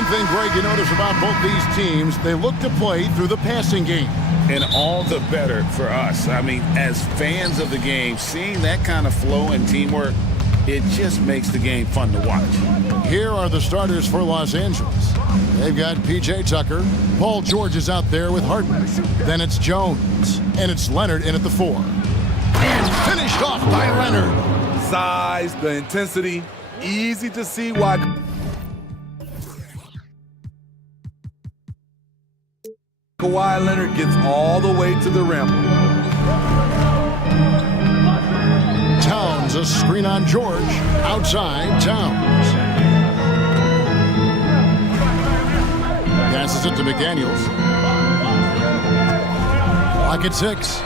One thing, Greg, you notice about both these teams, they look to play through the passing game. And all the better for us. I mean, as fans of the game, seeing that kind of flow and teamwork, it just makes the game fun to watch. Here are the starters for Los Angeles. They've got P.J. Tucker. Paul George is out there with Harden. Then it's Jones. And it's Leonard in at the 4. And finished off by Leonard. Size, the intensity, easy to see why. Kawhi Leonard gets all the way to the rim. Towns, a screen on George. Outside, Towns. Passes it to McDaniels. Clock at 6.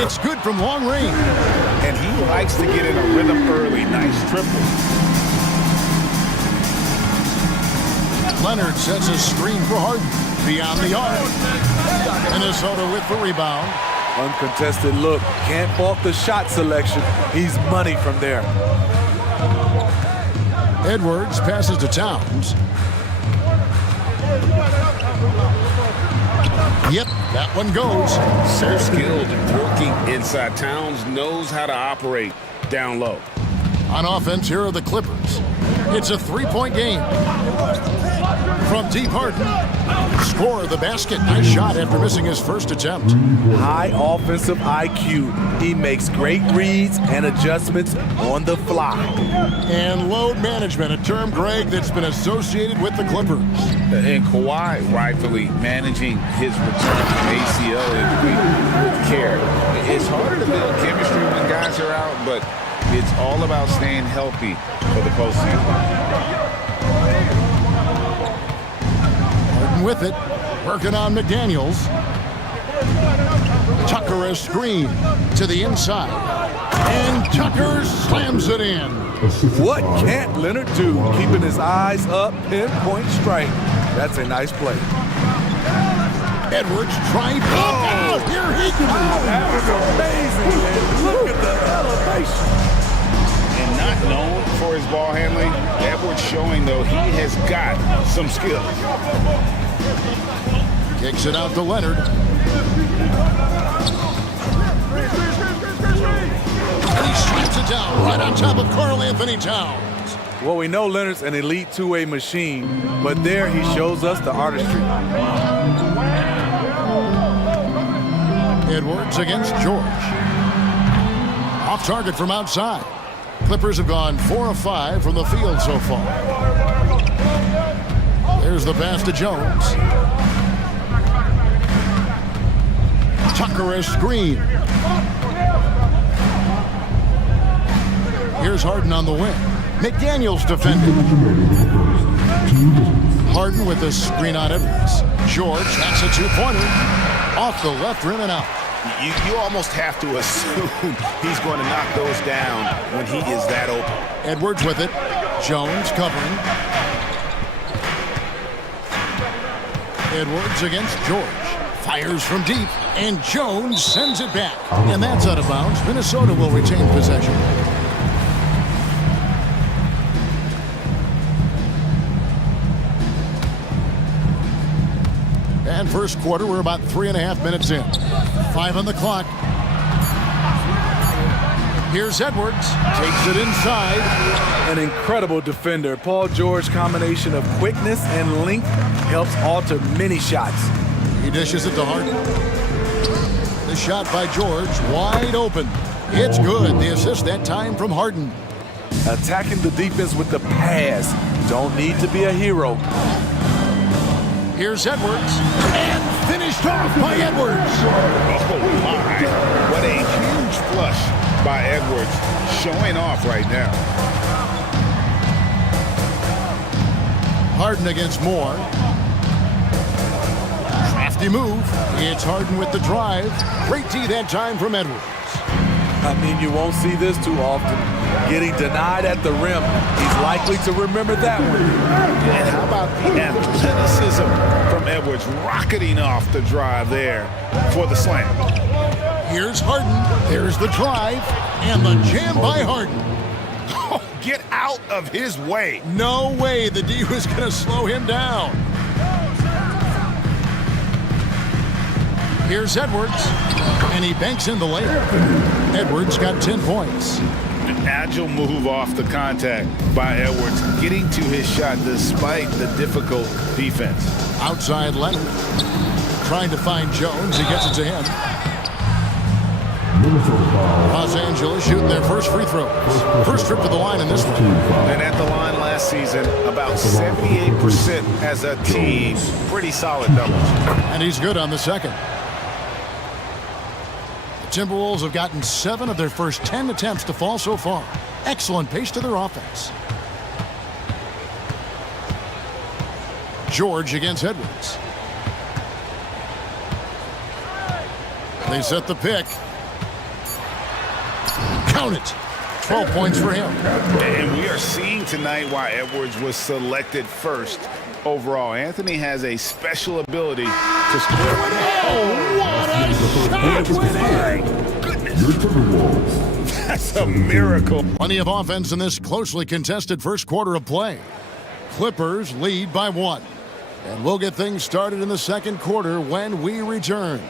It's good from long range. And he likes to get in a rhythm early. Nice triple. Leonard sets a screen for Harden. Beyond the arc. Minnesota with the rebound. Uncontested look. Can't fault the shot selection. He's money from there. Edwards passes to Towns. Yep, that one goes. So skilled working inside. Towns knows how to operate down low. On offense, here are the Clippers. It's a three-point game. From deep, Harden. Score the basket. Nice shot after missing his first attempt. High offensive IQ. He makes great reads and adjustments on the fly. And load management, a term, Greg, that's been associated with the Clippers. And Kawhi rightfully managing his return from ACL injury with care. It's harder to build chemistry when guys are out, but it's all about staying healthy for the postseason. With it, working on McDaniels. Tucker a screen to the inside. And Tucker slams it in. What can't Leonard do? Keeping his eyes up, pinpoint strike. That's a nice play. Edwards trying. Oh, here he goes. That was amazing, man. Look at the elevation. And not known for his ball handling, Edwards showing, though, he has got some skill. Kicks it out to Leonard. And he strikes it down right on top of Karl Anthony Towns. Well, we know Leonard's an elite two-way machine, but there he shows us the artistry. Edwards against George. Off target from outside. Clippers have gone 4 of 5 from the field so far. There's the pass to Jones. Tucker a screen. Here's Harden on the wing. McDaniels defending. Harden with the screen on Edwards. George, that's a two-pointer. Off the left rim and out. You almost have to assume he's going to knock those down when he is that open. Edwards with it. Jones covering. Edwards against George. Fires from deep, and Jones sends it back. And that's out of bounds. Minnesota will retain possession. And first quarter, we're about 3.5 minutes in. 5 on the clock. Here's Edwards. Takes it inside. An incredible defender. Paul George combination of quickness and length helps alter many shots. He dishes it to Harden. The shot by George, wide open. It's good. The assist that time from Harden. Attacking the defense with the pass. Don't need to be a hero. Here's Edwards. And finished off by Edwards. Oh, my. What a huge flush by Edwards. Showing off right now. Harden against Moore. Crafty move. It's Harden with the drive. Great D that time from Edwards. I mean, you won't see this too often. Getting denied at the rim. He's likely to remember that one. And how about the athleticism from Edwards rocketing off the drive there for the slam. Here's Harden. There's the drive. And the jam by Harden. Oh, get out of his way. No way the D was going to slow him down. Here's Edwards, and he banks in the layup. Edwards got 10 points. An agile move off the contact by Edwards, getting to his shot despite the difficult defense. Outside Leonard, trying to find Jones. He gets it to him. Los Angeles shooting their first free throws. First trip to the line in this one. And at the line last season, about 78% as a team. Pretty solid numbers. And he's good on the second. The Timberwolves have gotten 7 of their first 10 attempts to fall so far. Excellent pace to their offense. George against Edwards. They set the pick. Count it. 12 points for him. And we are seeing tonight why Edwards was selected first overall. Anthony has a special ability to score. Oh, what a shot! Goodness. That's a miracle. Plenty of offense in this closely contested first quarter of play. Clippers lead by 1. And we'll get things started in the second quarter when we return.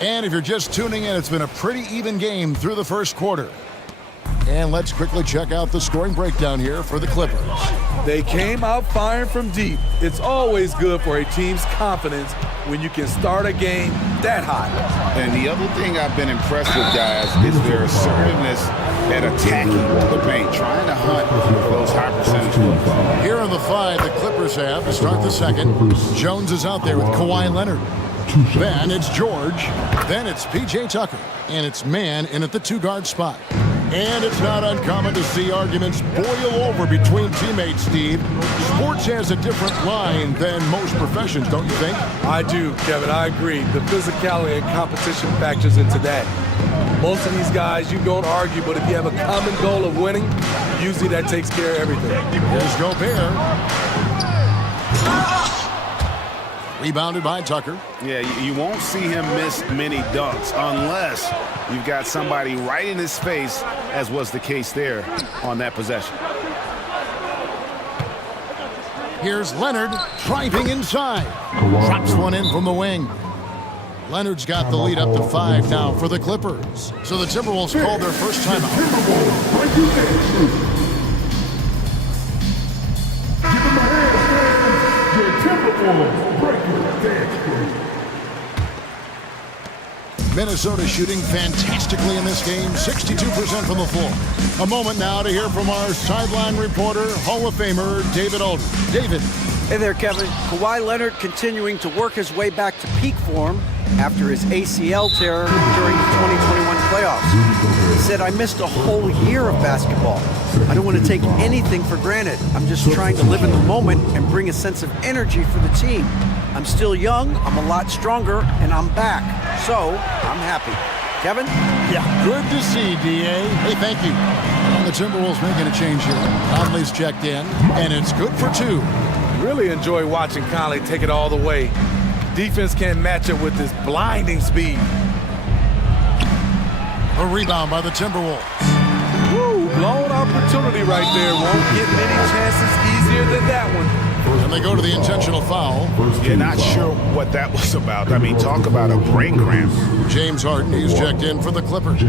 And if you're just tuning in, it's been a pretty even game through the first quarter. And let's quickly check out the scoring breakdown here for the Clippers. They came out firing from deep. It's always good for a team's confidence when you can start a game that hot. And the other thing I've been impressed with, guys, is their assertiveness at attacking the paint, trying to hunt for those high percentage points. Here are the 5 the Clippers have to start the second. Jones is out there with Kawhi Leonard. Then it's George. Then it's P.J. Tucker. And it's man in at the 2-guard spot. And it's not uncommon to see arguments boil over between teammates, Steve. Sports has a different line than most professions, don't you think? I do, Kevin. I agree. The physicality and competition factors into that. Most of these guys, you don't argue, but if you have a common goal of winning, usually that takes care of everything. Here's Gobert. Rebounded by Tucker. Yeah, you won't see him miss many dunks unless you've got somebody right in his face, as was the case there on that possession. Here's Leonard driving inside. Drops one in from the wing. Leonard's got the lead up to 5 now for the Clippers. So the Timberwolves call their first timeout. Minnesota shooting fantastically in this game, 62% from the floor. A moment now to hear from our sideline reporter, Hall of Famer David Aldridge. David. Hey there, Kevin. Kawhi Leonard continuing to work his way back to peak form after his ACL tear during the 2021 playoffs. He said, "I missed a whole year of basketball. I don't want to take anything for granted. I'm just trying to live in the moment and bring a sense of energy for the team. I'm still young, I'm a lot stronger, and I'm back. So, I'm happy." Kevin? Yeah, good to see, D.A. Hey, thank you. And the Timberwolves making a change here. Conley's checked in, and it's good for 2. Really enjoy watching Conley take it all the way. Defense can't match it with his blinding speed. A rebound by the Timberwolves. Woo, blown opportunity right there. Won't get many chances easier than that one. And they go to the intentional foul. You're not sure what that was about. I mean, talk about a brain cramp. James Harden, he's checked in for the Clippers.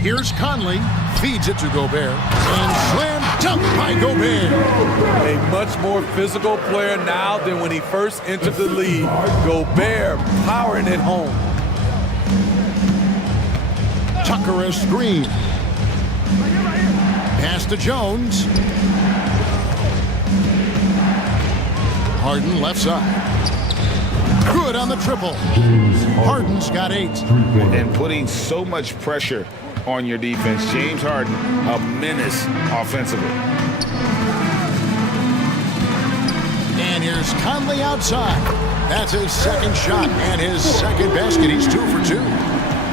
Here's Conley, feeds it to Gobert, and slam dunk by Gobert. A much more physical player now than when he first entered the league. Gobert powering it home. Tucker a screen. Pass to Jones. Harden left side. Good on the triple. Harden's got 8. And putting so much pressure on your defense. James Harden, a menace offensively. And here's Conley outside. That's his second shot and his second basket. He's 2 for 2.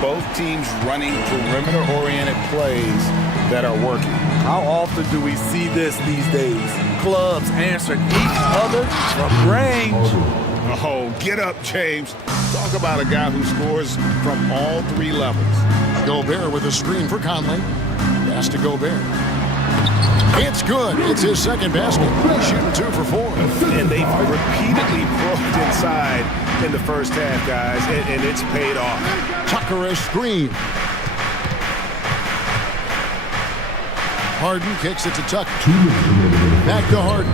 Both teams running perimeter-oriented plays that are working. How often do we see this these days? Clubs answering each other from range. Oh, get up, James. Talk about a guy who scores from all three levels. Gobert with a screen for Conley. Pass to Gobert. It's good. It's his second basket. He's shooting 2 for 4. And they've repeatedly broke inside in the first half, guys, and it's paid off. Tucker a screen. Harden kicks it to Tucker. Back to Harden.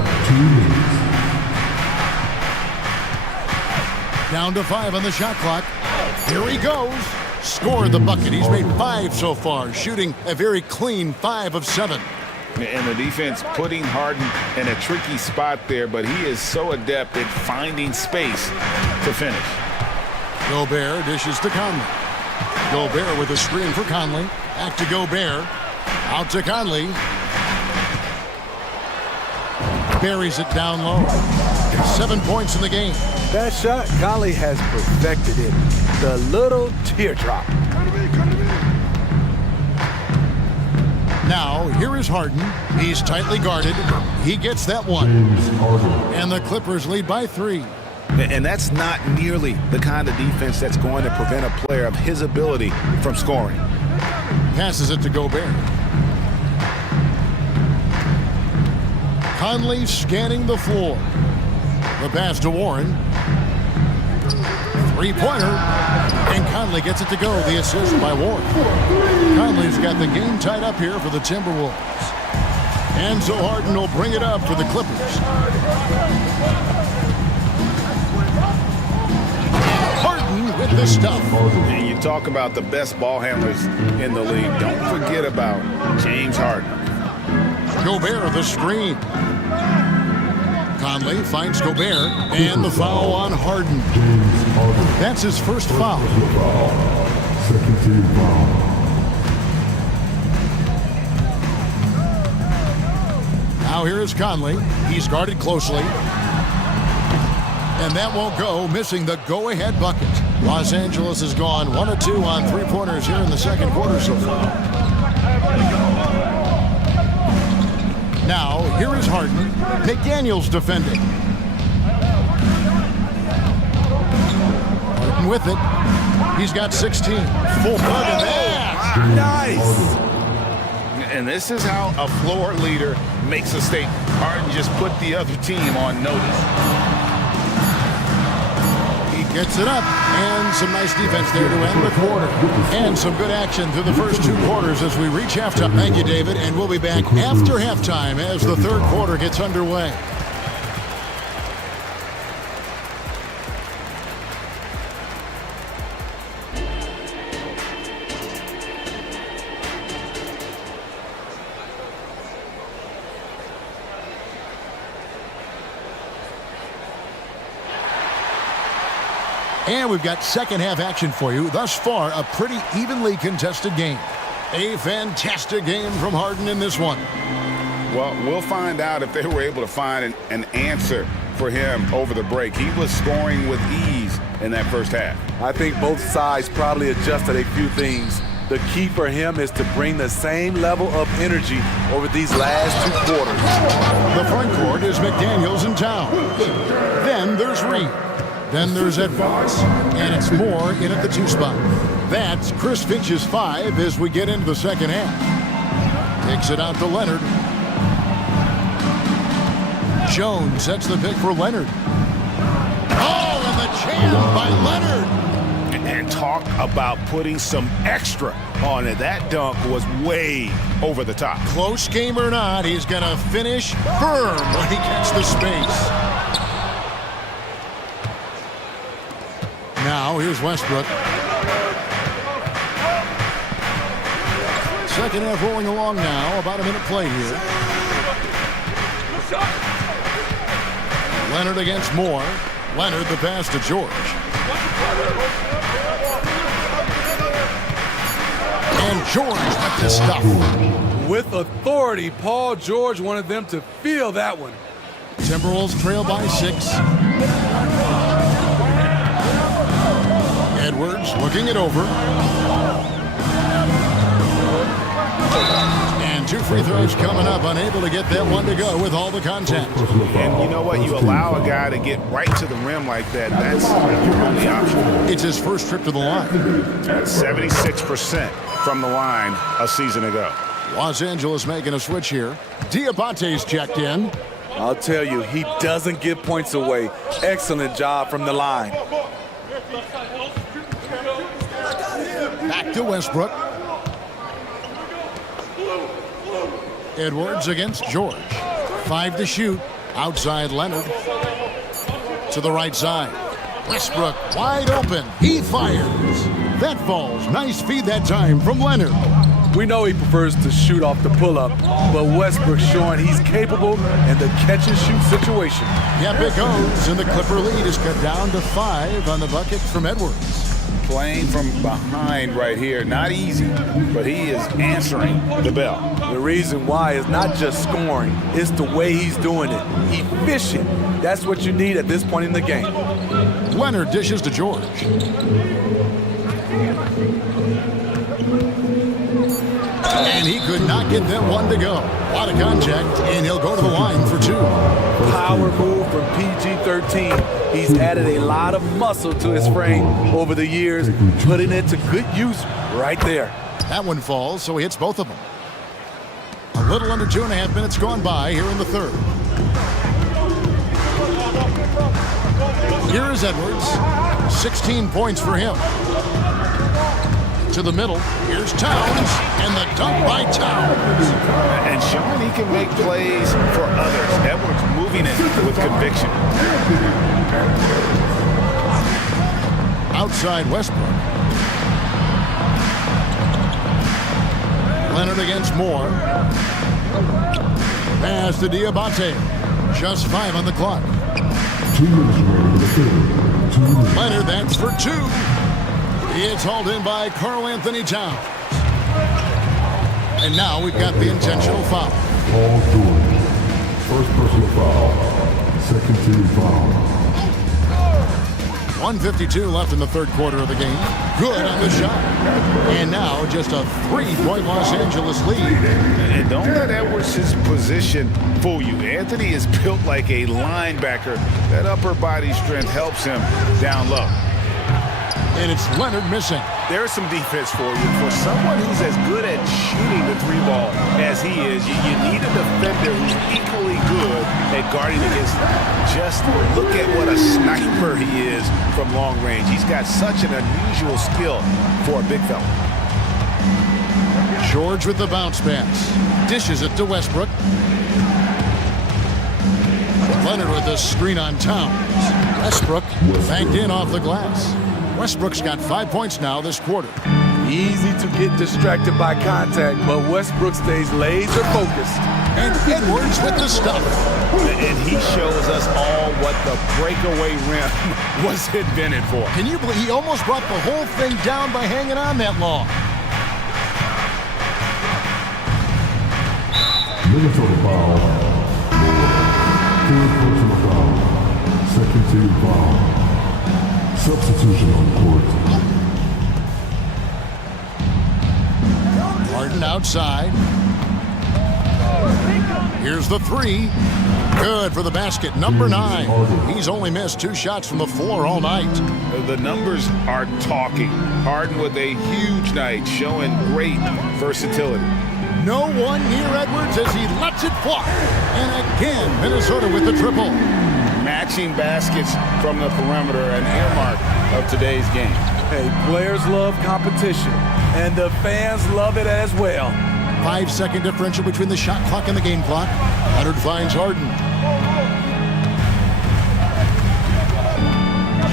Down to 5 on the shot clock. Here he goes. Scored the bucket. He's made 5 so far, shooting a very clean 5 of 7. And the defense putting Harden in a tricky spot there, but he is so adept at finding space to finish. Gobert dishes to Conley. Gobert with a screen for Conley. Back to Gobert. Out to Conley. Buries it down low. 7 points in the game. That shot, Conley has perfected it. The little teardrop. Now, here is Harden. He's tightly guarded. He gets that one. And the Clippers lead by 3. And that's not nearly the kind of defense that's going to prevent a player of his ability from scoring. Passes it to Gobert. Conley scanning the floor. The pass to Warren. Three-pointer. And Conley gets it to go. The assist by Warren. Conley's got the game tied up here for the Timberwolves. And so Harden will bring it up for the Clippers. Harden with the stuff. And you talk about the best ball handlers in the league. Don't forget about James Harden. Gobert the screen. Conley finds Gobert, and the foul on Harden. That's his first foul. Second team foul. Now here is Conley. He's guarded closely. And that won't go, missing the go-ahead bucket. Los Angeles has gone 1 of 2 on three-pointers here in the second quarter so far. Now, here is Harden. McDaniels defending. Harden with it. He's got 16. Full plug of that. Nice. And this is how a floor leader makes a statement. Harden just put the other team on notice. He gets it up, and some nice defense there to end the quarter. And some good action through the first 2 quarters as we reach halftime. Thank you, David, and we'll be back after halftime as the third quarter gets underway. And we've got second half action for you. Thus far, a pretty evenly contested game. A fantastic game from Harden in this one. Well, we'll find out if they were able to find an answer for him over the break. He was scoring with ease in that first half. I think both sides probably adjusted a few things. The key for him is to bring the same level of energy over these last 2 quarters. The front court is McDaniels and Towns. Then there's Reed. Then there's Edwards, and it's Moore in at the 2 spot. That's Chris Finch's 5 as we get into the second half. Takes it out to Leonard. Jones sets the pick for Leonard. Oh, and the jam by Leonard. And talk about putting some extra on it. That dunk was way over the top. Close game or not, he's going to finish firm when he gets the space. Now, here's Westbrook. Second half rolling along now. About a minute play here. Leonard against Moore. Leonard the pass to George. And George with the stuff. With authority, Paul George wanted them to feel that one. Timberwolves trail by 6. Edwards looking it over. And 2 free throws coming up, unable to get that one to go with all the contact. And you know what? You allow a guy to get right to the rim like that. That's your only option. It's his first trip to the line. 76% from the line a season ago. Los Angeles making a switch here. Diabate's checked in. I'll tell you, he doesn't give points away. Excellent job from the line. Back to Westbrook. Edwards against George. 5 to shoot. Outside Leonard. To the right side. Westbrook wide open. He fires. That falls. Nice feed that time from Leonard. We know he prefers to shoot off the pull-up, but Westbrook's showing he's capable in the catch-and-shoot situation. Yep, it goes. And the Clipper lead is cut down to 5 on the bucket from Edwards. Playing from behind right here. Not easy, but he is answering the bell. The reason why is not just scoring, it's the way he's doing it. Efficient. That's what you need at this point in the game. Leonard dishes to George. And he could not get them one to go. A lot of contact, and he'll go to the line for 2. Power move from PG-13. He's added a lot of muscle to his frame over the years, putting it to good use right there. That one falls, so he hits both of them. A little under 2.5 minutes gone by here in the third. Here is Edwards. 16 points for him. To the middle. Here's Towns, and the dunk by Towns. And showing he can make plays for others. Edwards moving it with conviction. Outside Westbrook. Leonard against Moore. Pass to Diabate. Just 5 on the clock. 2 minutes remaining in the third. 2 minutes. Leonard, that's for 2. It's hauled in by Karl Anthony Towns. And now we've got the intentional foul. Paul George. First personal foul. Second team foul. 1:52 left in the third quarter of the game. Good on the shot. And now just a 3-point Los Angeles lead. And don't let Edwards' position fool you. Anthony is built like a linebacker. That upper body strength helps him down low. And it's Leonard missing. There's some defense for you. For someone who's as good at shooting the 3-ball as he is, you need a defender who's equally good at guarding against him. Just look at what a sniper he is from long range. He's got such an unusual skill for a big fella. George with the bounce pass. Dishes it to Westbrook. Leonard with the screen on Towns. Westbrook banked in off the glass. Westbrook's got 5 points now this quarter. Easy to get distracted by contact, but Westbrook stays laser focused. And Edwards with the stuff. And he shows us all what the breakaway rim was invented for. Can you believe he almost brought the whole thing down by hanging on that long? Minnesota foul. Third personal foul. Second team foul. Substitution on court. Harden outside. Here's the 3. Good for the basket, number 9. He's only missed 2 shots from the floor all night. The numbers are talking. Harden with a huge night, showing great versatility. No one near Edwards as he lets it fly. And again, Minnesota with the triple. Matching baskets from the perimeter, an earmark of today's game. Hey, players love competition, and the fans love it as well. 5-second differential between the shot clock and the game clock. Leonard finds Harden.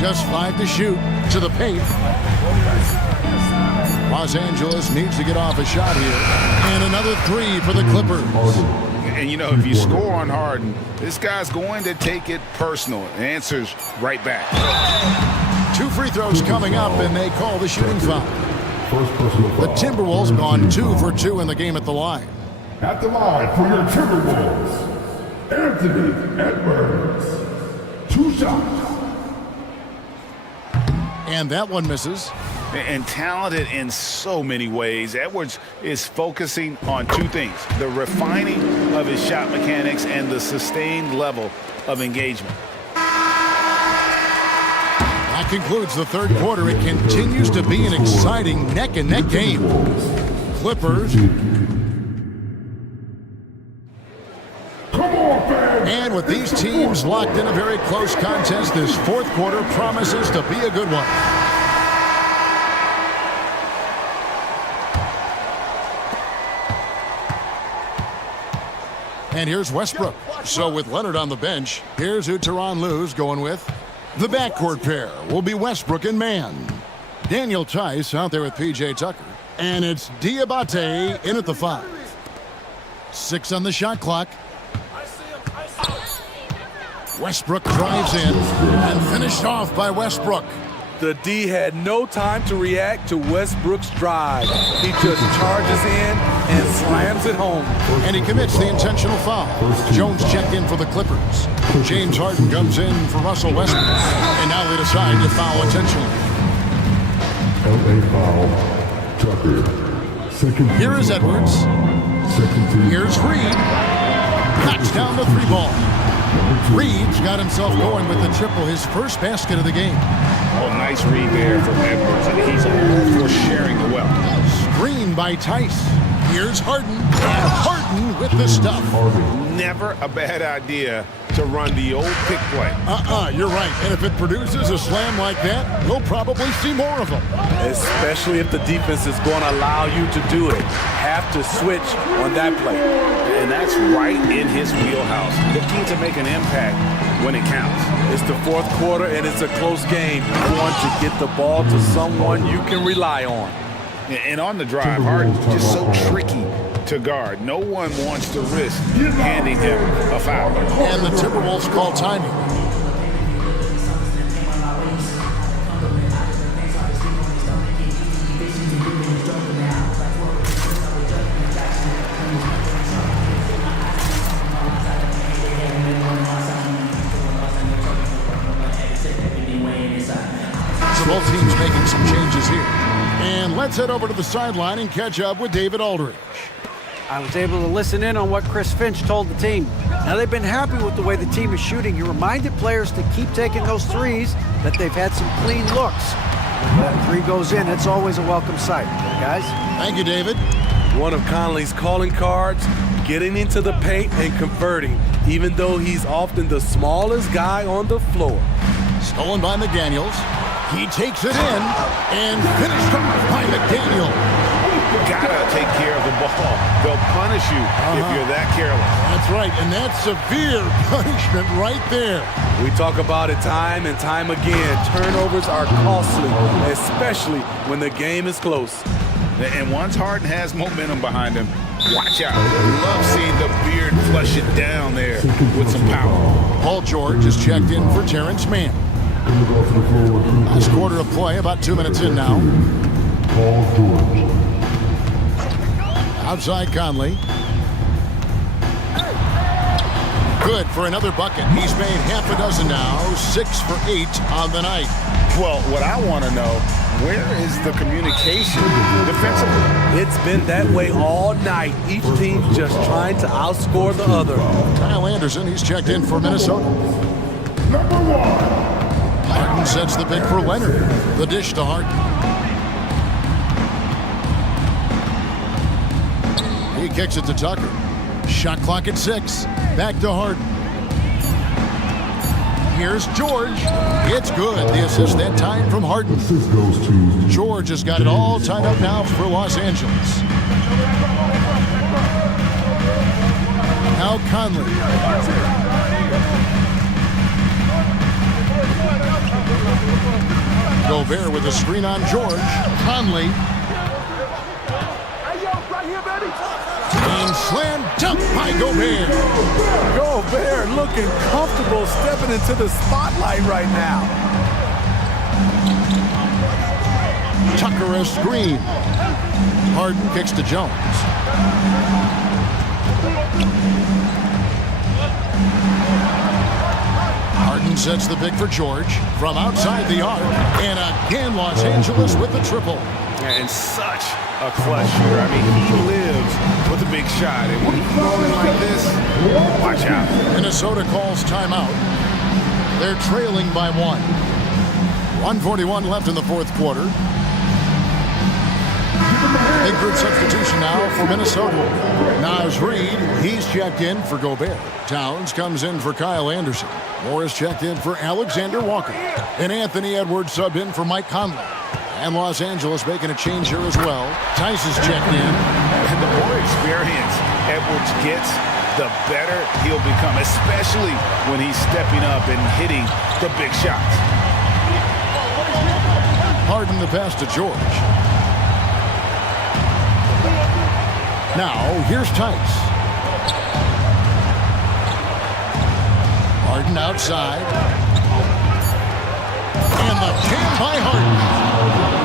Just 5 to shoot to the paint. Los Angeles needs to get off a shot here. And another 3 for the Clippers. And, you know, if you score on Harden, this guy's going to take it personal. Answers right back. 2 free throws coming up, and they call the shooting foul. First personal foul. The Timberwolves gone 2 for 2 in the game at the line. At the line for your Timberwolves, Anthony Edwards. 2 shots. And that one misses. And talented in so many ways. Edwards is focusing on 2 things: the refining of his shot mechanics and the sustained level of engagement. That concludes the third quarter. It continues to be an exciting neck-and-neck game. Clippers. And with these teams locked in a very close contest, this fourth quarter promises to be a good one. And here's Westbrook. So with Leonard on the bench, here's who Tyronn Lue's going with. The backcourt pair will be Westbrook and Mann. Daniel Tice out there with P.J. Tucker. And it's Diabate in at the 5. 6 on the shot clock. Westbrook drives in and finished off by Westbrook. The D had no time to react to Westbrook's drive. He just charges in and slams it home. And he commits the intentional foul. Jones checked in for the Clippers. James Harden comes in for Russell Westbrook. And now they decide to foul intentionally. LA foul. Tucker. Second. Here is Edwards. Second team. Here's Reed. Knocks down the 3 ball. Reed's got himself going with the triple, his first basket of the game. Oh, nice read there from Edwards, and he's all for sharing the wealth. Screen by Tice. Here's Harden, and Harden with the stuff. Never a bad idea to run the old pick play. You're right. And if it produces a slam like that, we'll probably see more of them. Especially if the defense is going to allow you to do it. Have to switch on that play. And that's right in his wheelhouse. Looking to make an impact when it counts. It's the fourth quarter and it's a close game. You want to get the ball to someone you can rely on. And on the drive, Harden's just so tricky to guard. No one wants to risk handing him a foul. And the Timberwolves call timing. So both teams making some changes here. And let's head over to the sideline and catch up with David Aldridge. I was able to listen in on what Chris Finch told the team. Now, they've been happy with the way the team is shooting. He reminded players to keep taking those threes, that they've had some clean looks. When that 3 goes in, it's always a welcome sight. Guys? Thank you, David. One of Conley's calling cards, getting into the paint and converting, even though he's often the smallest guy on the floor. Stolen by McDaniels. He takes it in and finished off by McDaniel. Gotta take care of the ball. They'll punish you if you're that careless. That's right, and that's severe punishment right there. We talk about it time and time again. Turnovers are costly, especially when the game is close. And once Harden has momentum behind him, watch out. Love seeing the beard flush it down there with some power. Paul George is checked in for Terrence Mann. Last quarter of play, about 2 minutes in now. Paul George. Outside Conley. Good for another bucket. He's made half a dozen now, 6 for 8 on the night. Well, what I want to know, where is the communication defensively? It's been that way all night. Each team just trying to outscore the other. Kyle Anderson, he's checked in for Minnesota. Number 1. Harden sets the pick for Leonard. The dish to Harden. He kicks it to Tucker. Shot clock at 6. Back to Harden. Here's George. It's good. The assist that time from Harden. Assist goes to George has got it all tied up now for Los Angeles. Now Conley. Gobert with a screen on George. Conley. And slam dunk by Gobert. Gobert looking comfortable stepping into the spotlight right now. Tucker a screen. Harden kicks to Jones. Harden sets the pick for George from outside the arc. And again, Los Angeles with the triple. And such a clutch shooter. I mean, he lives with a big shot. And when he's rolling like this, watch out. Minnesota calls timeout. They're trailing by 1. 1:41 left in the fourth quarter. Big group substitution now for Minnesota. Naz Reid, he's checked in for Gobert. Towns comes in for Kyle Anderson. Morris checked in for Alexander Walker. And Anthony Edwards subbed in for Mike Conley. And Los Angeles making a change here as well. Tice is checked in. And the more experience Edwards gets, the better he'll become, especially when he's stepping up and hitting the big shots. Harden the pass to George. Now, here's Tice. Harden outside. And the jam by Harden.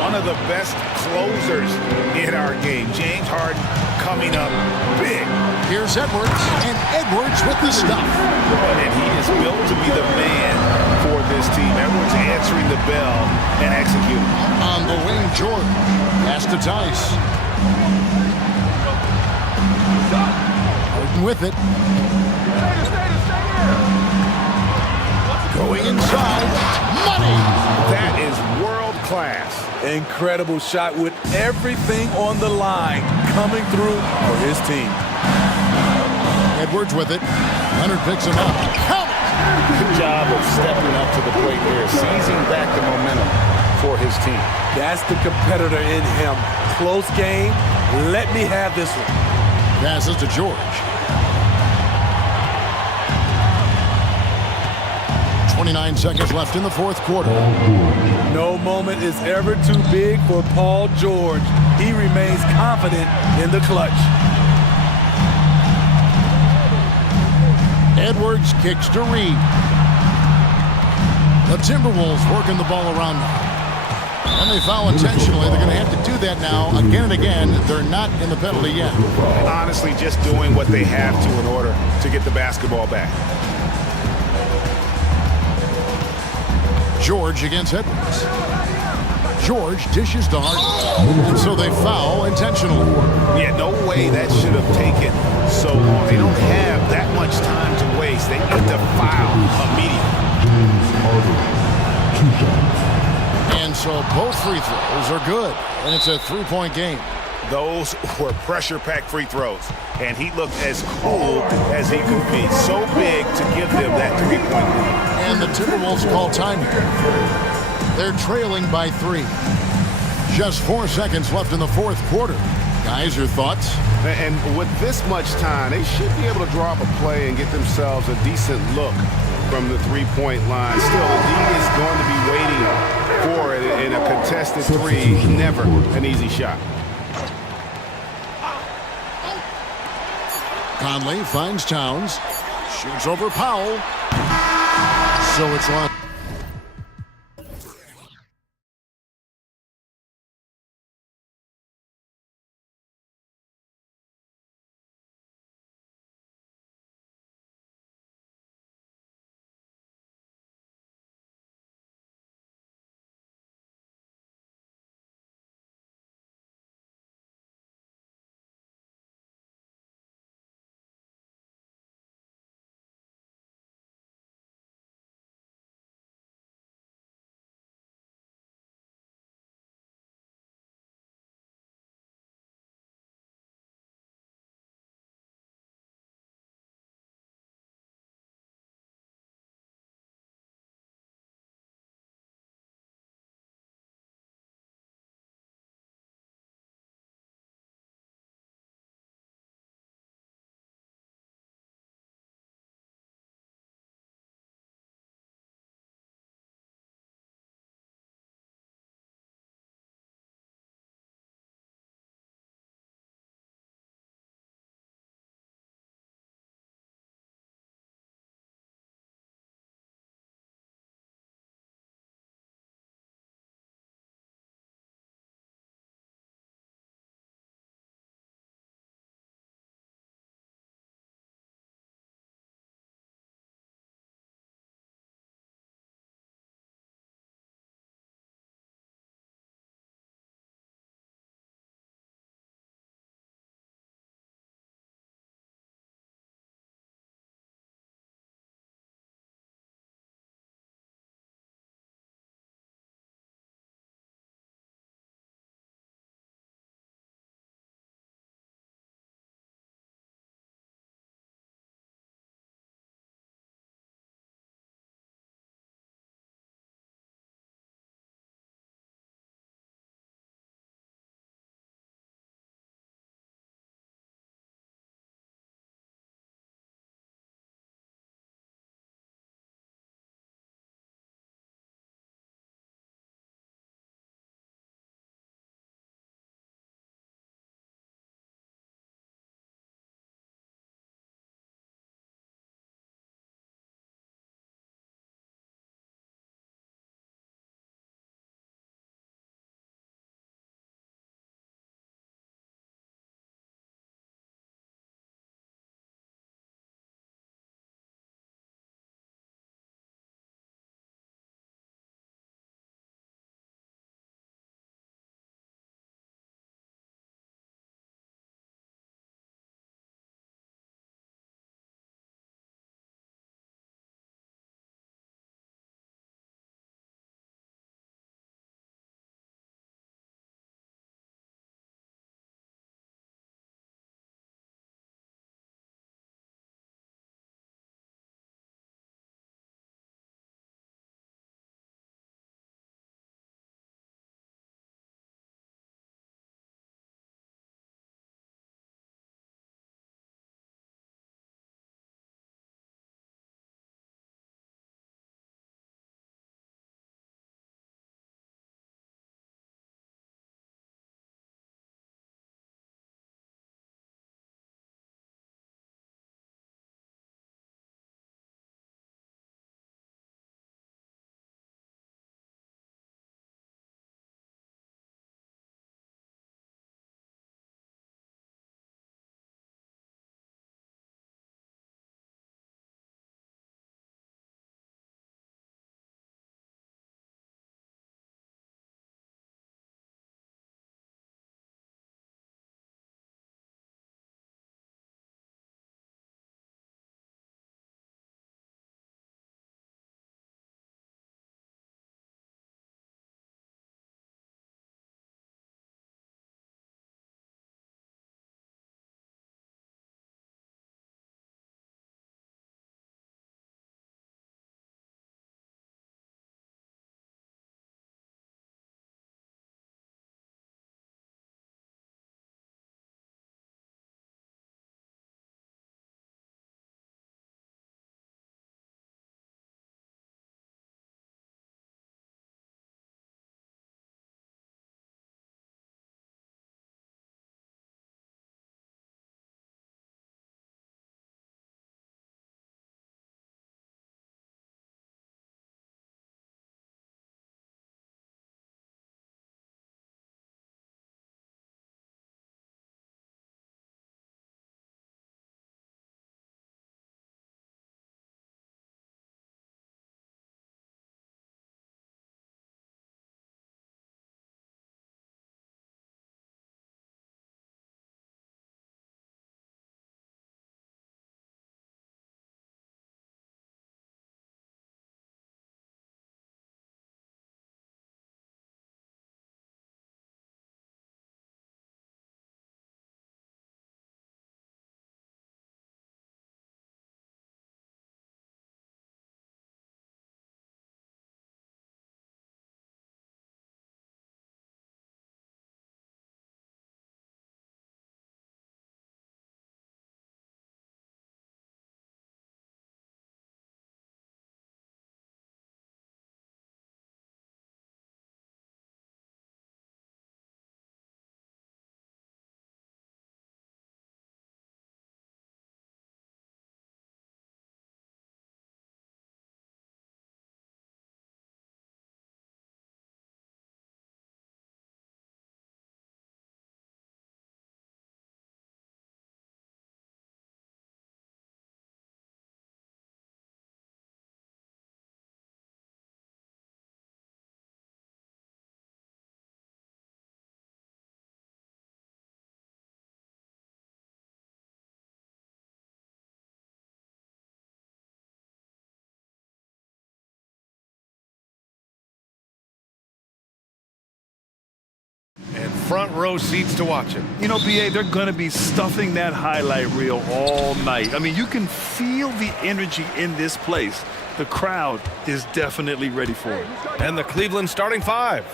One of the best closers in our game. James Harden coming up big. Here's Edwards, and Edwards with the stuff. And he is built to be the man for this team. Edwards answering the bell and executing. On the wing, Jordan. Pass to Tice. Harden with it. Going inside. Money! That is world class. Incredible shot with everything on the line coming through for his team. Edwards with it. Leonard picks him up. Count it! Good job of stepping up to the plate there, seizing back the momentum for his team. That's the competitor in him. Close game. Let me have this one. Passes to George. 29 seconds left in the fourth quarter. No moment is ever too big for Paul George. He remains confident in the clutch. Edwards kicks to Reid. The Timberwolves working the ball around now. And they foul intentionally. They're going to have to do that now again and again. They're not in the penalty yet. Honestly, just doing what they have to in order to get the basketball back. George against Edwards. George dishes to Harden. And so they foul intentionally. Yeah, no way that should have taken so long. They don't have that much time to waste. They need to foul immediately. And so both free throws are good. And it's a three-point game. Those were pressure-packed free throws. And he looked as cool as he could be. So big to give them that three-point lead. And the Timberwolves call time here. They're trailing by 3. Just 4 seconds left in the fourth quarter. Guys, your thoughts? And with this much time, they should be able to draw up a play and get themselves a decent look from the three-point line. Still, he is going to be waiting for it in a contested three. Never an easy shot. Conley finds Towns. Shoots over Powell. So it's lost. front row seats to watch it. You know, BA, they're going to be stuffing that highlight reel all night. I mean, you can feel the energy in this place. The crowd is definitely ready for it. And the Cleveland starting five.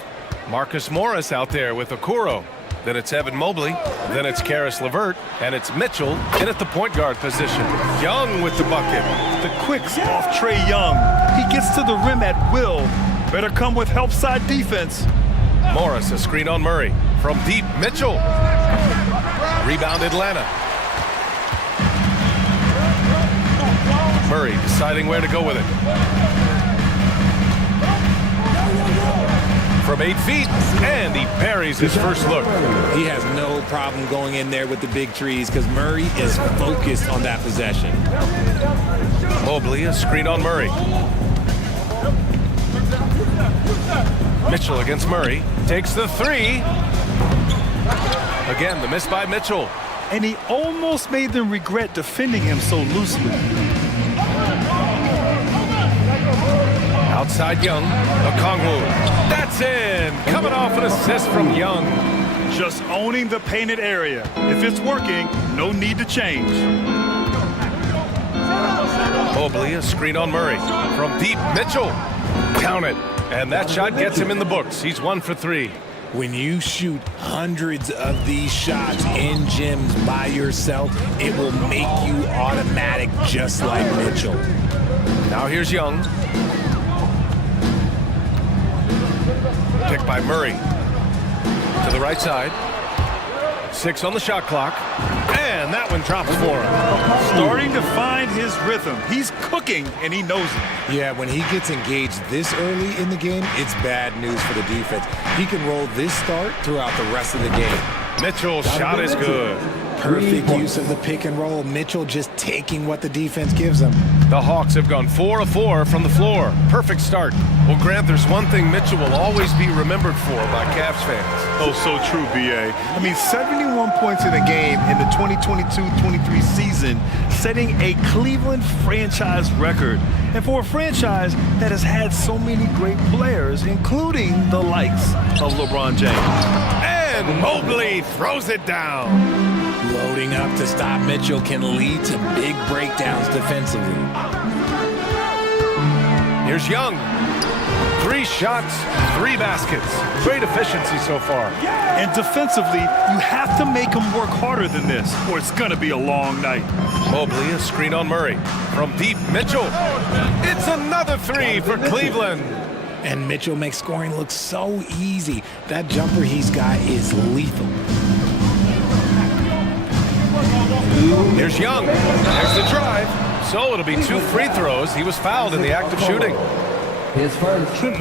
Marcus Morris out there with Okoro. Then it's Evan Mobley. Then it's Karis LeVert. And it's Mitchell in at the point guard position. Young with the bucket. The quicks off Trae Young. He gets to the rim at will. Better come with help side defense. Morris, a screen on Murray. From deep, Mitchell. Rebound Atlanta. Murray deciding where to go with it. From 8 feet, and he parries his first look. He has no problem going in there with the big trees because Murray is focused on that possession. Mobley, a screen on Murray. Mitchell against Murray. Takes the three. Again, the miss by Mitchell. And he almost made them regret defending him so loosely. Outside Young, Okongwu. That's in! Coming off an assist from Young. Just owning the painted area. If it's working, no need to change. Mobley, a screen on Murray. From deep, Mitchell. Count it. And that shot gets him in the books. He's 1 for 3. When you shoot hundreds of these shots in gyms by yourself, it will make you automatic just like Mitchell. Now here's Young. Picked by Murray. To the right side. 6 on the shot clock. And that one drops for him. Starting to find his rhythm. He's cooking, and he knows it. Yeah, when he gets engaged this early in the game, it's bad news for the defense. He can roll this start throughout the rest of the game. Mitchell's shot is good. Perfect use of the pick and roll. Mitchell just taking what the defense gives him. The Hawks have gone 4 of 4 from the floor. Perfect start. Well, Grant, there's one thing Mitchell will always be remembered for by Cavs fans. Oh, so true, BA. I mean, 71 points in a game in the 2022-23 season, setting a Cleveland franchise record. And for a franchise that has had so many great players, including the likes of LeBron James. And Mobley throws it down. Loading up to stop Mitchell can lead to big breakdowns defensively. Here's Young. 3 shots, 3 baskets. Great efficiency so far. And defensively, you have to make them work harder than this, or it's going to be a long night. Mobley, a screen on Murray. From deep, Mitchell. It's another 3 for Cleveland. And Mitchell makes scoring look so easy. That jumper he's got is lethal. Here's Young. There's the drive. So it'll be 2 free throws. He was fouled in the act of shooting.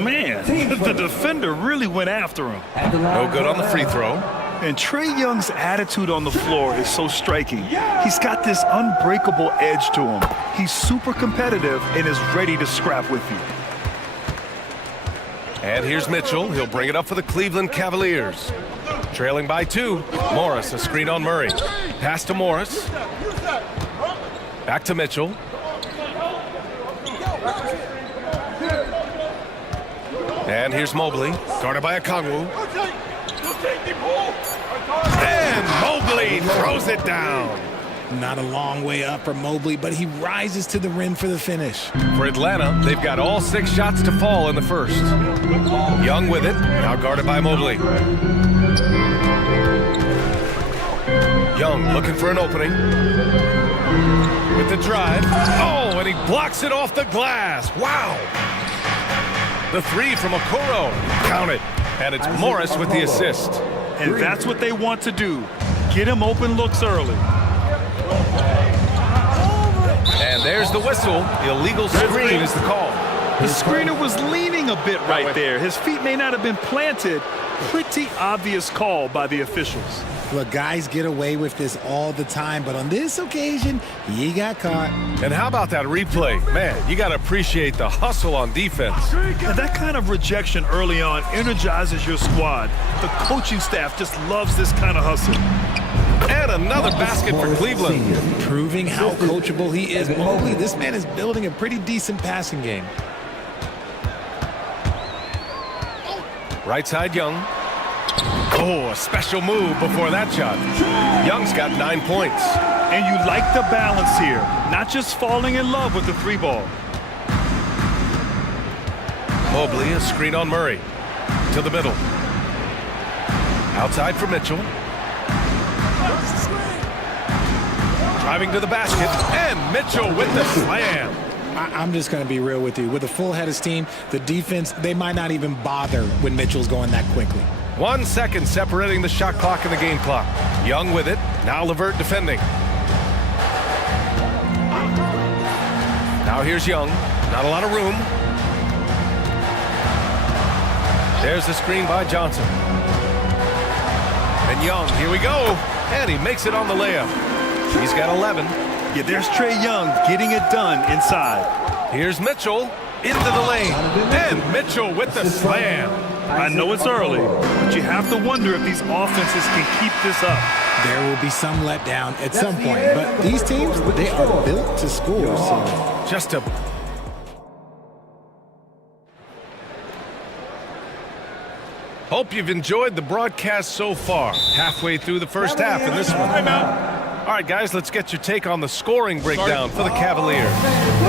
Man, the defender really went after him. No good on the free throw. And Trae Young's attitude on the floor is so striking. He's got this unbreakable edge to him. He's super competitive and is ready to scrap with you. And here's Mitchell. He'll bring it up for the Cleveland Cavaliers. Trailing by 2. Morris, a screen on Murray. Pass to Morris. Back to Mitchell. And here's Mobley, guarded by Okongwu. And Mobley throws it down. Not a long way up for Mobley, but he rises to the rim for the finish. For Atlanta, they've got all 6 shots to fall in the first. Young with it, now guarded by Mobley. Young looking for an opening. With the drive. Oh, and he blocks it off the glass. Wow. The 3 from Okoro. Count it. And it's Morris with the assist. And that's what they want to do. Get him open looks early. And there's the whistle. Illegal screen is the call. The screener was leaning a bit right there. His feet may not have been planted. Pretty obvious call by the officials. Look, guys get away with this all the time, but on this occasion, he got caught. And how about that replay? Man, you got to appreciate the hustle on defense. And that kind of rejection early on energizes your squad. The coaching staff just loves this kind of hustle. And another basket for Cleveland. Proving how coachable he is. Mobley, this man is building a pretty decent passing game. Right side, Young. Oh, a special move before that shot. Young's got 9 points. And you like the balance here, not just falling in love with the three ball. Mobley, a screen on Murray. To the middle. Outside for Mitchell. Driving to the basket, and Mitchell with the slam. I'm just going to be real with you. With a full head of steam, the defense, they might not even bother when Mitchell's going that quickly. 1 second separating the shot clock and the game clock. Young with it. Now LeVert defending. Now here's Young. Not a lot of room. There's the screen by Johnson. And Young, here we go. And he makes it on the layup. He's got 11. Yeah, there's Trae Young getting it done inside. Here's Mitchell into the lane. And Mitchell with the slam. I know it's early, but you have to wonder if these offenses can keep this up. There will be some letdown at some point, but these teams, they are built to score. So Just a... Hope you've enjoyed the broadcast so far. Halfway through the first half in this one. All right, guys, let's get your take on the scoring breakdown for the Cavaliers.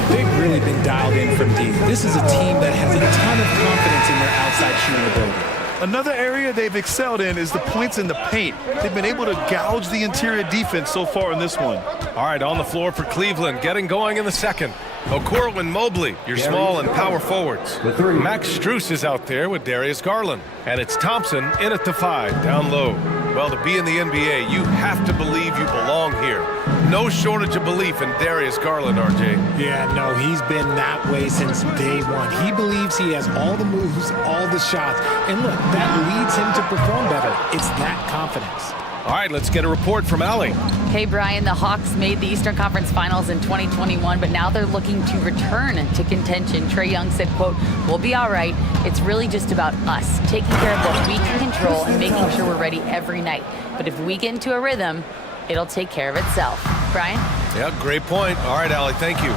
they've really been dialed in from deep. This is a team that has a ton of confidence in their outside shooting ability. Another area they've excelled in is the points in the paint. They've been able to gouge the interior defense so far in this one. All right, on the floor for Cleveland, getting going in the second. Okoro and Mobley, your small and power forwards. Max Strus is out there with Darius Garland. And it's Thompson in at the 5, down low. Well, to be in the NBA, you have to believe you belong here. No shortage of belief in Darius Garland, RJ. Yeah, no, he's been that way since day one. He believes he has all the moves, all the shots. And look, that leads him to perform better. It's that confidence. All right, let's get a report from Allie. Hey, Brian, the Hawks made the Eastern Conference Finals in 2021, but now they're looking to return to contention. Trae Young said, quote, "We'll be all right. It's really just about us, taking care of what we can control and making sure we're ready every night. But if we get into a rhythm, it'll take care of itself." Brian? Yeah, great point. All right, Allie, thank you.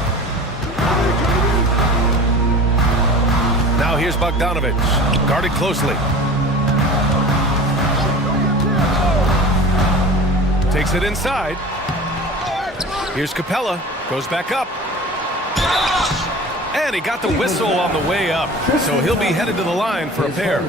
Now here's Bogdanovich, guarded closely. Takes it inside. Here's Capella, goes back up. And he got the whistle on the way up, so he'll be headed to the line for a pair.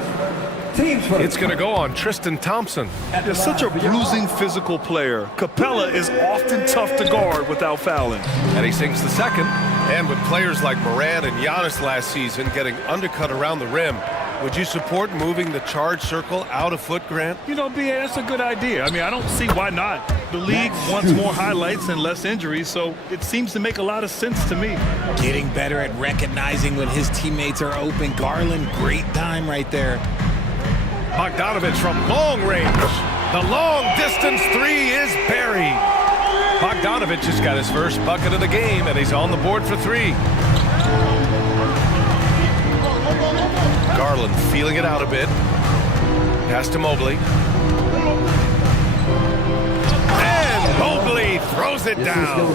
It's going to go on Tristan Thompson. They're such a bruising physical player. Capella is often tough to guard without fouling. And he sinks the second. And with players like Morant and Giannis last season getting undercut around the rim, would you support moving the charge circle out a foot, Grant? You know, BA, that's a good idea. I mean, I don't see why not. The league wants more highlights and less injuries, so it seems to make a lot of sense to me. Getting better at recognizing when his teammates are open. Garland, great time right there. Bogdanovich from long range. The long distance three is buried. Bogdanovich has got his first bucket of the game, and he's on the board for 3. Garland feeling it out a bit. Pass to Mobley. And Mobley throws it down.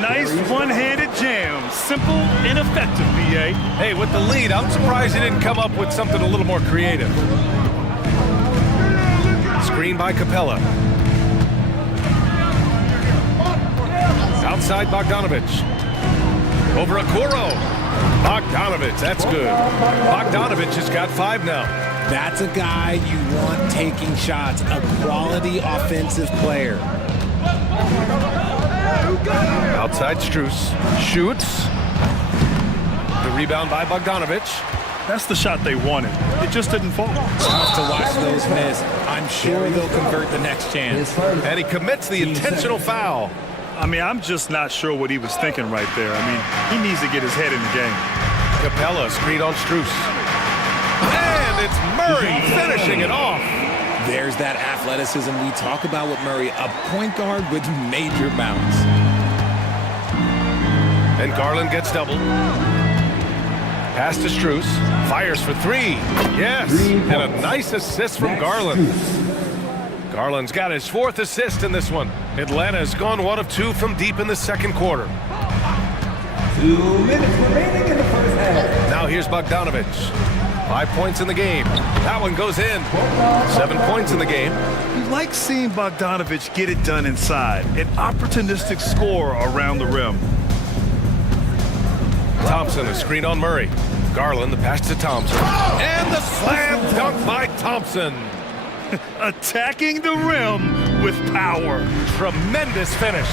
Nice one-handed jam. Simple and effective, BA. Hey, with the lead, I'm surprised he didn't come up with something a little more creative. Screen by Capella. Outside Bogdanovich. Over Okoro. Bogdanovich, that's good. Bogdanovich has got 5 now. That's a guy you want taking shots, a quality offensive player. Outside Strus. Shoots. The rebound by Bogdanovich. That's the shot they wanted. It just didn't fall. Tough to watch those miss. I'm sure they'll convert the next chance. And he commits the intentional foul. I mean, I'm just not sure what he was thinking right there. I mean, he needs to get his head in the game. Capella screen on Strus. And it's Murray finishing it off. There's that athleticism we talk about with Murray, a point guard with major bounce. And Garland gets doubled. Pass to Strus. Fires for 3. Yes, and a nice assist from Garland. Garland's got his 4th assist in this one. Atlanta has gone 1 of 2 from deep in the second quarter. 2 minutes remaining in the first half. Now here's Bogdanovich. 5 points in the game. That one goes in. 7 points in the game. You like seeing Bogdanovich get it done inside. An opportunistic score around the rim. Thompson, a screen on Murray. Garland, the pass to Thompson. And the slam dunk by Thompson. Attacking the rim with power. Tremendous finish.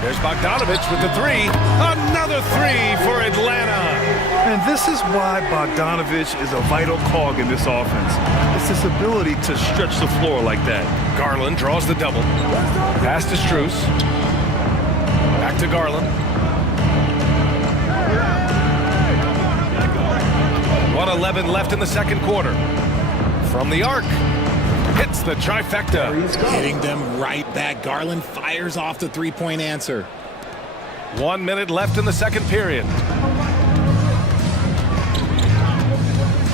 There's Bogdanovich with the three. Another three for Atlanta. And this is why Bogdanovich is a vital cog in this offense. It's his ability to stretch the floor like that. Garland draws the double. Pass to Strus. Back to Garland. 1:11 left in the second quarter. From the arc. Hits the trifecta. Hitting them right back. Garland fires off the three-point answer. 1 minute left in the second period.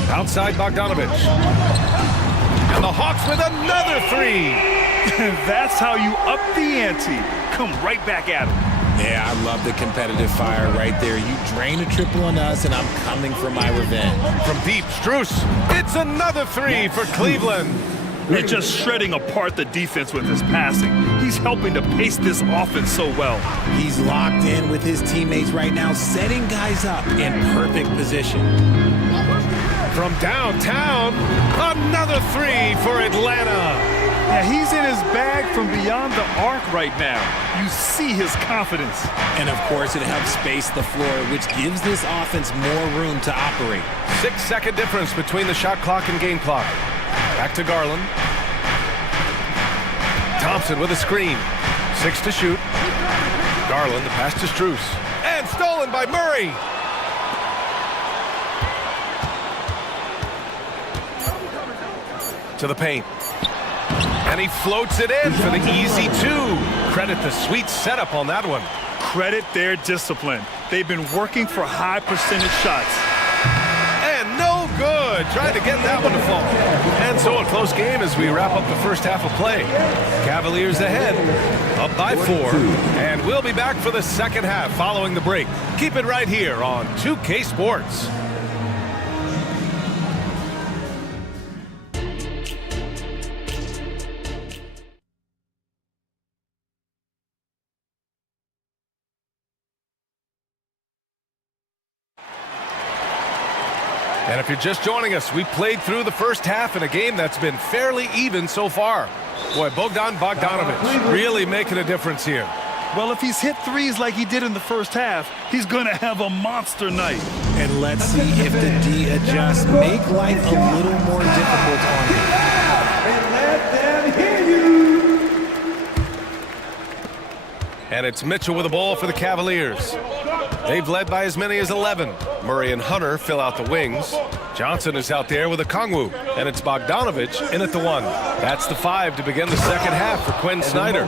Outside Bogdanovich. And the Hawks with another three. That's how you up the ante. Come right back at him. Yeah, I love the competitive fire right there. You drain a triple on us, and I'm coming for my revenge. From deep, Strus. It's another three for Cleveland. They're just shredding apart the defense with his passing. He's helping to pace this offense so well. He's locked in with his teammates right now, setting guys up in perfect position. From downtown, another three for Atlanta. Yeah, he's in his bag from beyond the arc right now. You see his confidence. And of course, it helps space the floor, which gives this offense more room to operate. 6-second difference between the shot clock and game clock. Back to Garland. Thompson with a screen. 6 to shoot. Garland, the pass to Strus. And stolen by Murray. To the paint. And he floats it in for the easy two. Credit the sweet setup on that one. Credit their discipline. They've been working for high percentage shots. And no good. Tried to get that one to fall. And so a close game as we wrap up the first half of play. Cavaliers ahead, up by 4. And we'll be back for the second half following the break. Keep it right here on 2K Sports. And if you're just joining us, we played through the first half in a game that's been fairly even so far. Boy, Bogdanovich really making a difference here. Well, if he's hit threes like he did in the first half, he's going to have a monster night. And let's see if the D adjusts. Make life a little more difficult on him. Let them hear you. And it's Mitchell with the ball for the Cavaliers. They've led by as many as 11. Murray and Hunter fill out the wings. Johnson is out there with a Kongwu. And it's Bogdanovich in at the 1. That's the 5 to begin the second half for Quinn Snyder.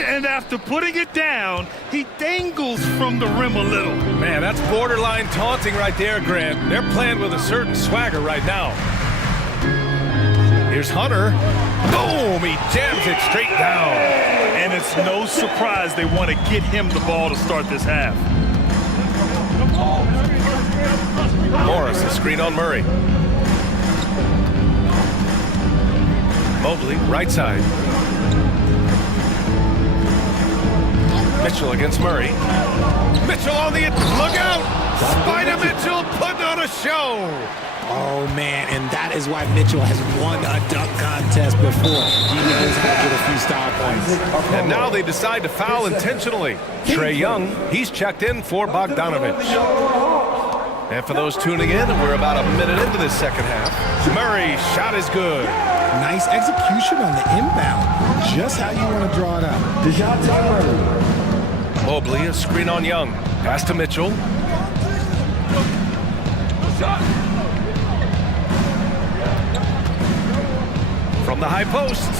And after putting it down, he dangles from the rim a little. Man, that's borderline taunting right there, Grant. They're playing with a certain swagger right now. Here's Hunter. Boom! He jams it straight down. And it's no surprise they want to get him the ball to start this half. Morris, a screen on Murray. Mobley, right side. Mitchell against Murray. Mitchell on the... Look out! Spider Mitchell putting on a show! Oh, man, and that is why Mitchell has won a dunk contest before. He knows how to get a few style points. And now they decide to foul intentionally. Trae Young, he's checked in for Bogdanovich. And for those tuning in, we're about a minute into this second half. Murray's shot is good. Nice execution on the inbound. Just how you want to draw it up. Mobley, a screen on Young. Pass to Mitchell. From the high post.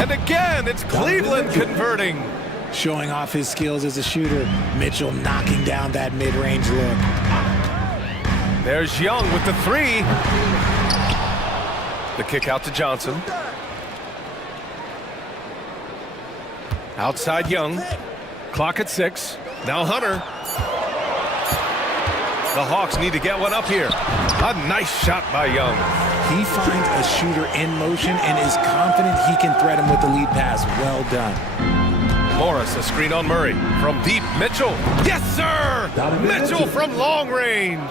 And again, it's Cleveland converting. showing off his skills as a shooter. Mitchell knocking down that mid-range look. There's Young with the three. The kick out to Johnson. Outside Young. Clock at 6. Now Hunter. The Hawks need to get one up here. A nice shot by Young. He finds a shooter in motion and is confident he can thread him with the lead pass. Well done. Morris, a screen on Murray. From deep, Mitchell. Yes, sir! Mitchell from long range.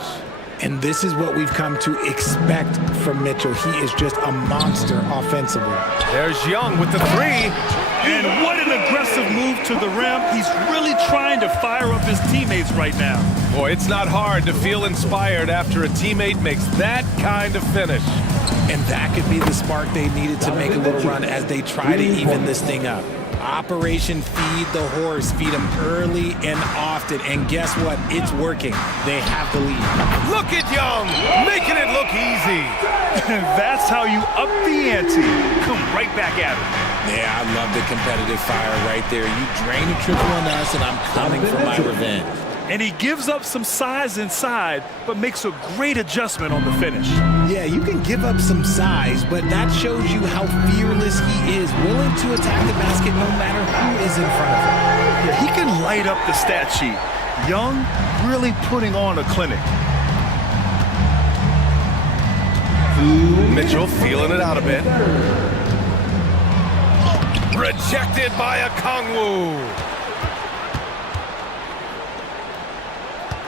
And this is what we've come to expect from Mitchell. He is just a monster offensively. There's Young with the three. And what an aggressive move to the rim. He's really trying to fire up his teammates right now. Boy, it's not hard to feel inspired after a teammate makes that kind of finish. And that could be the spark they needed to make a little run as they try to even this thing up. Operation Feed the Horse. Feed him early and often. And guess what? It's working. They have the lead. Look at Young, making it look easy. That's how you up the ante. Come right back at it. Yeah, I love the competitive fire right there. You drain a triple on us, and I'm coming for my revenge. And he gives up some size inside, but makes a great adjustment on the finish. Yeah, you can give up some size, but that shows you how fearless he is, willing to attack the basket no matter who is in front of him. Yeah, he can light up the stat sheet. Young really putting on a clinic. Mitchell feeling it out a bit. Rejected by Okongwu.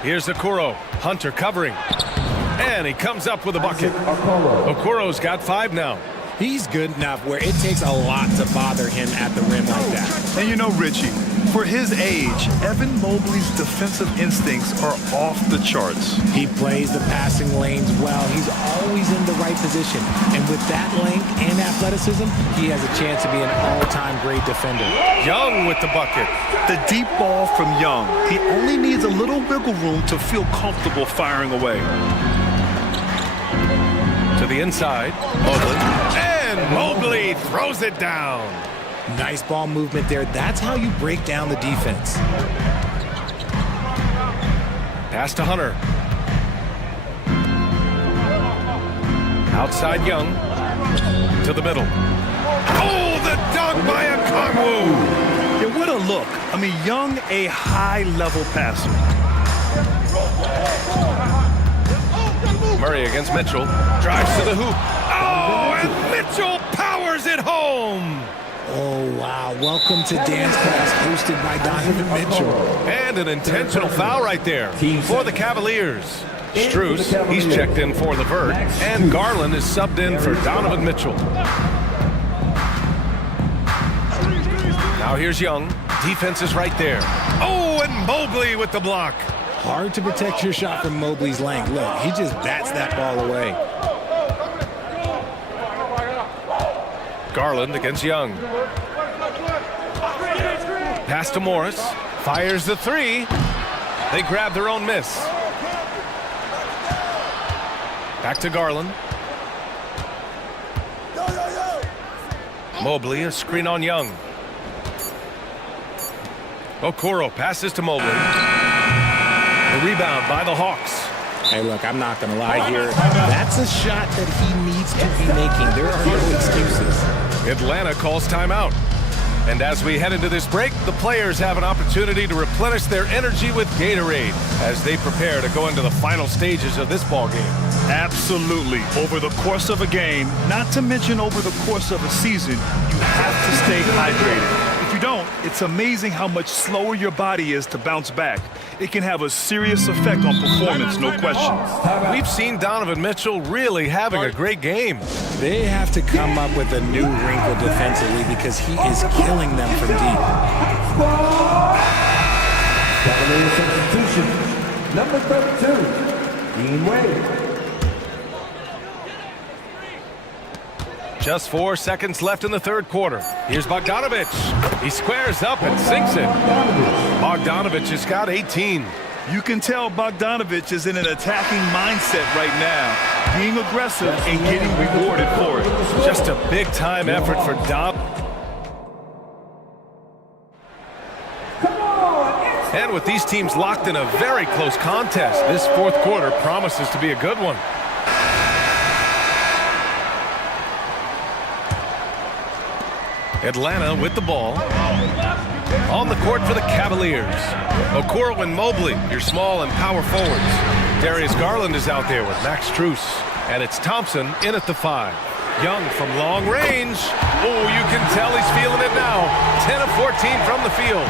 Here's Okoro. Hunter covering. And he comes up with a bucket. Okoro's got 5 now. He's good enough where it takes a lot to bother him at the rim like that. And you know, Richie, for his age, Evan Mobley's defensive instincts are off the charts. He plays the passing lanes well. He's always in the right position. And with that length and athleticism, he has a chance to be an all-time great defender. Young with the bucket. The deep ball from Young. He only needs a little wiggle room to feel comfortable firing away. To the inside, Mobley. And Mobley throws it down. Nice ball movement there. That's how you break down the defense. Pass to Hunter. Outside Young. To the middle. Oh, the dunk by Okongwu. Yeah, what a look. I mean, Young, a high-level passer. Murray against Mitchell. Drives to the hoop. Oh, and Mitchell powers it home. Oh, wow. Welcome to Dance Class, hosted by Donovan Mitchell. And an intentional foul right there for the Cavaliers. Strus, he's checked in for LeVert, and Garland is subbed in for Donovan Mitchell. Now here's Young. Defense is right there. Oh, and Mobley with the block. Hard to protect your shot from Mobley's length. Look, he just bats that ball away. Garland against Young. Pass to Morris. Fires the three. They grab their own miss. Back to Garland. Mobley, a screen on Young. Okoro passes to Mobley. The rebound by the Hawks. Hey, look, I'm not going to lie here. That's a shot that he needs to be making. There are no excuses. Atlanta calls timeout. And as we head into this break, the players have an opportunity to replenish their energy with Gatorade as they prepare to go into the final stages of this ball game. Absolutely. Over the course of a game, not to mention over the course of a season, you have to stay hydrated. If you don't, it's amazing how much slower your body is to bounce back. It can have a serious effect on performance, no question. We've seen Donovan Mitchell really having a great game. They have to come up with a new wrinkle defensively because he is killing them from deep. Substitution, number 32, Dean Wade. Just 4 seconds left in the third quarter. Here's Bogdanovich. He squares up and sinks it. Bogdanovich has got 18. You can tell Bogdanovich is in an attacking mindset right now, being aggressive and getting rewarded for it. Just a big-time effort for Dom. And with these teams locked in a very close contest, this fourth quarter promises to be a good one. Atlanta with the ball. On the court for the Cavaliers. Okoro and Mobley, your small and power forwards. Darius Garland is out there with Max Strus. And it's Thompson in at the 5. Young from long range. Oh, you can tell he's feeling it now. 10 of 14 from the field.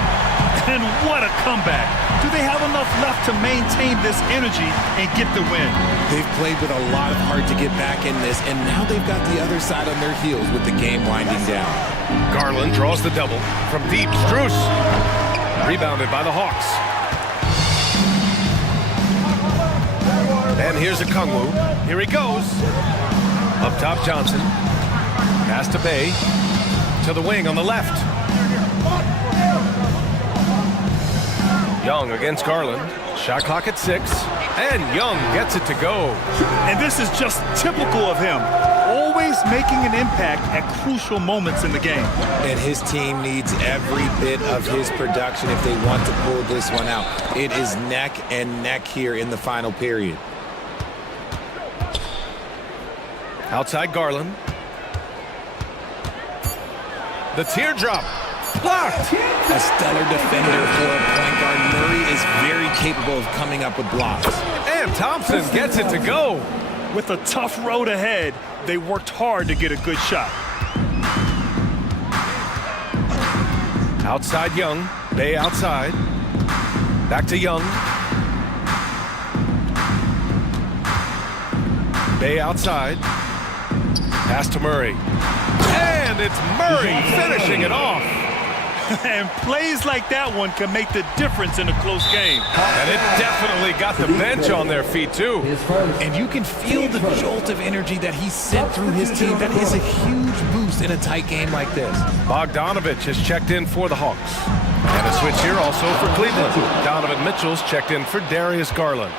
And what a comeback. Do they have enough left to maintain this energy and get the win? They've played with a lot of heart to get back in this, and now they've got the other side on their heels with the game winding down. Garland draws the double from deep. Strus. Rebounded by the Hawks. And here's a Kungwu. Here he goes. Up top, Johnson. Pass to Bay. To the wing on the left. Young against Garland. Shot clock at 6. And Young gets it to go. And this is just typical of him. Always making an impact at crucial moments in the game. And his team needs every bit of his production if they want to pull this one out. It is neck and neck here in the final period. Outside Garland. The teardrop. Blocked. A stellar defender for a point guard. Murray is very capable of coming up with blocks. And Thompson gets it to go. With a tough road ahead, they worked hard to get a good shot. Outside Young. Bay outside. Back to Young. Bay outside. Pass to Murray. And it's Murray finishing it off. And plays like that one can make the difference in a close game. And it definitely got the bench on their feet, too. And you can feel the jolt of energy that he sent through his team. That is a huge boost in a tight game like this. Bogdanovich has checked in for the Hawks. And a switch here also for Cleveland. Donovan Mitchell's checked in for Darius Garland.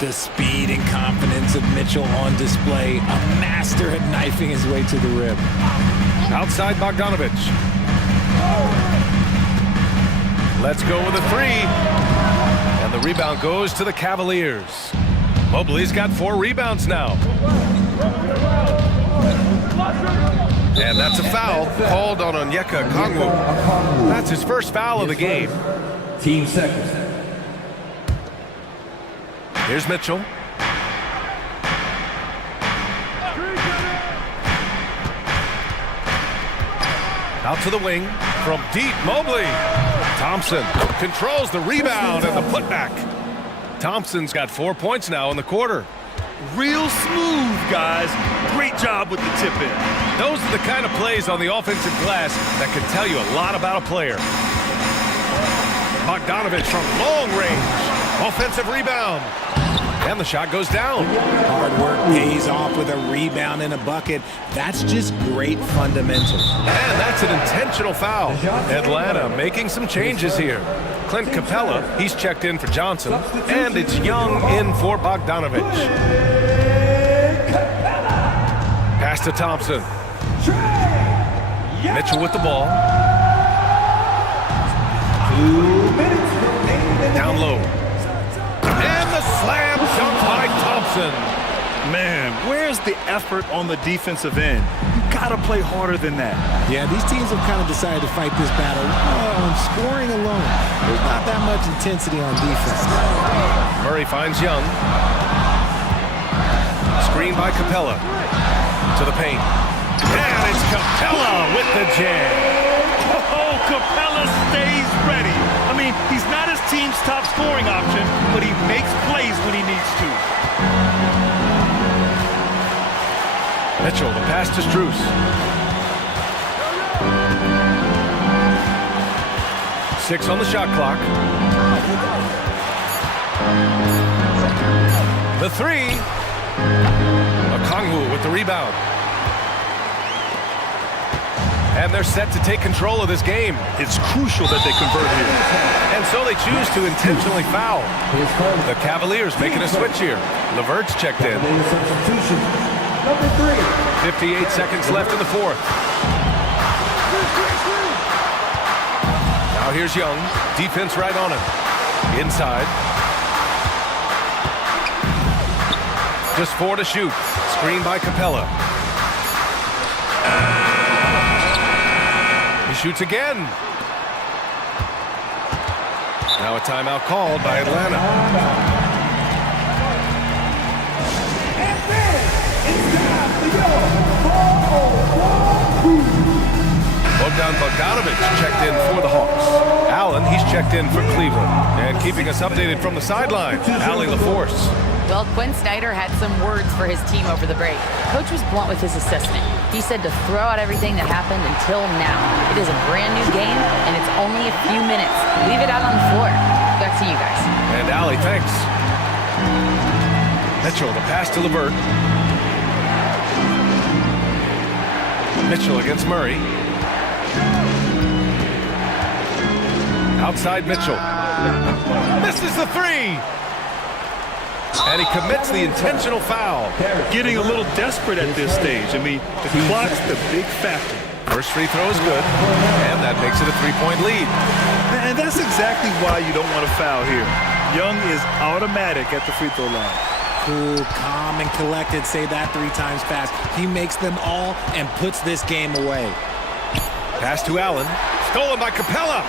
The speed and confidence of Mitchell on display. A master at knifing his way to the rim. Outside Bogdanovich. Let's go with a 3. And the rebound goes to the Cavaliers. Mobley's got 4 rebounds now. And that's a foul called on Onyeka Kongwu. That's his first foul of the game. Team second. Here's Mitchell. Out to the wing from deep. Mobley. Thompson controls the rebound and the putback. Thompson's got 4 points now in the quarter. Real smooth, guys. Great job with the tip in. Those are the kind of plays on the offensive glass that can tell you a lot about a player. Bogdanovich from long range. Offensive rebound. And the shot goes down. Hard work pays off with a rebound and a bucket. That's just great fundamentals. And that's an intentional foul. Atlanta making some changes here. Clint Capella, he's checked in for Johnson. And it's Young in for Bogdanovich. Pass to Thompson. Mitchell with the ball. Down low. And the slam dunk by Thompson. Man, where's the effort on the defensive end? You gotta play harder than that. Yeah, these teams have kind of decided to fight this battle on scoring alone. There's not that much intensity on defense. Murray finds Young. Screen by Capella. To the paint. And it's Capella with the jam. Oh, Capella stays ready. I mean, he's not his team's top scoring option, but he makes plays when he needs to. Mitchell, the pass to Strus. Six on the shot clock. The 3. Okongwu with the rebound. And they're set to take control of this game. It's crucial that they convert here. And so they choose to intentionally foul. The Cavaliers making a switch here. LeVert's checked in. Substitution. Number 3. 58 seconds left in the fourth. Now here's Young. Defense right on him. He Inside. Just 4 to shoot. Screen by Capella. He shoots again. Now a timeout called by Atlanta. Bogdanovich checked in for the Hawks. Allen, he's checked in for Cleveland. And keeping us updated from the sideline, Allie LaForce. Well, Quinn Snyder had some words for his team over the break. Coach was blunt with his assessment. He said to throw out everything that happened until now. It is a brand new game, and it's only a few minutes. Leave it out on the floor. Back to you guys. And Allie, thanks. Mitchell, the pass to LeVert. Mitchell against Murray. Outside Mitchell. Misses the three. And he commits the intentional foul. Getting a little desperate at this stage. I mean, the clock's the big factor. First free throw is good, and that makes it a 3-point lead. And that's exactly why you don't want to foul here. Young is automatic at the free throw line. Cool, calm, and collected. Say that 3 times fast. He makes them all and puts this game away. Pass to Allen. Stolen by Capella.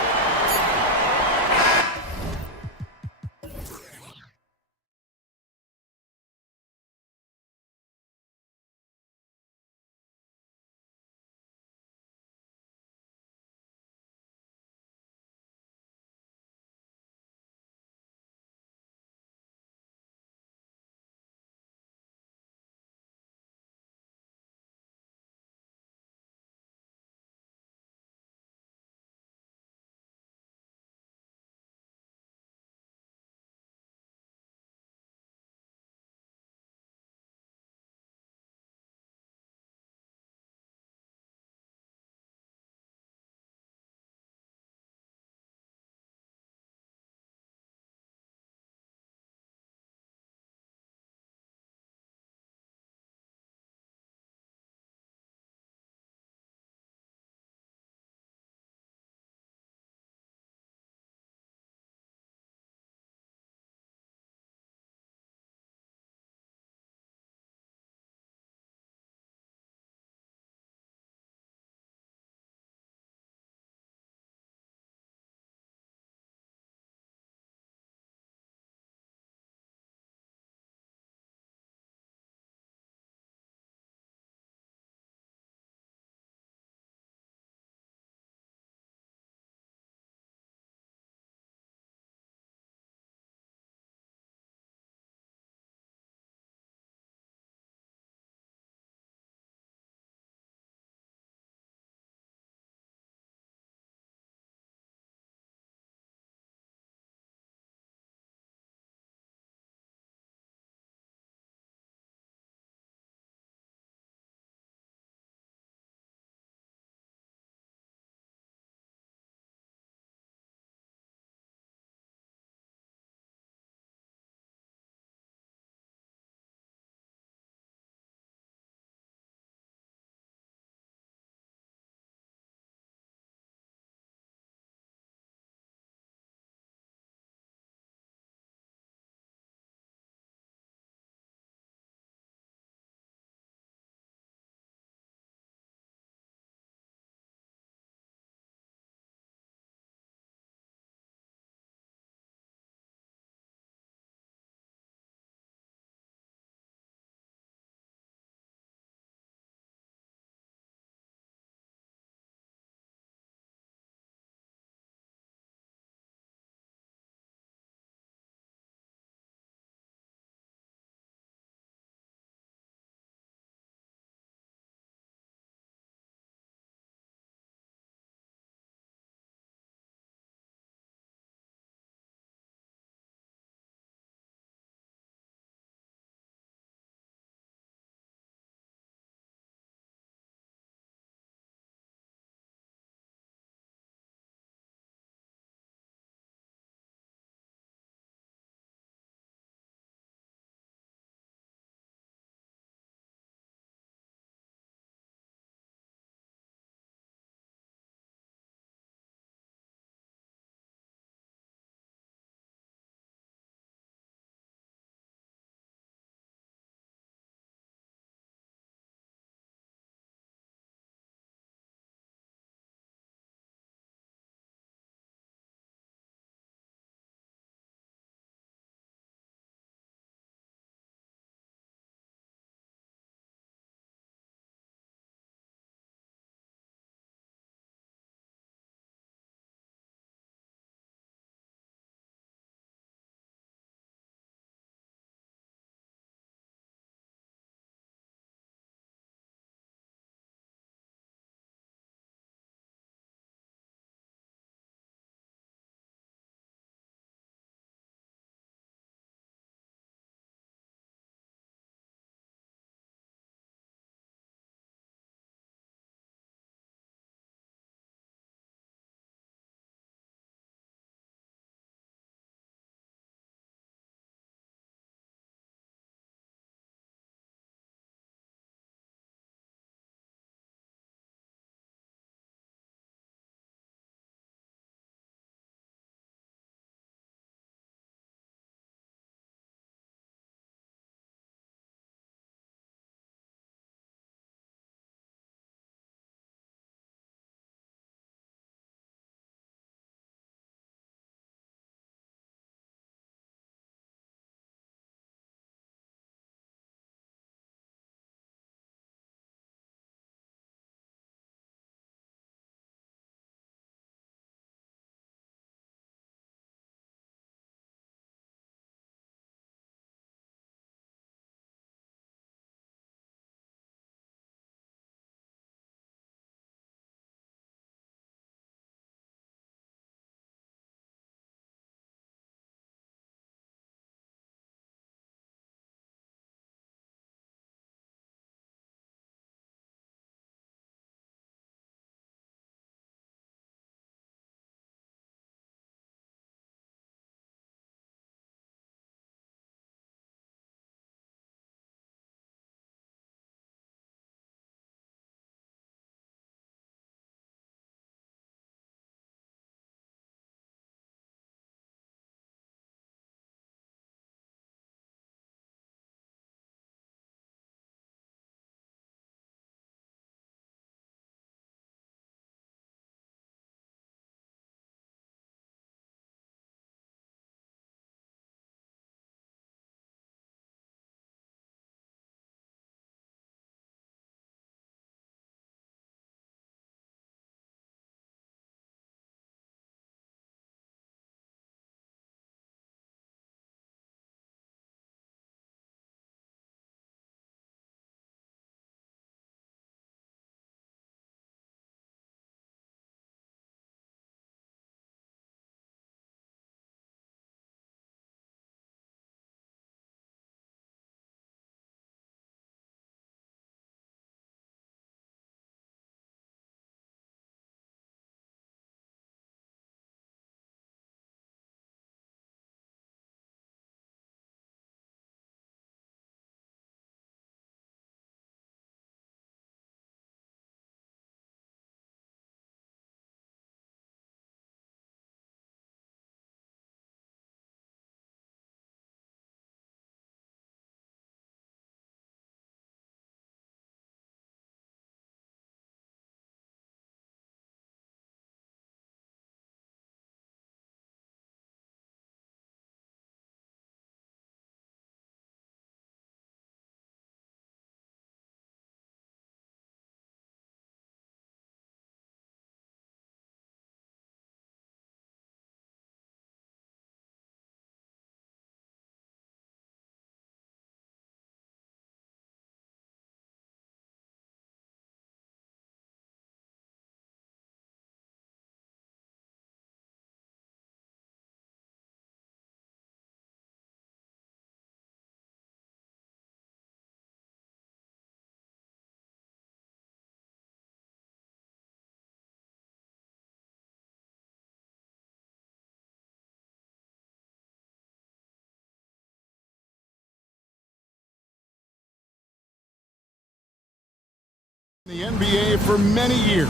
The NBA for many years.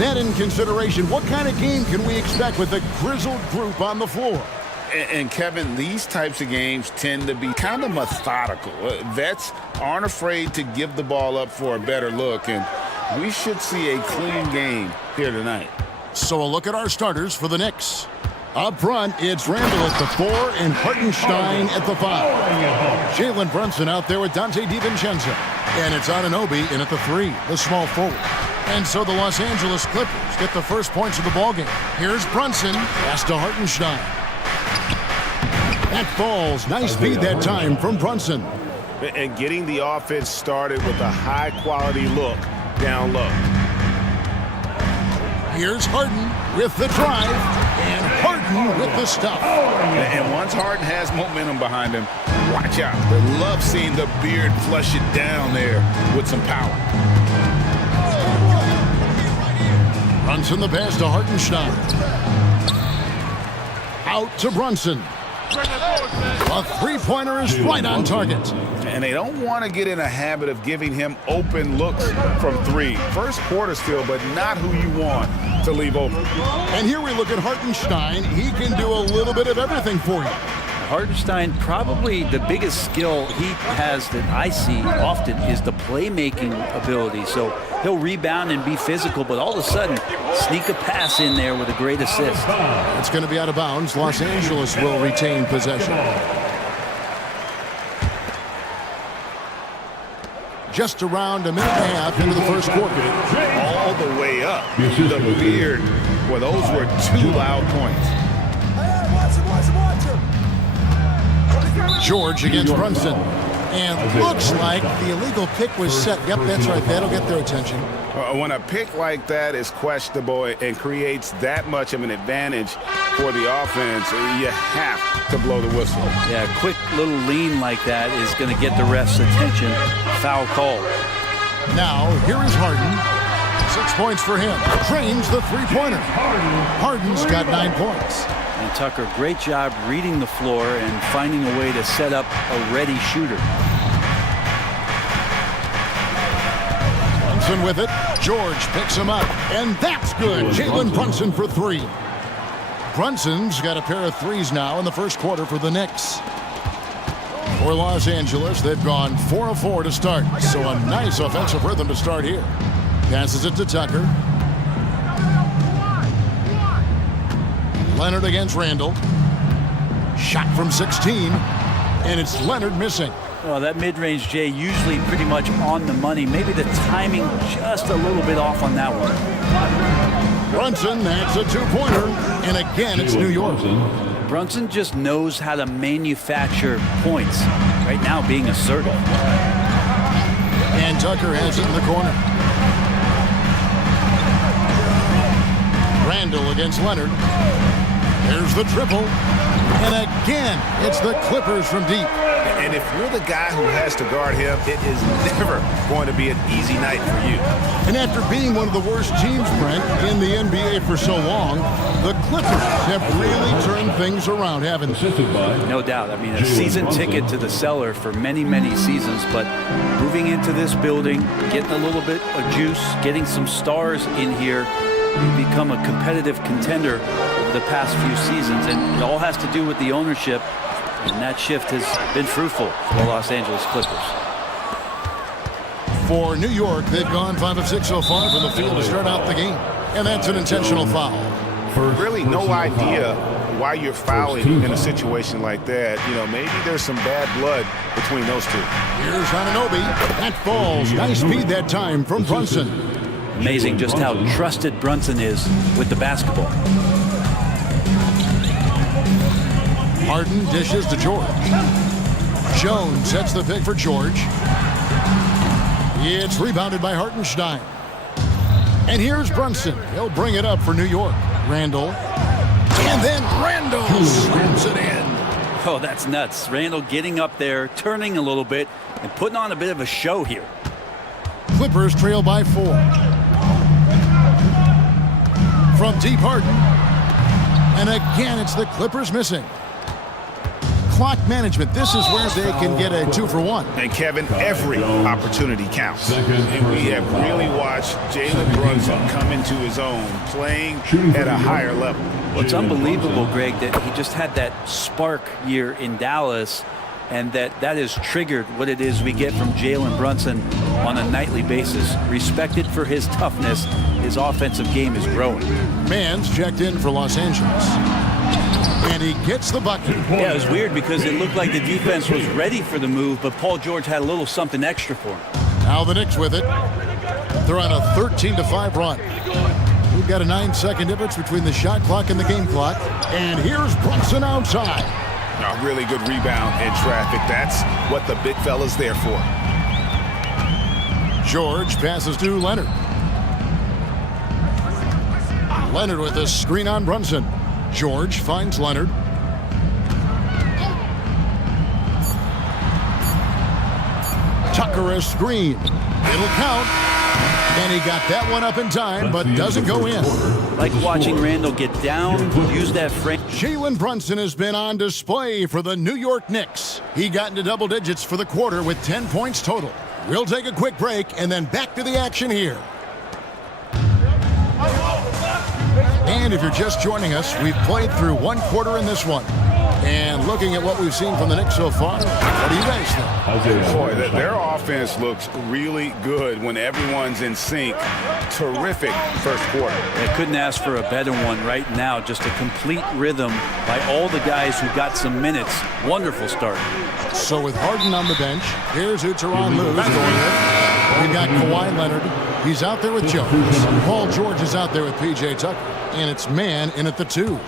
That in consideration, what kind of game can we expect with a grizzled group on the floor? And Kevin, these types of games tend to be kind of methodical. Vets aren't afraid to give the ball up for a better look, and we should see a clean game here tonight. So a look at our starters for the Knicks. Up front, it's Randall at the 4 and Hartenstein at the 5. Jalen Brunson out there with Dante DiVincenzo. And it's Anunoby in at the 3, the small forward. And so the Los Angeles Clippers get the first points of the ballgame. Here's Brunson, pass to Hartenstein. That falls. Nice speed that time from Brunson. And getting the offense started with a high-quality look down low. Here's Harden with the drive, and Harden with the stuff. And once Harden has momentum behind him, watch out. They love seeing the beard flush it down there with some power. Brunson the pass to Hartenstein. Out to Brunson. A three-pointer is right on target. And they don't want to get in a habit of giving him open looks from 3. First quarter still, but not who you want to leave open. And here we look at Hartenstein. He can do a little bit of everything for you. Hartenstein, probably the biggest skill he has that I see often is the playmaking ability. So he'll rebound and be physical, but all of a sudden sneak a pass in there with a great assist. It's going to be out of bounds. Los Angeles will retain possession. Just around a minute and a half into the first quarter. All the way up. The beard. Well, those were 2 loud points. George against Brunson. And looks like the illegal kick was set. Yep, that's right. That'll get their attention. When a pick like that is questionable and creates that much of an advantage for the offense, you have to blow the whistle. Yeah, a quick little lean like that is going to get the ref's attention. Foul call. Now, here is Harden. 6 points for him. Trains the three-pointer. Harden's got 9 points. And Tucker, great job reading the floor and finding a way to set up a ready shooter. Brunson with it. George picks him up. And that's good. Jalen Brunson for 3. Brunson's got a pair of 3s now in the first quarter for the Knicks. For Los Angeles, they've gone 4 of 4 to start. So a nice offensive rhythm to start here. Passes it to Tucker. Leonard against Randall. Shot from 16. And it's Leonard missing. Well, that mid-range, Jay, usually pretty much on the money. Maybe the timing just a little bit off on that one. Brunson, that's a 2-pointer. And again, it's New York. Brunson just knows how to manufacture points. Right now, being assertive. And Tucker has it in the corner. Randall against Leonard. There's the triple. And again, it's the Clippers from deep. And if you're the guy who has to guard him, it is never going to be an easy night for you. And after being one of the worst teams, Brent, in the NBA for so long, the Clippers have really turned things around, haven't they? No doubt. I mean, a season ticket to the cellar for many, many seasons, but moving into this building, getting a little bit of juice, getting some stars in here, we've become a competitive contender over the past few seasons, and it all has to do with the ownership, and that shift has been fruitful for the Los Angeles Clippers. For New York, they've gone 5 of 6 so far from the field to start out the game, and that's an intentional foul. Really no idea why you're fouling in a situation like that. You know, maybe there's some bad blood between those two. Here's Anunoby. That falls. Nice speed that time from Brunson. Amazing just how trusted Brunson is with the basketball. Harden dishes to George. Jones sets the pick for George. It's rebounded by Hartenstein. And here's Brunson. He'll bring it up for New York. Randall. And then Randall slams it in. Oh, that's nuts. Randall getting up there, turning a little bit, and putting on a bit of a show here. Clippers trail by 4. From deep, Harden. And again, it's the Clippers missing. clock management. This is where they can get a 2-for-1. And Kevin, every opportunity counts. And we have really watched Jalen Brunson come into his own, playing at a higher level. Well, it's unbelievable, Greg, that he just had that spark year in Dallas, and that has triggered what it is we get from Jalen Brunson on a nightly basis. Respected for his toughness, his offensive game is growing. Mann's checked in for Los Angeles. And he gets the bucket. Yeah, it was weird because it looked like the defense was ready for the move, but Paul George had a little something extra for him. Now the Knicks with it. They're on a 13-5 run. We've got a 9-second difference between the shot clock and the game clock. And here's Brunson outside. A really good rebound in traffic. That's what the big fella's there for. George passes to Leonard. Leonard with a screen on Brunson. George finds Leonard. Tucker a screen. It'll count. And he got that one up in time, but doesn't go in. Like watching Randall get down, use that frame. Jalen Brunson has been on display for the New York Knicks. He got into double digits for the quarter with 10 points total. We'll take a quick break and then back to the action here. And if you're just joining us, we've played through one quarter in this one. And looking at what we've seen from the Knicks so far, what do you guys think? Boy, their offense looks really good when everyone's in sync. Terrific first quarter. They couldn't ask for a better one right now. Just a complete rhythm by all the guys who got some minutes. Wonderful start. So with Harden on the bench, here's who Tyronn Lue's going with. We've got Kawhi Leonard. He's out there with Jones. Paul George is out there with P.J. Tucker. And it's Mann in at the 2.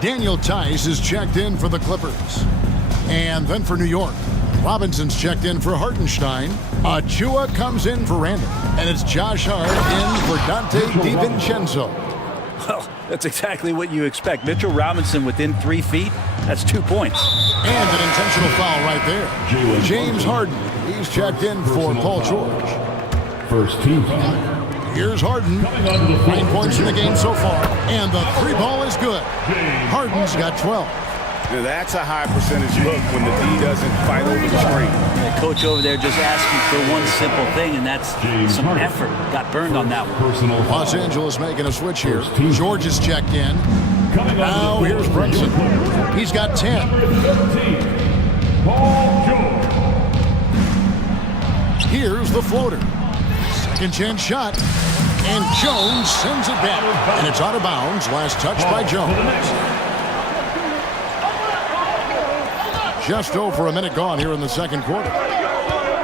Daniel Tice is checked in for the Clippers. And then for New York, Robinson's checked in for Hartenstein. Achua comes in for Randall. And it's Josh Hart in for Dante DiVincenzo. Well, that's exactly what you expect. Mitchell Robinson within 3 feet, that's 2 points. And an intentional foul right there. James Harden, he's checked in for Paul George. First team foul. Here's Harden. 9 points in the game so far. And the 3-ball is good. Harden's got 12. Now that's a high percentage look when the D doesn't fight over the screen. The coach over there just asking for one simple thing, and that's some effort. Got burned on that one. Los Angeles making a switch here. George is checked in. Now here's Brunson. He's got 10. Here's the floater. Second chance shot. And Jones sends it back. And it's out of bounds. Last touch by Jones. Just over a minute gone here in the second quarter.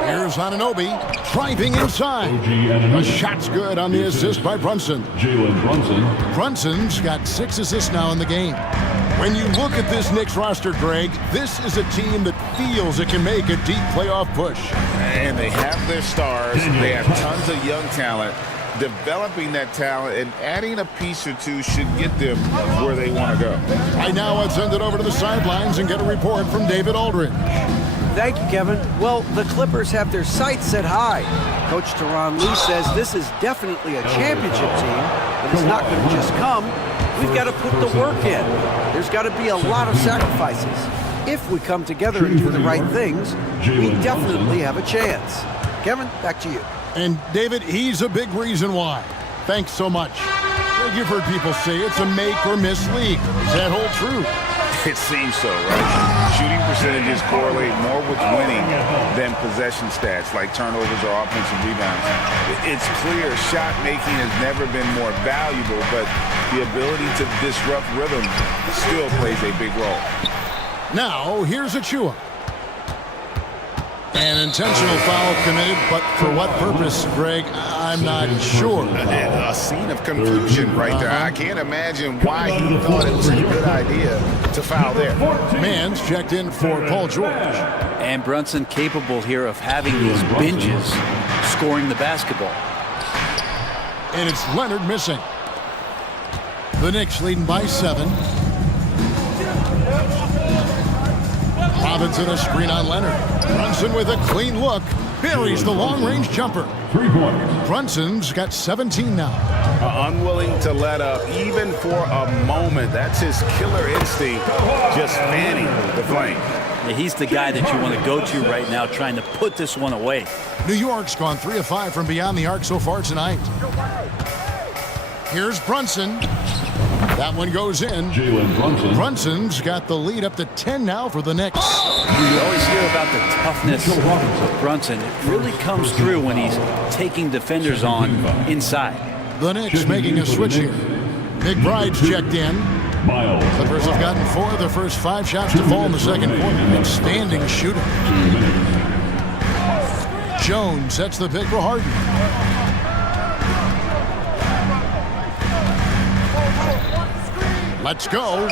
Here's Anunoby driving inside. The shot's good on the assist by Brunson. Jalen Brunson. Brunson's got 6 assists now in the game. When you look at this Knicks roster, Greg, this is a team that feels it can make a deep playoff push. And they have their stars. They have tons of young talent. Developing that talent and adding a piece or two should get them where they want to go. Right now, I'll send it over to the sidelines and get a report from David Aldridge. Thank you, Kevin. Well, the Clippers have their sights set high. Coach Tyronn Lue says this is definitely a championship team, but it's not going to just come. We've got to put the work in. There's got to be a lot of sacrifices. If we come together and do the right things, we definitely have a chance. Kevin, back to you. And David, he's a big reason why. Thanks so much. You've heard people say it's a make or miss league. Does that hold true? It seems so, right? Shooting percentages correlate more with winning than possession stats like turnovers or offensive rebounds. It's clear shot making has never been more valuable, but the ability to disrupt rhythm still plays a big role. Now, here's Achua. An intentional foul committed, but for what purpose, Greg? I'm not sure. A scene of confusion right there. I can't imagine why he thought it was a good idea to foul there. Mann's checked in for Paul George. And Brunson capable here of having these binges, scoring the basketball. And it's Leonard missing. The Knicks leading by 7. Robinson a screen on Leonard. Brunson with a clean look. Buries the long-range jumper. 3 points. Brunson's got 17 now. Unwilling to let up even for a moment. That's his killer instinct, just fanning the flame. He's the guy that you want to go to right now, trying to put this one away. New York's gone 3 of 5 from beyond the arc so far tonight. Here's Brunson. That one goes in. Jalen Brunson. Brunson's got the lead up to 10 now for the Knicks. You always hear about the toughness of Brunson. It really comes through when he's taking defenders on inside. The Knicks making a switch here. McBride's checked in. Miles. Clippers have gotten 4 of their first 5 shots to fall in the second quarter. Outstanding shooting. Jones sets the pick for Harden. Let's go.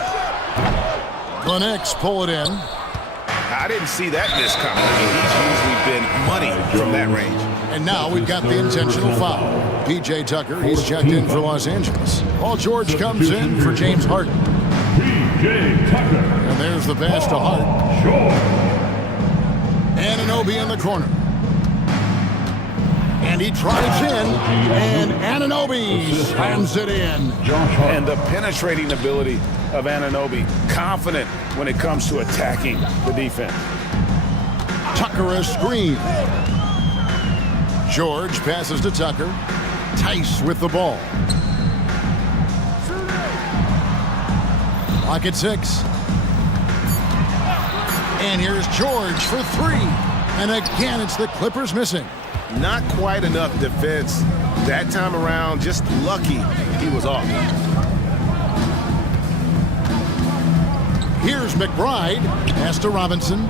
The Knicks pull it in. I didn't see that miss coming. I mean, he's usually been money from that range. And now we've got the intentional foul. P.J. Tucker, he's checked in for Los Angeles. Paul George comes in for James Harden. P.J. Tucker. And there's the pass to Harden. Anunoby in the corner. And he drives in, and Anunoby slams it in. And the penetrating ability of Anunoby, confident when it comes to attacking the defense. Tucker a screen. George passes to Tucker. Tice with the ball. Lock at 6. And here's George for 3. And again, it's the Clippers missing. Not quite enough defense that time around. Just lucky he was off. Here's McBride. Pass to Robinson.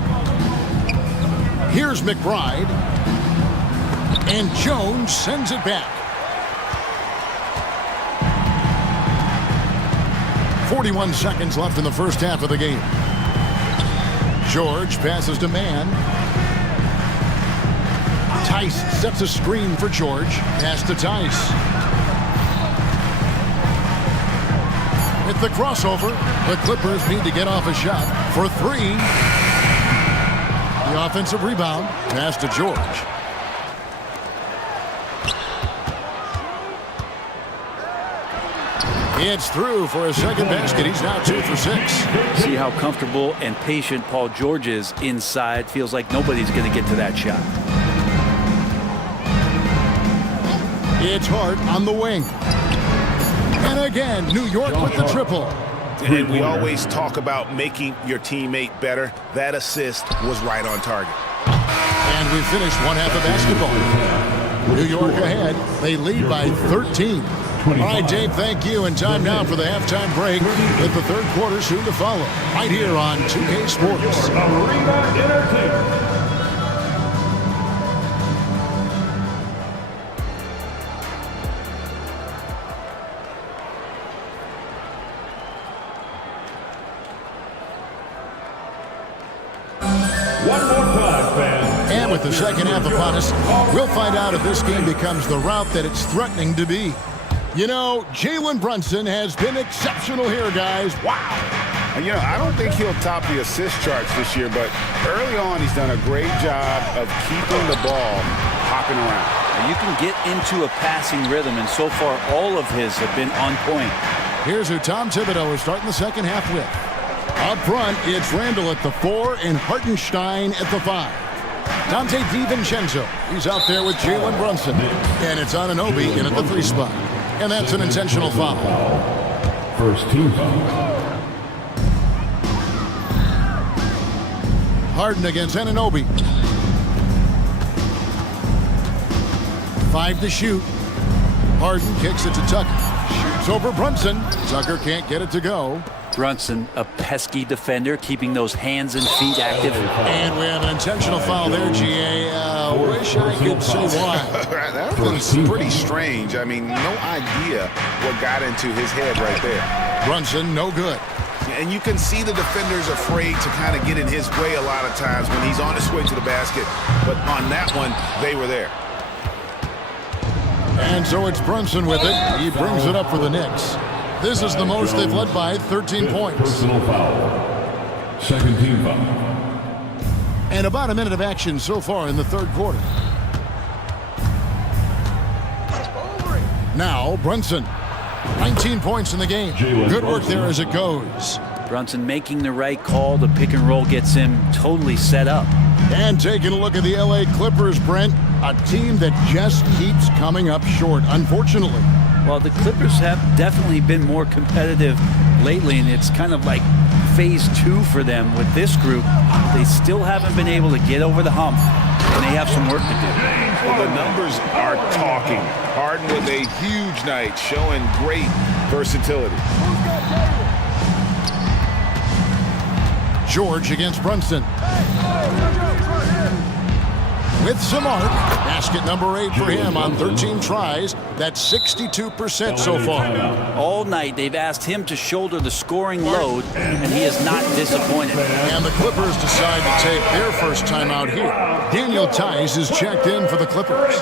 Here's McBride. And Jones sends it back. 41 seconds left in the first half of the game. George passes to Mann. Tice sets a screen for George. Pass to Tice. At the crossover, the Clippers need to get off a shot for 3. The offensive rebound. Pass to George. It's through for a second basket. He's now 2 for 6. See how comfortable and patient Paul George is inside. Feels like nobody's going to get to that shot. It's Hart on the wing. And again, New York with the triple. And we always talk about making your teammate better. That assist was right on target. And we finished one half of basketball. New York ahead. They lead by 13. All right, Dave, thank you. And time now for the halftime break with the third quarter soon to follow. Right here on 2K Sports. Arena Entertainment. One more time, fans. And with the second half upon us, we'll find out if this game becomes the route that it's threatening to be. You know, Jalen Brunson has been exceptional here, guys. Wow. You know, I don't think he'll top the assist charts this year, but early on he's done a great job of keeping the ball hopping around. You can get into a passing rhythm, and so far all of his have been on point. Here's who Tom Thibodeau is starting the second half with. Up front, it's Randall at the 4 and Hartenstein at the 5. Dante DiVincenzo, he's out there with Jalen Brunson. And it's Anunoby in at the 3 spot. And that's an intentional foul. First team foul. Harden against Anunoby. 5 to shoot. Harden kicks it to Tucker. Shoots over Brunson. Tucker can't get it to go. Brunson, a pesky defender, keeping those hands and feet active. And we have an intentional foul there, GA. Wish I could say why. That was pretty strange. I mean, no idea what got into his head right there. Brunson, no good. And you can see the defenders afraid to kind of get in his way a lot of times when he's on his way to the basket. But on that one, they were there. And so it's Brunson with it. He brings it up for the Knicks. This is the most they've led by 13 points. Personal foul. Second team foul. And about a minute of action so far in the third quarter. Now Brunson. 19 points in the game. Good work there as it goes. Brunson making the right call. The pick and roll gets him totally set up. And taking a look at the LA Clippers, Brent, a team that just keeps coming up short, unfortunately. Well, the Clippers have definitely been more competitive lately, and it's kind of like phase 2 for them with this group. They still haven't been able to get over the hump, and they have some work to do. Well, the numbers are talking. Harden with a huge night, showing great versatility. George against Brunson. With some arc, basket number 8 for him on 13 tries. That's 62% so far. All night they've asked him to shoulder the scoring load, and he is not disappointed. And the Clippers decide to take their first time out here. Daniel Tice is checked in for the Clippers.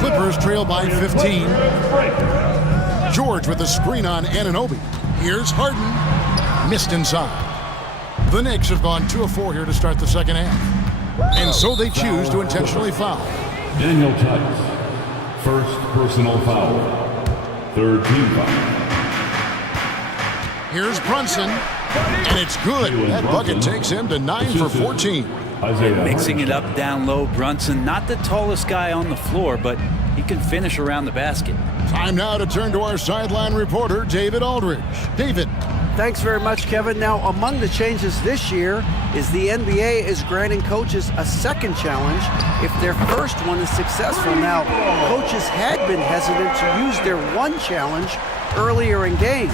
Clippers trail by 15. George with a screen on Anunoby. Here's Harden. Missed inside. The Knicks have gone 2 of 4 here to start the second half. And so they choose to intentionally foul. Daniel Tice, first personal foul. Third team foul. Here's Brunson, and it's good. That bucket takes him to 9 for 14. Mixing it up down low, Brunson, not the tallest guy on the floor, but he can finish around the basket. Time now to turn to our sideline reporter, David Aldridge. David. Thanks very much, Kevin. Now, among the changes this year is the NBA is granting coaches a second challenge if their first one is successful. Now, coaches had been hesitant to use their one challenge earlier in games,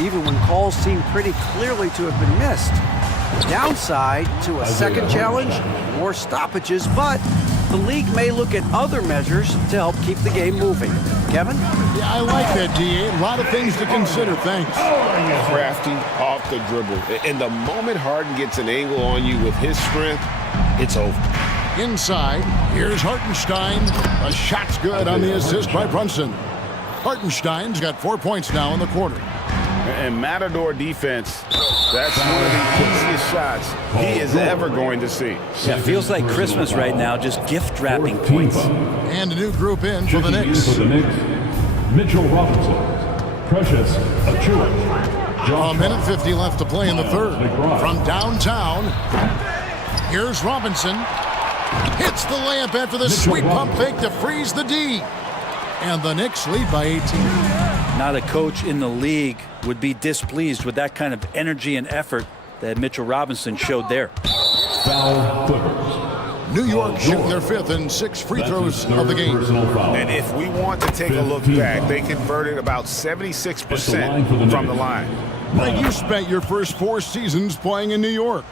even when calls seemed pretty clearly to have been missed. Downside to a second challenge, more stoppages, but the league may look at other measures to help keep the game moving. Kevin? Yeah, I like that, D.A. A lot of things to consider. Thanks. Crafty off the dribble. And the moment Harden gets an angle on you with his strength, it's over. Inside, here's Hartenstein. A shot's good on the assist by Brunson. Hartenstein's got 4 points now in the quarter. And Matador defense, that's one of the easiest shots he is ever going to see. Yeah, feels like Christmas right now, just gift wrapping points. And a new group in for the Knicks. Mitchell Robinson, Precious Achiuwa. A minute 50 left to play in the third. From downtown, here's Robinson. Hits the layup after the sweet pump fake to freeze the D. And the Knicks lead by 18. Not a coach in the league would be displeased with that kind of energy and effort that Mitchell Robinson showed there. Foul Clippers. New York shooting their 5th and 6 free throws of the game. And if we want to take a look back, they converted about 76% from the line. Mike, you spent your first 4 seasons playing in New York.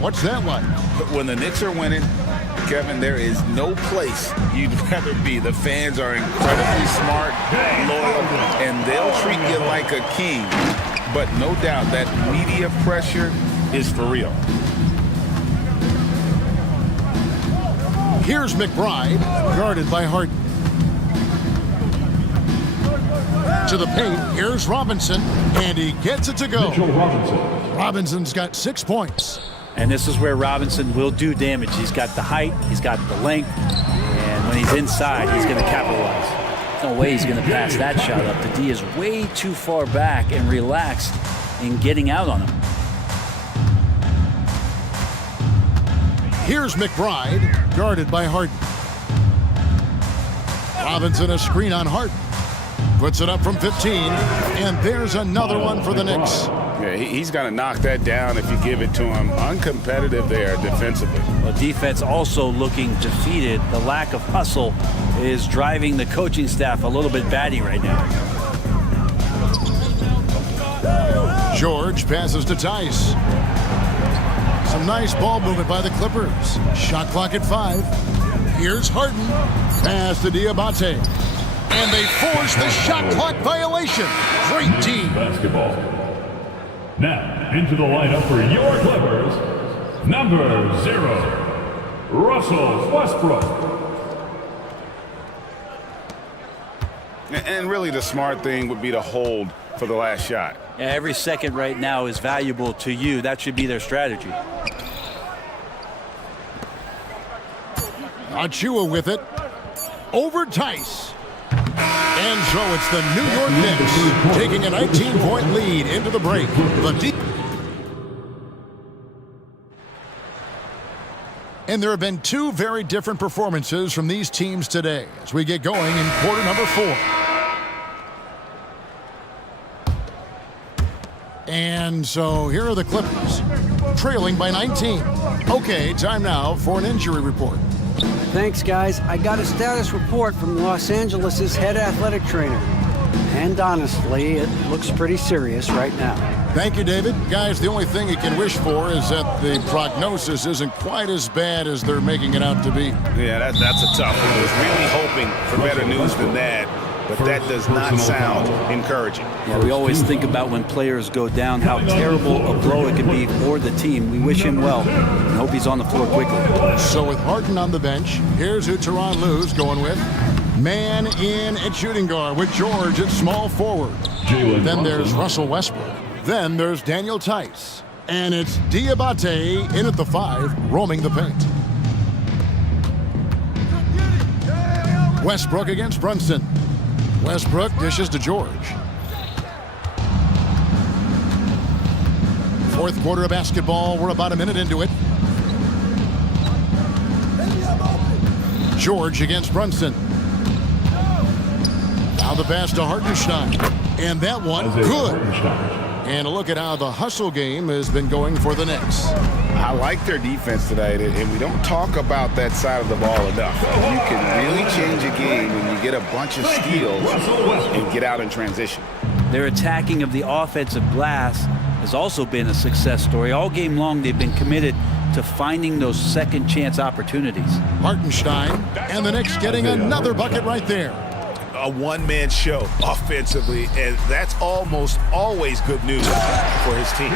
What's that like? When the Knicks are winning, Kevin, there is no place you'd rather be. The fans are incredibly smart, loyal, and they'll treat you like a king. But no doubt that media pressure is for real. Here's McBride, guarded by Harden. To the paint, here's Robinson, and he gets it to go. Robinson's got 6 points. And this is where Robinson will do damage. He's got the height, he's got the length, and when he's inside, he's going to capitalize. No way he's going to pass that shot up. The D is way too far back and relaxed in getting out on him. Here's McBride, guarded by Harden. Robinson a screen on Harden. Puts it up from 15, and there's another one for the Knicks. Yeah, he's going to knock that down if you give it to him. Uncompetitive there defensively. Well, defense also looking defeated. The lack of hustle is driving the coaching staff a little bit batty right now. George passes to Tice. Some nice ball movement by the Clippers. Shot clock at 5. Here's Harden. Pass to Diabate. And they force the shot clock violation. Great team. Basketball. Now, into the lineup for your Clippers, number 0, Russell Westbrook. And really the smart thing would be to hold for the last shot. Yeah, every second right now is valuable to you. That should be their strategy. Achiuwa with it. Over Tice. And so it's the New York Knicks taking a 19-point lead into the break. And there have been two very different performances from these teams today as we get going in quarter number 4. And so here are the Clippers, trailing by 19. Okay, time now for an injury report. Thanks, guys. I got a status report from Los Angeles' head athletic trainer. And honestly, it looks pretty serious right now. Thank you, David. Guys, the only thing you can wish for is that the prognosis isn't quite as bad as they're making it out to be. Yeah, that's a tough one. I was really hoping for better news than that, but that does not sound encouraging. Yeah, we always think about when players go down, how terrible a blow it can be for the team. We wish him well and hope he's on the floor quickly. So with Harden on the bench, here's who Tyronn Lue's going with. Man in at shooting guard with George at small forward. Then there's Russell Westbrook. Then there's Daniel Tice. And it's Diabate in at the 5, roaming the paint. Westbrook against Brunson. Westbrook dishes to George. Fourth quarter of basketball. We're about a minute into it. George against Brunson. Now the pass to Hartenstein. And that one, good. And a look at how the hustle game has been going for the Knicks. I like their defense tonight, and we don't talk about that side of the ball enough. You can really change a game when you get a bunch of steals and get out in transition. Their attacking of the offensive glass has also been a success story. All game long, they've been committed to finding those second chance opportunities. Hartenstein, and the Knicks getting another bucket right there. A one-man show offensively, and that's almost always good news for his team.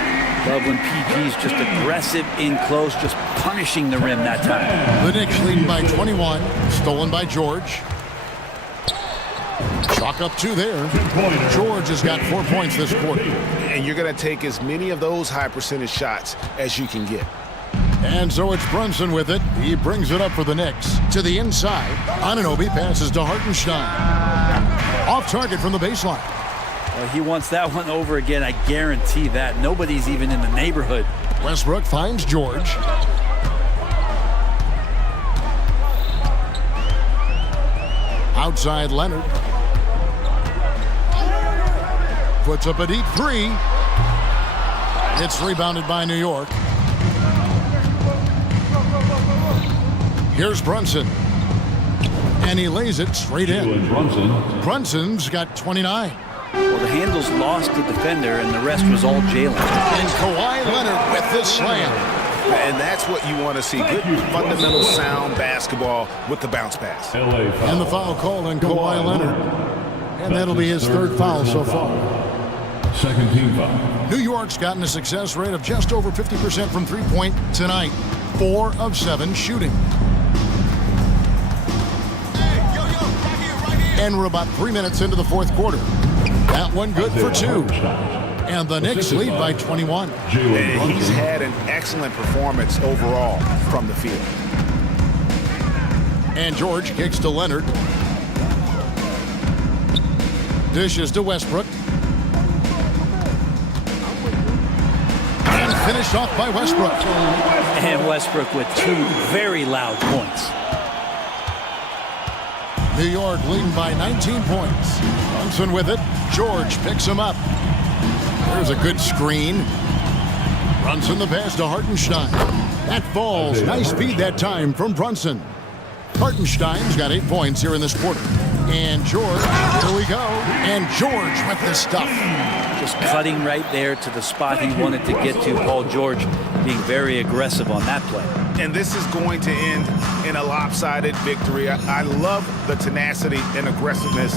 Love when PG's just aggressive in close, just punishing the rim that time. The Knicks leading by 21, stolen by George. Chalk up 2 there. George has got 4 points this quarter. And you're going to take as many of those high percentage shots as you can get. And so it's Brunson with it. He brings it up for the Knicks. To the inside. Anunoby passes to Hartenstein. Off target from the baseline. Well, he wants that one over again. I guarantee that. Nobody's even in the neighborhood. Westbrook finds George. Outside Leonard. Puts up a deep 3. It's rebounded by New York. Here's Brunson. And he lays it straight in. Brunson's got 29. Well, the handles lost the defender, and the rest was all Jalen. And Kawhi Leonard with the slam. And that's what you want to see. Good fundamental sound basketball with the bounce pass. And the foul called on Kawhi Leonard. And that'll be his 3rd foul so far. Second team foul. New York's gotten a success rate of just over 50% from three-point tonight. 4 of 7 shooting. And we're about 3 minutes into the 4th quarter. That one good for 2. And the Knicks lead by 21. And he's had an excellent performance overall from the field. And George kicks to Leonard. Dishes to Westbrook. And finished off by Westbrook. And Westbrook with 2 very loud points. New York leading by 19 points. Brunson with it. George picks him up. There's a good screen. Brunson the pass to Hartenstein. That falls. Nice feed that time from Brunson. Hartenstein's got 8 points here in this quarter. And George, here we go. And George with the stuff. Just cutting right there to the spot he wanted to get to. Paul George being very aggressive on that play. And this is going to end in a lopsided victory. I love the tenacity and aggressiveness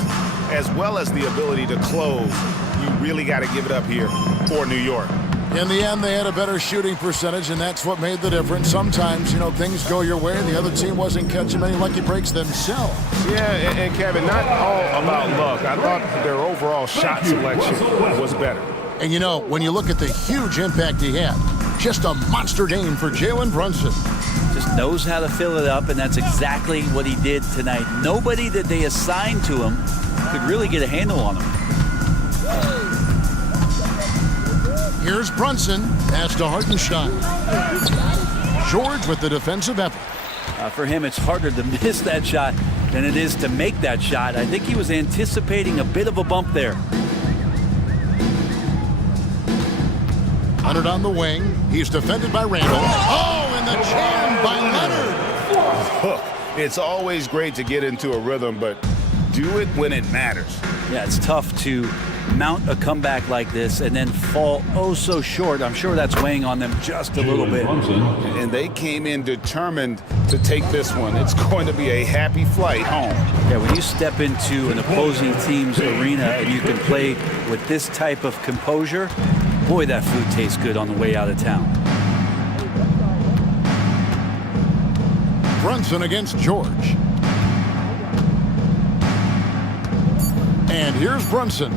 as well as the ability to close. You really got to give it up here for New York. In the end, they had a better shooting percentage, and that's what made the difference. Sometimes, things go your way, and the other team wasn't catching many lucky breaks themselves. Yeah, and Kevin, not all about luck. I thought their overall shot selection was better. And when you look at the huge impact he had, just a monster game for Jalen Brunson. Just knows how to fill it up, and that's exactly what he did tonight. Nobody that they assigned to him could really get a handle on him. Here's Brunson. Pass to Hartenstein. George with the defensive effort. For him, it's harder to miss that shot than it is to make that shot. I think he was anticipating a bit of a bump there. Leonard on the wing. He's defended by Randall. Oh, and the jam by Leonard. It's always great to get into a rhythm, but do it when it matters. Yeah, it's tough to mount a comeback like this and then fall oh so short. I'm sure that's weighing on them just a little bit. And they came in determined to take this one. It's going to be a happy flight home. Yeah, when you step into an opposing team's arena and you can play with this type of composure, boy, that food tastes good on the way out of town. Brunson against George. And here's Brunson.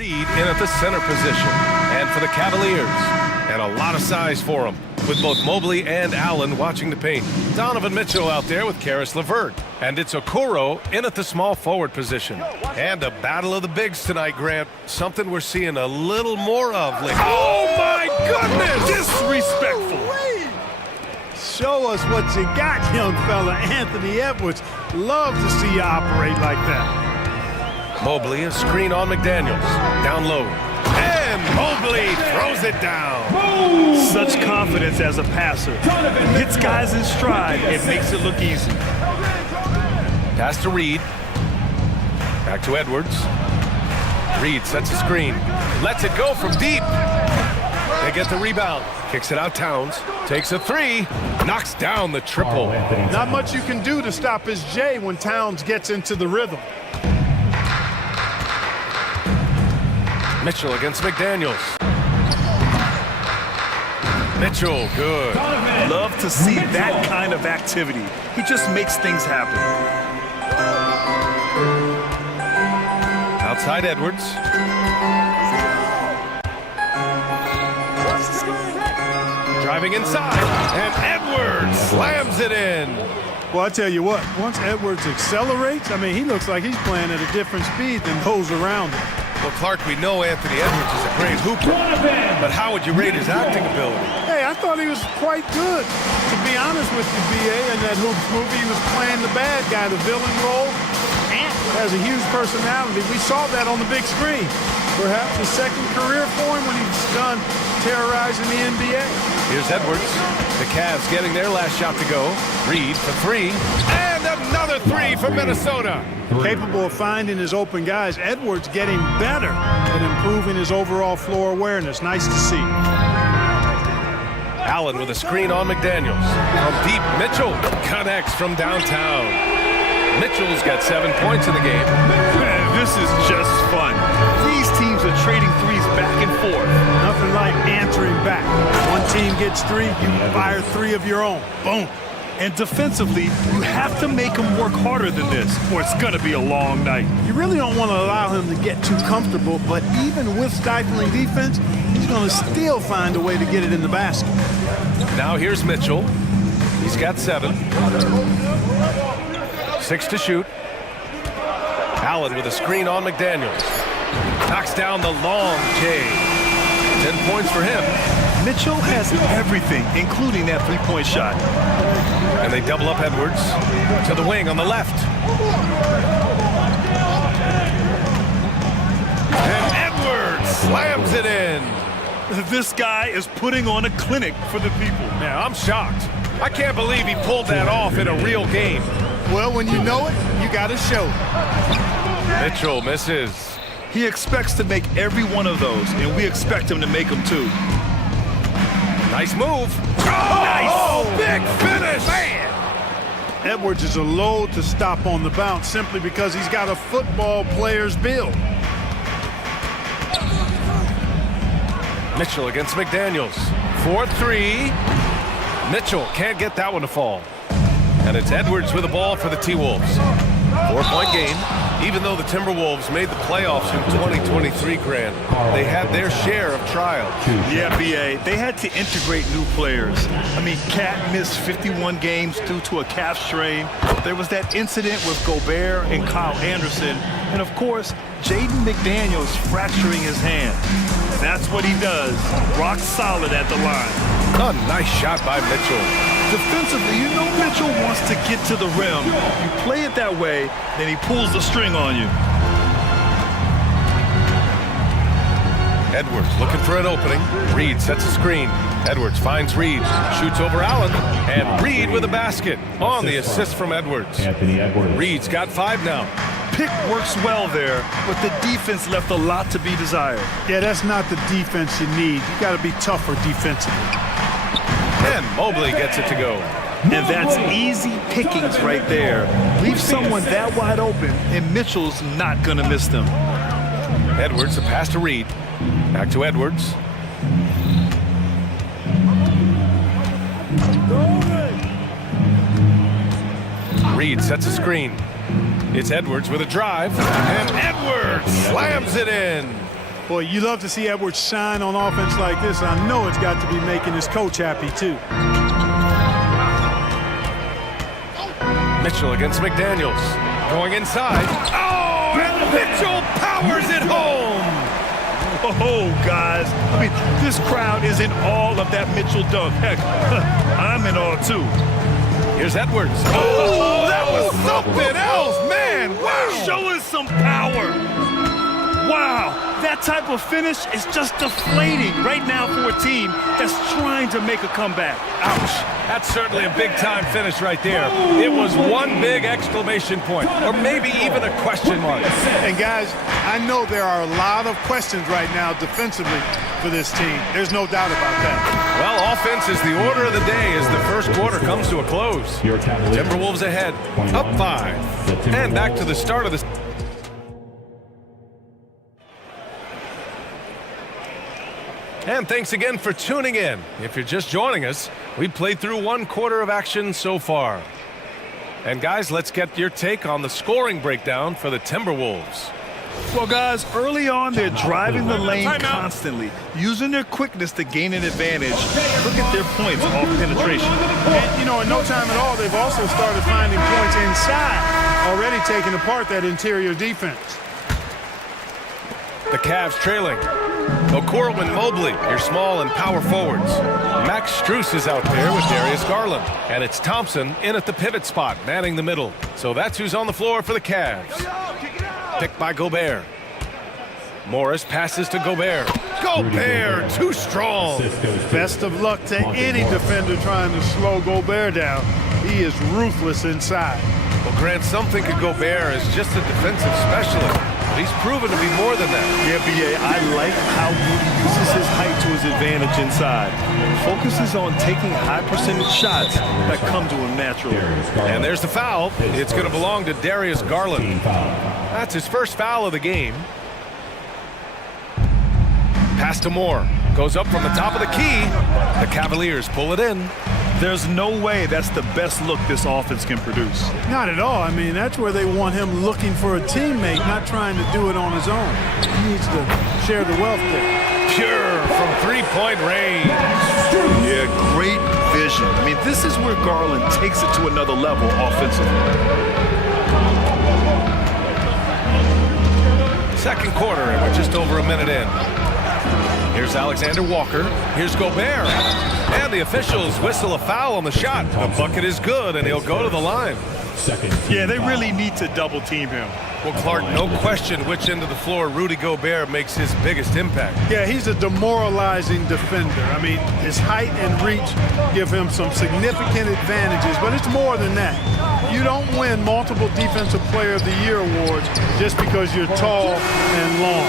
Reed in at the center position. And for the Cavaliers, and a lot of size for them, with both Mobley and Allen watching the paint. Donovan Mitchell out there with Karis LeVert. And it's Okoro in at the small forward position. And a battle of the bigs tonight, Grant. Something we're seeing a little more of lately. Oh my goodness! Disrespectful. Show us what you got, young fella. Anthony Edwards. Love to see you operate like that. Mobley, a screen on McDaniels. Down low. And Mobley throws it down. Such confidence as a passer. Hits guys in stride. It makes it look easy. Pass to Reed. Back to Edwards. Reed sets a screen. Lets it go from deep. They get the rebound. Kicks it out Towns. Takes a three. Knocks down the triple. Not much you can do to stop his J when Towns gets into the rhythm. Mitchell against McDaniels. Mitchell, good. Love to see that kind of activity. He just makes things happen. Outside Edwards. Driving inside, and Edwards slams it in. Well, I tell you what, once Edwards accelerates, I mean, he looks like he's playing at a different speed than those around him. Well, Clark, we know Anthony Edwards is a great hooper, but how would you rate his acting ability? Hey, I thought he was quite good. To be honest with you, B.A., in that Hoops movie, he was playing the bad guy, the villain role. Ant has a huge personality. We saw that on the big screen. Perhaps his second career for him when he's done terrorizing the NBA. Here's Edwards. The Cavs getting their last shot to go. Reed for three. And another three for Minnesota. Capable of finding his open guys. Edwards getting better at improving his overall floor awareness. Nice to see. Allen with a screen on McDaniels. From deep, Mitchell connects from downtown. Mitchell's got 7 points in the game. Man, this is just fun. These teams are trading threes back and forth. Nothing like answering back. One team gets three, you fire three of your own. Boom. And defensively, you have to make him work harder than this, or it's going to be a long night. You really don't want to allow him to get too comfortable, but even with stifling defense, he's going to still find a way to get it in the basket. Now here's Mitchell. He's got 7. 6 to shoot. Allen with a screen on McDaniels. Knocks down the long J. 10 points for him. Mitchell has everything, including that three-point shot. And they double up Edwards to the wing on the left. And Edwards slams it in. This guy is putting on a clinic for the people. Yeah, I'm shocked. I can't believe he pulled that off in a real game. Well, when you know it, you got to show it. Mitchell misses. He expects to make every one of those, and we expect him to make them too. Nice move. Oh, nice. Big finish. Man. Edwards is a load to stop on the bounce simply because he's got a football player's build. Mitchell against McDaniels. 4-3. Mitchell can't get that one to fall. And it's Edwards with the ball for the T-Wolves. 4-point game. Even though the Timberwolves made the playoffs in 2023, Grant, they had their share of trials. Yeah, B.A., they had to integrate new players. I mean, Cat missed 51 games due to a calf strain. There was that incident with Gobert and Kyle Anderson. And, of course, Jaden McDaniels fracturing his hand. That's what he does. Rock solid at the line. A nice shot by Mitchell. Defensively, you know Mitchell wants to get to the rim. You play it that way, then he pulls the string on you. Edwards looking for an opening. Reed sets a screen. Edwards finds Reed. Shoots over Allen. And Reed with a basket on the assist from Edwards. Reed's got 5 now. Pick works well there, but the defense left a lot to be desired. Yeah, that's not the defense you need. You got to be tougher defensively. And Mobley gets it to go. And that's easy pickings right there. Leave someone that wide open, and Mitchell's not going to miss them. Edwards, a pass to Reed. Back to Edwards. Reed sets a screen. It's Edwards with a drive. And Edwards slams it in. Boy, you love to see Edwards shine on offense like this. I know it's got to be making his coach happy, too. Mitchell against McDaniels. Going inside. Oh, and Mitchell powers it home. Oh, guys. I mean, this crowd is in awe of that Mitchell dunk. Heck, I'm in awe, too. Here's Edwards. Oh, that was something else, man. Wow. Show us some power. Wow, that type of finish is just deflating right now for a team that's trying to make a comeback. Ouch. That's certainly a big-time finish right there. It was one big exclamation point, or maybe even a question mark. And guys, I know there are a lot of questions right now defensively for this team. There's no doubt about that. Well, offense is the order of the day as the first quarter comes to a close. Timberwolves ahead, up 5, and back to the start of the... And thanks again for tuning in. If you're just joining us, we've played through one quarter of action so far. And guys, let's get your take on the scoring breakdown for the Timberwolves. Well, guys, early on, they're driving the lane constantly, using their quickness to gain an advantage. Look at their points off penetration. And, you know, in no time at all, they've also started finding points inside, already taking apart that interior defense. The Cavs trailing. Okoro and Mobley, your small and power forwards. Max Strus is out there with Darius Garland. And it's Thompson in at the pivot spot, manning the middle. So that's who's on the floor for the Cavs. Picked by Gobert. Morris passes to Gobert. Gobert, too strong. Best of luck to any defender trying to slow Gobert down. He is ruthless inside. Well, Grant, some think of Gobert as just a defensive specialist. But he's proven to be more than that. Yeah, B.A., I like how he uses his height to his advantage inside. Focuses on taking high percentage shots that come to him naturally. And there's the foul. It's going to belong to Darius Garland. That's his first foul of the game. Pass to Moore. Goes up from the top of the key. The Cavaliers pull it in. There's no way that's the best look this offense can produce. Not at all. I mean, that's where they want him looking for a teammate, not trying to do it on his own. He needs to share the wealth there. Pure from three-point range. Yeah, great vision. I mean, this is where Garland takes it to another level offensively. Second quarter, and we're just over a minute in. Here's Alexander Walker. Here's Gobert. And the officials whistle a foul on the shot. The bucket is good, and he'll go to the line. Yeah, they really need to double team him. Well, Clark, no question which end of the floor Rudy Gobert makes his biggest impact. Yeah, he's a demoralizing defender. I mean, his height and reach give him some significant advantages, but it's more than that. You don't win multiple Defensive Player of the Year awards just because you're tall and long.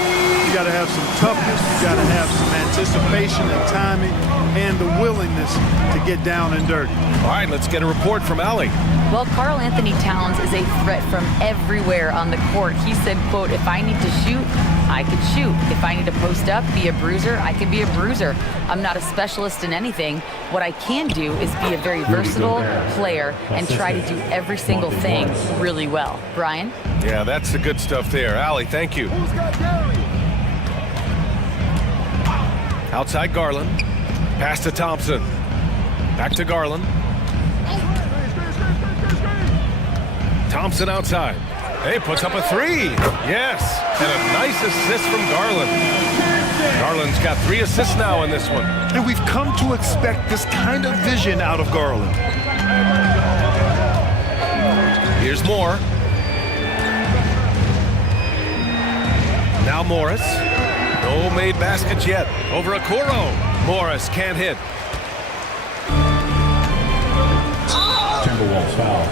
You got to have some toughness, you got to have some anticipation and timing, and the willingness to get down and dirty. All right, let's get a report from Allie. Well, Karl Anthony Towns is a threat from everywhere on the court. He said, quote, if I need to shoot, I can shoot. If I need to post up, be a bruiser, I can be a bruiser. I'm not a specialist in anything. What I can do is be a very versatile player and try to do every single thing really well. Brian? Yeah, that's the good stuff there. Allie, thank you. Outside Garland. Pass to Thompson. Back to Garland. Thompson outside. Hey, puts up a three. Yes. And a nice assist from Garland. Garland's got 3 assists now in this one. And we've come to expect this kind of vision out of Garland. Here's Moore. Now Morris. No made baskets yet. Over Okoro. Morris can't hit.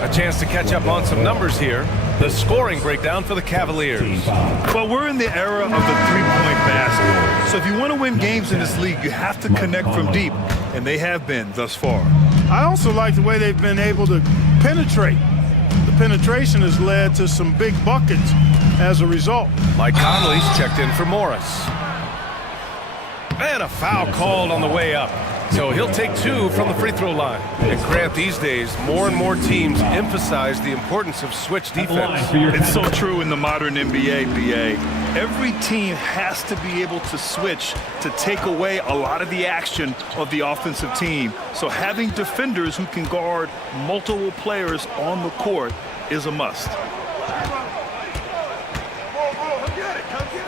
A chance to catch up on some numbers here. The scoring breakdown for the Cavaliers. Well, we're in the era of the three-point basket. So if you want to win games in this league, you have to connect from deep, and they have been thus far. I also like the way they've been able to penetrate. The penetration has led to some big buckets as a result. Mike Conley's checked in for Morris. And a foul called on the way up. So he'll take 2 from the free throw line. And Grant, these days, more and more teams emphasize the importance of switch defense. It's so true in the modern NBA, BA. Every team has to be able to switch to take away a lot of the action of the offensive team. So having defenders who can guard multiple players on the court is a must.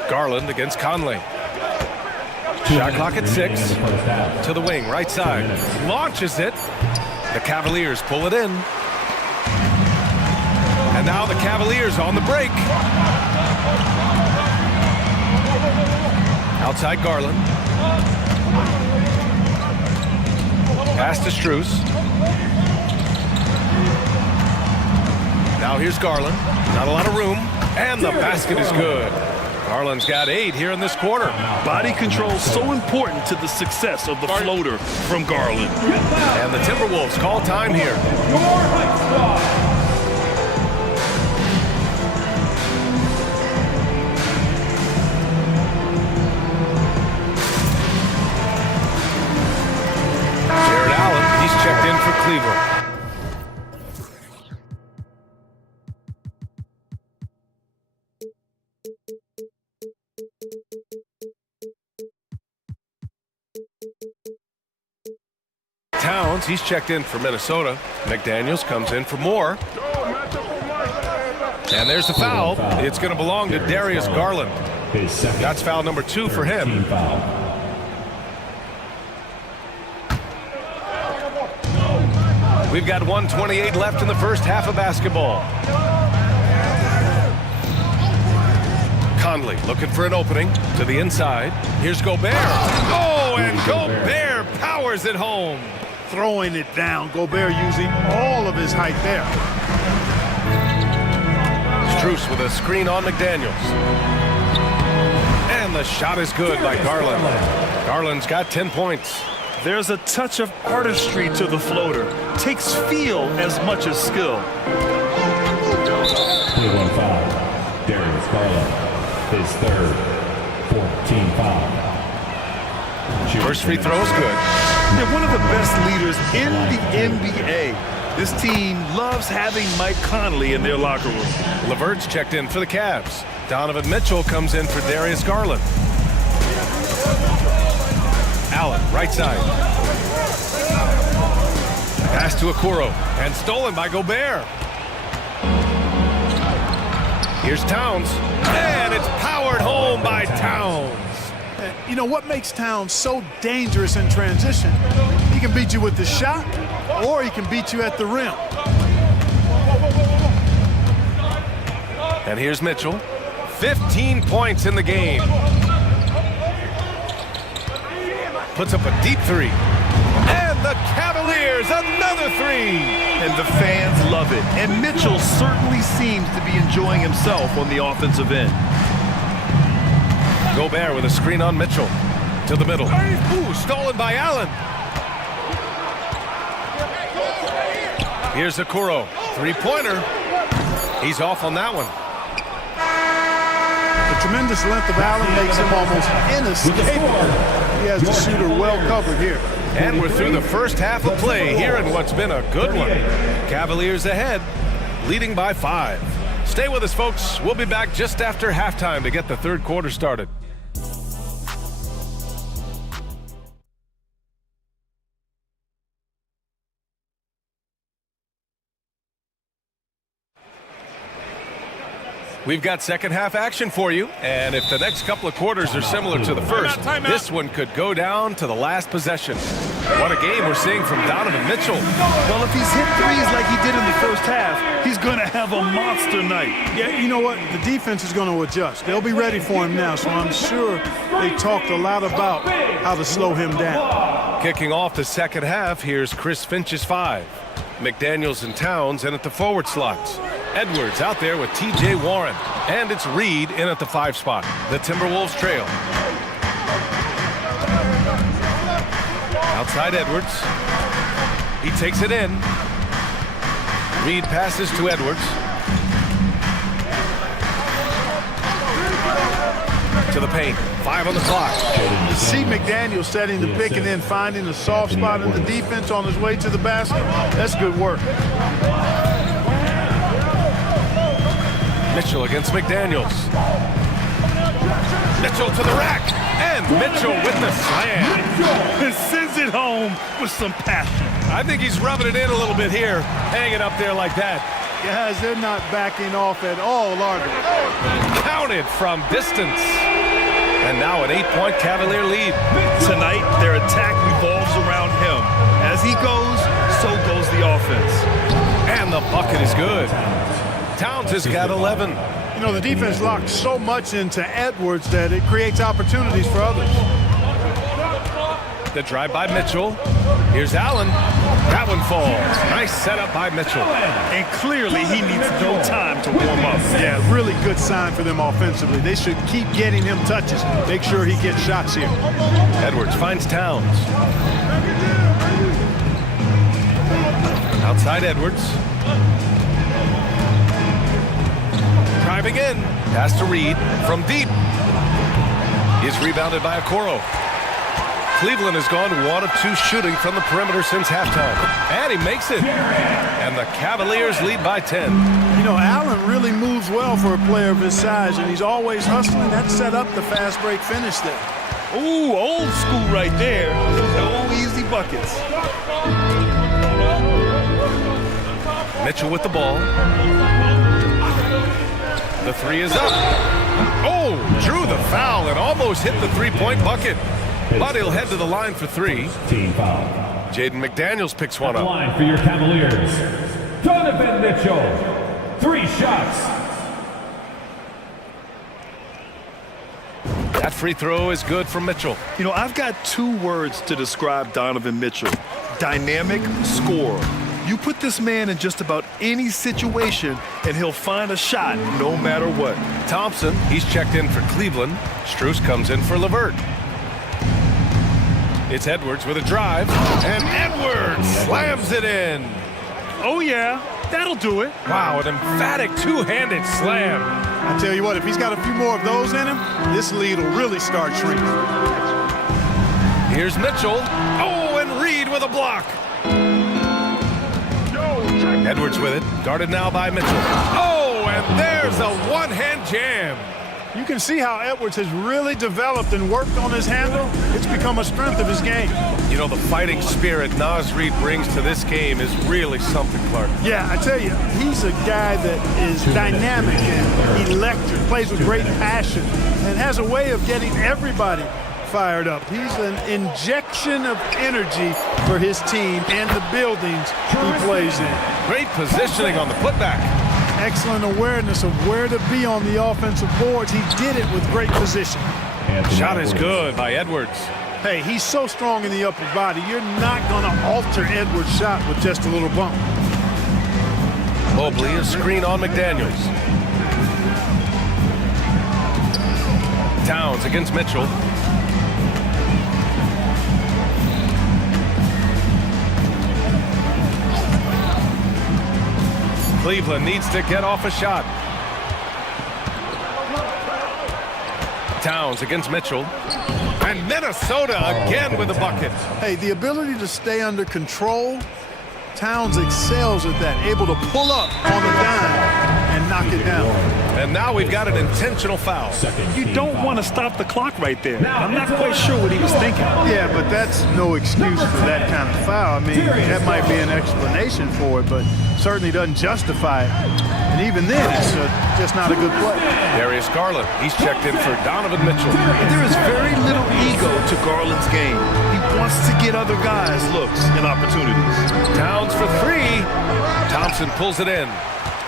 Garland against Conley. Shot clock at 6. To the wing, right side. Launches it. The Cavaliers pull it in. And now the Cavaliers on the break. Outside Garland. Pass to Strus. Now here's Garland. Not a lot of room. And the basket is good. Garland's got 8 here in this quarter. Body control so important to the success of the floater from Garland. And the Timberwolves call time here. Jared Allen, he's checked in for Cleveland. Towns, he's checked in for Minnesota. McDaniels comes in for Moore. And there's the foul. It's going to belong to Darius Garland. That's foul number 2 for him. We've got 1:28 left in the first half of basketball. Conley looking for an opening to the inside. Here's Gobert. Oh, and Gobert powers it home. Throwing it down. Gobert using all of his height there. Strus with a screen on McDaniels. And the shot is good by Garland. Garland's got 10 points. There's a touch of artistry to the floater. Takes feel as much as skill. Play 1 foul. Darius Garland. His third. 14 foul. First free throw is good. They're one of the best leaders in the NBA. This team loves having Mike Conley in their locker room. LeVert's checked in for the Cavs. Donovan Mitchell comes in for Darius Garland. Allen, right side. Pass to Okoro, and stolen by Gobert. Here's Towns, and it's powered home by Towns. You know what makes Towns so dangerous in transition? He can beat you with the shot, or he can beat you at the rim. And here's Mitchell. 15 points in the game. Puts up a deep 3. And the Cavaliers, another 3. And the fans love it. And Mitchell certainly seems to be enjoying himself on the offensive end. Gobert with a screen on Mitchell. To the middle. Ooh, stolen by Allen. Here's Okoro. 3-pointer. He's off on that one. The tremendous length of Allen makes him almost inescapable. He has the shooter well covered here. And we're through the first half of play here in what's been a good one. Cavaliers ahead, leading by 5. Stay with us, folks. We'll be back just after halftime to get the third quarter started. We've got second half action for you, and if the next couple of quarters are similar to the first, this one could go down to the last possession. What a game we're seeing from Donovan Mitchell. Well, if he's hit threes like he did in the first half, he's going to have a monster night. Yeah, you know what? The defense is going to adjust. They'll be ready for him now, so I'm sure they talked a lot about how to slow him down. Kicking off the second half, here's Chris Finch's 5. McDaniels and Towns in at the forward slots. Edwards out there with T.J. Warren. And it's Reed in at the 5 spot. The Timberwolves trail. Outside Edwards. He takes it in. Reed passes to Edwards. to the paint. 5 on the clock. You see McDaniel setting the pick and then finding a soft spot in the defense on his way to the basket. That's good work. Mitchell against McDaniels. Mitchell to the rack. And Mitchell with the slam. Sends it home with some passion. I think he's rubbing it in a little bit here. Hanging up there like that. Guys, they're not backing off at all, are they? Counted from distance. And now an 8-point Cavalier lead. Tonight, their attack revolves around him. As he goes, so goes the offense. And the bucket is good. Towns has got 11. You know, the defense locked so much into Edwards that it creates opportunities for others. The drive by Mitchell. Here's Allen. That one falls. Nice setup by Mitchell. And clearly he needs no time to warm up. Yeah, really good sign for them offensively. They should keep getting him touches. Make sure he gets shots here. Edwards finds Towns. Outside Edwards. Driving in. Pass to Reed from deep. He's rebounded by Okoro. Cleveland has gone 1 of 2 shooting from the perimeter since halftime. And he makes it. And the Cavaliers lead by 10. You know, Allen really moves well for a player of his size, and he's always hustling. That set up the fast break finish there. Ooh, old school right there. No easy buckets. Mitchell with the ball. The 3 is up. Oh, drew the foul and almost hit the 3-point bucket. But he'll head to the line for 3. Team foul. Jaden McDaniels picks one up. Line for your Cavaliers. Donovan Mitchell. 3 shots. That free throw is good for Mitchell. You know, I've got 2 words to describe Donovan Mitchell. Dynamic scorer. You put this man in just about any situation, and he'll find a shot no matter what. Thompson, he's checked in for Cleveland. Strus comes in for LeVert. It's Edwards with a drive, and Edwards slams it in. Oh, yeah, that'll do it. Wow, an emphatic 2-handed slam. I tell you what, if he's got a few more of those in him, this lead will really start shrinking. Here's Mitchell. Oh, and Reed with a block. Edwards with it, guarded now by Mitchell. Oh, and there's a one-hand jam. You can see how Edwards has really developed and worked on his handle. It's become a strength of his game. You know, the fighting spirit Naz Reid brings to this game is really something, Clark. Yeah, I tell you, he's a guy that is dynamic and electric, plays with great passion, and has a way of getting everybody fired up. He's an injection of energy for his team and the buildings he plays in. Great positioning on the putback. Excellent awareness of where to be on the offensive boards. He did it with great position. Shot is good by Edwards. Hey, he's so strong in the upper body, you're not going to alter Edwards' shot with just a little bump. Mobley, a screen on McDaniels. Towns against Mitchell. Cleveland needs to get off a shot. Towns against Mitchell. And Minnesota again with the bucket. Hey, the ability to stay under control, Towns excels at that, able to pull up on the dime and knock it down. And now we've got an intentional foul. You don't want to stop the clock right there. I'm not quite sure what he was thinking. Yeah, but that's no excuse for that kind of foul. I mean, that might be an explanation for it, but certainly doesn't justify it. And even then, it's just not a good play. Darius Garland, he's checked in for Donovan Mitchell. There is very little ego to Garland's game. He wants to get other guys looks and opportunities. Towns for 3. Thompson pulls it in.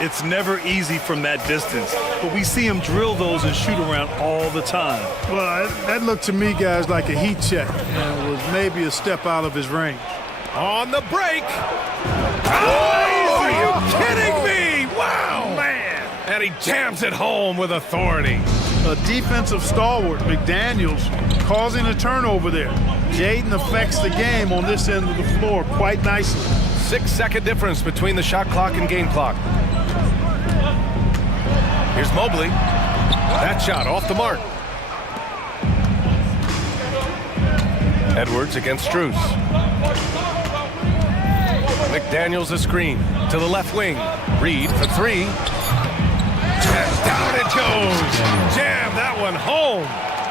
It's never easy from that distance, but we see him drill those and shoot around all the time. Well, that looked to me, guys, like a heat check, and was maybe a step out of his range. On the break. Oh, are you kidding me? Wow, man. And he jams it home with authority. A defensive stalwart, McDaniels, causing a turnover there. Jaden affects the game on this end of the floor quite nicely. 6-second difference between the shot clock and game clock. Here's Mobley. That shot off the mark. Edwards against Strus. McDaniels a screen to the left wing. Reed for three. And down it goes. Jam that one home.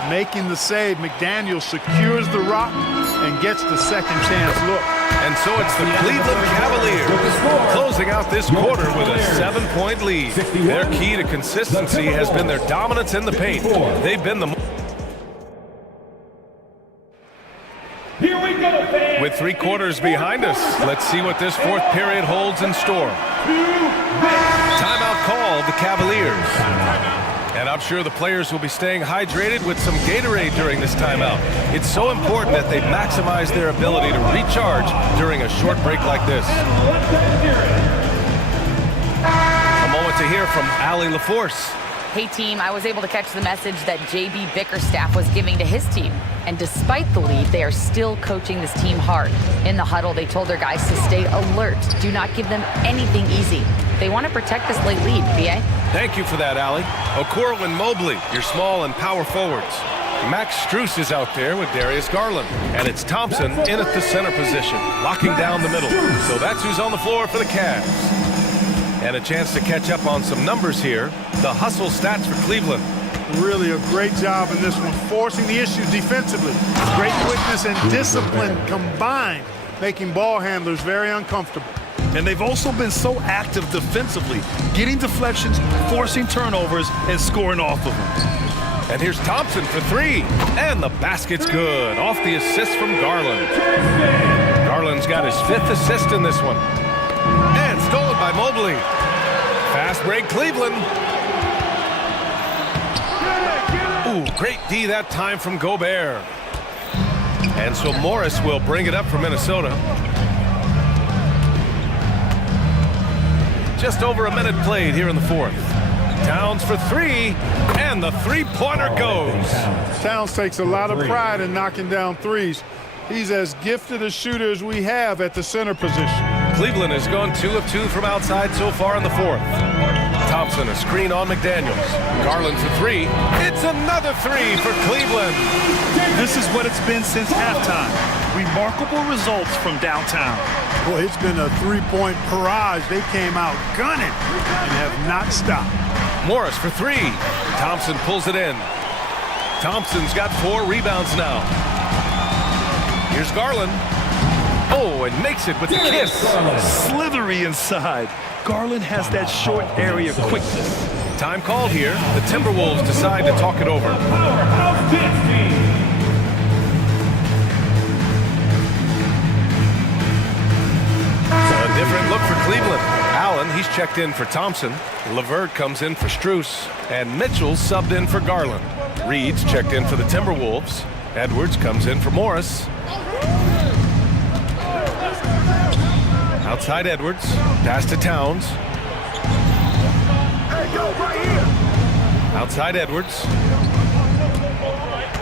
Making the save, McDaniel secures the rock and gets the second chance look. And so it's the Cleveland Cavaliers closing out this quarter with a 7-point lead. Their key to consistency has been their dominance in the paint. They've been the... With 3 quarters behind us, let's see what this fourth period holds in store. Timeout called the Cavaliers. And I'm sure the players will be staying hydrated with some Gatorade during this timeout. It's so important that they maximize their ability to recharge during a short break like this. A moment to hear from Allie LaForce. Hey team, I was able to catch the message that JB Bickerstaff was giving to his team. And despite the lead, they are still coaching this team hard. In the huddle, they told their guys to stay alert. Do not give them anything easy. They want to protect this late lead, BA. Thank you for that, Allie. Okoro and Mobley, your small and power forwards. Max Strus is out there with Darius Garland. And it's Thompson in at the center position, locking down the middle. So that's who's on the floor for the Cavs. And a chance to catch up on some numbers here. The hustle stats for Cleveland. Really a great job in this one, forcing the issues defensively. Great quickness and discipline combined, making ball handlers very uncomfortable. And they've also been so active defensively, getting deflections, forcing turnovers, and scoring off of them. And here's Thompson for three. And the basket's good, off the assist from Garland. Garland's got his 5th assist in this one. And stolen by Mobley. Fast break, Cleveland. Ooh, great D that time from Gobert. And so Morris will bring it up for Minnesota. Just over a minute played here in the fourth. Towns for three, and the three-pointer goes. Towns takes a lot of pride in knocking down threes. He's as gifted a shooter as we have at the center position. Cleveland has gone 2 of 2 from outside so far in the fourth. Thompson a screen on McDaniels. Garland for three. It's another three for Cleveland. This is what it's been since halftime. Remarkable results from downtown. Boy, it's been a three-point barrage. They came out gunning and have not stopped. Morris for three. Thompson pulls it in. Thompson's got 4 rebounds now. Here's Garland. Oh, and makes it with the kiss. Slithery inside. Garland has that short area quickness. Time called here. The Timberwolves decide to talk it over. A different look for Cleveland. Allen, he's checked in for Thompson. LeVert comes in for Strus. And Mitchell subbed in for Garland. Reed's checked in for the Timberwolves. Edwards comes in for Morris. Outside Edwards. Pass to Towns. Outside Edwards.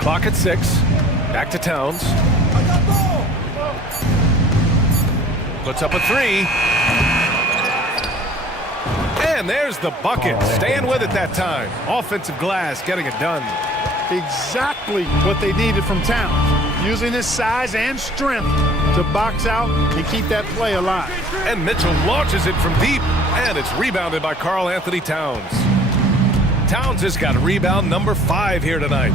Clock at 6. Back to Towns. Puts up a three. And there's the bucket. Staying with it that time. Offensive glass getting it done. Exactly what they needed from Towns. Using his size and strength to box out and keep that play alive. And Mitchell launches it from deep. And it's rebounded by Karl Anthony Towns. Towns has got rebound number 5 here tonight.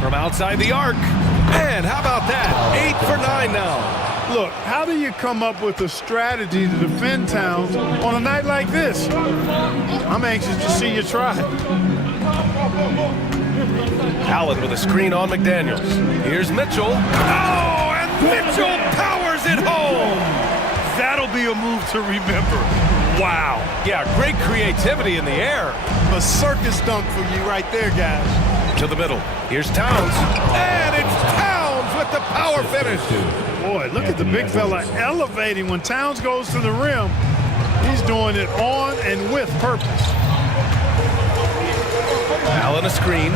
From outside the arc. And how about that? 8 for 9 now. Look, how do you come up with a strategy to defend Towns on a night like this? I'm anxious to see you try. Allen with a screen on McDaniels. Here's Mitchell. Oh, and Mitchell powers it home. That'll be a move to remember. Wow. Yeah, great creativity in the air. A circus dunk from you right there, guys. To the middle. Here's Towns. And it's Towns with the power finish. Boy, look at the big fella elevating when Towns goes to the rim. He's doing it on and with purpose. Allen a screen.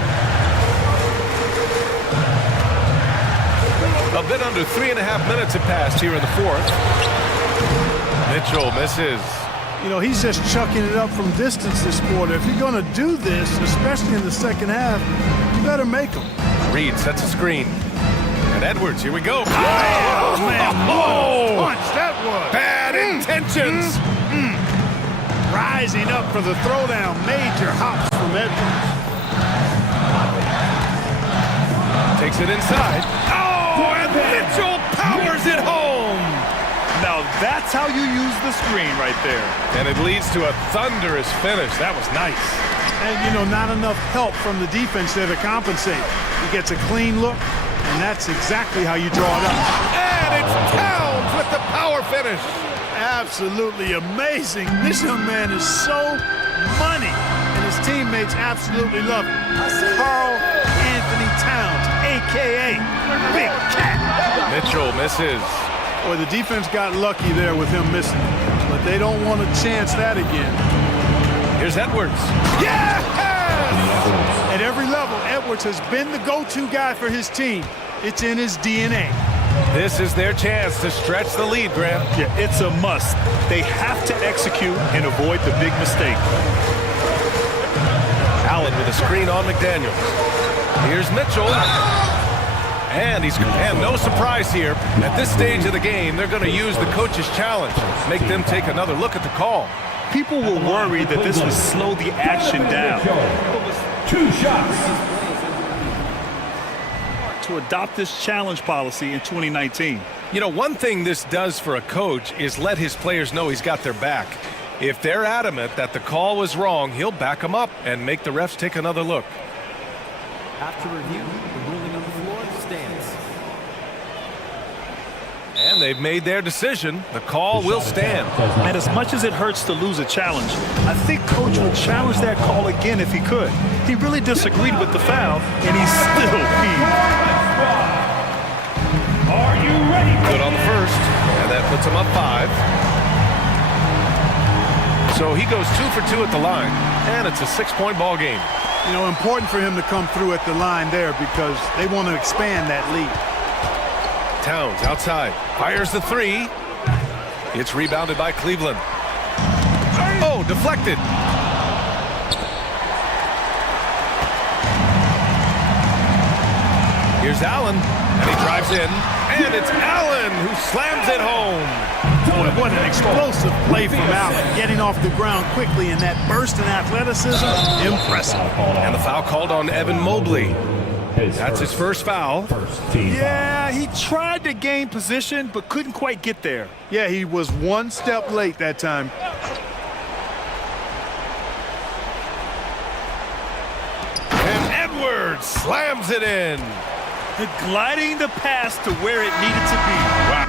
A bit under 3.5 minutes have passed here in the fourth. Mitchell misses. You know, he's just chucking it up from distance this quarter. If you're going to do this, especially in the second half, you better make them. Reed sets a screen. And Edwards, here we go. Oh, man, what a punch that was. Bad intentions. Rising up for the throwdown. Major hops from Edwards. Takes it inside. Oh, and Mitchell powers it home. Now that's how you use the screen right there. And it leads to a thunderous finish. That was nice. And, you know, not enough help from the defense there to compensate. He gets a clean look, and that's exactly how you draw it up. And it's Towns with the power finish. Absolutely amazing. This young man is so money, and his teammates absolutely love him. Carl Anthony Towns, a.k.a. Big Cat. Mitchell misses. Boy, the defense got lucky there with him missing, but they don't want to chance that again. Here's Edwards. Yes! At every level, Edwards has been the go-to guy for his team. It's in his DNA. This is their chance to stretch the lead, Graham. Yeah, it's a must. They have to execute and avoid the big mistake. Allen with a screen on McDaniels. Here's Mitchell. And no surprise here. At this stage of the game, they're going to use the coach's challenge. Make them take another look at the call. People were worried that this would slow the action down. 2 shots. To adopt this challenge policy in 2019. You know, one thing this does for a coach is let his players know he's got their back. If they're adamant that the call was wrong, he'll back them up and make the refs take another look. After review, the ruling on the floor stands. And they've made their decision. The call will stand. And as much as it hurts to lose a challenge, I think Coach would challenge that call again if he could. He really disagreed with the foul, and he's still peeved. Are you ready? Good on the first, and that puts him up 5. So he goes 2 for 2 at the line, and it's a 6-point ball game. You know, important for him to come through at the line there because they want to expand that lead. Towns outside, fires the 3. It's rebounded by Cleveland. Oh, deflected. Here's Allen, and he drives in, and it's Allen who slams it home. Boy, what an explosive play from Allen, getting off the ground quickly in that burst in athleticism. Impressive. And the foul called on Evan Mobley. That's his first foul. Yeah, he tried to gain position, but couldn't quite get there. Yeah, he was one step late that time. And Edwards slams it in. Gliding the pass to where it needed to be. Wow.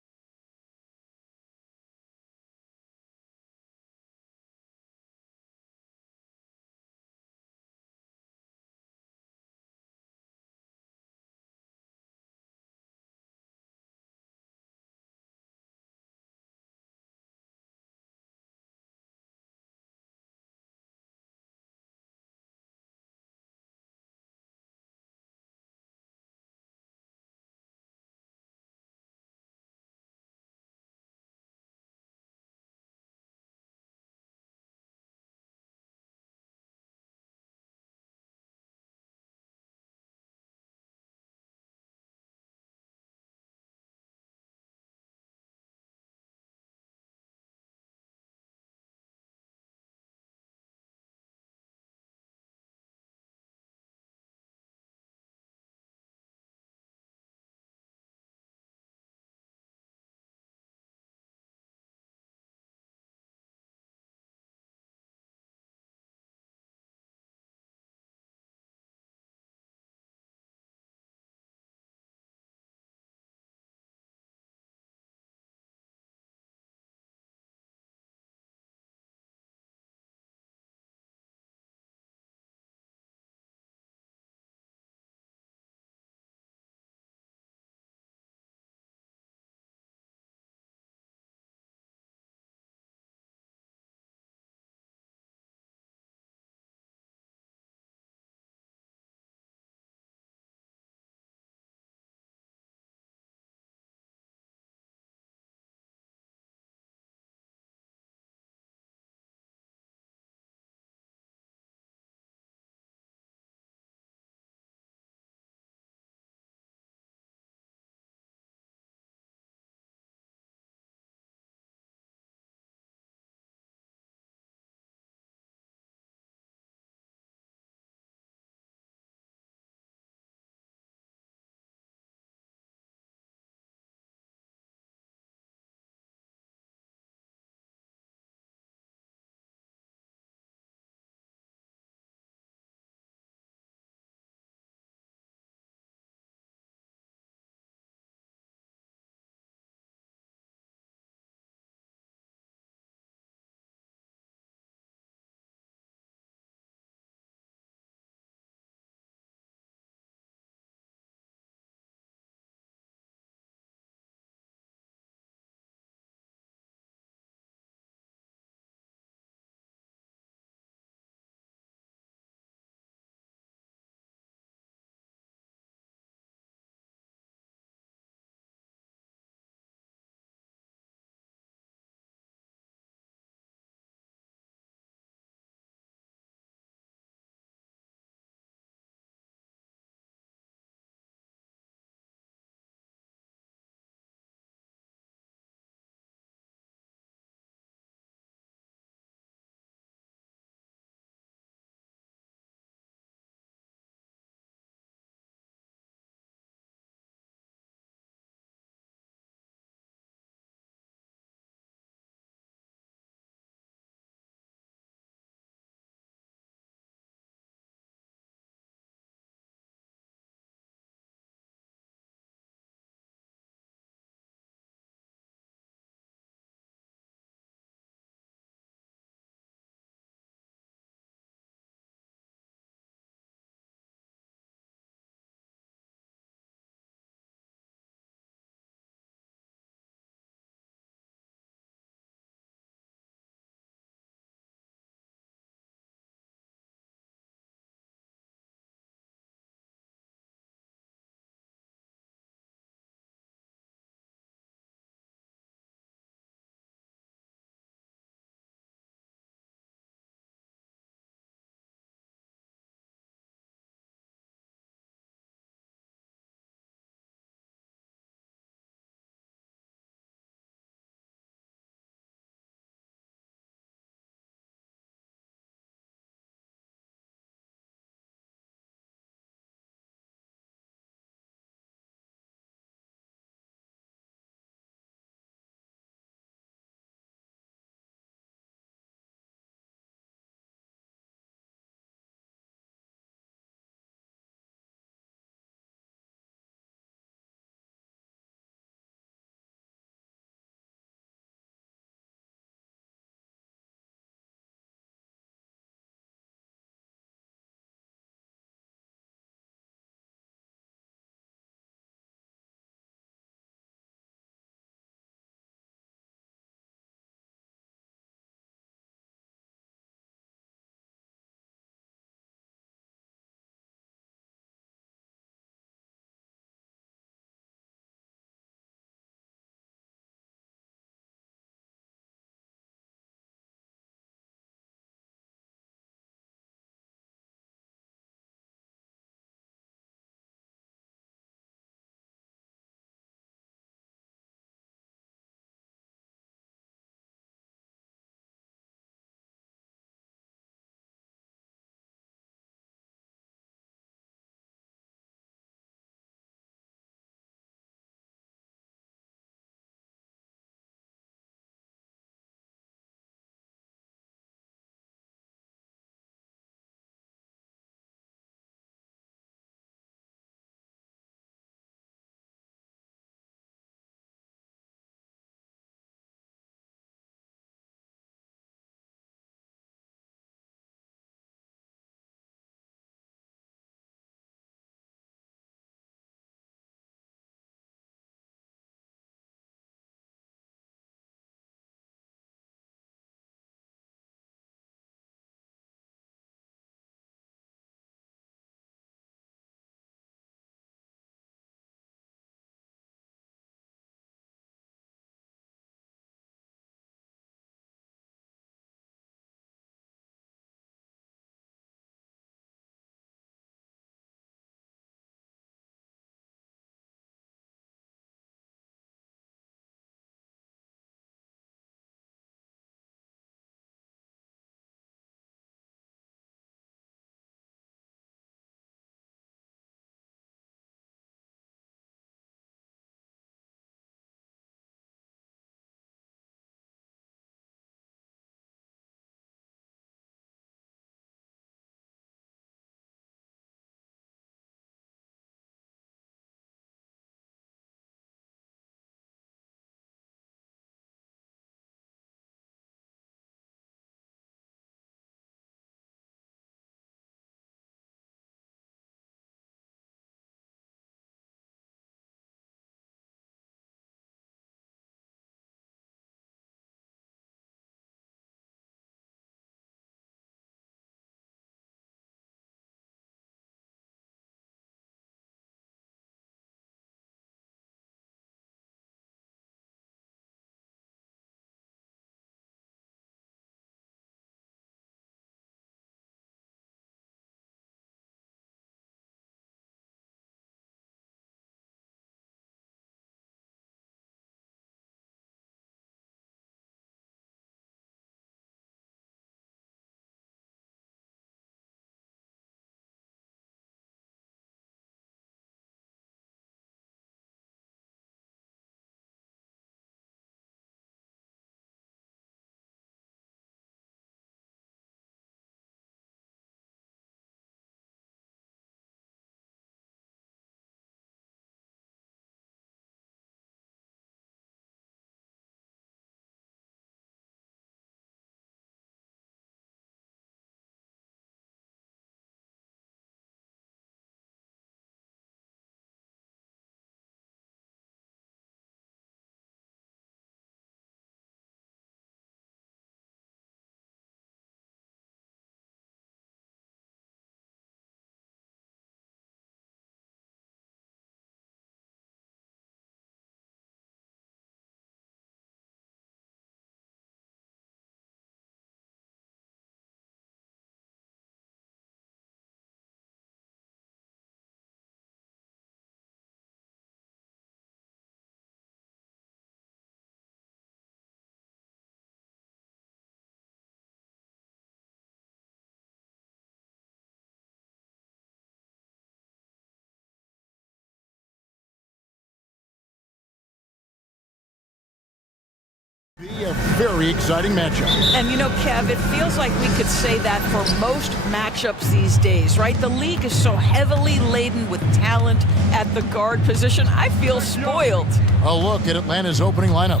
Be a very exciting matchup. And you know, Kev, it feels like we could say that for most matchups these days, right? The league is so heavily laden with talent at the guard position. I feel spoiled. A look at Atlanta's opening lineup.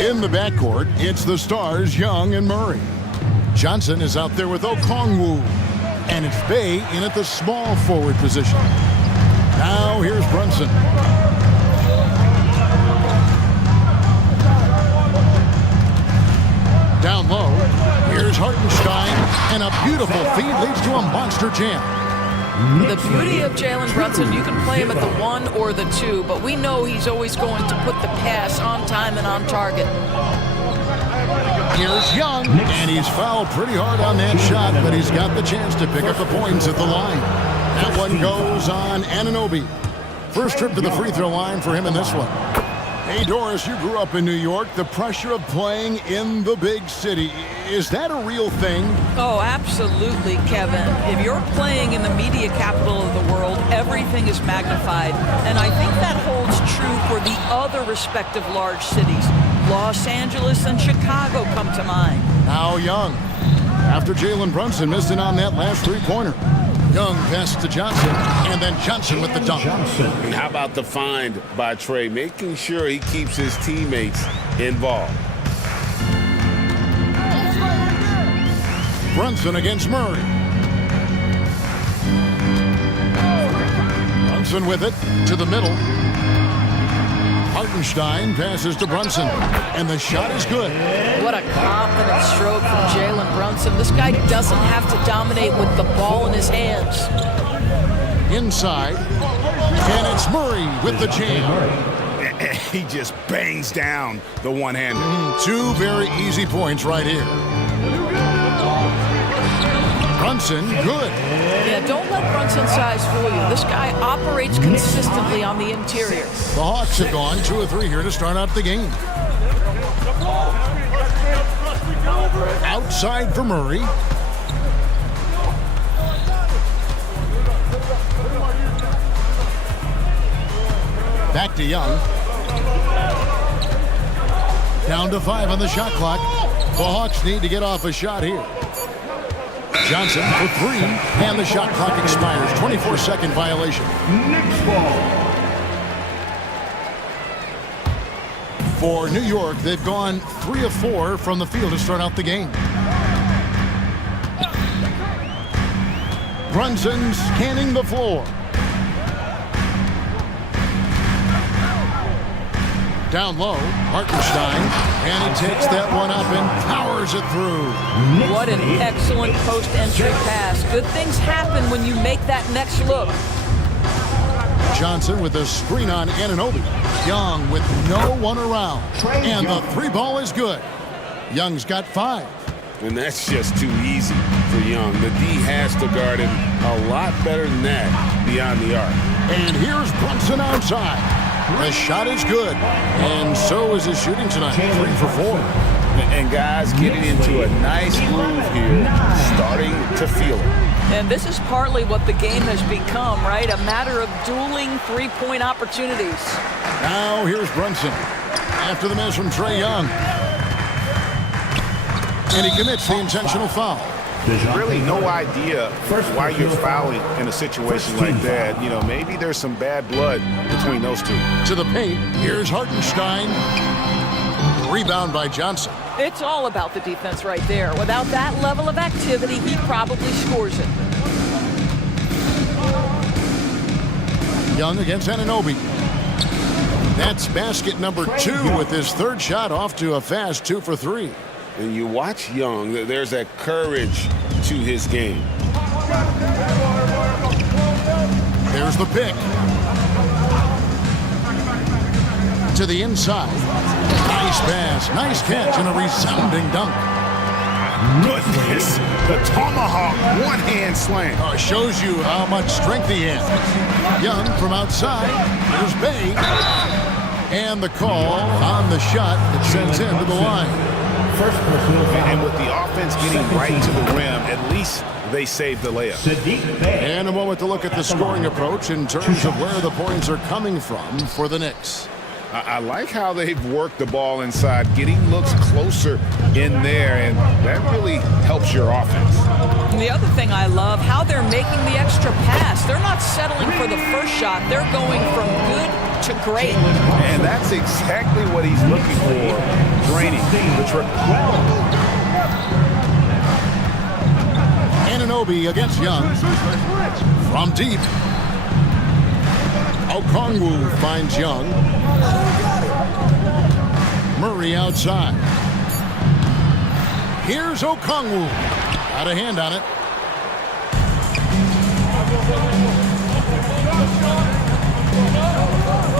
In the backcourt, it's the stars Young and Murray. Johnson is out there with Okongwu. And it's Bay in at the small forward position. Now here's Brunson. Down low, here's Hartenstein, and a beautiful feed leads to a monster jam. The beauty of Jalen Brunson, you can play him at the 1 or the 2, but we know he's always going to put the pass on time and on target. Here's Young, and he's fouled pretty hard on that shot, but he's got the chance to pick up the points at the line. That one goes on Anunoby. First trip to the free throw line for him in this one. Hey, Doris, you grew up in New York. The pressure of playing in the big city, is that a real thing? Oh, absolutely, Kevin. If you're playing in the media capital of the world, everything is magnified. And I think that holds true for the other respective large cities. Los Angeles and Chicago come to mind. Now Young, after Jalen Brunson missed it on that last three-pointer. Young passes to Johnson, and then Johnson with the dunk. And how about the find by Trey, making sure he keeps his teammates involved. Brunson against Murray. Brunson with it to the middle. Hartenstein passes to Brunson, and the shot is good. What a confident stroke from Jalen Brunson. This guy doesn't have to dominate with the ball in his hands. Inside, and it's Murray with the jam. He just bangs down the one-hander. Two very easy points right here. Brunson, good. Yeah, don't let Brunson's size fool you. This guy operates consistently on the interior. The Hawks have gone 2 of 3 here to start out the game. Outside for Murray. Back to Young. Down to 5 on the shot clock. The Hawks need to get off a shot here. Johnson for 3, and the shot clock expires. 24-second violation. Next ball. For New York, they've gone 3 of 4 from the field to start out the game. Brunson scanning the floor. Down low, Hartenstein, and he takes that one up and powers it through. What an excellent post-entry pass. Good things happen when you make that next look. Johnson with a screen on Anunoby. Young with no one around, and the 3 ball is good. Young's got 5. And that's just too easy for Young. The D has to guard him a lot better than that beyond the arc. And here's Brunson outside. The shot is good, and so is his shooting tonight, 3 for 4. And guys getting into a nice groove here, starting to feel it. And this is partly what the game has become, right? A matter of dueling three-point opportunities. Now here's Brunson after the miss from Trae Young. And he commits the intentional foul. There's really no idea why you're fouling in a situation like that. You know, maybe there's some bad blood between those two. To the paint, here's Hartenstein. Rebound by Johnson. It's all about the defense right there. Without that level of activity, he probably scores it. Young against Anunoby. That's basket number 2 with his 3rd shot off to a fast 2 for 3. And you watch Young, there's that courage to his game. There's the pick. To the inside. Nice pass, nice catch, and a resounding dunk. Goodness, the tomahawk one-hand slam. Shows you how much strength he has. Young from outside. Here's Bay. And the call on the shot that sends him to the line. And with the offense getting right to the rim, at least they saved the layup. And a moment to look at the scoring approach in terms of where the points are coming from for the Knicks. I like how they've worked the ball inside, getting looks closer in there, and that really helps your offense. And the other thing I love, how they're making the extra pass. They're not settling for the first shot. They're going from good to great. And that's exactly what he's looking for, draining the triple. Anunoby against Young. From deep. Okongwu finds Young. Murray outside. Here's Okongwu. Got a hand on it.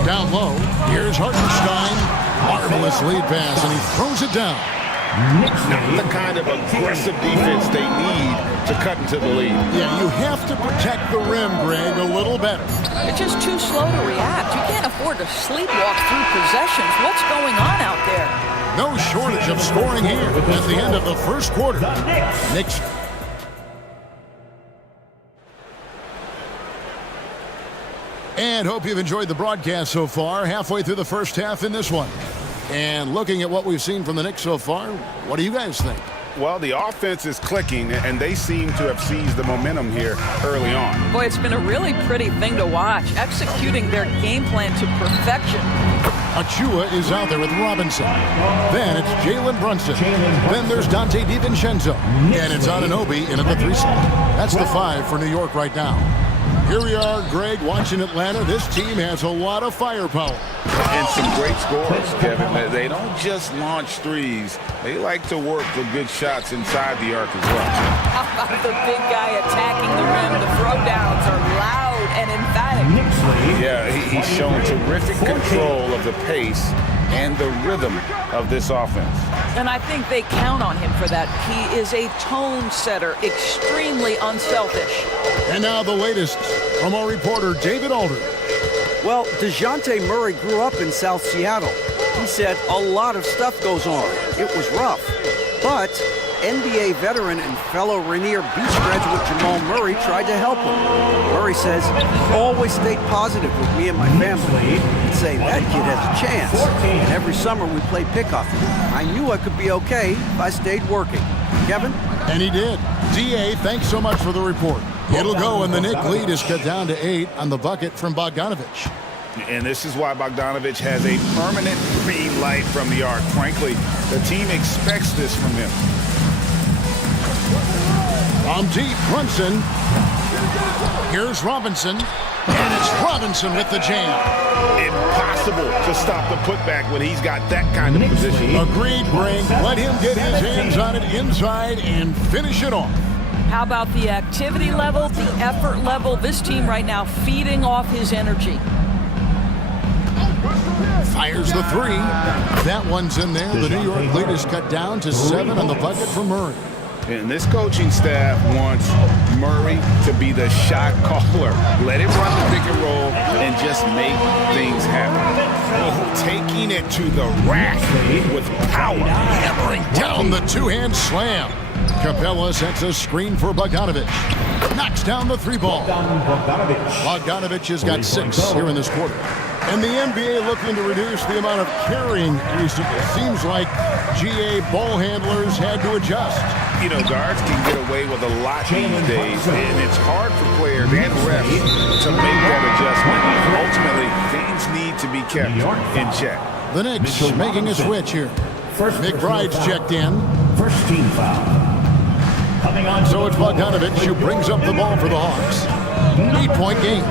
Down low. Here's Hartenstein. Marvelous lead pass, and he throws it down. Not the kind of aggressive defense they need to cut into the lead. Yeah, you have to protect the rim, Greg, a little better. They're just too slow to react. You can't afford to sleepwalk through possessions. What's going on out there? No shortage of scoring here at the end of the first quarter. Knicks. And hope you've enjoyed the broadcast so far. Halfway through the first half in this one. And looking at what we've seen from the Knicks so far, what do you guys think? Well, the offense is clicking, and they seem to have seized the momentum here early on. Boy, it's been a really pretty thing to watch, executing their game plan to perfection. Achua is out there with Robinson. Then it's Jalen Brunson. Then there's Dante DiVincenzo. And it's Anunoby in at the 3 slot. That's the 5 for New York right now. Here we are, Greg, watching Atlanta. This team has a lot of firepower. And some great scores, Kevin. They don't just launch threes. They like to work for good shots inside the arc as well. How about the big guy attacking the rim? The throwdowns are loud and emphatic. Yeah, he's shown terrific control of the pace and the rhythm of this offense. And I think they count on him for that. He is a tone setter, extremely unselfish. And now the latest from our reporter, David Alder. Well, DeJounte Murray grew up in South Seattle. He said a lot of stuff goes on. It was rough. But NBA veteran and fellow Rainier Beach graduate Jamal Murray tried to help him. Murray says, always stayed positive with me and my family. He'd say, that kid has a chance. And every summer we played pickup. I knew I could be okay if I stayed working. Kevin? And he did. DA, thanks so much for the report. It'll go, and the Knick lead is cut down to 8 on the bucket from Bogdanovich. And this is why Bogdanovich has a permanent green light from the arc. Frankly, the team expects this from him. From deep, Brunson. Here's Robinson. And it's Robinson with the jam. Impossible to stop the putback when he's got that kind of position. Agreed, Greg. Let him get his hands on it inside and finish it off. How about the activity level, the effort level? This team right now feeding off his energy. Fires the 3. That one's in there. The New York lead is cut down to 7 on the bucket for Murray. And this coaching staff wants Murray to be the shot caller. Let him run the pick and roll and just make things happen. Oh, taking it to the rack with power. Hammering down the two-hand slam. Capella sets a screen for Bogdanovich. Knocks down the 3 ball. Bogdanovich has got 6 here in this quarter. And the NBA looking to reduce the amount of carrying recently. It seems like GA ball handlers had to adjust. You know, guards can get away with a lot these days, and it's hard for players and refs to make that adjustment. Ultimately, things need to be kept in check. The Knicks making a switch here. McBride's checked in. First team foul. So it's Bogdanovich who brings up the ball for the Hawks. 8-point game.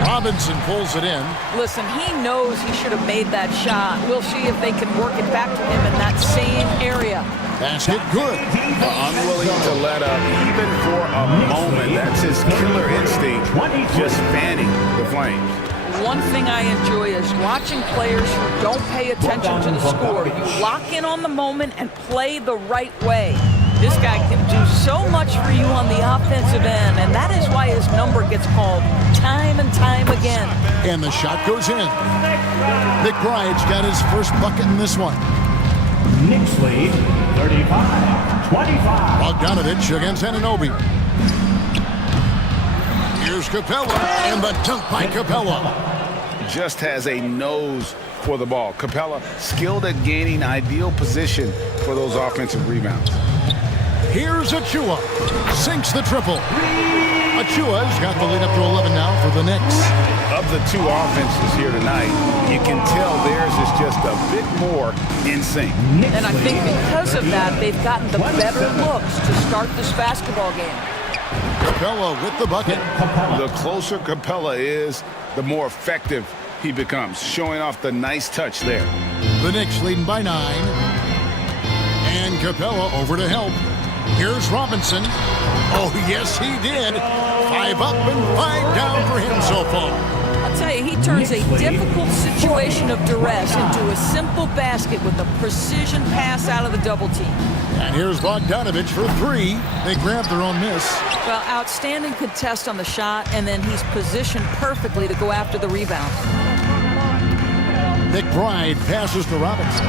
Robinson pulls it in. Listen, he knows he should have made that shot. We'll see if they can work it back to him in that same area. Basket good. Unwilling to let up even for a moment. That's his killer instinct, just fanning the flames. One thing I enjoy is watching players who don't pay attention to the score. You lock in on the moment and play the right way. This guy can do so much for you on the offensive end, and that is why his number gets called time and time again. And the shot goes in. McBride's got his first bucket in this one. Knicks lead 35-25. Bogdanovich against Anunoby. Here's Capella, and the dunk by Capella. Just has a nose for the ball. Capella skilled at gaining ideal position for those offensive rebounds. Here's Achua. Sinks the triple. Achua's got the lead up to 11 now for the Knicks. Of the two offenses here tonight, you can tell theirs is just a bit more in sync. And I think because of that, they've gotten the better looks to start this basketball game. Capella with the bucket. The closer Capella is, the more effective he becomes, showing off the nice touch there. The Knicks leading by 9. And Capella over to help. Here's Robinson. Oh, yes, he did. 5 up and 5 down for him so far. I'll tell you, he turns a difficult situation of duress into a simple basket with a precision pass out of the double team. And here's Bogdanovich for 3. They grab their own miss. Well, outstanding contest on the shot, and then he's positioned perfectly to go after the rebound. McBride passes to Robinson.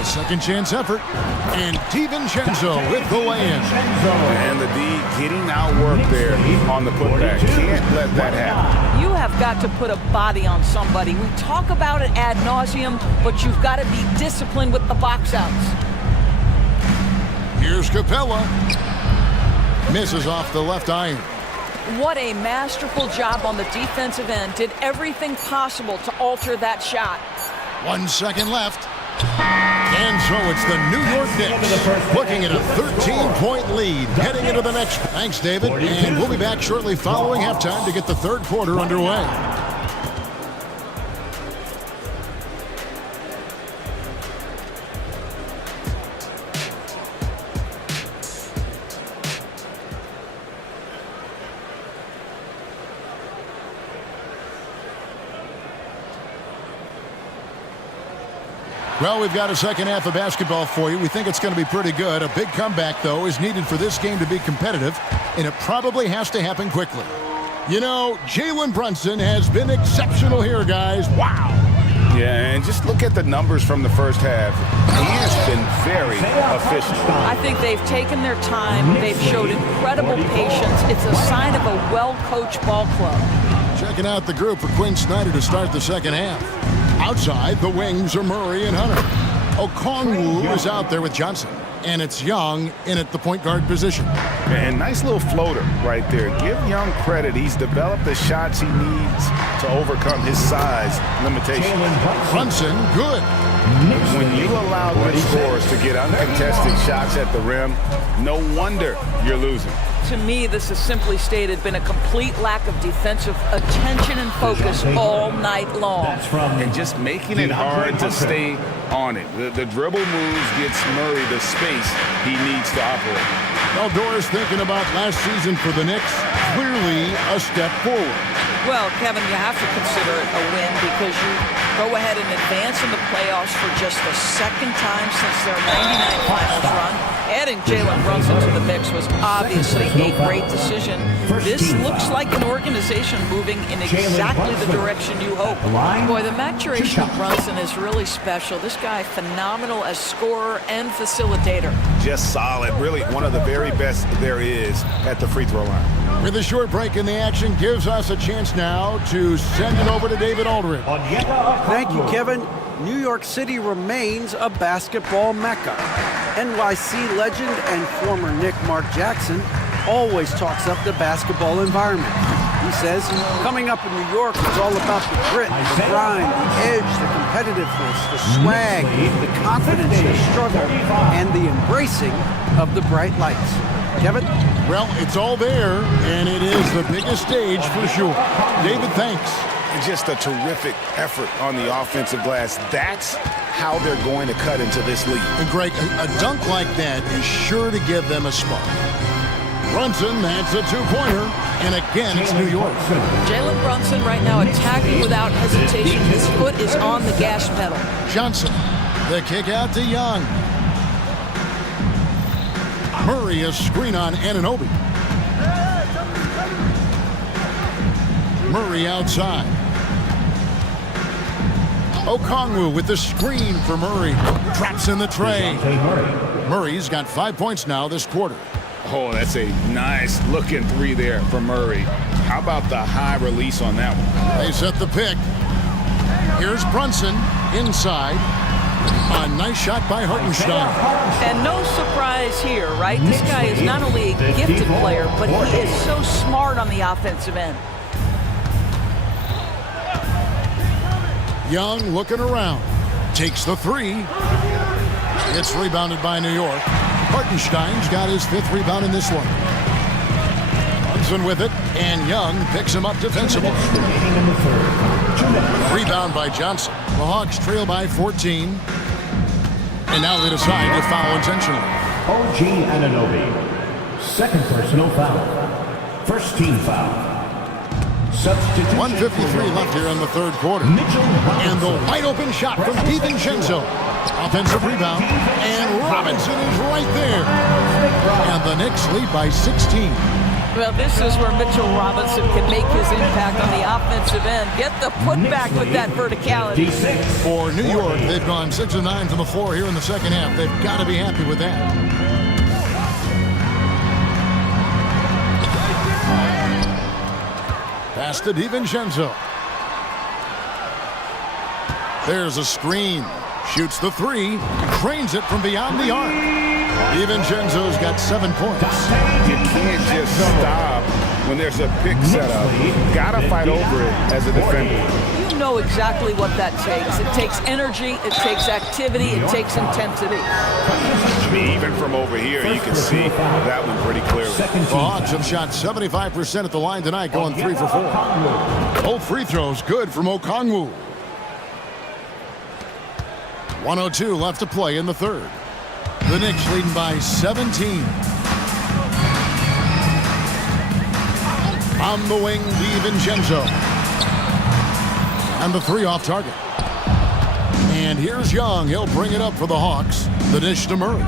A second chance effort. And DiVincenzo with the lay-in. And the D getting outworked there on the putback. Can't let that happen. You have got to put a body on somebody. We talk about it ad nauseum, but you've got to be disciplined with the box outs. Here's Capella. Misses off the left iron. What a masterful job on the defensive end. Did everything possible to alter that shot. 1 second left. And so it's the New York Knicks looking at a 13-point lead heading into the next. Thanks, David. And we'll be back shortly following halftime to get the third quarter underway. Well, we've got a second half of basketball for you. We think it's going to be pretty good. A big comeback, though, is needed for this game to be competitive, and it probably has to happen quickly. You know, Jalen Brunson has been exceptional here, guys. Wow. Yeah, and just look at the numbers from the first half. He has been very efficient. I think they've taken their time. They've showed incredible patience. It's a sign of a well-coached ball club. Checking out the group for Quinn Snyder to start the second half. Outside, the wings are Murray and Hunter. Okongwu is out there with Johnson. And it's Young in at the point guard position. And nice little floater right there. Give Young credit. He's developed the shots he needs to overcome his size limitation. Brunson, good. When you allow good scorers to get uncontested shots at the rim, no wonder you're losing. To me, this is simply stated been a complete lack of defensive attention and focus all night long. And just making it hard to stay on it. The dribble moves gets Murray the space he needs to operate. Well, Doris thinking about last season for the Knicks, clearly a step forward. Well, Kevin, you have to consider it a win because you go ahead and advance in the playoffs for just the second time since their 99 finals run. Adding Jalen Brunson to the mix was obviously a great decision. This looks like an organization moving in exactly the direction you hope. Boy, the maturation of Brunson is really special. This guy, phenomenal as scorer and facilitator. Just solid. Really one of the very best there is at the free throw line. With a short break in the action, gives us a chance now to send it over to David Aldridge. Thank you, Kevin. New York City remains a basketball mecca. NYC legend and former Knick Mark Jackson always talks up the basketball environment. He says coming up in New York is all about the grit, the grind, the edge, the competitiveness, the swag, the confidence, the struggle, and the embracing of the bright lights. Kevin? Well, it's all there, and it is the biggest stage for sure. David, thanks. Just a terrific effort on the offensive glass. That's how they're going to cut into this league. And Greg, a dunk like that is sure to give them a spark. Brunson, that's a two-pointer, and again, it's New York. Jalen Brunson right now attacking without hesitation. His foot is on the gas pedal. Johnson, the kick out to Young. Murray, a screen on Anunoby. Murray outside. Okongwu with the screen for Murray. Traps in the tray. Murray's got 5 points now this quarter. Oh, that's a nice looking three there for Murray. How about the high release on that one? They set the pick. Here's Brunson inside. A nice shot by Hartenstein. And no surprise here, right? This guy is not only a gifted player, but he is so smart on the offensive end. Young looking around. Takes the three. It's rebounded by New York. Hartenstein's got his 5th rebound in this one. Brunson with it, and Young picks him up defensively. Rebound by Johnson. The Hawks trail by 14. And now they decide to foul intentionally. OG Anunoby. 2nd personal foul. 1st team foul. Substitution. 1:53 left here in the 3rd quarter. And the wide open shot from DiVincenzo. Offensive rebound. And Robinson is right there. And the Knicks lead by 16. Well, this is where Mitchell Robinson can make his impact on the offensive end. Get the putback with that verticality. For New York, they've gone 6 of 9 from the floor here in the second half. They've got to be happy with that. Pass to DiVincenzo. There's a screen. Shoots the three. Trains it from beyond the arc. DiVincenzo's got 7 points. You can't just stop when there's a pick set up. Gotta fight over it as a defender. You know exactly what that takes. It takes energy, it takes activity, it takes intensity. I mean, even from over here, you can see that one pretty clearly. The Hawks have shot 75% at the line tonight, going 3 for 4. Both free throws good from Okongwu. 1:02 left to play in the 3rd. The Knicks leading by 17. On the wing, DiVincenzo. And the three off target. And here's Young. He'll bring it up for the Hawks. The dish to Murray.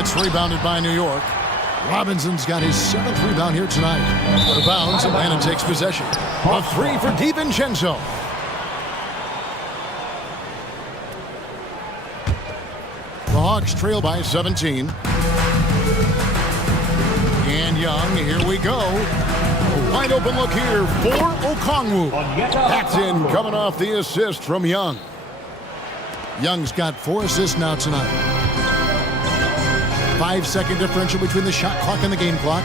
It's rebounded by New York. Robinson's got his 7th rebound here tonight. Out of bounds, Atlanta takes possession. A three for DiVincenzo. The Hawks trail by 17. And Young, here we go. A wide open look here for Okongwu. That's in, coming off the assist from Young. Young's got 4 assists now tonight. 5-second differential between the shot clock and the game clock.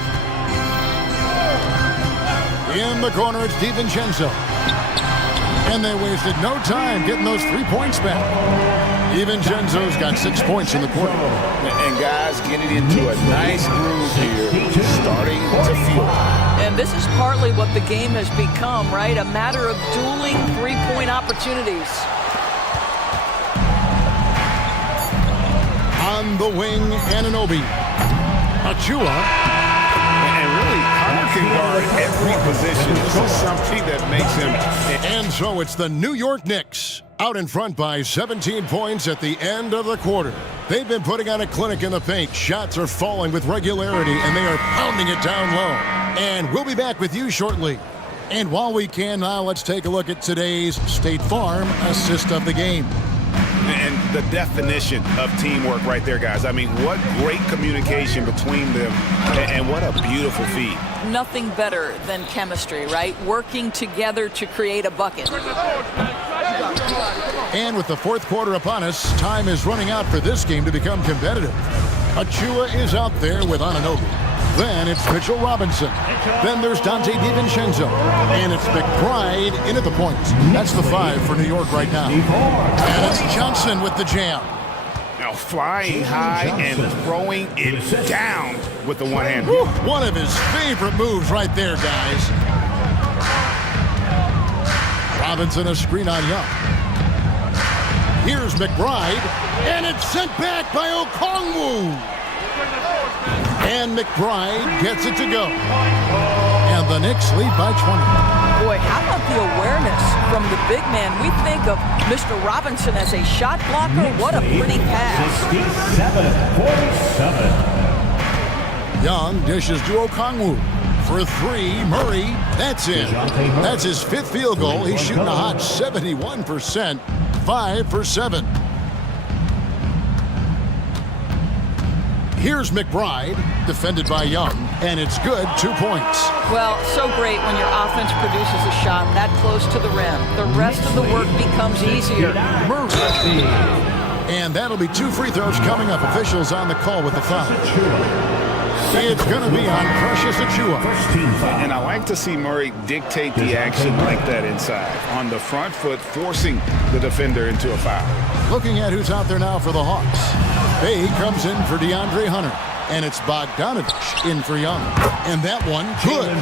In the corner, it's DiVincenzo. And they wasted no time getting those 3 points back. DiVincenzo's got 6 points in the quarter. And guys getting into a nice groove here, starting to feel it. And this is partly what the game has become, right? A matter of dueling 3-point opportunities. On the wing, Anunoby. Achua. And really, Hunter can guard every position. This is something that makes him. And so it's the New York Knicks out in front by 17 points at the end of the quarter. They've been putting on a clinic in the paint. Shots are falling with regularity, and they are pounding it down low. And we'll be back with you shortly. And while we can now, let's take a look at today's State Farm assist of the game. And the definition of teamwork right there, guys. I mean, what great communication between them, and what a beautiful feed. Nothing better than chemistry, right? Working together to create a bucket. And with the 4th quarter upon us, time is running out for this game to become competitive. Achua is out there with Anunoby. Then it's Mitchell Robinson. Then there's Dante DiVincenzo. And it's McBride in at the points. That's the 5 for New York right now. And it's Johnson with the jam. Now flying high and throwing it down with the one hand. One of his favorite moves right there, guys. Robinson a screen on Young. Here's McBride, and it's sent back by Okongwu. And McBride gets it to go. And the Knicks lead by 20. Boy, how about the awareness from the big man? We think of Mr. Robinson as a shot blocker. What a pretty pass. 67-47. Young dishes to Okongwu. For 3, Murray, that's in. That's his 5th field goal. He's shooting a hot 71%, 5 for 7. Here's McBride, defended by Young, and it's good, 2 points. Well, so great when your offense produces a shot that close to the rim. The rest of the work becomes easier. Murray. And that'll be 2 free throws coming up. Officials on the call with the foul. It's going to be on Precious Achiuwa. And I like to see Murray dictate the action like that inside. On the front foot, forcing the defender into a foul. Looking at who's out there now for the Hawks. Bay comes in for DeAndre Hunter. And it's Bogdanovich in for Young. And that one, good.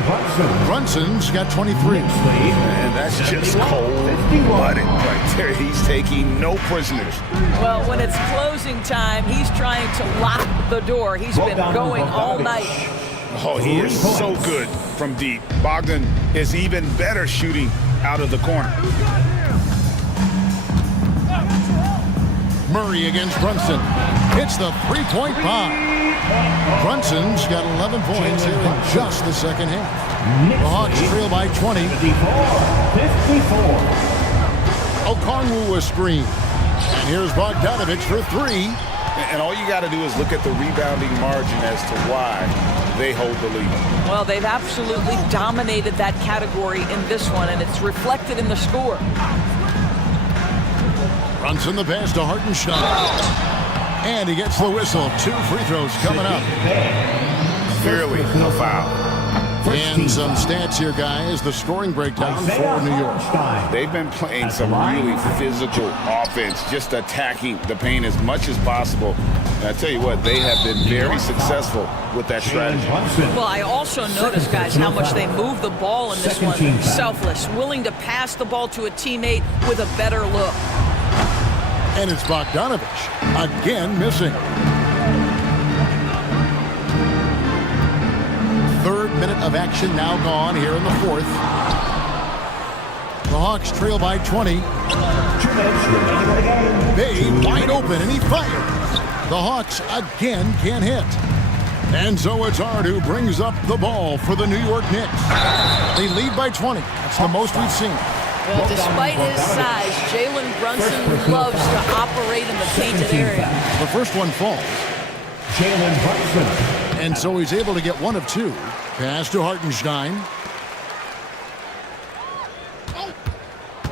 Brunson's got 23. And that's just cold-blooded right there. He's taking no prisoners. Well, when it's closing time, he's trying to lock the door. He's been going all night. Oh, he is so good from deep. Bogdan is even better shooting out of the corner. Murray against Brunson. Hits the three-point bomb. Brunson's got 11 points here in just the second half. The Hawks trail by 20. 54. Okongwu a screen. And here's Bogdanovich for 3. And all you got to do is look at the rebounding margin as to why they hold the lead. Well, they've absolutely dominated that category in this one, and it's reflected in the score. Brunson the pass to Hartenstein. And he gets the whistle. 2 free throws coming up. Clearly no foul. And some stats here, guys. The scoring breakdown for New York. They've been playing some really physical offense, just attacking the paint as much as possible. And I tell you what, they have been very successful with that strategy. Well, I also noticed, guys, how much they move the ball in this one. Selfless, willing to pass the ball to a teammate with a better look. And it's Bogdanovich again missing. 3rd minute of action now gone here in the 4th. The Hawks trail by 20. Bay wide open and he fires. The Hawks again can't hit. And so it's Ard who brings up the ball for the New York Knicks. They lead by 20. That's the most we've seen. Well, despite his size, Jalen Brunson loves to operate in the painted area. The first one falls. Jalen Brunson. And so he's able to get 1 of 2. Pass to Hartenstein.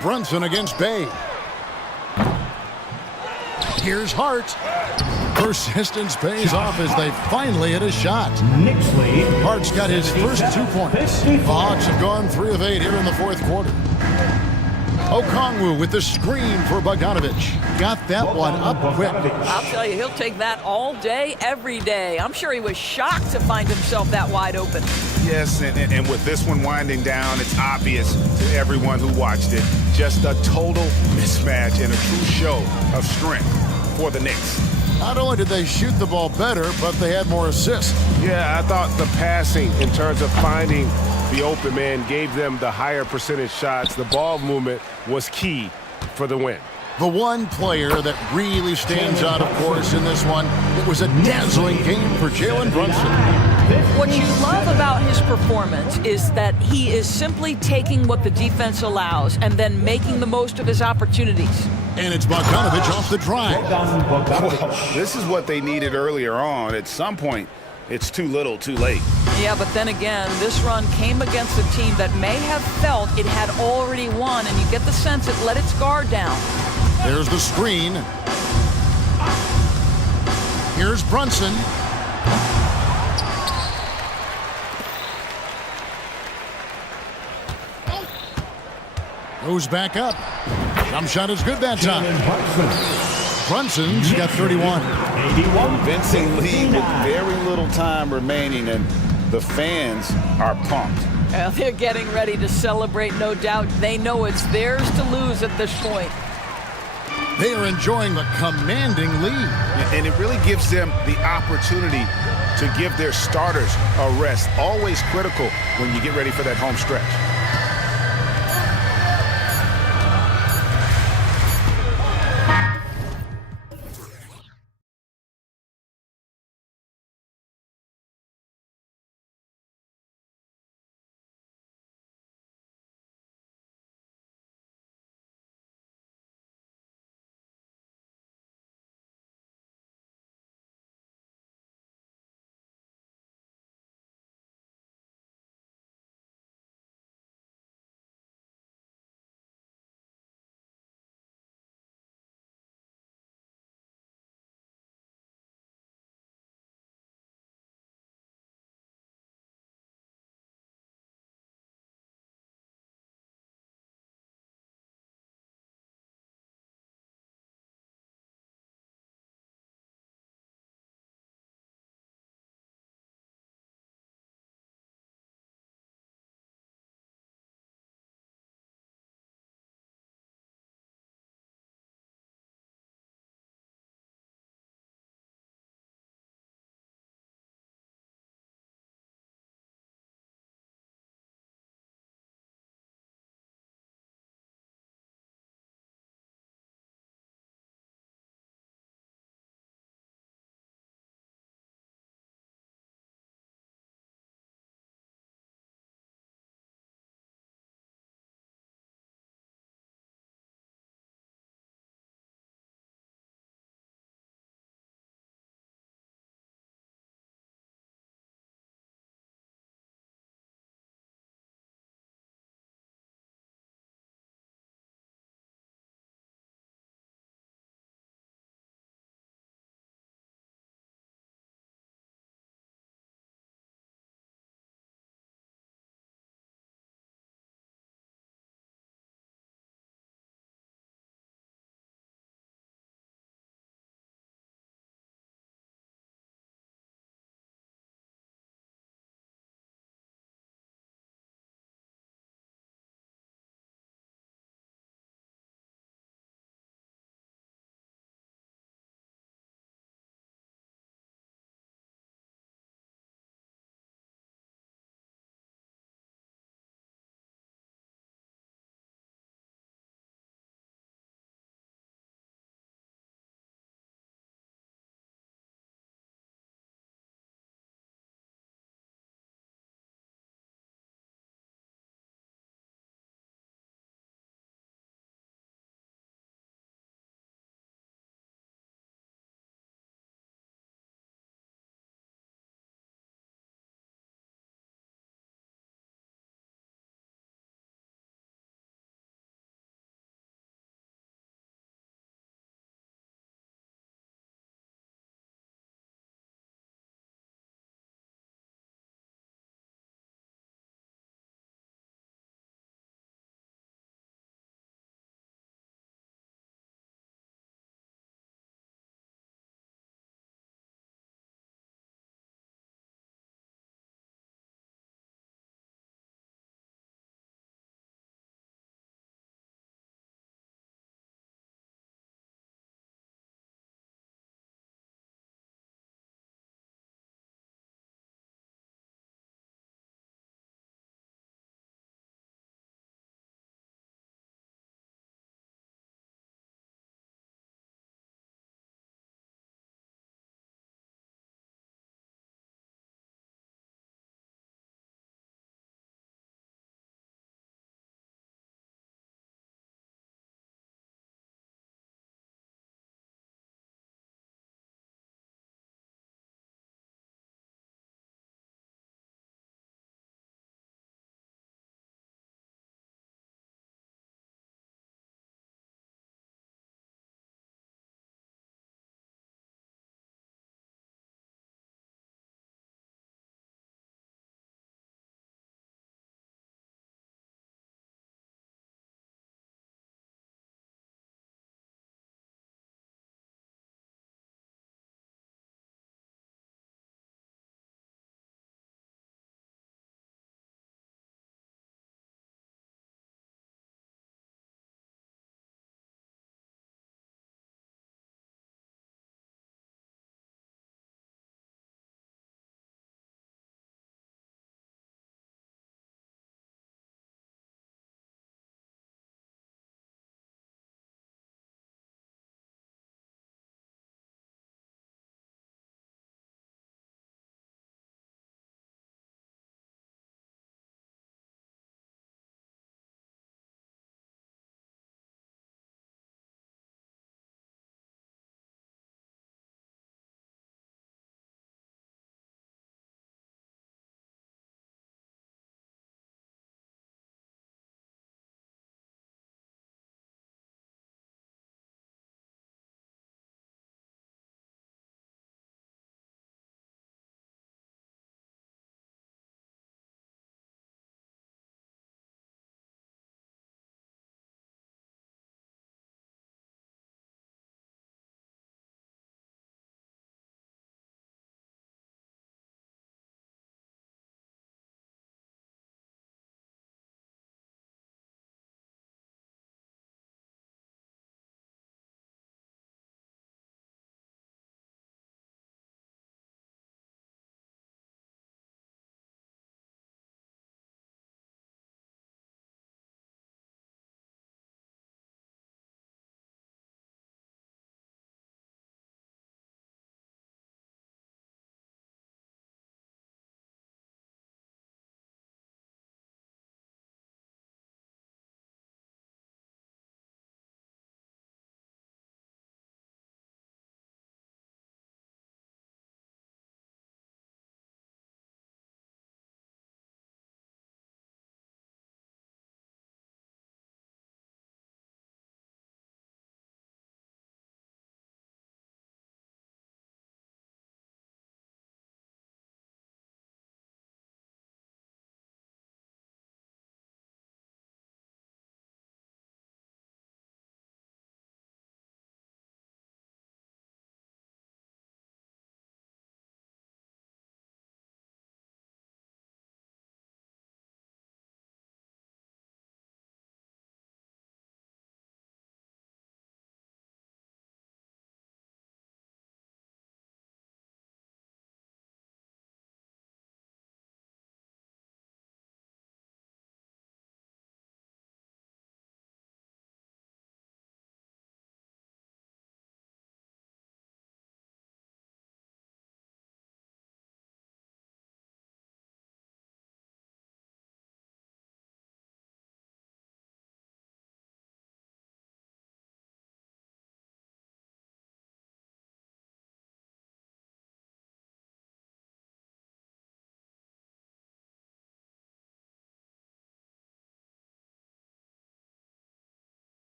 Brunson against Bay. Here's Hart. Persistence pays off as they finally hit a shot. Hart's got his first 2 points. The Hawks have gone 3 of 8 here in the 4th quarter. Okongwu with the screen for Bogdanovich. Got that one up quick. I'll tell you, he'll take that all day, every day. I'm sure he was shocked to find himself that wide open. Yes, and with this one winding down, it's obvious to everyone who watched it. Just a total mismatch and a true show of strength for the Knicks. Not only did they shoot the ball better, but they had more assists. Yeah, I thought the passing in terms of finding the open man gave them the higher percentage shots. The ball movement was key for the win. The one player that really stands out, of course, in this one, it was a dazzling game for Jalen Brunson. What you love about his performance is that he is simply taking what the defense allows and then making the most of his opportunities. And it's Bogdanovich off the drive. Well, this is what they needed earlier on. At some point, it's too little, too late. Yeah, but then again, this run came against a team that may have felt it had already won, and you get the sense it let its guard down. There's the screen. Here's Brunson. Goes back up. Jump shot is good that time. Brunson's got 31. Convincing lead with very little time remaining, and the fans are pumped. Well, they're getting ready to celebrate, no doubt. They know it's theirs to lose at this point. They are enjoying the commanding lead. And it really gives them the opportunity to give their starters a rest. Always critical when you get ready for that home stretch.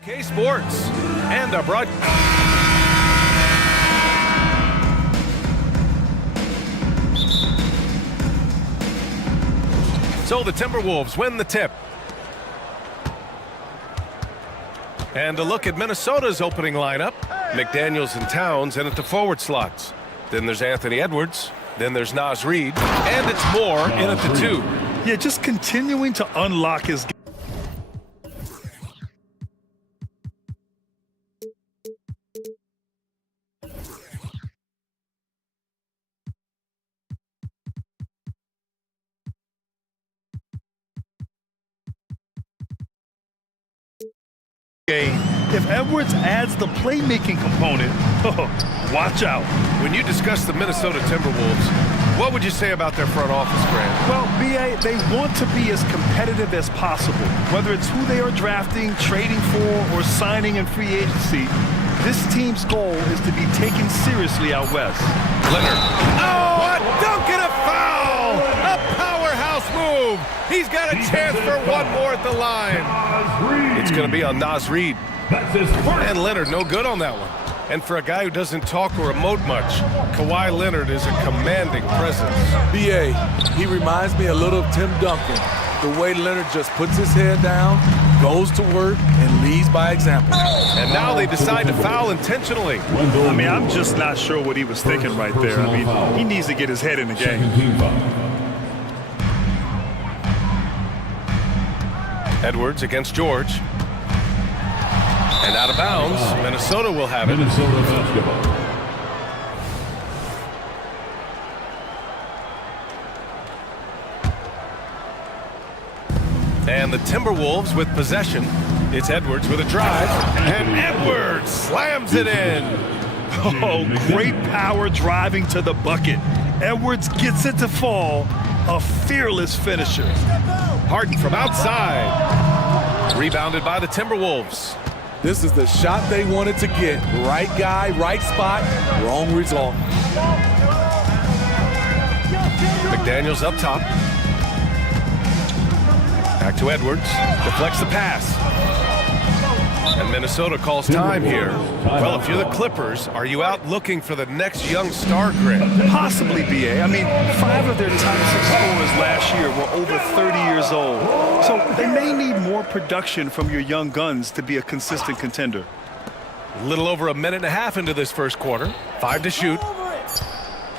Sports and a broad. So the Timberwolves win the tip. And a look at Minnesota's opening lineup. McDaniels and Towns in at the forward slots. Then there's Anthony Edwards. Then there's Naz Reid. And it's Moore in at the 2. Yeah, just continuing to unlock his game. If Edwards adds the playmaking component, watch out. When you discuss the Minnesota Timberwolves, what would you say about their front office, Grant? Well, BA, they want to be as competitive as possible. Whether it's who they are drafting, trading for, or signing in free agency, this team's goal is to be taken seriously out west. Leonard. Oh, a dunk and a foul! A powerhouse move! He's got a chance for one more at the line. It's going to be on Naz Reid. And Leonard, no good on that one. And for a guy who doesn't talk or emote much, Kawhi Leonard is a commanding presence. BA, he reminds me a little of Tim Duncan. The way Leonard just puts his head down, goes to work, and leads by example. And now they decide to foul intentionally. I mean, I'm just not sure what he was thinking right there. I mean, he needs to get his head in the game. Edwards against George. And out of bounds, Minnesota will have it. Minnesota basketball. And the Timberwolves with possession. It's Edwards with a drive. And Edwards slams it in. Oh, great power driving to the bucket. Edwards gets it to fall. A fearless finisher. Harden from outside. Rebounded by the Timberwolves. This is the shot they wanted to get. Right guy, right spot, wrong result. McDaniels up top. Back to Edwards. Deflects the pass. And Minnesota calls time here. Well, if you're the Clippers, are you out looking for the next young star, Grant? Possibly, BA. I mean, 5 of their top 6 scorers last year were over 30 years old. So they may need more production from your young guns to be a consistent contender. A little over a minute and a half into this first quarter. 5 to shoot.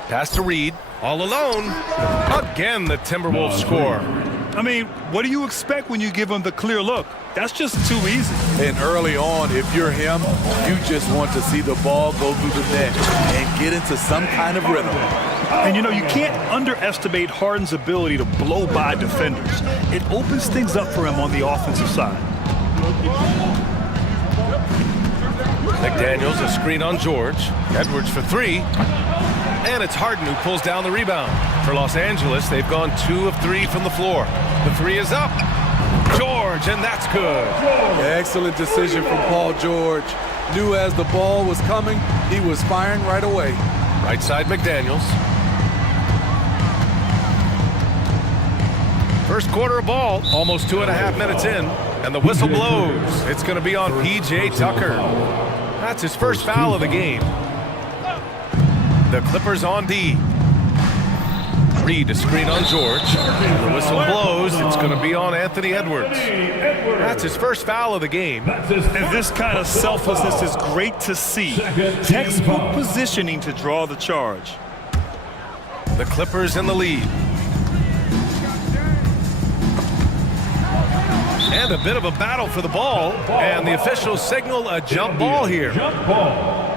Pass to Reid. All alone. Again, the Timberwolves score. I mean, what do you expect when you give them the clear look? That's just too easy. And early on, if you're him, you just want to see the ball go through the net and get into some kind of rhythm. And you know, you can't underestimate Harden's ability to blow by defenders. It opens things up for him on the offensive side. McDaniels, a screen on George. Edwards for 3. And it's Harden who pulls down the rebound. For Los Angeles, they've gone 2 of 3 from the floor. The 3 is up. George, and that's good. Excellent decision from Paul George. Knew as the ball was coming, he was firing right away. Right side, McDaniels. First quarter of ball, almost 2.5 minutes in, and the whistle blows. It's going to be on P.J. Tucker. That's his first foul of the game. The Clippers on D. Reid, a screen on George. The whistle blows. It's going to be on Anthony Edwards. That's his first foul of the game. And this kind of selflessness is great to see. Textbook positioning to draw the charge. The Clippers in the lead. And a bit of a battle for the ball. And the officials signal a jump ball here. Jump ball.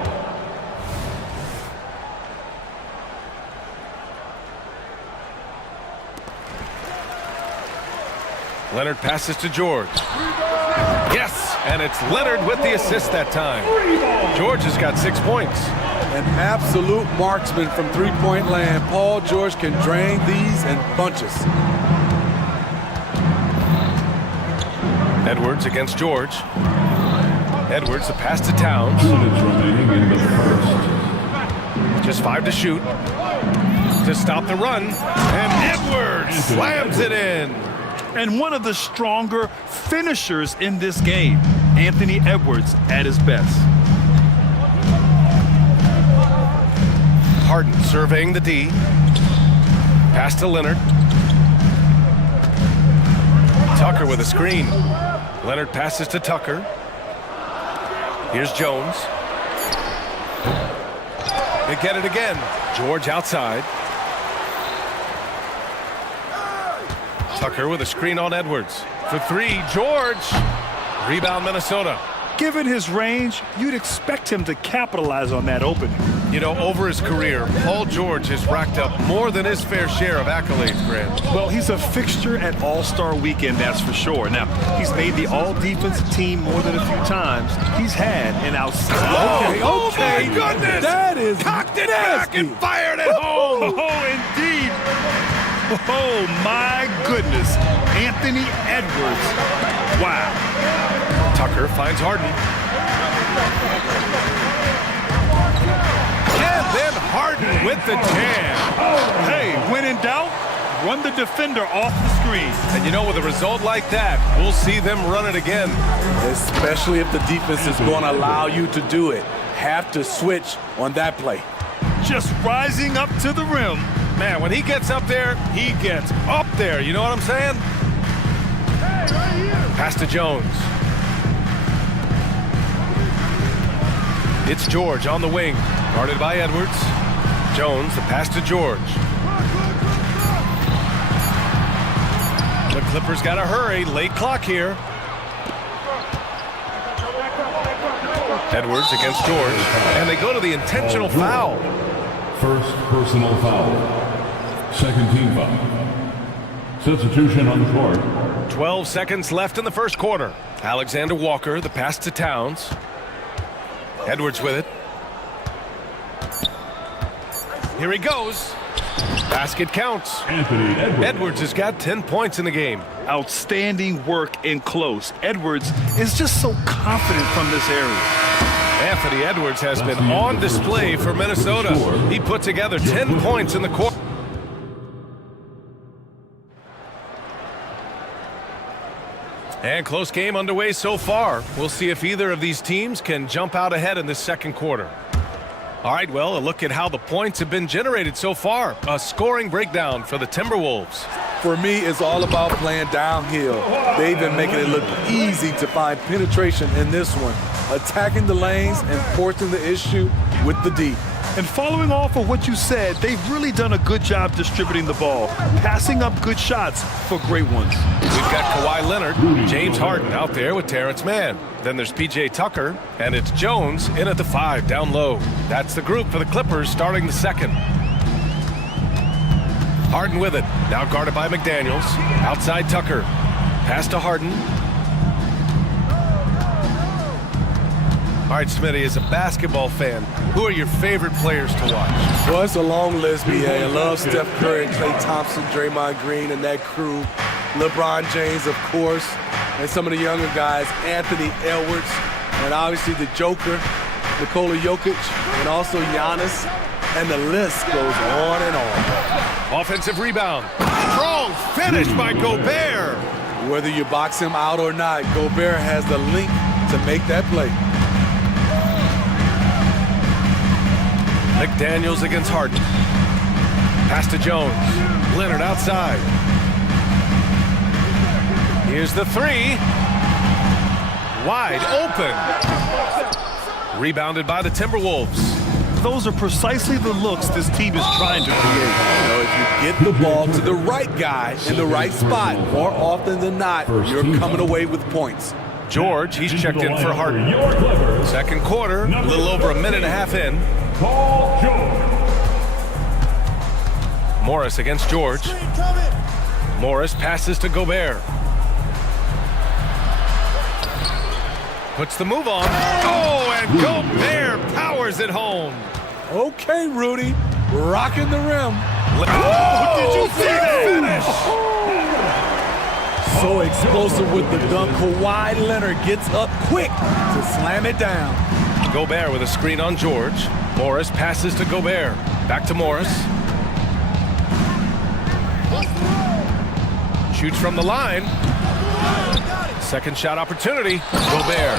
Leonard passes to George. Yes, and it's Leonard with the assist that time. George has got 6 points. An absolute marksman from three-point land. Paul George can drain these in bunches. Edwards against George. Edwards, the pass to Towns. Just 5 to shoot. To stop the run. And Edwards slams it in. and one of the stronger finishers in this game, Anthony Edwards at his best. Harden surveying the D. Pass to Leonard. Tucker with a screen. Leonard passes to Tucker. Here's Jones. They get it again. George outside. Tucker with a screen on Edwards. For three, George. Rebound, Minnesota. Given his range, you'd expect him to capitalize on that opening. You know, over his career, Paul George has racked up more than his fair share of accolades, Grant. Well, he's a fixture at All-Star Weekend, that's for sure. Now, he's made the All-Defensive team more than a few times. He's had an outstanding... Oh, my goodness! That is cocked it nasty. back and fired it home! Oh, indeed! Oh, my goodness. Anthony Edwards. Wow. Tucker finds Harden. And then Harden with the jam. Hey, when in doubt, run the defender off the screen. And you know, with a result like that, we'll see them run it again. Especially if the defense is going to allow you to do it. Have to switch on that play. Just rising up to the rim. Man, when he gets up there, he gets up there. You know what I'm saying? Pass to Jones. It's George on the wing, guarded by Edwards. Jones, the pass to George. The Clippers got to hurry, late clock here. Edwards against George, and they go to the intentional foul. First personal foul. Second team foul. Substitution on the court. 12 seconds left in the first quarter. Alexander Walker, the pass to Towns. Edwards with it. Here he goes. Basket counts. Anthony Edwards. Edwards has got 10 points in the game. Outstanding work in close. Edwards is just so confident from this area. Anthony Edwards has been on display for Minnesota. He put together 10 points in the quarter. And close game underway so far. We'll see if either of these teams can jump out ahead in this second quarter. All right, well, a look at how the points have been generated so far. A scoring breakdown for the Timberwolves. For me, it's all about playing downhill. They've been making it look easy to find penetration in this one, attacking the lanes and forcing the issue with the D. And following off of what you said, they've really done a good job distributing the ball, passing up good shots for great ones. We've got Kawhi Leonard, James Harden out there with Terrence Mann. Then there's P.J. Tucker, and it's Jones in at the 5 down low. That's the group for the Clippers starting the second. Harden with it, now guarded by McDaniels. Outside Tucker, pass to Harden. All right, Smitty, as a basketball fan, who are your favorite players to watch? Well, it's a long list, B.A. I love Steph Curry, Klay Thompson, Draymond Green, and that crew. LeBron James, of course, and some of the younger guys, Anthony Edwards, and obviously the Joker, Nikola Jokic, and also Giannis, and the list goes on and on. Offensive rebound. Strong finish by Gobert. Whether you box him out or not, Gobert has the link to make that play. McDaniels against Harden. Pass to Jones. Leonard outside. Here's the 3. Wide open. Rebounded by the Timberwolves. Those are precisely the looks this team is trying to create. You know, if you get the ball to the right guy in the right spot, more often than not, you're coming away with points. George, he's checked in for Harden. Second quarter, a little over a minute and a half in. Paul George. Morris against George. Morris passes to Gobert. Puts the move on. Oh, and Gobert powers it home. Okay, Rudy, rocking the rim. Oh, did you see that finish? So explosive with the dunk. Kawhi Leonard gets up quick to slam it down. Gobert with a screen on George. Morris passes to Gobert. Back to Morris. shoots from the line. Second shot opportunity. Gobert.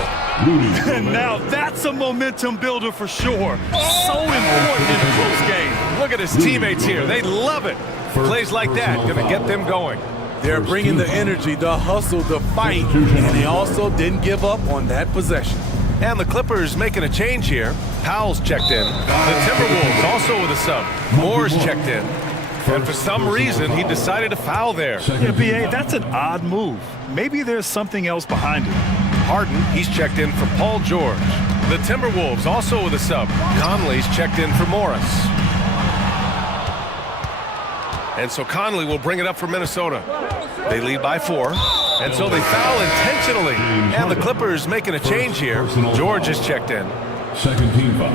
Now that's a momentum builder for sure. So important in a close game. Look at his teammates here. They love it. Plays like that going to get them going. They're bringing the energy, the hustle, the fight, and they also didn't give up on that possession. And the Clippers making a change here. Powell's checked in. The Timberwolves also with a sub. Moore's checked in. And for some reason, he decided to foul there. Yeah, B.A., that's an odd move. Maybe there's something else behind it. Harden, he's checked in for Paul George. The Timberwolves also with a sub. Conley's checked in for Morris. And so Conley will bring it up for Minnesota. They lead by 4. And so they foul intentionally. And the Clippers making a change here. George is checked in. Second team foul.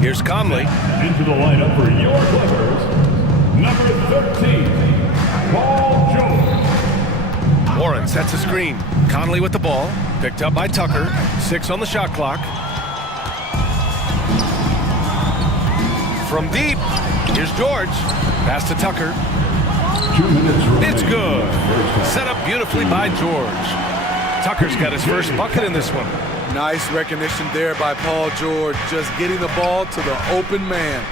Here's Conley. Into the lineup for your Clippers, number 13, Paul George. Warren sets a screen. Conley with the ball. Picked up by Tucker. 6 on the shot clock. From deep. Here's George. Pass to Tucker. 2 minutes remaining. It's good. Set up beautifully by George. Tucker's got his first bucket in this one. Nice recognition there by Paul George, just getting the ball to the open man.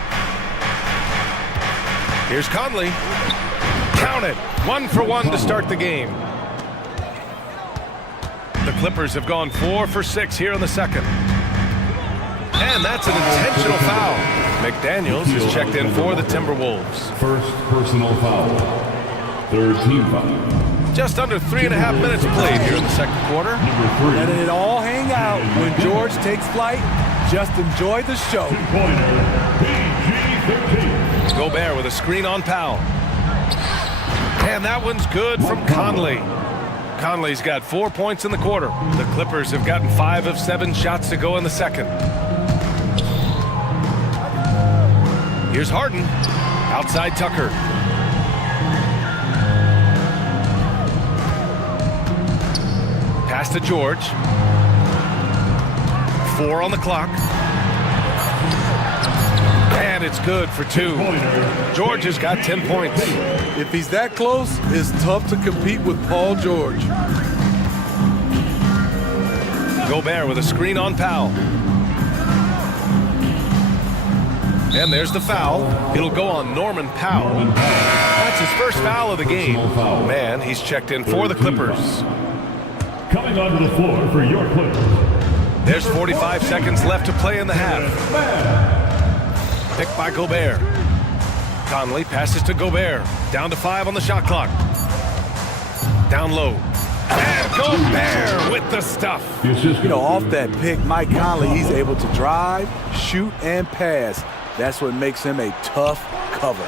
Here's Conley. Count it. 1 for 1 to start the game. The Clippers have gone 4 for 6 here in the second. And that's an intentional foul. McDaniels is checked in for the Timberwolves. First personal foul. Third team foul. Just under 3.5 minutes played here in the second quarter. Letting it all hang out when George takes flight. Just enjoy the show. Gobert with a screen on Powell. And that one's good from Conley. Conley's got 4 points in the quarter. The Clippers have gotten 5 of 7 shots to go in the second. Here's Harden. Outside Tucker. Pass to George. 4 on the clock. And it's good for 2. George has got 10 points. If he's that close, it's tough to compete with Paul George. Gobert with a screen on Powell. And there's the foul. It'll go on Norman Powell. That's his first foul of the game. Man, he's checked in for the Clippers. Coming onto the floor for your Clippers. There's 45 seconds left to play in the half. Picked by Gobert. Conley passes to Gobert. Down to 5 on the shot clock. Down low. And Gobert with the stuff. You know, off that pick, Mike Conley, he's able to drive, shoot, and pass. That's what makes him a tough cover.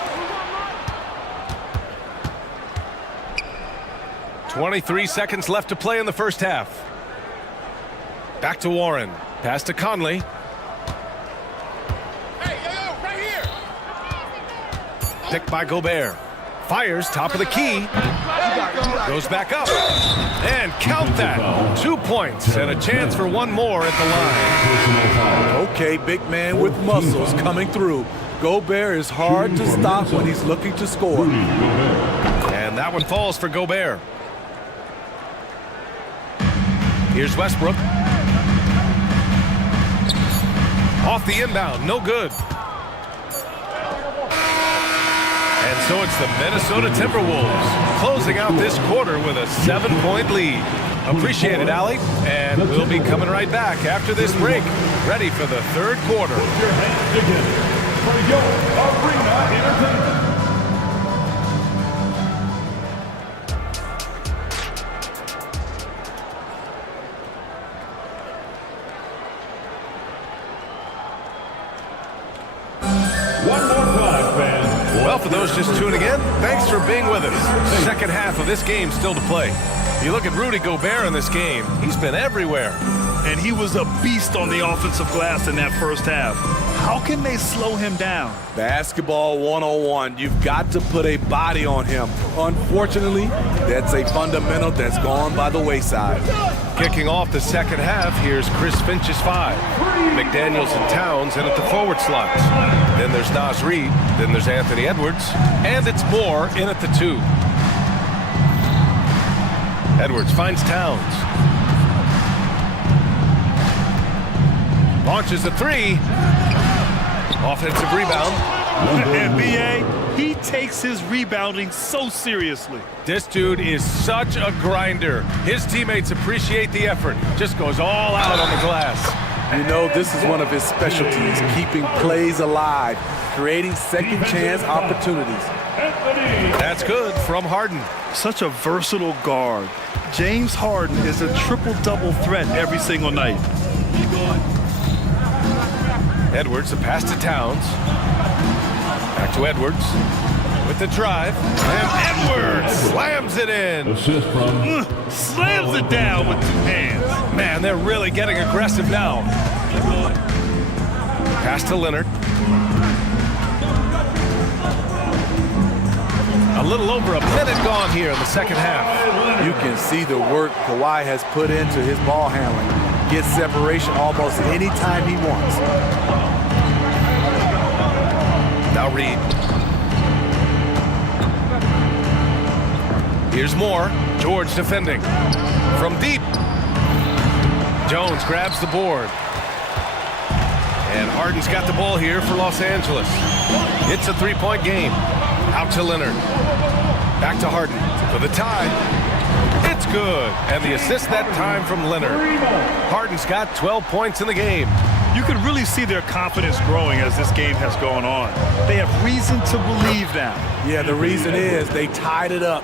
23 seconds left to play in the first half. Back to Warren. Pass to Conley. Picked by Gobert. Fires top of the key. Goes back up. And count that. 2 points and a chance for 1 more at the line. Okay, big man with muscles coming through. Gobert is hard to stop when he's looking to score. And that one falls for Gobert. Here's Westbrook. Off the inbound, no good. And so it's the Minnesota Timberwolves closing out this quarter with a 7-point lead. Appreciate it, Allie. And we'll be coming right back after this break, ready for the third quarter. Put your hands together for your arena entertainment. Well, for those just tuning in, thanks for being with us. Second half of this game still to play. You look at Rudy Gobert in this game, he's been everywhere. And he was a beast on the offensive glass in that first half. How can they slow him down? Basketball 101. You've got to put a body on him. Unfortunately, that's a fundamental that's gone by the wayside. Kicking off the second half, here's Chris Finch's 5. McDaniels and Towns in at the forward slots. Then there's Naz Reid. Then there's Anthony Edwards. And it's Moore in at the 2. Edwards finds Towns. Launches a three. Offensive rebound. And B.A., he takes his rebounding so seriously. This dude is such a grinder. His teammates appreciate the effort. Just goes all out on the glass. You know, this is one of his specialties, keeping plays alive, creating second chance opportunities. That's good from Harden. Such a versatile guard. James Harden is a triple-double threat every single night. Edwards, a pass to Towns. Back to Edwards with the drive. And Edwards slams it in. Assist from Slams it down with 2 hands. Man, they're really getting aggressive now. Pass to Leonard. A little over a minute gone here in the second half. You can see the work Kawhi has put into his ball handling. Gets separation almost any time he wants. Now Reed. Here's more. George defending. From deep. Jones grabs the board. And Harden's got the ball here for Los Angeles. It's a three-point game. Out to Leonard. Back to Harden for the tie. It's good. And the assist that time from Leonard. Harden's got 12 points in the game. You can really see their confidence growing as this game has gone on. They have reason to believe that. Yeah, the reason is they tied it up,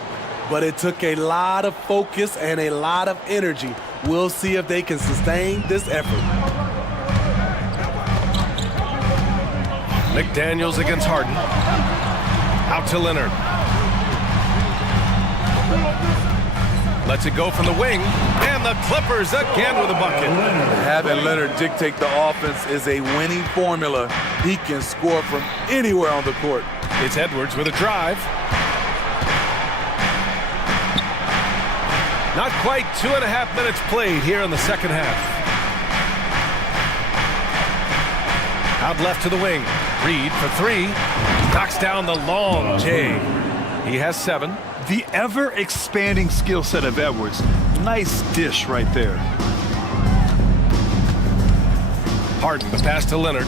but it took a lot of focus and a lot of energy. We'll see if they can sustain this effort. McDaniels against Harden. Out to Leonard. Lets it go from the wing. And the Clippers again with a bucket. Having Leonard dictate the offense is a winning formula. He can score from anywhere on the court. It's Edwards with a drive. Not quite 2.5 minutes played here in the second half. Out left to the wing. Reed for three. Knocks down the long J. He has 7. The ever-expanding skill set of Edwards. Nice dish right there. Harden, the pass to Leonard.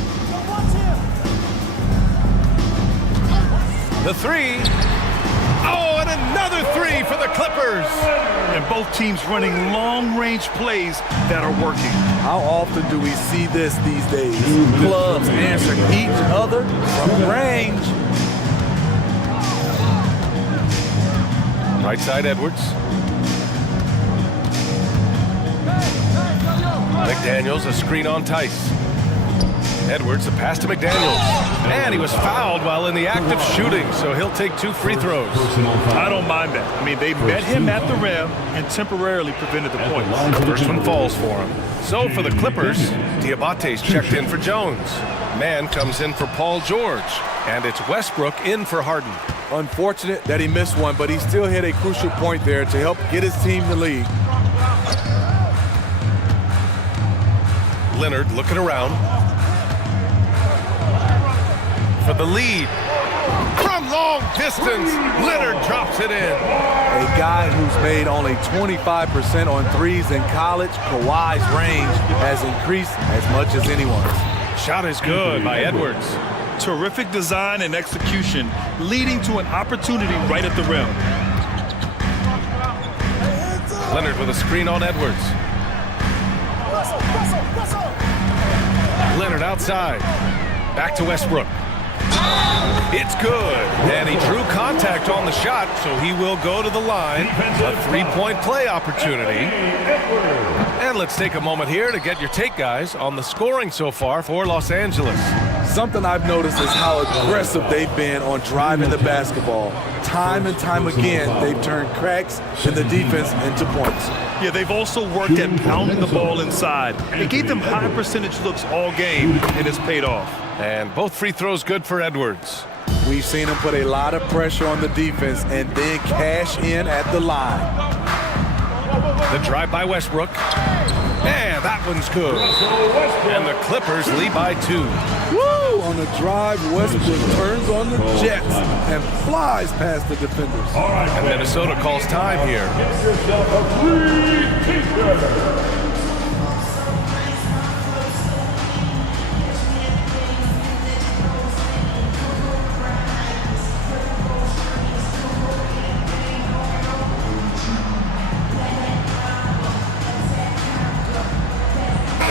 The three. Oh, and another three for the Clippers. And both teams running long-range plays that are working. How often do we see this these days? Clubs answering each other from range. Right side, Edwards. McDaniels, a screen on Tice. Edwards, a pass to McDaniels. And he was fouled while in the act of shooting, so he'll take 2 free throws. I don't mind that. I mean, they met him at the rim and temporarily prevented the points. First one falls for him. So for the Clippers, Diabate's checked in for Jones. Man comes in for Paul George. And it's Westbrook in for Harden. Unfortunate that he missed one, but he still hit a crucial point there to help get his team the lead. Leonard looking around. For the lead. From long distance, Leonard drops it in. A guy who's made only 25% on threes in college, Kawhi's range has increased as much as anyone's. Shot is good by Edwards. Terrific design and execution, leading to an opportunity right at the rim. Leonard with a screen on Edwards. Leonard outside. Back to Westbrook. It's good. And he drew contact on the shot, so he will go to the line. A three-point play opportunity. And let's take a moment here to get your take, guys, on the scoring so far for Los Angeles. Something I've noticed is how aggressive they've been on driving the basketball. Time and time again, they've turned cracks in the defense into points. Yeah, they've also worked at pounding the ball inside. It gave them high percentage looks all game, and it's paid off. And both free throws good for Edwards. We've seen him put a lot of pressure on the defense and then cash in at the line. The drive by Westbrook. And that one's good. And the Clippers lead by 2. Woo! On the drive, Westbrook turns on the Jets and flies past the defenders. And Minnesota calls time here.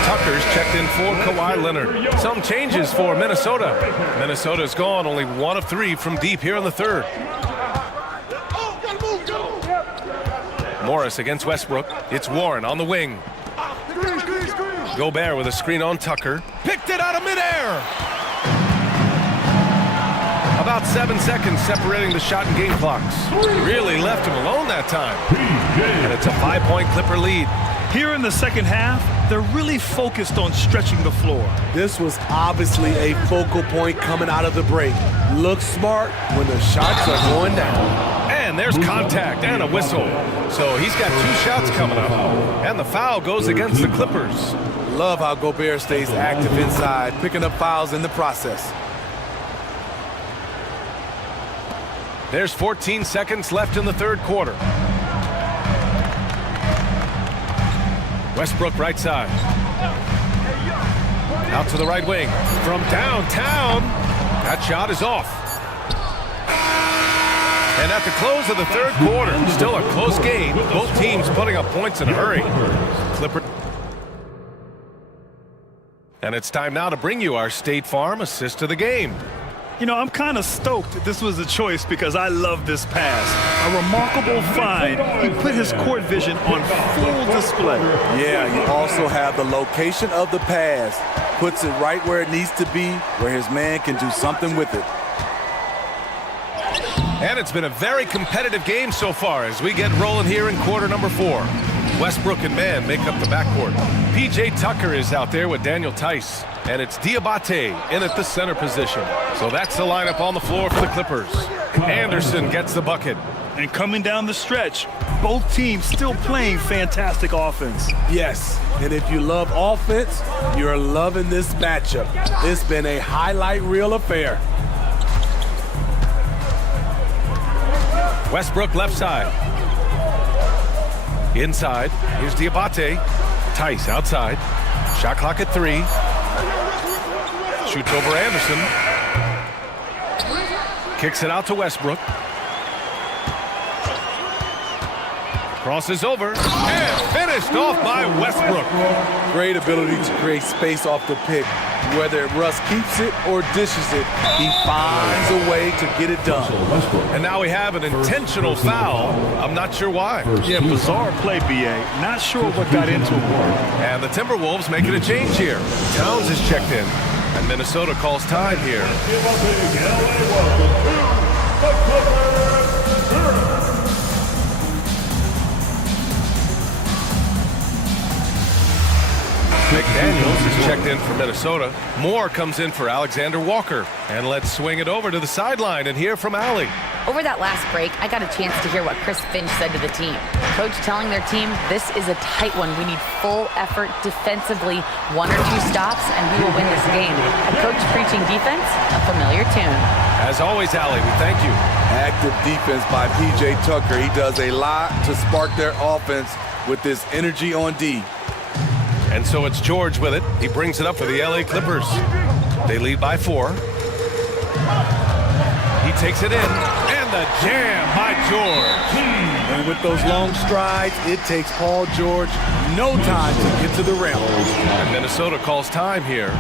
Tucker's checked in for Kawhi Leonard. Some changes for Minnesota. Minnesota's gone only 1 of 3 from deep here in the third. Morris against Westbrook. It's Warren on the wing. Gobert with a screen on Tucker. Picked it out of midair. About 7 seconds separating the shot and game clocks. Really left him alone that time. And it's a 5-point Clipper lead. Here in the second half, they're really focused on stretching the floor. This was obviously a focal point coming out of the break. Look smart when the shots are going down. And there's contact and a whistle. So he's got 2 shots coming up. And the foul goes against the Clippers. Love how Gobert stays active inside, picking up fouls in the process. There's 14 seconds left in the third quarter. Westbrook right side. Out to the right wing. From downtown. That shot is off. And at the close of the third quarter, still a close game. Both teams putting up points in a hurry. Clipper. And it's time now to bring you our State Farm assist of the game. You know, I'm kind of stoked this was a choice because I love this pass. A remarkable find. He put his court vision on full display. Yeah, you also have the location of the pass. Puts it right where it needs to be, where his man can do something with it. And it's been a very competitive game so far as we get rolling here in quarter number 4. Westbrook and Mann make up the backcourt. P.J. Tucker is out there with Daniel Tice. And it's Diabate in at the center position. So that's the lineup on the floor for the Clippers. Anderson gets the bucket. And coming down the stretch, both teams still playing fantastic offense. Yes, and if you love offense, you're loving this matchup. It's been a highlight reel affair. Westbrook left side. Inside, here's Diabate. Tice outside. Shot clock at 3. Shoots over Anderson. Kicks it out to Westbrook. Crosses over and finished off by Westbrook. Great ability to create space off the pick. Whether Russ keeps it or dishes it, he finds a way to get it done. And now we have an intentional foul. I'm not sure why. Yeah, bizarre play, B.A. Not sure what got into him. And the Timberwolves making a change here. Towns is checked in. And Minnesota calls time here. McDaniels is checked in for Minnesota. Moore comes in for Alexander Walker. And let's swing it over to the sideline and hear from Allie. Over that last break, I got a chance to hear what Chris Finch said to the team. Coach telling their team, this is a tight one. We need full effort defensively, 1 or 2 stops, and we will win this game. A coach preaching defense, a familiar tune. As always, Allie, we thank you. Active defense by P.J. Tucker. He does a lot to spark their offense with this energy on D. And so it's George with it. He brings it up for the LA Clippers. They lead by 4. He takes it in, and the jam by George. And with those long strides, it takes Paul George no time to get to the rim. And Minnesota calls time here.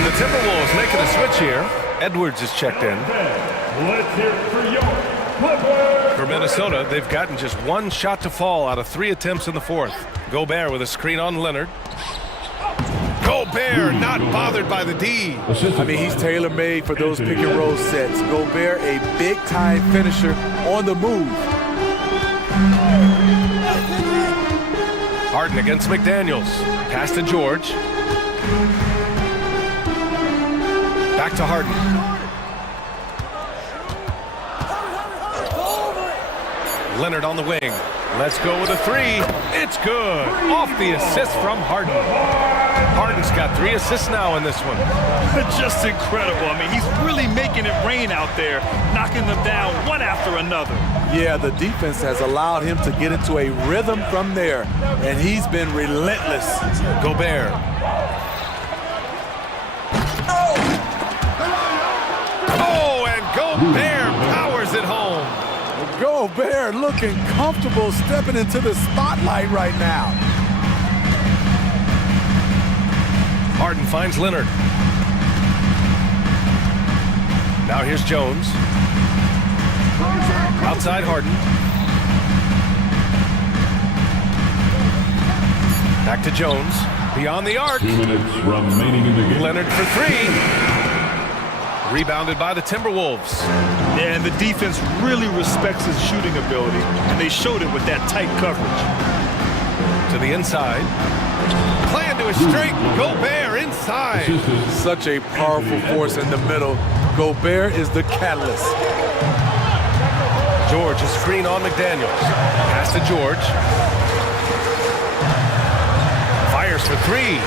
The Timberwolves making a switch here. Edwards is checked in. Let's hear it for York. For Minnesota, they've gotten just 1 shot to fall out of 3 attempts in the 4th. Gobert with a screen on Leonard. Gobert not bothered by the D. I mean, he's tailor-made for those pick and roll sets. Gobert, a big-time finisher on the move. Harden against McDaniels. Pass to George. Back to Harden. Leonard on the wing. Let's go with a three. It's good. Off the assist from Harden. Harden's got 3 assists now in this one. Just incredible. I mean, he's really making it rain out there, knocking them down one after another. Yeah, the defense has allowed him to get into a rhythm from there, and he's been relentless. Gobert. Oh, and Gobert powers it home. Gobert looking comfortable stepping into the spotlight right now. Harden finds Leonard. Now here's Jones. Outside Harden. Back to Jones. Beyond the arc. 2 minutes remaining in the game. Leonard for 3. Rebounded by the Timberwolves. And the defense really respects his shooting ability, and they showed it with that tight coverage. To the inside. Playing to his strength. Gobert inside. Such a powerful force in the middle. Gobert is the catalyst. George, a screen on McDaniels. Pass to George. Fires for 3.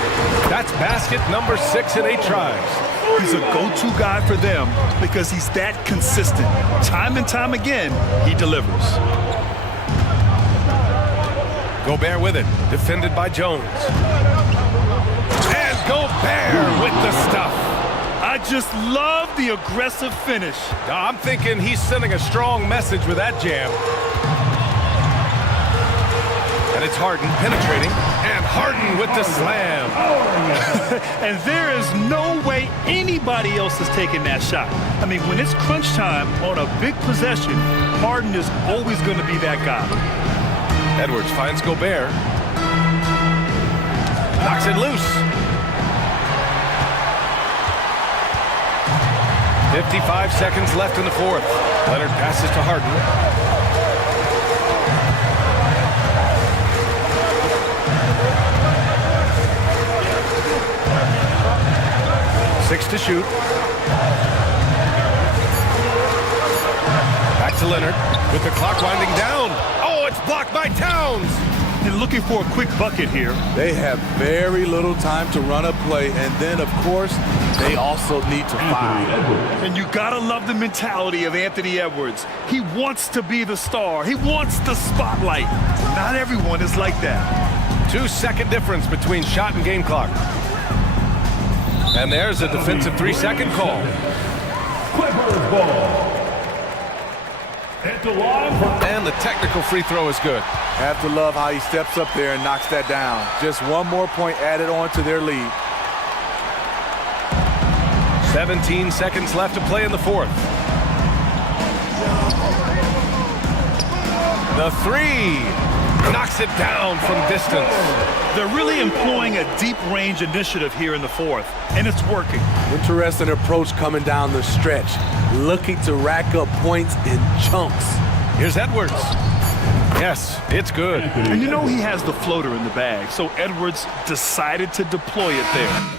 That's basket number 6 in 8 tries. He's a go-to guy for them because he's that consistent. Time and time again, he delivers. Gobert with it, defended by Jones. And Gobert with the stuff. I just love the aggressive finish. I'm thinking he's sending a strong message with that jam. And it's Harden penetrating, and Harden with the slam. And there is no way anybody else is taking that shot. I mean, when it's crunch time on a big possession, Harden is always going to be that guy. Edwards finds Gobert. Knocks it loose. 55 seconds left in the fourth. Leonard passes to Harden. 6 to shoot. Back to Leonard with the clock winding down. Oh, it's blocked by Towns. And looking for a quick bucket here. They have very little time to run a play, and then, of course, they also need to foul. And you gotta love the mentality of Anthony Edwards. He wants to be the star. He wants the spotlight. Not everyone is like that. 2-second difference between shot and game clock. And there's a defensive 3-second call. Clippers ball. At the line. And the technical free throw is good. Have to love how he steps up there and knocks that down. Just one more point added on to their lead. 17 seconds left to play in the fourth. The 3 knocks it down from distance. They're really employing a deep range initiative here in the fourth, and it's working. Interesting approach coming down the stretch, looking to rack up points in chunks. Here's Edwards. Yes, it's good. And you know he has the floater in the bag, so Edwards decided to deploy it there.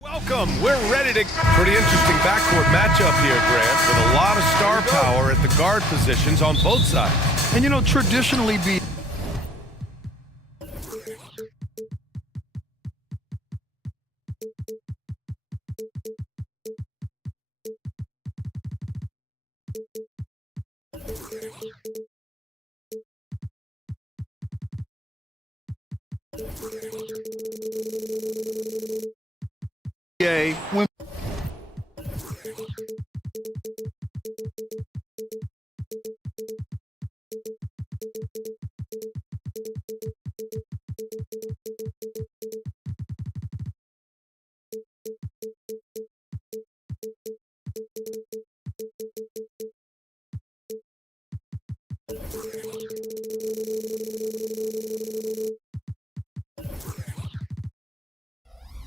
Welcome. We're ready to... Pretty interesting backcourt matchup here, Grant, with a lot of star power at the guard positions on both sides. And, you know, traditionally when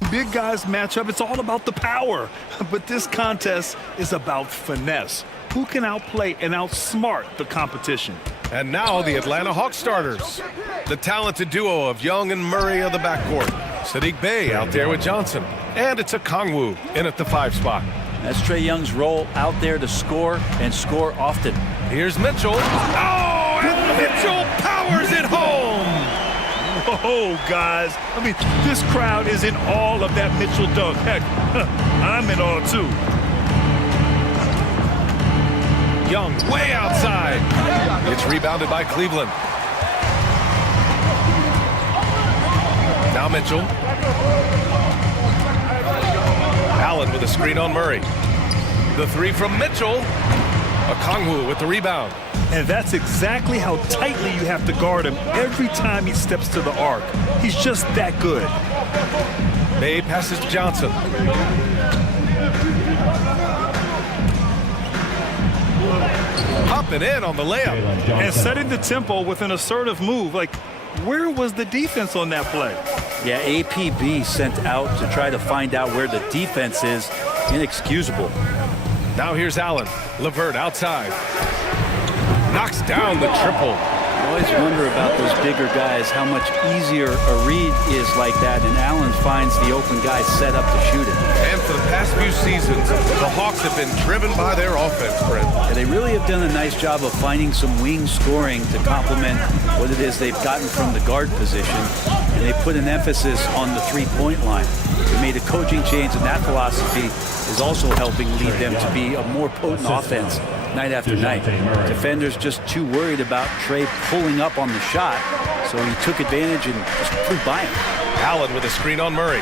big guys match up, it's all about the power. But this contest is about finesse. Who can outplay and outsmart the competition? And now the Atlanta Hawks starters. The talented duo of Young and Murray of the backcourt. Sadiq Bey out there with Johnson. And it's a Kongwu in at the 5 spot. That's Trae Young's role out there to score and score often. Here's Mitchell. Oh, and Mitchell powers it home. Oh, guys. I mean, this crowd is in all of that Mitchell dunk. Heck, I'm in all too. Young way outside. It's rebounded by Cleveland. Now Mitchell. Allen with a screen on Murray. The 3 from Mitchell. Okongwu with the rebound. And that's exactly how tightly you have to guard him every time he steps to the arc. He's just that good. Bey passes to Johnson. Hopping in on the layup. And setting the tempo with an assertive move. Like, where was the defense on that play? Yeah, APB sent out to try to find out where the defense is. Inexcusable. Now here's Allen. LeVert outside. Knocks down the triple. I always wonder about those bigger guys, how much easier a read is like that, and Allen finds the open guy set up to shoot it. And for the past few seasons, the Hawks have been driven by their offense, Brent. Yeah, they really have done a nice job of finding some wing scoring to complement what it is they've gotten from the guard position, and they put an emphasis on the three-point line. They made a coaching change, and that philosophy is also helping lead them to be a more potent offense night after night. Defenders just too worried about Trae pulling up on the shot, so he took advantage and just flew by him. Allen with a screen on Murray.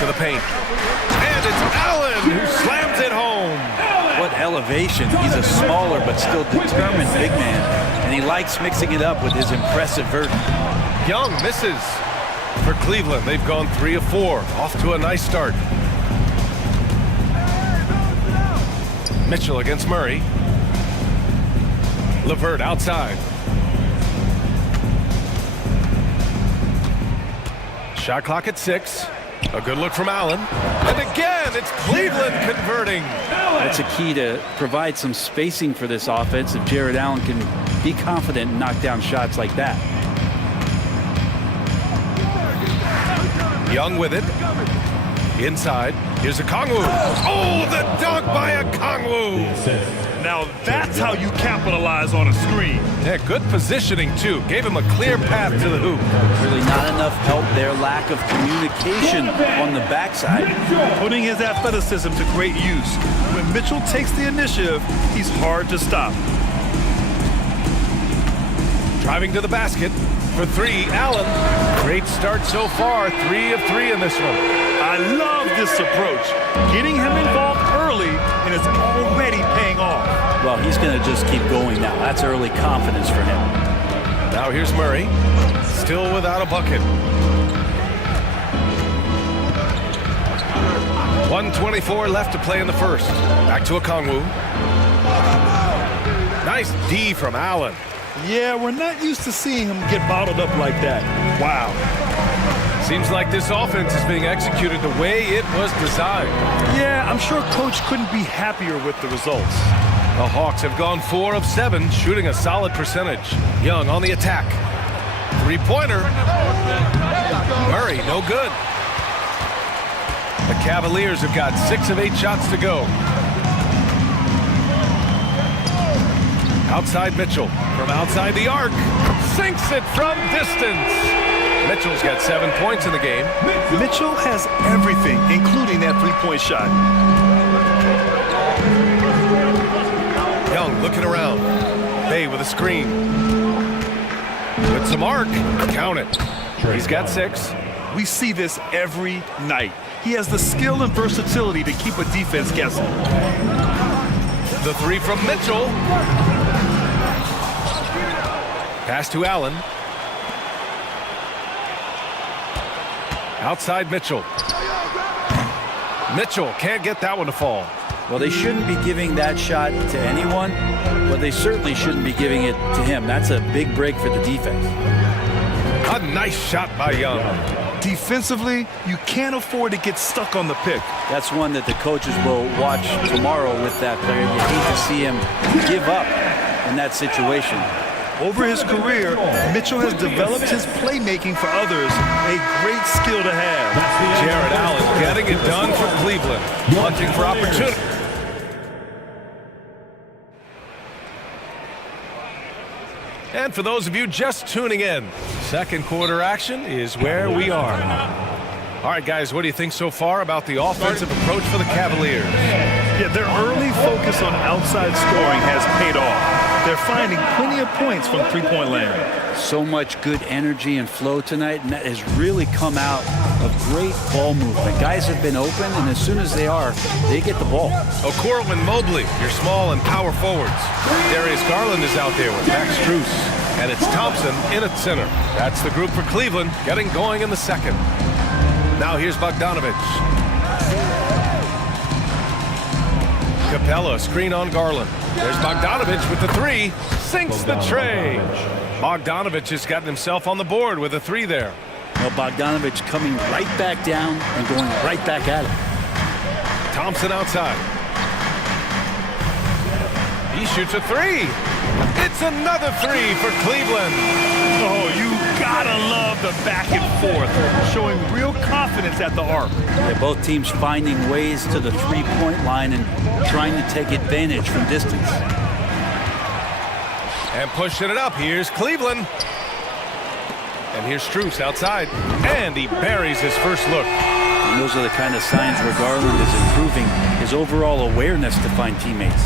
To the paint. And it's Allen who slams it home. What elevation. He's a smaller but still determined big man, and he likes mixing it up with his impressive vert. Young misses. For Cleveland, they've gone 3 of 4. Off to a nice start. Mitchell against Murray. LeVert outside. Shot clock at 6. A good look from Allen. And again, it's Cleveland converting. That's a key to provide some spacing for this offense if Jared Allen can be confident and knock down shots like that. Young with it. Inside. Here's Okongwu. Oh, the dunk by Okongwu. Now that's how you capitalize on a screen. Yeah, good positioning, too. Gave him a clear path to the hoop. Really not enough help there. Lack of communication on the backside. Putting his athleticism to great use. When Mitchell takes the initiative, he's hard to stop. Driving to the basket. For 3, Allen. Great start so far. 3 of 3 in this one. I love this approach. Getting him involved early, and it's already paying off. Well, he's going to just keep going now. That's early confidence for him. Now here's Murray. Still without a bucket. 1:24 left to play in the first. Back to Okongwu. Nice D from Allen. Yeah, we're not used to seeing him get bottled up like that. Wow. Seems like this offense is being executed the way it was designed. Yeah, I'm sure Coach couldn't be happier with the results. The Hawks have gone 4 of 7, shooting a solid percentage. Young on the attack. Three-pointer. Murray, no good. The Cavaliers have got 6 of 8 shots to go. Outside Mitchell, from outside the arc, sinks it from distance. Mitchell's got 7 points in the game. Mitchell has everything, including that three-point shot. Young looking around. Bay with a screen. With some arc, count it. He's got 6. We see this every night. He has the skill and versatility to keep a defense guessing. The three from Mitchell. Pass to Allen. Outside Mitchell. Mitchell can't get that one to fall. Well, they shouldn't be giving that shot to anyone, but they certainly shouldn't be giving it to him. That's a big break for the defense. A nice shot by Young. Defensively, you can't afford to get stuck on the pick. That's one that the coaches will watch tomorrow with that player. You hate to see him give up in that situation. Over his career, Mitchell has developed his playmaking for others, a great skill to have. Jared Allen getting it done for Cleveland, hunting for opportunity. And for those of you just tuning in, second quarter action is where we are. All right, guys, what do you think so far about the offensive approach for the Cavaliers? Yeah, their early focus on outside scoring has paid off. They're finding plenty of points from three-point land. So much good energy and flow tonight, and that has really come out of great ball movement. Guys have been open, and as soon as they are, they get the ball. Okoro and Mobley, your small and power forwards. Darius Garland is out there with Max Strus. And it's Thompson in at center. That's the group for Cleveland, getting going in the second. Now here's Bogdanovich. Capella, screen on Garland. There's Bogdanovich with the three. Sinks the tray. Bogdanovich has gotten himself on the board with a three there. Well, Bogdanovich coming right back down and going right back at it. Thompson outside. He shoots a three. It's another three for Cleveland. Oh, you gotta love the back and forth, showing real confidence at the arc. Yeah, both teams finding ways to the three-point line and trying to take advantage from distance. And pushing it up, here's Cleveland. And here's Strus outside. And he buries his first look. And those are the kind of signs where Garland is improving his overall awareness to find teammates.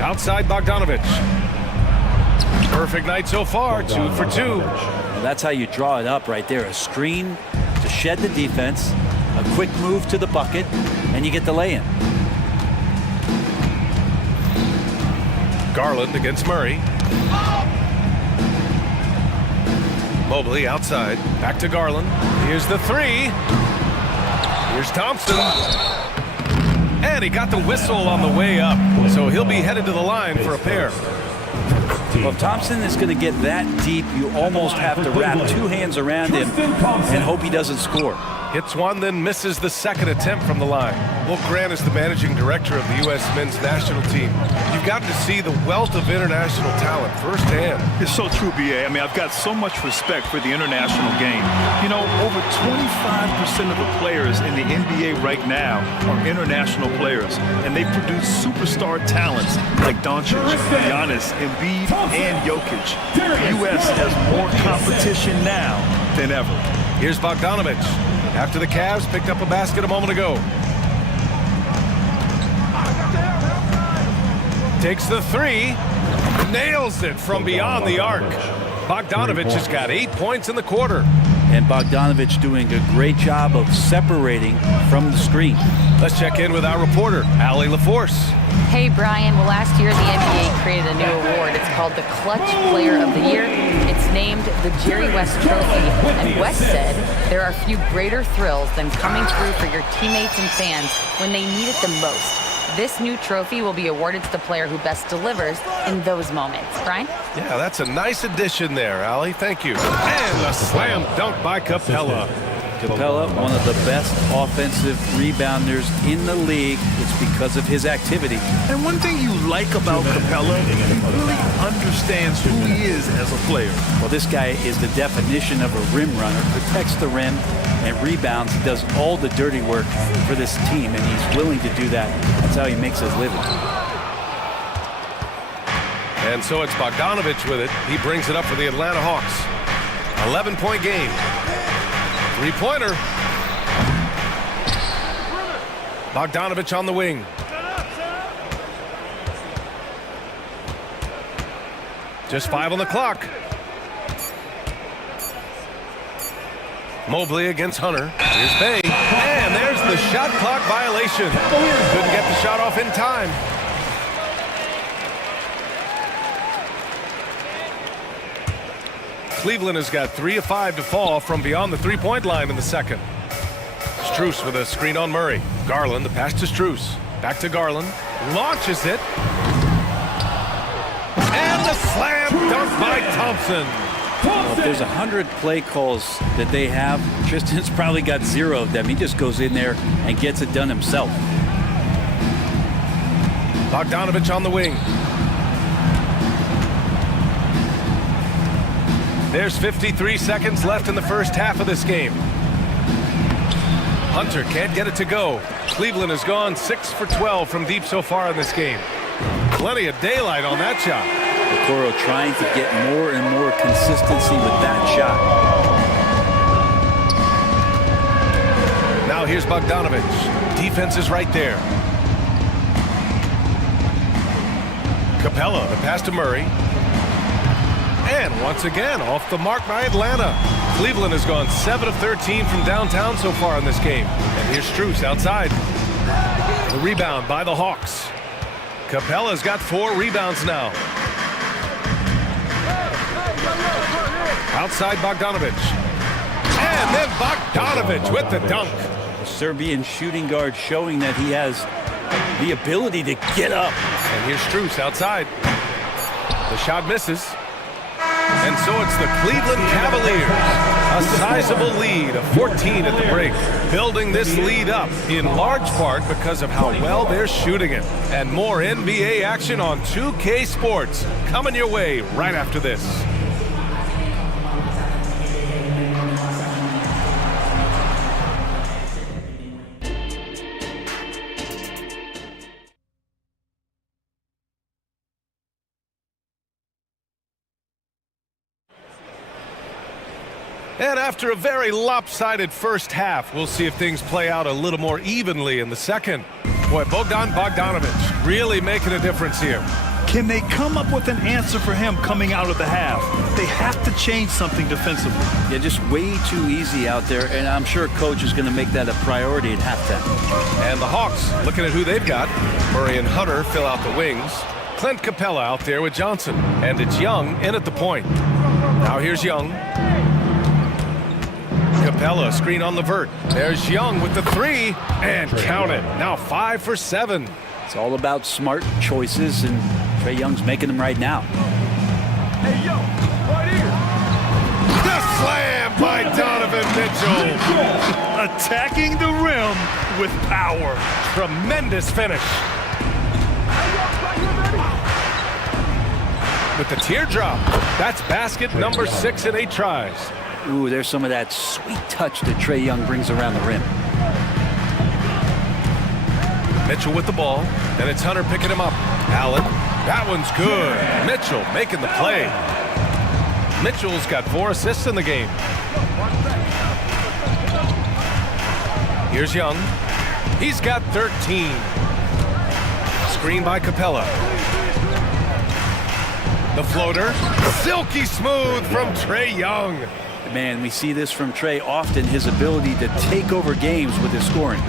Outside Bogdanovich. Perfect night so far, 2 for 2. Well, that's how you draw it up right there. A screen to shed the defense, a quick move to the bucket, and you get the lay-in. Garland against Murray. Mobley outside. Back to Garland. Here's the three. Here's Thompson. And he got the whistle on the way up. So he'll be headed to the line for a pair. Well, if Thompson is going to get that deep, you almost have to wrap two hands around him and hope he doesn't score. Hits one, then misses the second attempt from the line. Will Grant is the managing director of the U.S. men's national team. You've gotten to see the wealth of international talent firsthand. It's so true, B.A. I mean, I've got so much respect for the international game. You know, over 25% of the players in the NBA right now are international players, and they produce superstar talents like Doncic, Giannis, Embiid, and Jokic. The U.S. has more competition now than ever. Here's Bogdanovich. After the Cavs picked up a basket a moment ago. Takes the three. Nails it from beyond the arc. Bogdanovich has got 8 points in the quarter. And Bogdanovich doing a great job of separating from the screen. Let's check in with our reporter, Allie LaForce. Hey, Brian. Well, last year the NBA created a new award. It's called the Clutch Player of the Year. It's named the Jerry West Trophy. And West said there are few greater thrills than coming through for your teammates and fans when they need it the most. This new trophy will be awarded to the player who best delivers in those moments. Brian? Yeah, that's a nice addition there, Allie. Thank you. And a slam dunk by Capella. Capella, one of the best offensive rebounders in the league. It's because of his activity. And one thing you like about Capella, he really understands who he is as a player. Well, this guy is the definition of a rim runner, protects the rim and rebounds, does all the dirty work for this team, and he's willing to do that. That's how he makes his living. And so it's Bogdanovich with it. He brings it up for the Atlanta Hawks. 11-point game. Three-pointer. Bogdanovich on the wing. Just 5 on the clock. Mobley against Hunter. Here's Bay. And there's the shot clock violation. Couldn't get the shot off in time. Cleveland has got 3 of 5 to fall from beyond the three-point line in the second. Strus with a screen on Murray. Garland, the pass to Strus. Back to Garland. Launches it. And the slam dunk by Thompson. Well, if there's 100 play calls that they have, Tristan's probably got 0 of them. He just goes in there and gets it done himself. Bogdanovich on the wing. There's 53 seconds left in the first half of this game. Hunter can't get it to go. Cleveland has gone 6 for 12 from deep so far in this game. Plenty of daylight on that shot. Okoro trying to get more and more consistency with that shot. Now here's Bogdanovich. Defense is right there. Capella, the pass to Murray. And once again, off the mark by Atlanta. Cleveland has gone 7 of 13 from downtown so far in this game. And here's Strus outside. The rebound by the Hawks. Capella's got 4 rebounds now. Outside Bogdanovich. And then Bogdanovich with the dunk. The Serbian shooting guard showing that he has the ability to get up. And here's Strus outside. The shot misses. And so it's the Cleveland Cavaliers. A sizable lead of 14 at the break. Building this lead up in large part because of how well they're shooting it. And more NBA action on 2K Sports coming your way right after this. And after a very lopsided first half, we'll see if things play out a little more evenly in the second. Boy, Bogdanovich really making a difference here. Can they come up with an answer for him coming out of the half? They have to change something defensively. Yeah, just way too easy out there, and I'm sure coach is going to make that a priority at halftime. And the Hawks, looking at who they've got. Murray and Hunter fill out the wings. Clint Capella out there with Johnson. And it's Young in at the point. Now here's Young. Capella, screen on the vert. There's Young with the 3, and count it. Now 5 for 7. It's all about smart choices, and Trae Young's making them right now. Hey, yo, right here. The slam by Donovan Mitchell. Attacking the rim with power. Tremendous finish. With the teardrop. That's basket number 6 in 8 tries. Ooh, there's some of that sweet touch that Trae Young brings around the rim. Mitchell with the ball, and it's Hunter picking him up. Allen, that one's good. Mitchell making the play. Mitchell's got 4 assists in the game. Here's Young. He's got 13. Screen by Capella. The floater, silky smooth from Trae Young. Man, we see this from Trae often, his ability to take over games with his scoring.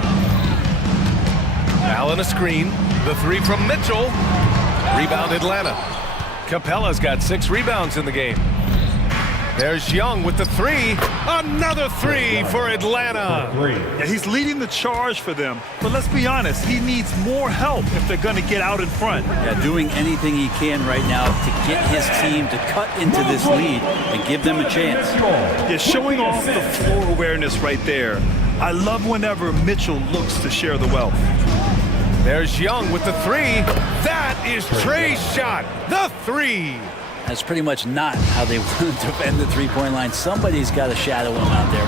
Allen a screen. The 3 from Mitchell. Rebound Atlanta. Capella's got 6 rebounds in the game. There's Young with the 3. Another 3 for Atlanta. Yeah, he's leading the charge for them. But let's be honest, he needs more help if they're going to get out in front. Yeah, doing anything he can right now to get his team to cut into this lead and give them a chance. Yeah, showing off the floor awareness right there. I love whenever Mitchell looks to share the wealth. There's Young with the three. That is Trey's shot. The three. That's pretty much not how they want to defend the three-point line. Somebody's got to shadow him out there.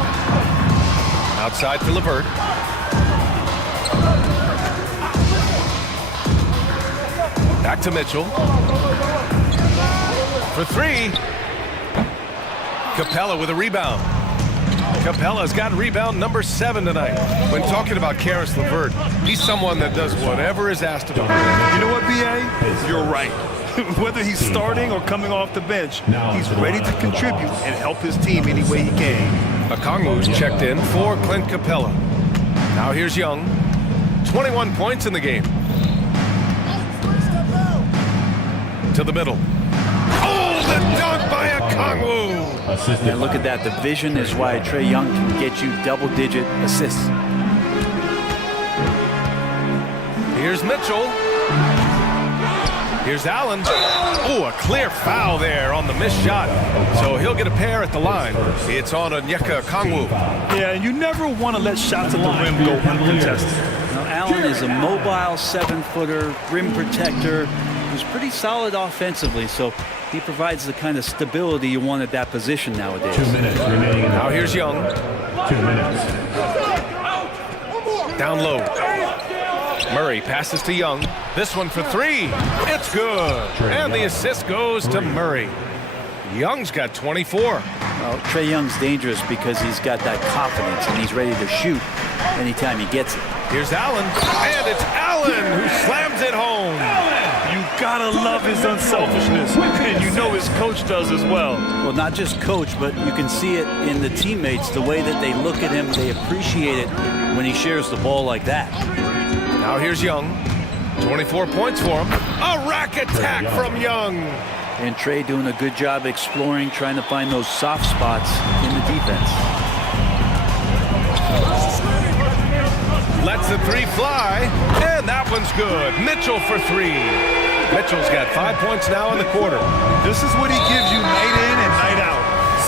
Outside to LeVert. Back to Mitchell. For three. Capella with a rebound. Capella's got rebound number 7 tonight. When talking about Karis LeVert, he's someone that does whatever is asked of him. You know what, B.A.? You're right. Whether he's starting or coming off the bench, he's ready to contribute and help his team any way he can. Okongwu's checked in for Clint Capella. Now here's Young. 21 points in the game. To the middle. Oh, the dunk by Okongwu! And look at that. The vision is why Trae Young can get you double-digit assists. Here's Mitchell. Here's Allen. Oh, a clear foul there on the missed shot. So he'll get a pair at the line. It's on Onyeka Okongwu. Yeah, you never want to let shots at the rim go uncontested. Now, Allen is a mobile 7-footer, rim protector, who's pretty solid offensively, so he provides the kind of stability you want at that position nowadays. 2 minutes remaining. Now here's Young. 2 minutes. Down low. Murray passes to Young. This one for three. It's good. And the assist goes to Murray. Young's got 24. Well, Trae Young's dangerous because he's got that confidence and he's ready to shoot anytime he gets it. Here's Allen. And it's Allen who slams it home. You gotta love his unselfishness, and you know his coach does as well. Well, not just coach, but you can see it in the teammates, the way that they look at him, they appreciate it when he shares the ball like that. Now here's Young. 24 points for him. A rack attack from Young. And Trae doing a good job exploring, trying to find those soft spots in the defense. Lets the three fly, and that one's good. Mitchell for three. Mitchell's got 5 points now in the quarter. This is what he gives you night in and night out.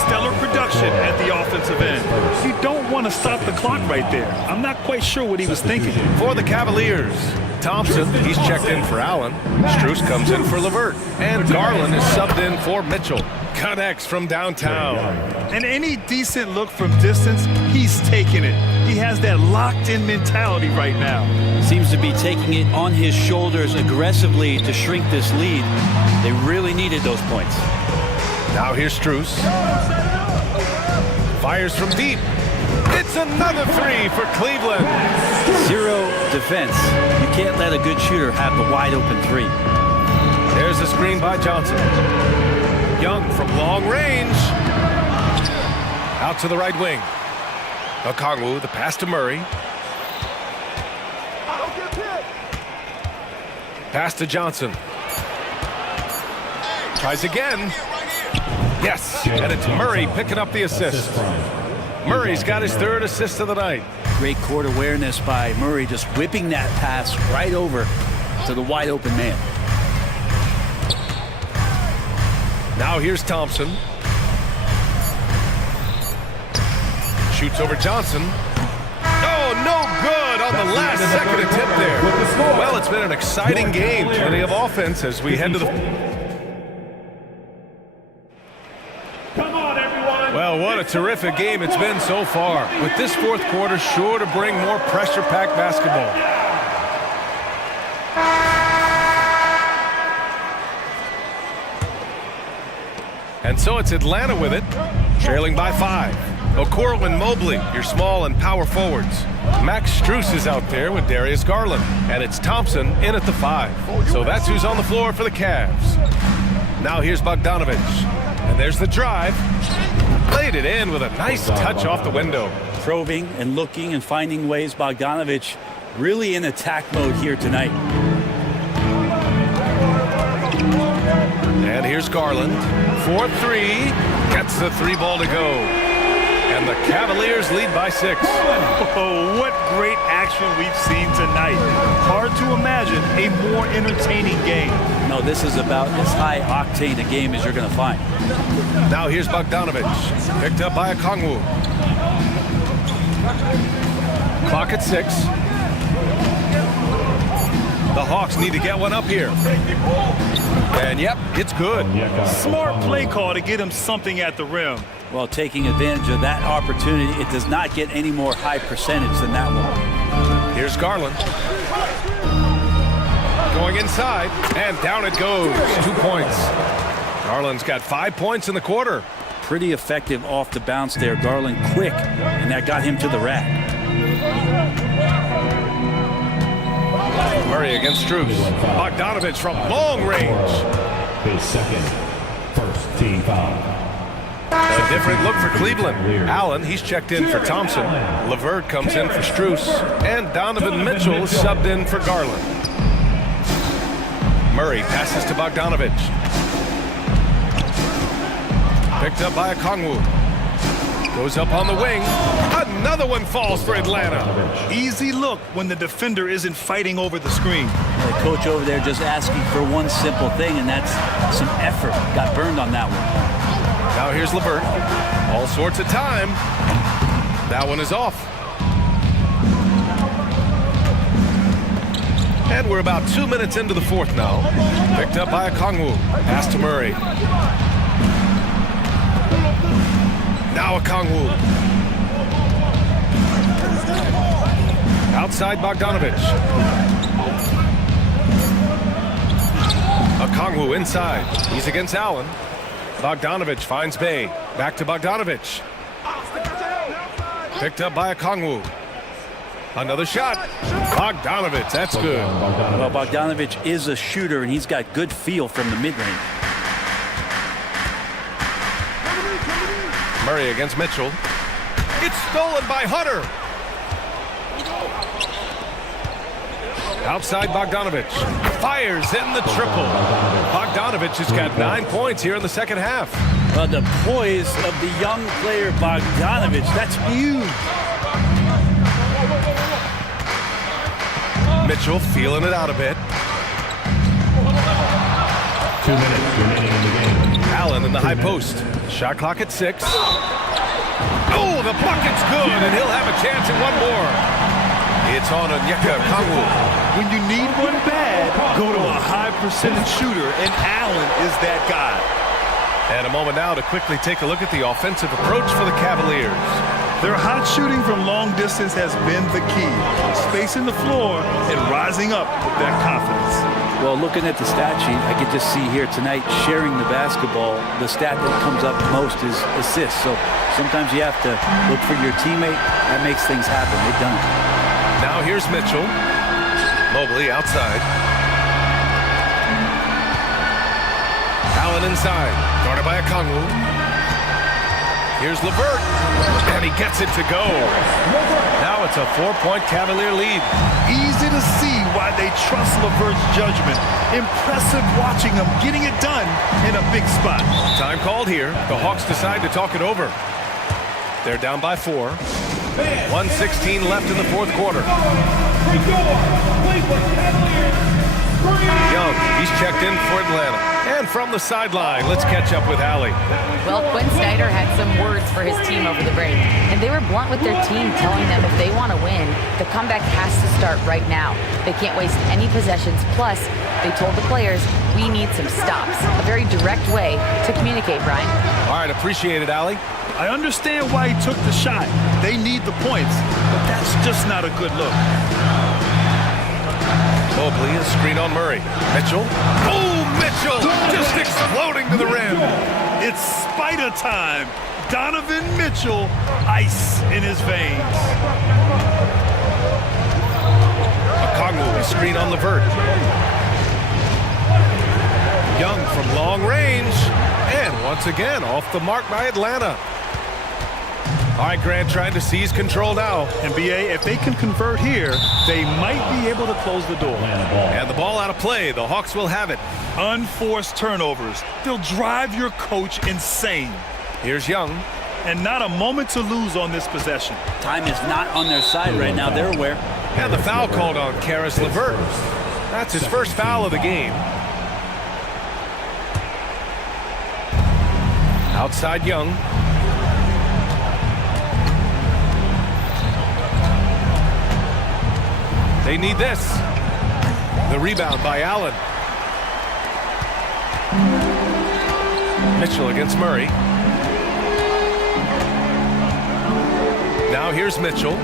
Stellar production at the offensive end. You don't want to stop the clock right there. I'm not quite sure what he was thinking. For the Cavaliers, Thompson, he's checked in for Allen. Strus comes in for LeVert. And Garland is subbed in for Mitchell. Connects from downtown. And any decent look from distance, he's taking it. He has that locked-in mentality right now. Seems to be taking it on his shoulders aggressively to shrink this lead. They really needed those points. Now here's Strus. Fires from deep. It's another three for Cleveland. Zero defense. You can't let a good shooter have the wide open three. There's a screen by Johnson. Young from long range. Out to the right wing. Okongwu, the pass to Murray. Pass to Johnson. Tries again. Yes, and it's Murray picking up the assist. Murray's got his 3rd assist of the night. Great court awareness by Murray, just whipping that pass right over to the wide open man. Now here's Thompson. Shoots over Johnson. Oh, no good on the last second attempt there. Well, it's been an exciting game. Plenty of offense as we head to the... Well, what a terrific game it's been so far. With this 4th quarter sure to bring more pressure-packed basketball. And so it's Atlanta with it, trailing by 5. Okoro and Mobley, your small and power forwards. Max Strus is out there with Darius Garland. And it's Thompson in at the 5. So that's who's on the floor for the Cavs. Now here's Bogdanovic. And there's the drive. Laid it in with a nice touch off the window. Probing and looking and finding ways. Bogdanovic really in attack mode here tonight. And here's Garland. 4-3. Gets the 3 ball to go. And the Cavaliers lead by 6. Oh, what great action we've seen tonight. Hard to imagine a more entertaining game. No, this is about as high-octane a game as you're going to find. Now here's Bogdanovic. Picked up by Okongwu. Clock at 6. Hawks need to get one up here. And yep, it's good. Smart play call to get him something at the rim. Well, taking advantage of that opportunity, it does not get any more high percentage than that one. Here's Garland. Going inside, and down it goes. 2 points. Garland's got 5 points in the quarter. Pretty effective off the bounce there. Garland quick, and that got him to the rack. Murray against Strus. Bogdanovich from long range. His second, first team foul. A different look for Cleveland. Allen, he's checked in for Thompson. LeVert comes in for Strus. And Donovan Mitchell is subbed in for Garland. Murray passes to Bogdanovich. Picked up by Okongwu. Goes up on the wing. Another one falls for Atlanta. Easy look when the defender isn't fighting over the screen. The coach over there just asking for one simple thing, and that's some effort. Got burned on that one. Now here's LeVert. All sorts of time. That one is off. And we're about 2 minutes into the fourth now. Picked up by Okongwu. Pass to Murray. Now Okongwu. Outside Bogdanovich. Okongwu inside. He's against Allen. Bogdanovich finds Bay. Back to Bogdanovich. Picked up by Okongwu. Another shot. Bogdanovich, that's good. Well, Bogdanovich is a shooter, and he's got good feel from the mid-range. Murray against Mitchell. It's stolen by Hunter. Outside Bogdanovich. Fires in the triple. Bogdanovich has got 9 points here in the second half. Well, the poise of the young player Bogdanovich, that's huge. Mitchell feeling it out a bit. 2 minutes remaining in the game. Allen in the high post. Shot clock at 6. Oh, the bucket's good, and he'll have a chance at one more. It's on Onyeka Okongwu. When you need one bad, go to a high percentage shooter, and Allen is that guy. And a moment now to quickly take a look at the offensive approach for the Cavaliers. Their hot shooting from long distance has been the key. Spacing the floor and rising up with that confidence. Well, looking at the stat sheet, I could just see here tonight sharing the basketball. The stat that comes up most is assists. So sometimes you have to look for your teammate. That makes things happen. They've done it. Now here's Mitchell. Mobley outside. Allen inside. Guarded by Okongwu. Here's LeVert, and he gets it to go. Now it's a 4-point Cavalier lead. Easy to see why they trust LeVert's judgment. Impressive watching him getting it done in a big spot. Time called here. The Hawks decide to talk it over. They're down by 4. 1:16 left in the fourth quarter. Young, he's checked in for Atlanta. And from the sideline, let's catch up with Allie. Well, Quinn Snyder had some words for his team over the break, and they were blunt with their team, telling them if they want to win, the comeback has to start right now. They can't waste any possessions. Plus, they told the players, we need some stops. A very direct way to communicate, Brian. All right, appreciate it, Allie. I understand why he took the shot. They need the points, but that's just not a good look. Mobley, a screen on Murray. Mitchell. Oh, Mitchell just exploding to the rim. It's spider time. Donovan Mitchell, ice in his veins. Okongwu, a screen on LeVert. Young from long range. And once again, off the mark by Atlanta. All right, Grant trying to seize control now. And BA, if they can convert here, they might be able to close the door. And the ball out of play. The Hawks will have it. Unforced turnovers. They'll drive your coach insane. Here's Young. And not a moment to lose on this possession. Time is not on their side right now. They're aware. And the foul called on Karis LeVert. That's his first foul of the game. Outside Young. They need this. The rebound by Allen. Mitchell against Murray. Now here's Mitchell.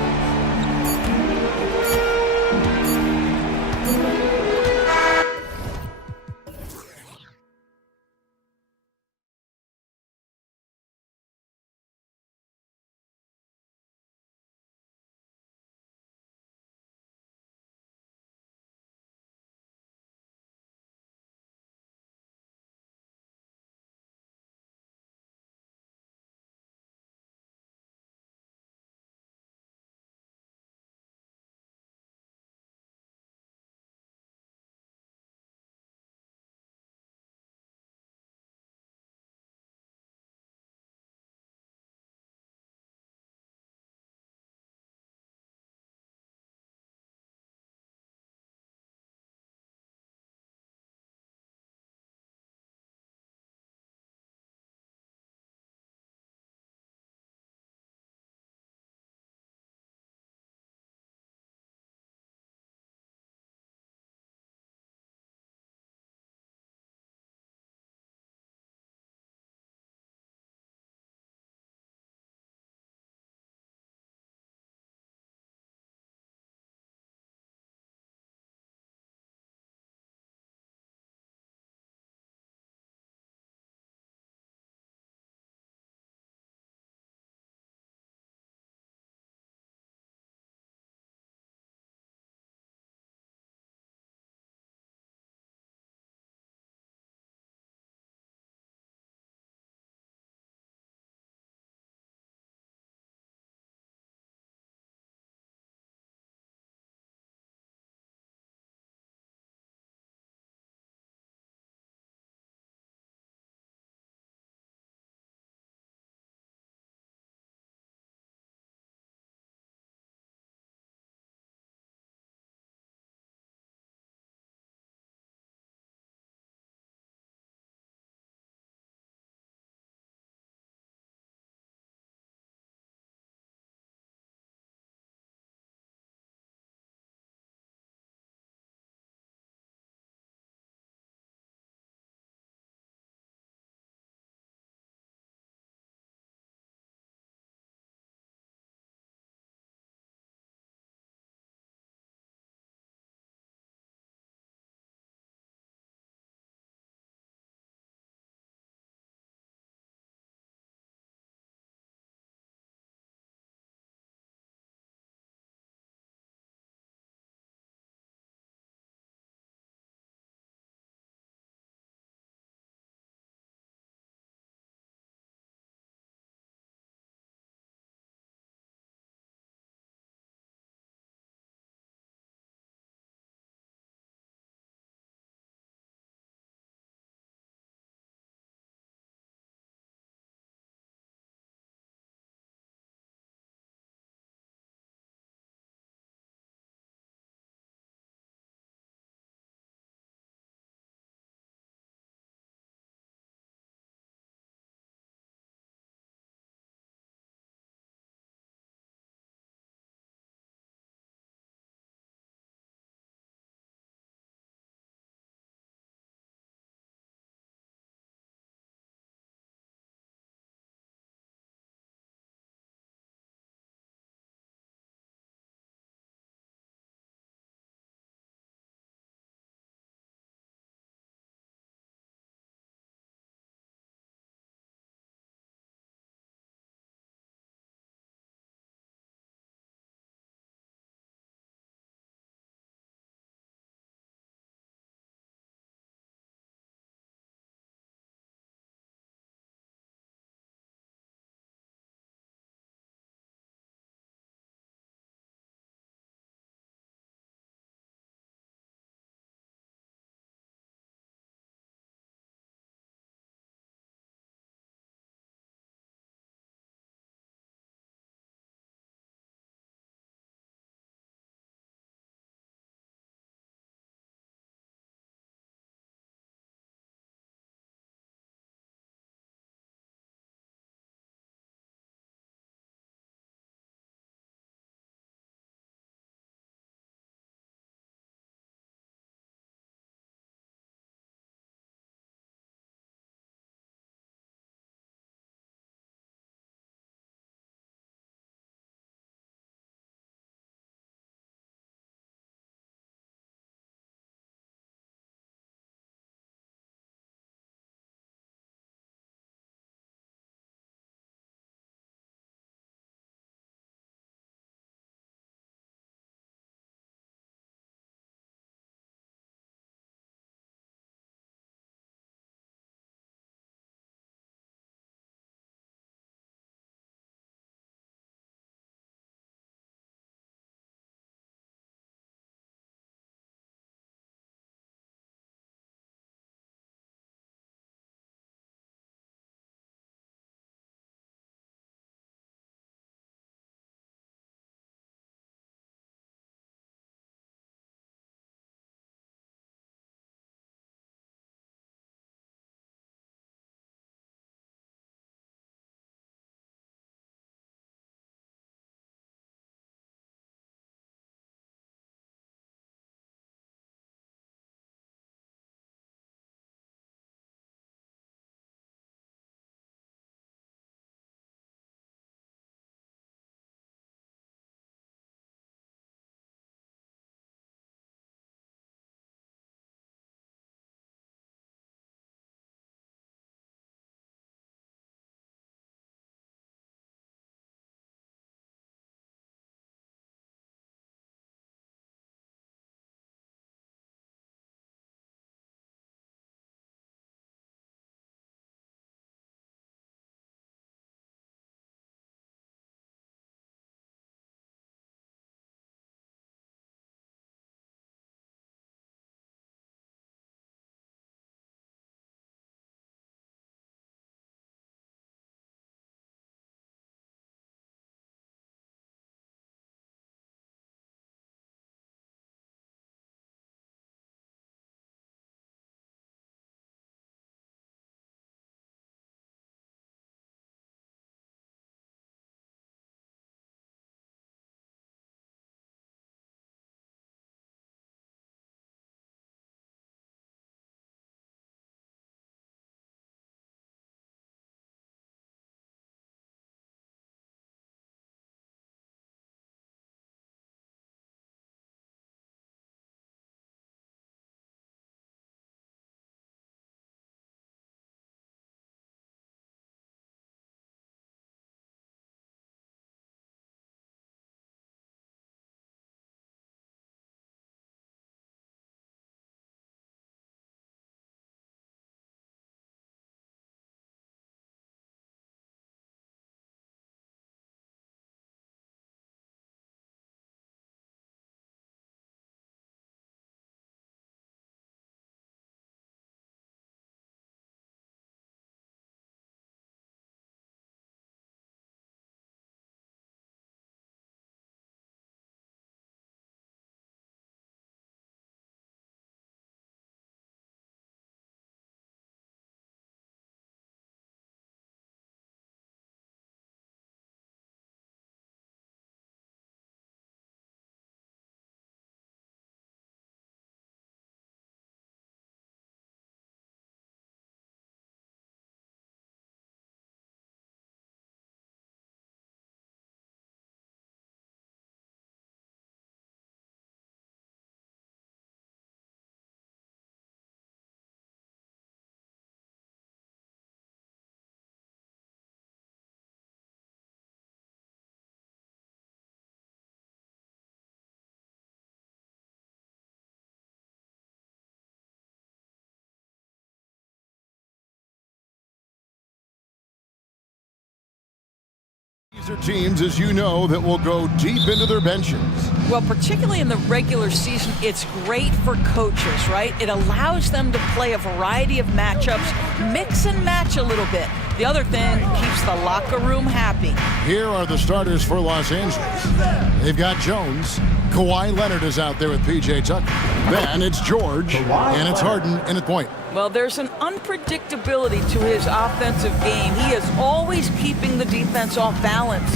These are teams, as you know, that will go deep into their benches. Well, particularly in the regular season, it's great for coaches, right? It allows them to play a variety of matchups, mix and match a little bit. The other thing keeps the locker room happy. Here are the starters for Los Angeles. They've got Jones. Kawhi Leonard is out there with P.J. Tucker. Then it's George, and it's Harden in at point. Well, there's an unpredictability to his offensive game. He is always keeping the defense off balance.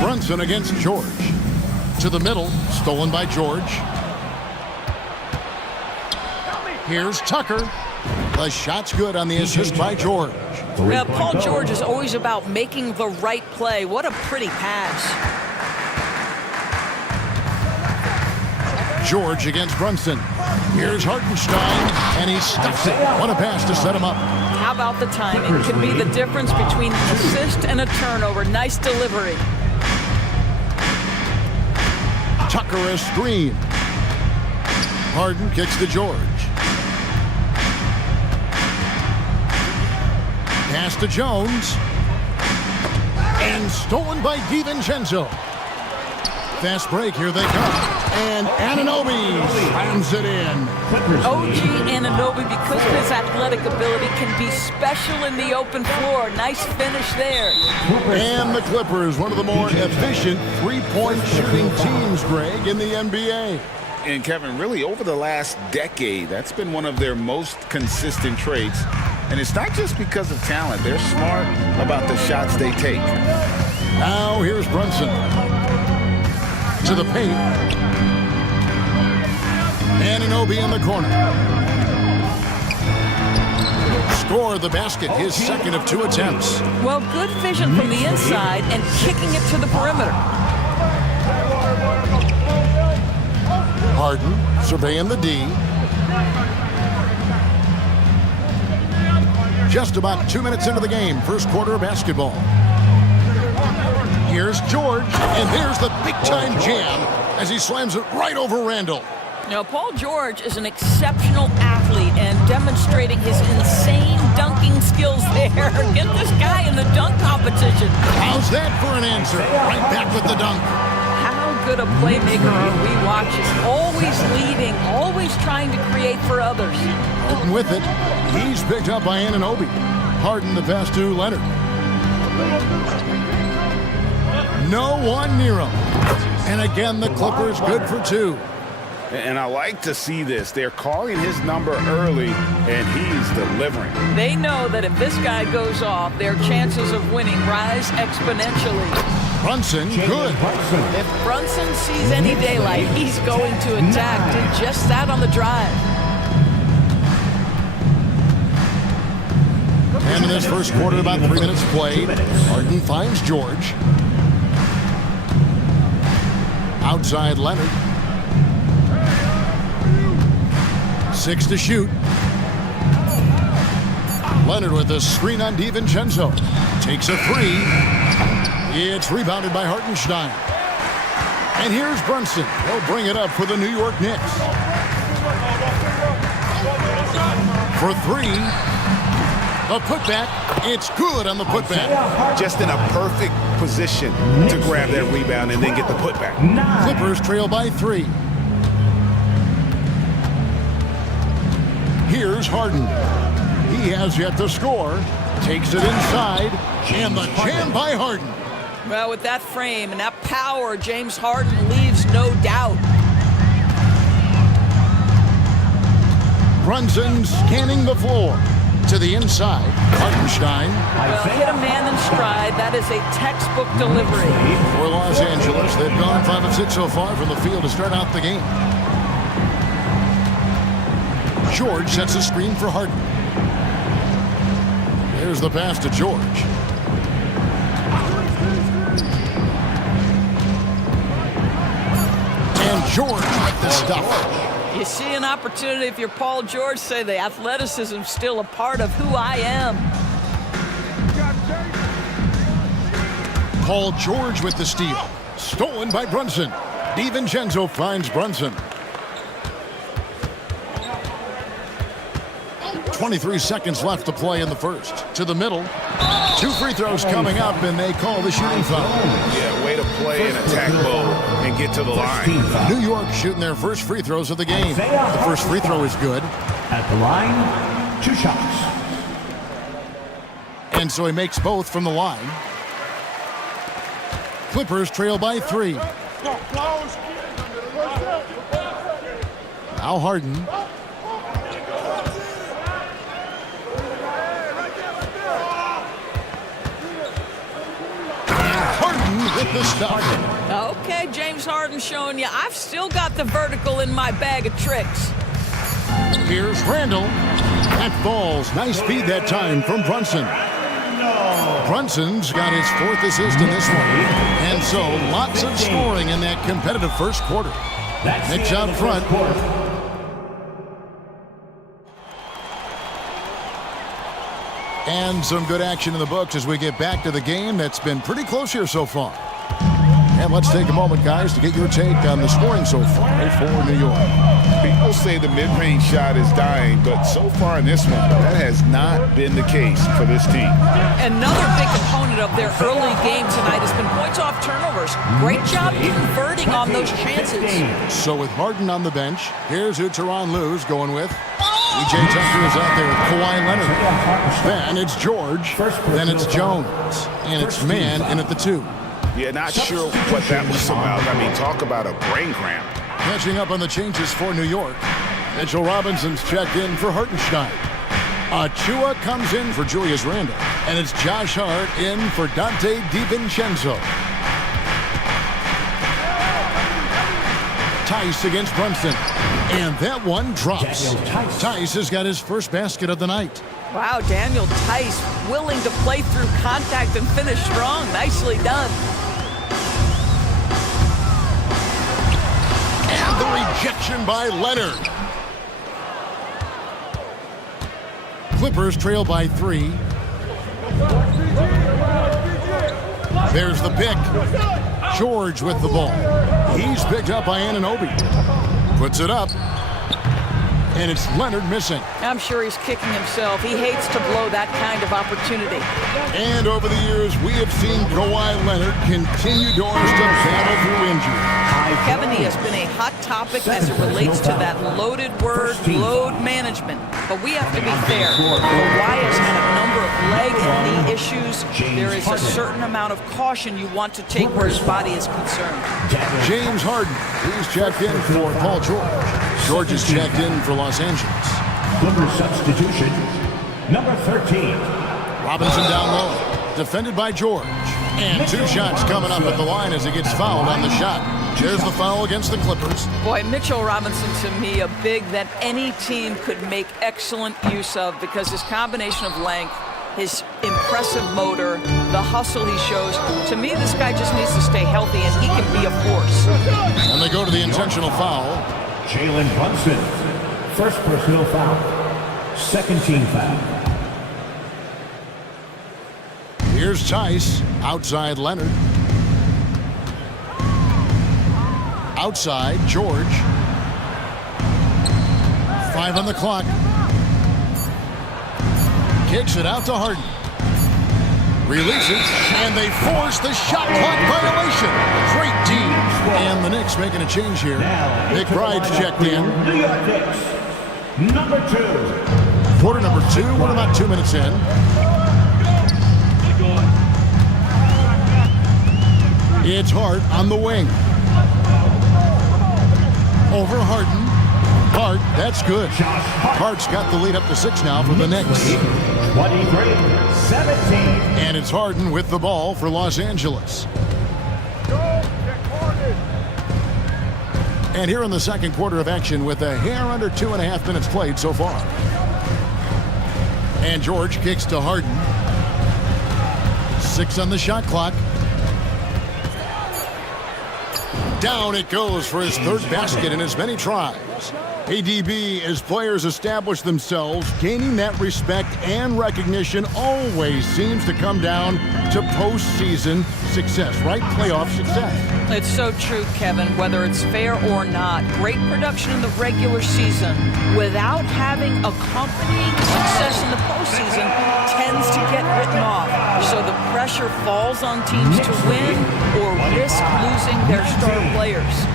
Brunson against George. To the middle, stolen by George. Here's Tucker. The shot's good on the assist by George. Now, Paul George is always about making the right play. What a pretty pass. George against Brunson. Here's Hartenstein, and he stuffs it. What a pass to set him up. How about the timing? Can be the difference between an assist and a turnover. Nice delivery. Tucker a screen. Harden kicks to George. Pass to Jones. And stolen by DiVincenzo. Fast break, here they come. And Anunoby slams it in. OG Anunoby, because of his athletic ability, can be special in the open floor. Nice finish there. And the Clippers, one of the more efficient three-point shooting teams, Greg, in the NBA. And Kevin, really over the last decade, that's been one of their most consistent traits. And it's not just because of talent. They're smart about the shots they take. Now here's Brunson. To the paint. Anunoby in the corner. Score the basket, his second of 2 attempts. Well, good vision from the inside and kicking it to the perimeter. Harden surveying the D. Just about 2 minutes into the game, first quarter of basketball. Here's George, and there's the big-time jam as he slams it right over Randall. Now, Paul George is an exceptional athlete and demonstrating his insane dunking skills there. Get this guy in the dunk competition. How's that for an answer? Right back with the dunk. How good a playmaker are we watching? Always leading, always trying to create for others. And with it, he's picked up by Anunoby. Harden the pass to Leonard. No one near him. And again, the Clippers good for 2. And I like to see this. They're calling his number early, and he's delivering. They know that if this guy goes off, their chances of winning rise exponentially. Brunson, good. If Brunson sees any daylight, he's going to attack. Did just that on the drive. And in this first quarter, about 3 minutes played. Harden finds George. Outside Leonard. 6 to shoot. Leonard with a screen on DiVincenzo. Takes a 3. It's rebounded by Hartenstein. And here's Brunson. He'll bring it up for the New York Knicks. For 3. A putback. It's good on the putback. Just in a perfect position to grab that rebound and then get the putback. Clippers trail by 3. Here's Harden. He has yet to score. Takes it inside. And the jam by Harden. Well, with that frame and that power, James Harden leaves no doubt. Brunson scanning the floor. To the inside, Hartenstein. Well, hit a man in stride. That is a textbook delivery. For Los Angeles, they've gone 5 of 6 so far from the field to start out the game. George sets a screen for Harden. There's the pass to George. And George with the stuff. You see an opportunity if you're Paul George, say the athleticism's still a part of who I am. Paul George with the steal. Stolen by Brunson. DiVincenzo finds Brunson. 23 seconds left to play in the first. To the middle. 2 free throws coming up, and they call the shooting foul. Yeah, way to play in attack mode and get to the line. New York shooting their first free throws of the game. The first free throw is good. At the line, 2 shots. And so he makes both from the line. Clippers trail by 3. Now Harden. With the stop. Okay, James Harden showing you I've still got the vertical in my bag of tricks. Here's Randall. That falls. Nice feed that time from Brunson. Brunson's got his 4th assist in this one. And so lots of scoring in that competitive first quarter. Knicks out front. And some good action in the books as we get back to the game that's been pretty close here so far. And let's take a moment, guys, to get your take on the scoring so far for New York. People say the mid-range shot is dying, but so far in this one, that has not been the case for this team. Another big component of their early game tonight has been points off turnovers. Great job converting on those chances. So with Harden on the bench, here's who Tyronn Lue's going with. PJ Tucker is out there with Kawhi Leonard. Then it's George. Then it's Jones. And it's Mann in at the 2. Yeah, not sure what that was about. I mean, talk about a brain cramp. Catching up on the changes for New York. Mitchell Robinson's checked in for Hartenstein. Achua comes in for Julius Randle. And it's Josh Hart in for Dante DiVincenzo. Tice against Brunson. And that one drops. Tice has got his first basket of the night. Wow, Daniel Tice willing to play through contact and finish strong. Nicely done. And the rejection by Leonard. Clippers trail by 3. There's the pick. George with the ball. He's picked up by Anunoby. Puts it up. And it's Leonard missing. I'm sure he's kicking himself. He hates to blow that kind of opportunity. And over the years, we have seen Kawhi Leonard continue doors to battle through injury. Kevin, he has been a hot topic as it relates to that loaded word, load management. But we have to be fair. Kawhi has had a number of leg and knee issues. There is a certain amount of caution you want to take where his body is concerned. James Harden, he's checked in for Paul George. George is checked in for Los Angeles. Clippers substitution, number 13. Robinson down low, defended by George. And 2 shots coming up at the line as he gets fouled on the shot. There's the foul against the Clippers. Boy, Mitchell Robinson, to me, a big that any team could make excellent use of because his combination of length, his impressive motor, the hustle he shows. To me, this guy just needs to stay healthy, and he can be a force. And they go to the intentional foul. Jalen Brunson, first personal foul, second team foul. Here's Tice, outside Leonard. Outside, George. 5 on the clock. Kicks it out to Harden. Releases, and they force the shot clock violation. Great team. And the Knicks making a change here. McBride's checked in. New York Knicks, number 2. Quarter number 2, we're about 2 minutes in. It's Hart on the wing. Over Harden. Hart, that's good. Hart's got the lead up to 6 now for the Knicks. 23-17. And it's Harden with the ball for Los Angeles. And here in the second quarter of action with a hair under 2.5 minutes played so far. And George kicks to Harden. 6 on the shot clock. Down it goes for his third basket in as many tries. ADB, as players establish themselves, gaining that respect and recognition always seems to come down to postseason success, right? Playoff success. It's so true, Kevin, whether it's fair or not. Great production in the regular season without having accompanying success in the postseason tends to get written off. So the pressure falls on teams to win or risk losing their star players.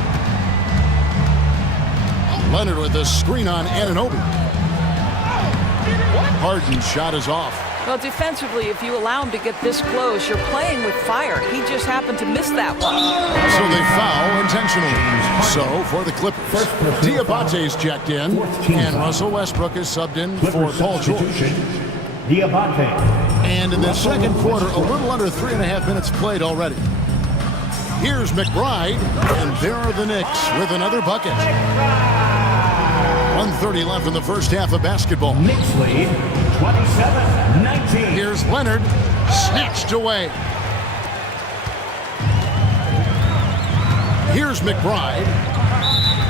Leonard with a screen on Anunoby. Harden's shot is off. Well, defensively, if you allow him to get this close, you're playing with fire. He just happened to miss that one. So they foul intentionally. So for the Clippers, Diabate's checked in, and Russell Westbrook is subbed in for Paul George. And in the second quarter, a little under 3.5 minutes played already. Here's McBride, and there are the Knicks with another bucket. 1:30 left in the first half of basketball. Knicks lead 27-19. Here's Leonard, snatched away. Here's McBride.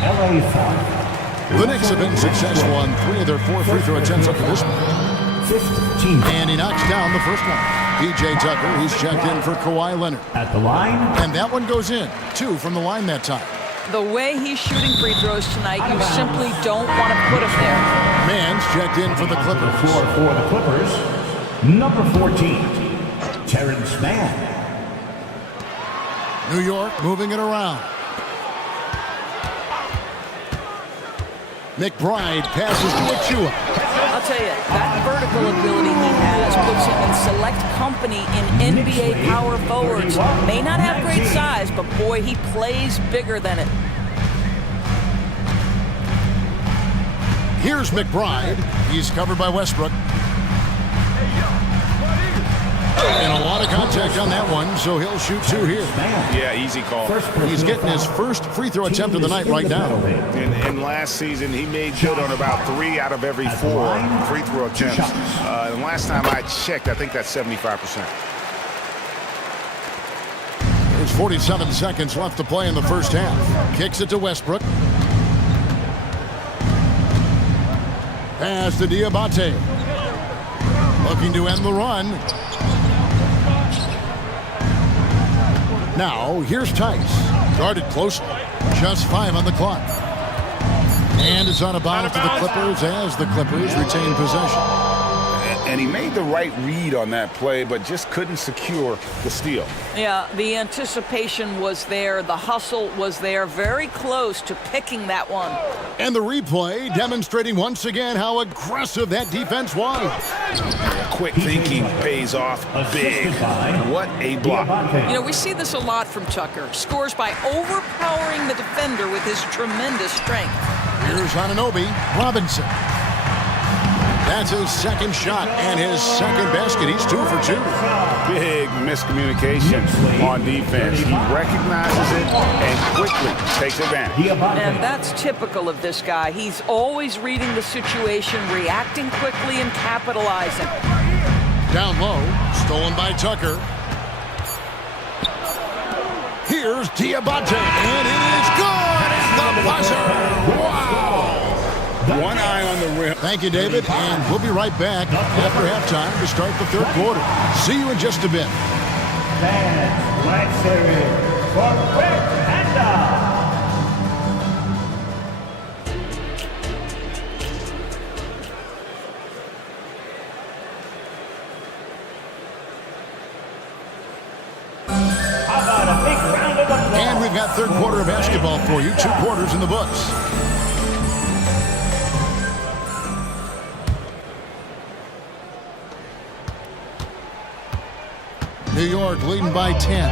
LA foul. The Knicks have been successful on 3 of their 4 free throw attempts up to this point. 15. And he knocks down the first one. PJ Tucker, he's checked in for Kawhi Leonard. At the line. And that one goes in. 2 from the line that time. The way he's shooting free throws tonight, you simply don't want to put him there. Mann's checked in for the Clippers. For the Clippers, number 14, Terrence Mann. New York moving it around. McBride passes to Achua. I'll tell you, that vertical ability he has puts him in select company in NBA power forwards. May not have great size, but boy, he plays bigger than it. Here's McBride. He's covered by Westbrook. And a lot of contact on that one, so he'll shoot 2 here. Yeah, easy call. He's getting his first free throw attempt of the night right now. And last season, he made good on about 3 out of every 4 free throw attempts. And last time I checked, I think that's 75%. There's 47 seconds left to play in the first half. Kicks it to Westbrook. Pass to Diabate. Looking to end the run. Now, here's Tice. Guarded closely. Just 5 on the clock. And it's on a bounce to the Clippers as the Clippers retain possession. And he made the right read on that play, but just couldn't secure the steal. Yeah, the anticipation was there. The hustle was there. Very close to picking that one. And the replay demonstrating once again how aggressive that defense was. Quick thinking pays off big. What a block. You know, we see this a lot from Tucker. Scores by overpowering the defender with his tremendous strength. Here's Anunoby. Robinson. That's his second shot and his second basket. He's 2 for 2. Big miscommunication on defense. He recognizes it and quickly takes advantage. And that's typical of this guy. He's always reading the situation, reacting quickly, and capitalizing. Down low, stolen by Tucker. Here's Diabate, and it is good at the buzzer. Wow! One eye on the rim. Thank you, David, and we'll be right back after halftime to start the third quarter. See you in just a bit. Fans, let's hear it for Rick Panda. And we've got third quarter of basketball for you. 2 quarters in the books. New York leading by 10.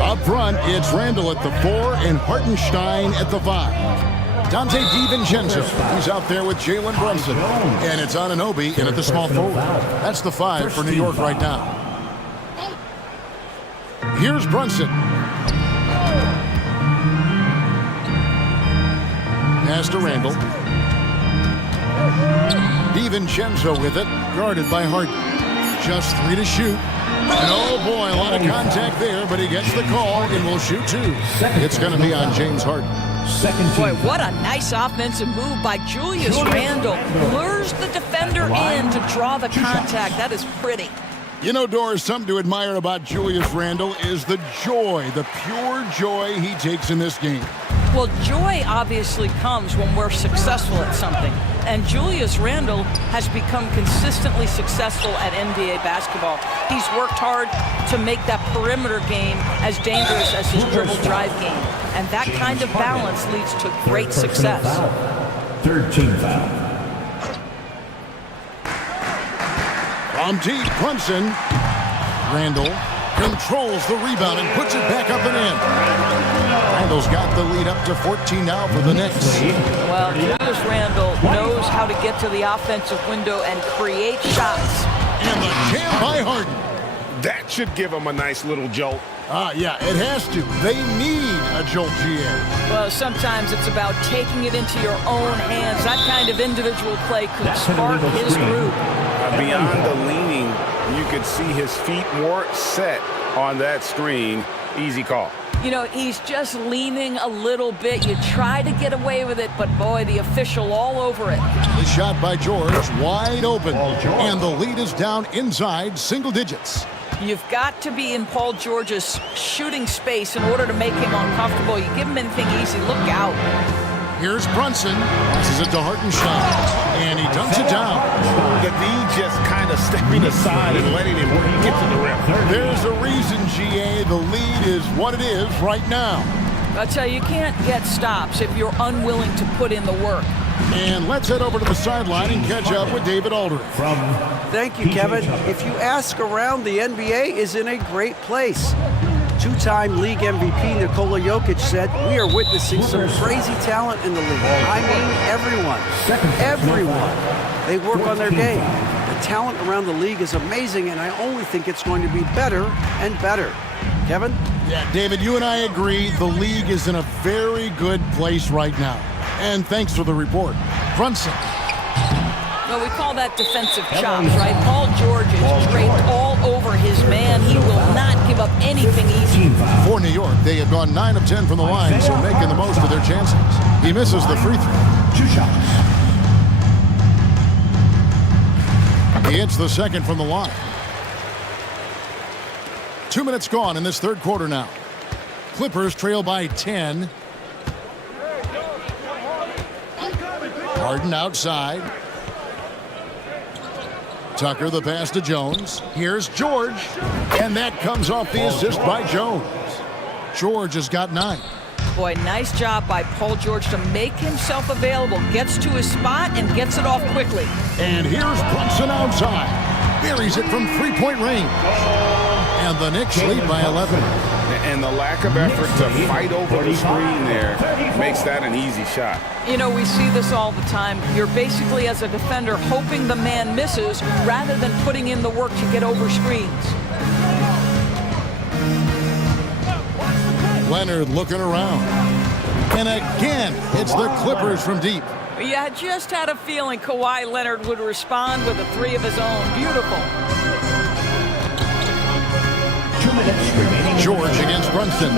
Up front, it's Randall at the 4 and Hartenstein at the 5. Dante DiVincenzo, he's out there with Jalen Brunson. And it's Anunoby in at the small forward. That's the 5 for New York right now. Here's Brunson. Pass to Randall. DiVincenzo with it, guarded by Harden. Just 3 to shoot. And oh boy, a lot of contact there, but he gets the call and will shoot two. It's going to be on James Harden. Boy, what a nice offensive move by Julius Randle. Lures the defender in to draw the contact. That is pretty. You know, Doris, something to admire about Julius Randle is the joy, the pure joy he takes in this game. Well, joy obviously comes when we're successful at something. And Julius Randle has become consistently successful at NBA basketball. He's worked hard to make that perimeter game as dangerous as his dribble drive game. And that kind of balance leads to great success. Third team foul. From deep, Brunson. Randle controls the rebound and puts it back up and in. Randle's got the lead up to 14 now for the Knicks. Well, Julius Randle knows how to get to the offensive window and create shots. And the jam by Harden. That should give him a nice little jolt. Yeah, it has to. They need a jolt, GA. Well, sometimes it's about taking it into your own hands. That kind of individual play could spark his groove. Beyond the leaning, you could see his feet more set on that screen. Easy call. You know, he's just leaning a little bit. You try to get away with it, but boy, the official all over it. The shot by George, wide open. And the lead is down inside single digits. You've got to be in Paul George's shooting space in order to make him uncomfortable. You give him anything easy, look out. Here's Brunson. Passes it to Hartenstein. And he dunks it down. The D just kind of stepping aside and letting him get to the rim. There's a reason, GA. The lead is what it is right now. I'll tell you, you can't get stops if you're unwilling to put in the work. And let's head over to the sideline and catch up with David Aldridge. Thank you, Kevin. If you ask around, the NBA is in a great place. Two-time league MVP Nikola Jokic said, "We are witnessing some crazy talent in the league." I mean, everyone. Everyone. They work on their game. The talent around the league is amazing, and I only think it's going to be better and better. Kevin? Yeah, David, you and I agree the league is in a very good place right now. And thanks for the report. Brunson. No, we call that defensive chops, right? Paul George is draped all over his man. He will not give up anything easy. For New York, they have gone 9 of 10 from the line, so making the most of their chances. He misses the free throw. 2 shots. He hits the second from the line. 2 minutes gone in this third quarter now. Clippers trail by 10. Harden outside. Tucker, the pass to Jones. Here's George. And that comes off the assist by Jones. George has got 9. Boy, nice job by Paul George to make himself available. Gets to his spot and gets it off quickly. And here's Brunson outside. Buries it from three-point range. And the Knicks lead by 11. And the lack of effort to fight over the screen there makes that an easy shot. You know, we see this all the time. You're basically, as a defender, hoping the man misses rather than putting in the work to get over screens. Leonard looking around. And again, it's the Clippers from deep. Yeah, I just had a feeling Kawhi Leonard would respond with a 3 of his own. Beautiful. 2 minutes remaining. George against Brunson.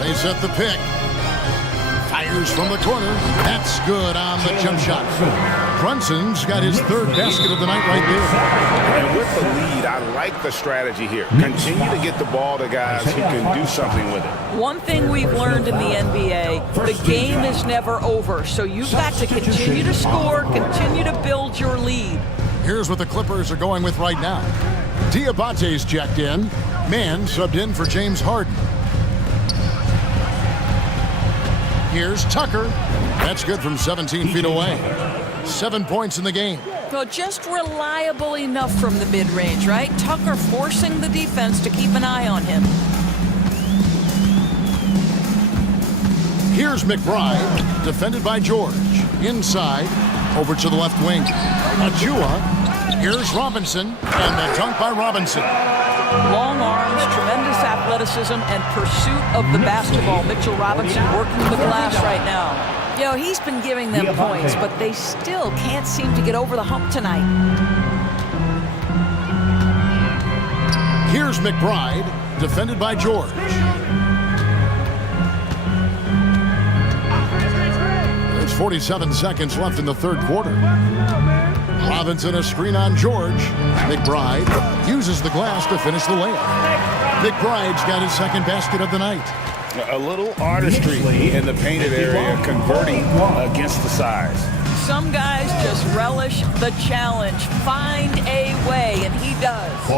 They set the pick. Fires from the corner. That's good on the jump shot. Brunson's got his 3rd basket of the night right there. And with the lead, I like the strategy here. Continue to get the ball to guys who can do something with it. One thing we've learned in the NBA, the game is never over. So you've got to continue to score, continue to build your lead. Here's what the Clippers are going with right now. Diabate's checked in. Mann subbed in for James Harden. Here's Tucker. That's good from 17 feet away. 7 points in the game. Well, just reliable enough from the mid-range, right? Tucker forcing the defense to keep an eye on him. Here's McBride, defended by George. Inside, over to the left wing. Achua. Here's Robinson, and the dunk by Robinson. Long arms, tremendous athleticism, and pursuit of the basketball. Mitchell Robinson working the glass right now. You know, he's been giving them points, but they still can't seem to get over the hump tonight. Here's McBride, defended by George. There's 47 seconds left in the third quarter. Robinson a screen on George. McBride uses the glass to finish the layup. McBride's got his second basket of the night. A little artistry in the painted area, converting against the size. Some guys just relish the challenge. Find a way, and he does.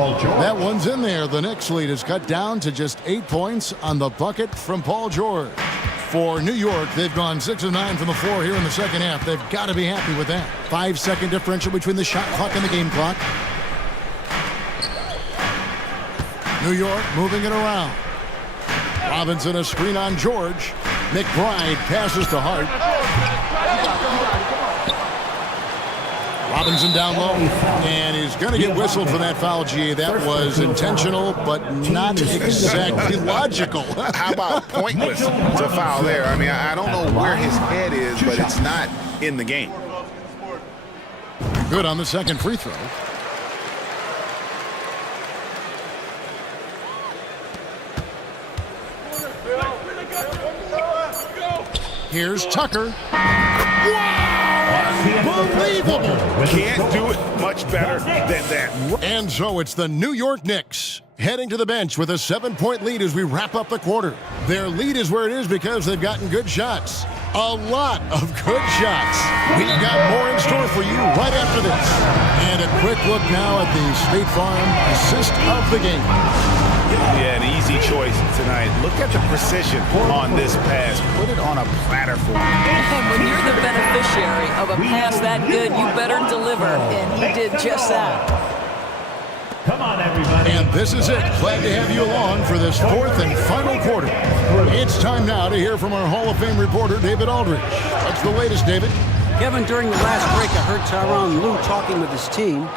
That one's in there. The Knicks lead is cut down to just 8 points on the bucket from Paul George. For New York, they've gone 6 of 9 from the floor here in the second half. They've got to be happy with that. 5-second differential between the shot clock and the game clock. New York moving it around. Robinson a screen on George. McBride passes to Hart. Robinson down low, and he's going to get whistled for that foul, G. That was intentional, but not exactly logical. How about pointless to foul there? I mean, I don't know where his head is, but it's not in the game. Good on the second free throw. Here's Tucker. Unbelievable! Can't do it much better than that. And so it's the New York Knicks heading to the bench with a 7-point lead as we wrap up the quarter. Their lead is where it is because they've gotten good shots. A lot of good shots. We've got more in store for you right after this. And a quick look now at the State Farm assist of the game. Yeah, an easy choice tonight. Look at the precision on this pass. Put it on a platter for him. And when you're the beneficiary of a pass that good, you better deliver. And he did just that. Come on, everybody. And this is it. Glad to have you along for this fourth and final quarter. It's time now to hear from our Hall of Fame reporter, David Aldridge. What's the latest, David? Kevin, during the last break, I heard Tyronn Lue talking with his team.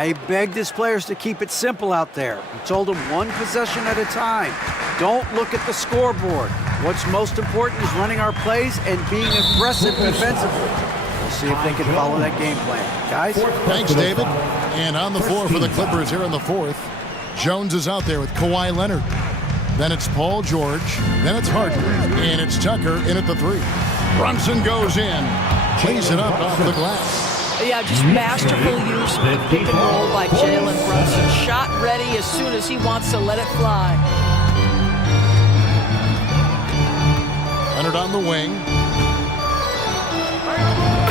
He begged his players to keep it simple out there. He told them one possession at a time. Don't look at the scoreboard. What's most important is running our plays and being aggressive defensively. We'll see if they can follow that game plan. Guys? Thanks, David. And on the floor for the Clippers here in the fourth, Jones is out there with Kawhi Leonard. Then it's Paul George. Then it's Harden. And it's Tucker in at the 3. Brunson goes in. Plays it up off the glass. Yeah, just masterful use of the pick and roll by Jalen Brunson. Shot ready as soon as he wants to let it fly. Leonard on the wing.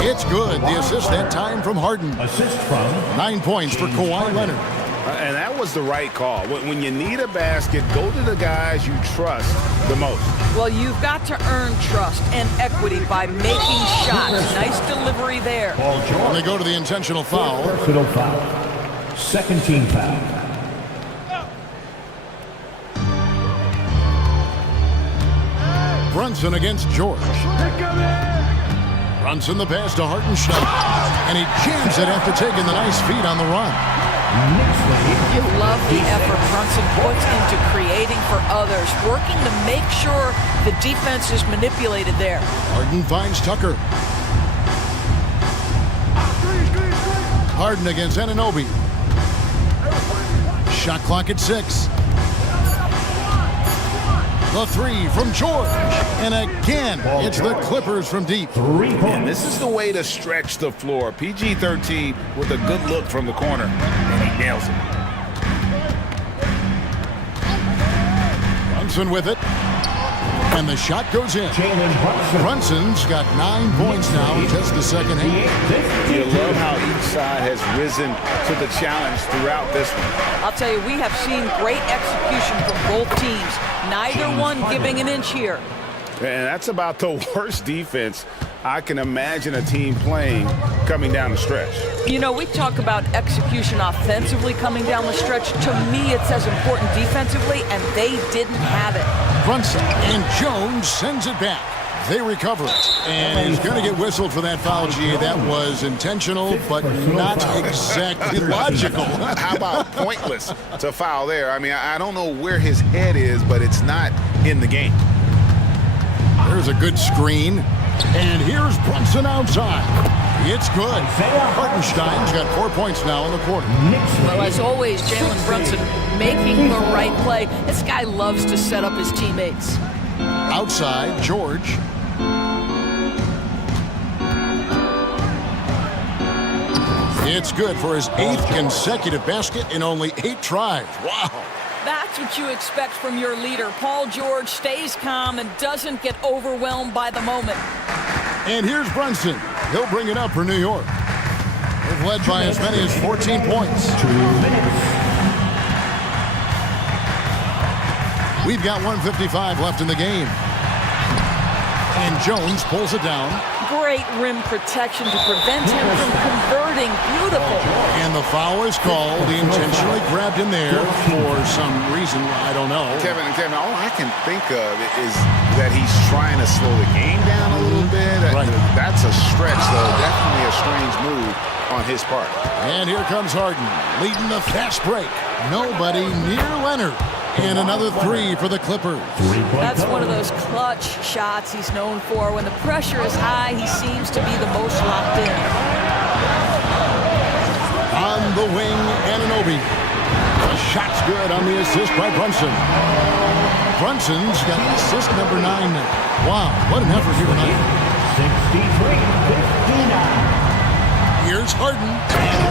It's good. The assist that time from Harden. Assist from 9 points for Kawhi Leonard. And that was the right call. When you need a basket, go to the guys you trust the most. Well, you've got to earn trust and equity by making shots. Nice delivery there. And they go to the intentional foul. Personal foul. Second team foul. Brunson against George. Brunson the pass to Hartenstein. And he jams it after taking the nice feed on the run. You love the effort Brunson puts into creating for others, working to make sure the defense is manipulated there. Harden finds Tucker. Harden against Anunoby. Shot clock at 6. The 3 from George. And again, it's the Clippers from deep. And this is the way to stretch the floor. PG-13 with a good look from the corner. And he nails it. Brunson with it. And the shot goes in. Brunson's got 9 points now in just the second half. You love how each side has risen to the challenge throughout this one. I'll tell you, we have seen great execution from both teams. Neither one giving an inch here. And that's about the worst defense I can imagine a team playing coming down the stretch. You know, we talk about execution offensively coming down the stretch. To me, it's as important defensively, and they didn't have it. Brunson and Jones sends it back. They recover it. And he's going to get whistled for that foul, G. That was intentional, but not exactly logical. How about pointless to foul there? I mean, I don't know where his head is, but it's not in the game. There's a good screen. And here's Brunson outside. It's good. Hartenstein's got 4 points now in the quarter. Well, as always, Jalen Brunson making the right play. This guy loves to set up his teammates. Outside, George. It's good for his 8th consecutive basket in only 8 tries. Wow. That's what you expect from your leader. Paul George stays calm and doesn't get overwhelmed by the moment. And here's Brunson. He'll bring it up for New York. They've led by as many as 14 points. 2 minutes. We've got 1:55 left in the game. And Jones pulls it down. Great rim protection to prevent him from converting. Beautiful. And the foul is called. He intentionally grabbed him there for some reason. I don't know. Kevin, all I can think of is that he's trying to slow the game down a little bit. Right. That's a stretch, though. Definitely a strange move on his part. And here comes Harden, leading the fast break. Nobody near Leonard. And another 3 for the Clippers. That's one of those clutch shots he's known for. When the pressure is high, he seems to be the most locked in. On the wing, Anunoby. The shot's good on the assist by Brunson. Brunson's got assist number 9 now. Wow, what an effort here tonight. 63-59. Here's Harden.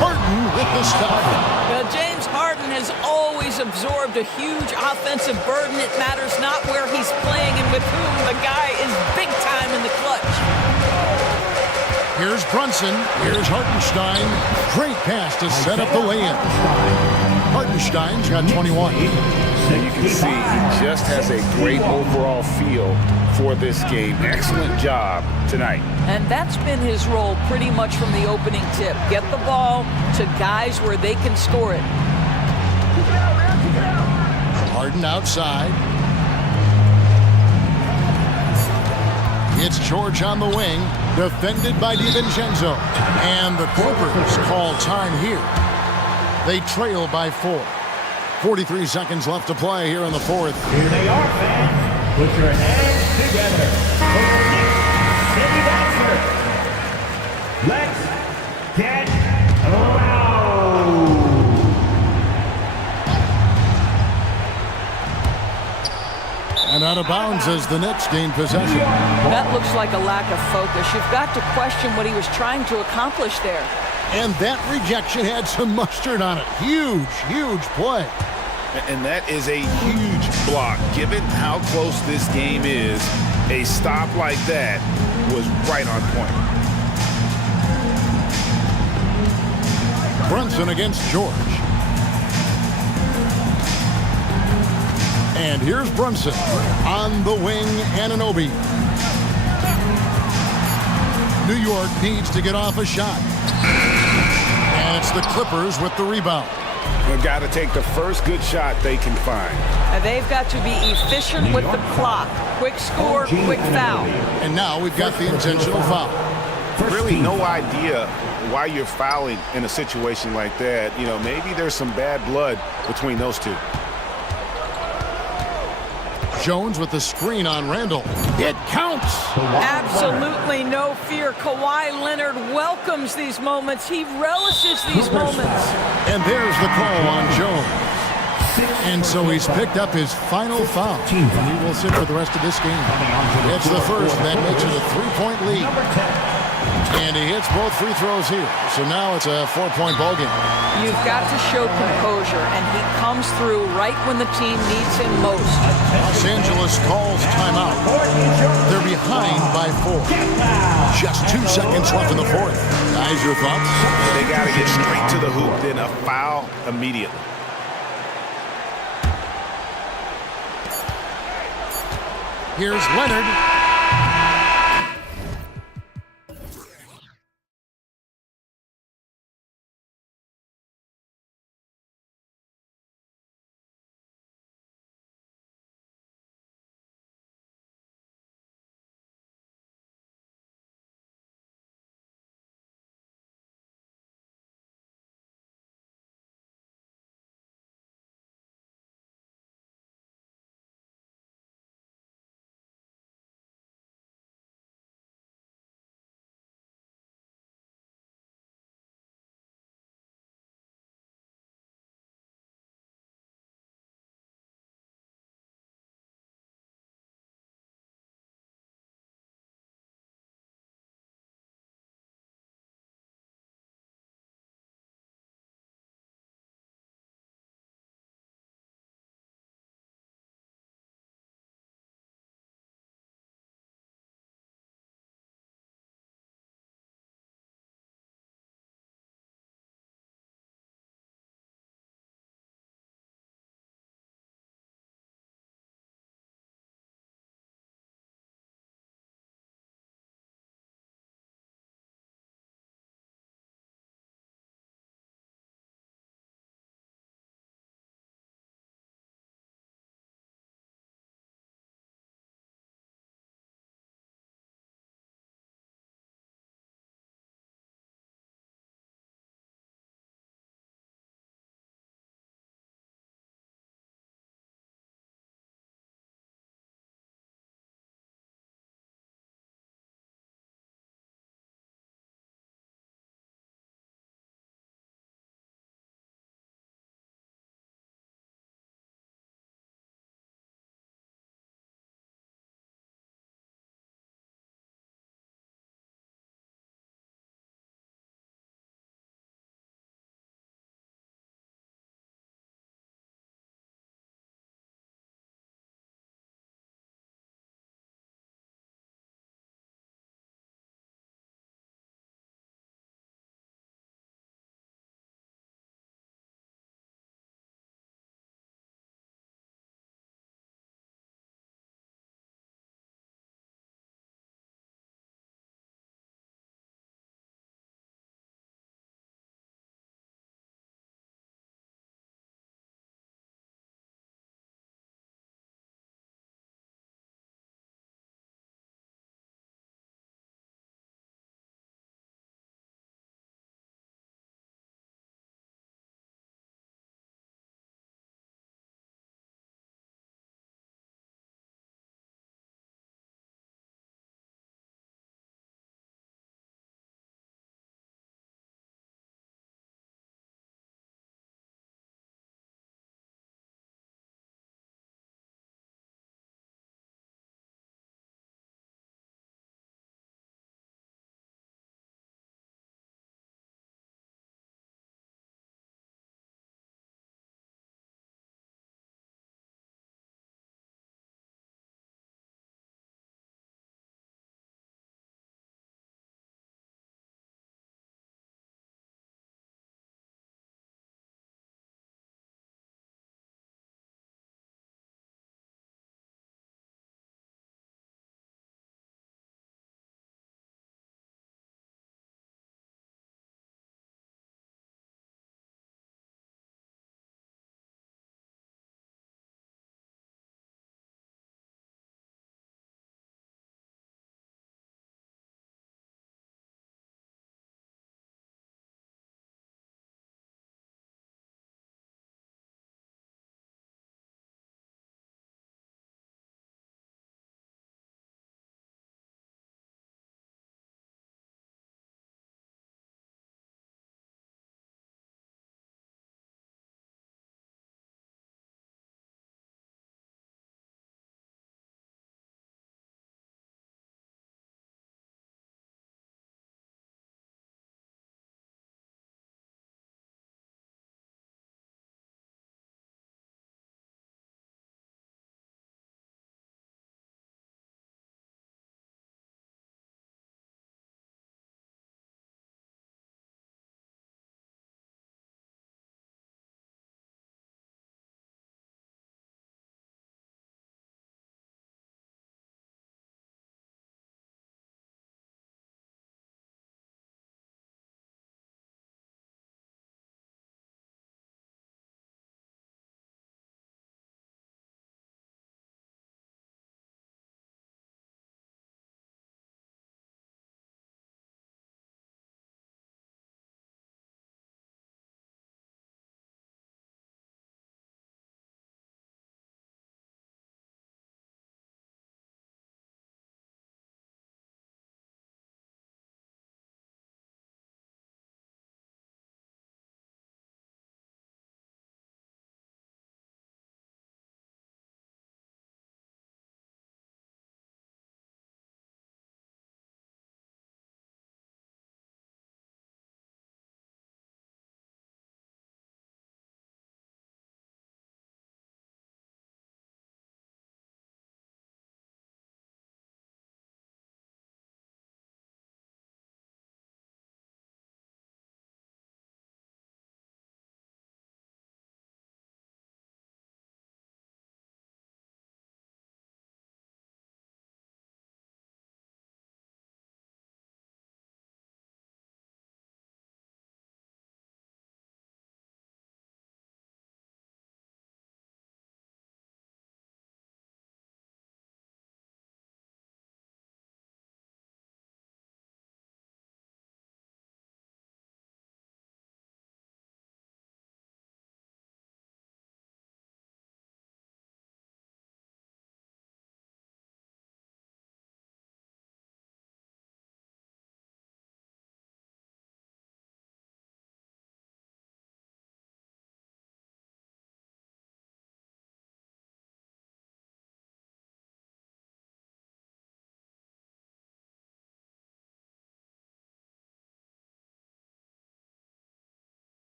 Harden with the stop. Well, James Harden has always absorbed a huge offensive burden. It matters not where he's playing and with whom. The guy is big time in the clutch. Here's Brunson. Here's Hartenstein. Great pass to set up the lay-in. Hartenstein's got 21. And you can see he just has a great overall feel for this game. Excellent job tonight. And that's been his role pretty much from the opening tip. Get the ball to guys where they can score it. Harden outside. It's George on the wing, defended by DiVincenzo. And the Clippers call time here. They trail by 4. 43 seconds left to play here in the 4th. Here they are, fans. Put your hands together for the next city dancer. Let's get loud. And out of bounds as the Knicks gain possession. That looks like a lack of focus. You've got to question what he was trying to accomplish there. And that rejection had some mustard on it. Huge, huge play. And that is a huge block. Given how close this game is, a stop like that was right on point. Brunson against George. And here's Brunson. On the wing, Anunoby. New York needs to get off a shot. And it's the Clippers with the rebound. They've got to take the first good shot they can find. And they've got to be efficient with the clock. Quick score, quick foul. And now we've got the intentional foul. Really no idea why you're fouling in a situation like that. You know, maybe there's some bad blood between those two. Jones with the screen on Randall. It counts. Absolutely no fear. Kawhi Leonard welcomes these moments. He relishes these moments. And there's the call on Jones. And so he's picked up his final foul. He will sit for the rest of this game. It's the first. That makes it a 3-point lead. And he hits both free throws here. So now it's a 4-point ball game. You've got to show composure, and he comes through right when the team needs him most. Los Angeles calls timeout. They're behind by 4. Just 2 seconds left in the 4th. Guys, your thoughts? They got to get straight to the hoop, then a foul immediately. Here's Leonard.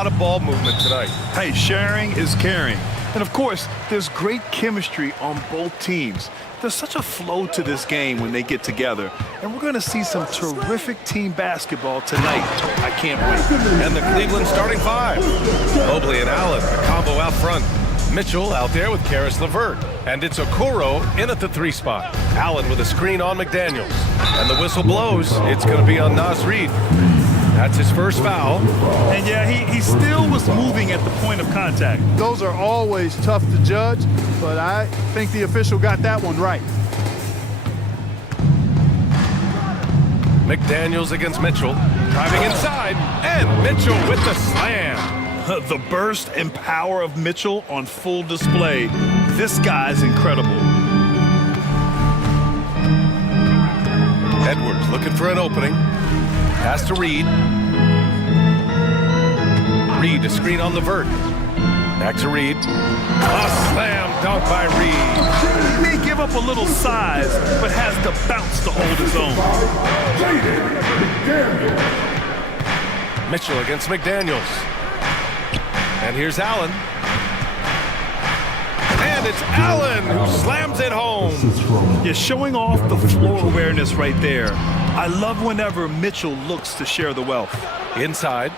lot of ball movement tonight. Hey, sharing is caring. And of course, there's great chemistry on both teams. There's such a flow to this game when they get together. And we're going to see some terrific team basketball tonight. I can't wait. And the Cleveland starting five. Mobley and Allen, a combo out front. Mitchell out there with Karis LeVert. And it's Okoro in at the 3 spot. Allen with a screen on McDaniels. And the whistle blows. It's going to be on Naz Reid. That's his first foul. And yeah, he still was moving at the point of contact. Those are always tough to judge, but I think the official got that one right. McDaniels against Mitchell. Driving inside. And Mitchell with the slam. The burst and power of Mitchell on full display. This guy's incredible. Edwards looking for an opening. Pass to Reid. Reid, a screen on LeVert. Back to Reid. A slam dunk by Reid. He may give up a little size, but has the bounce to hold his own. Mitchell against McDaniels. And here's Allen. And it's Allen who slams it home. You're showing off the floor awareness right there. I love whenever Mitchell looks to share the wealth. Inside.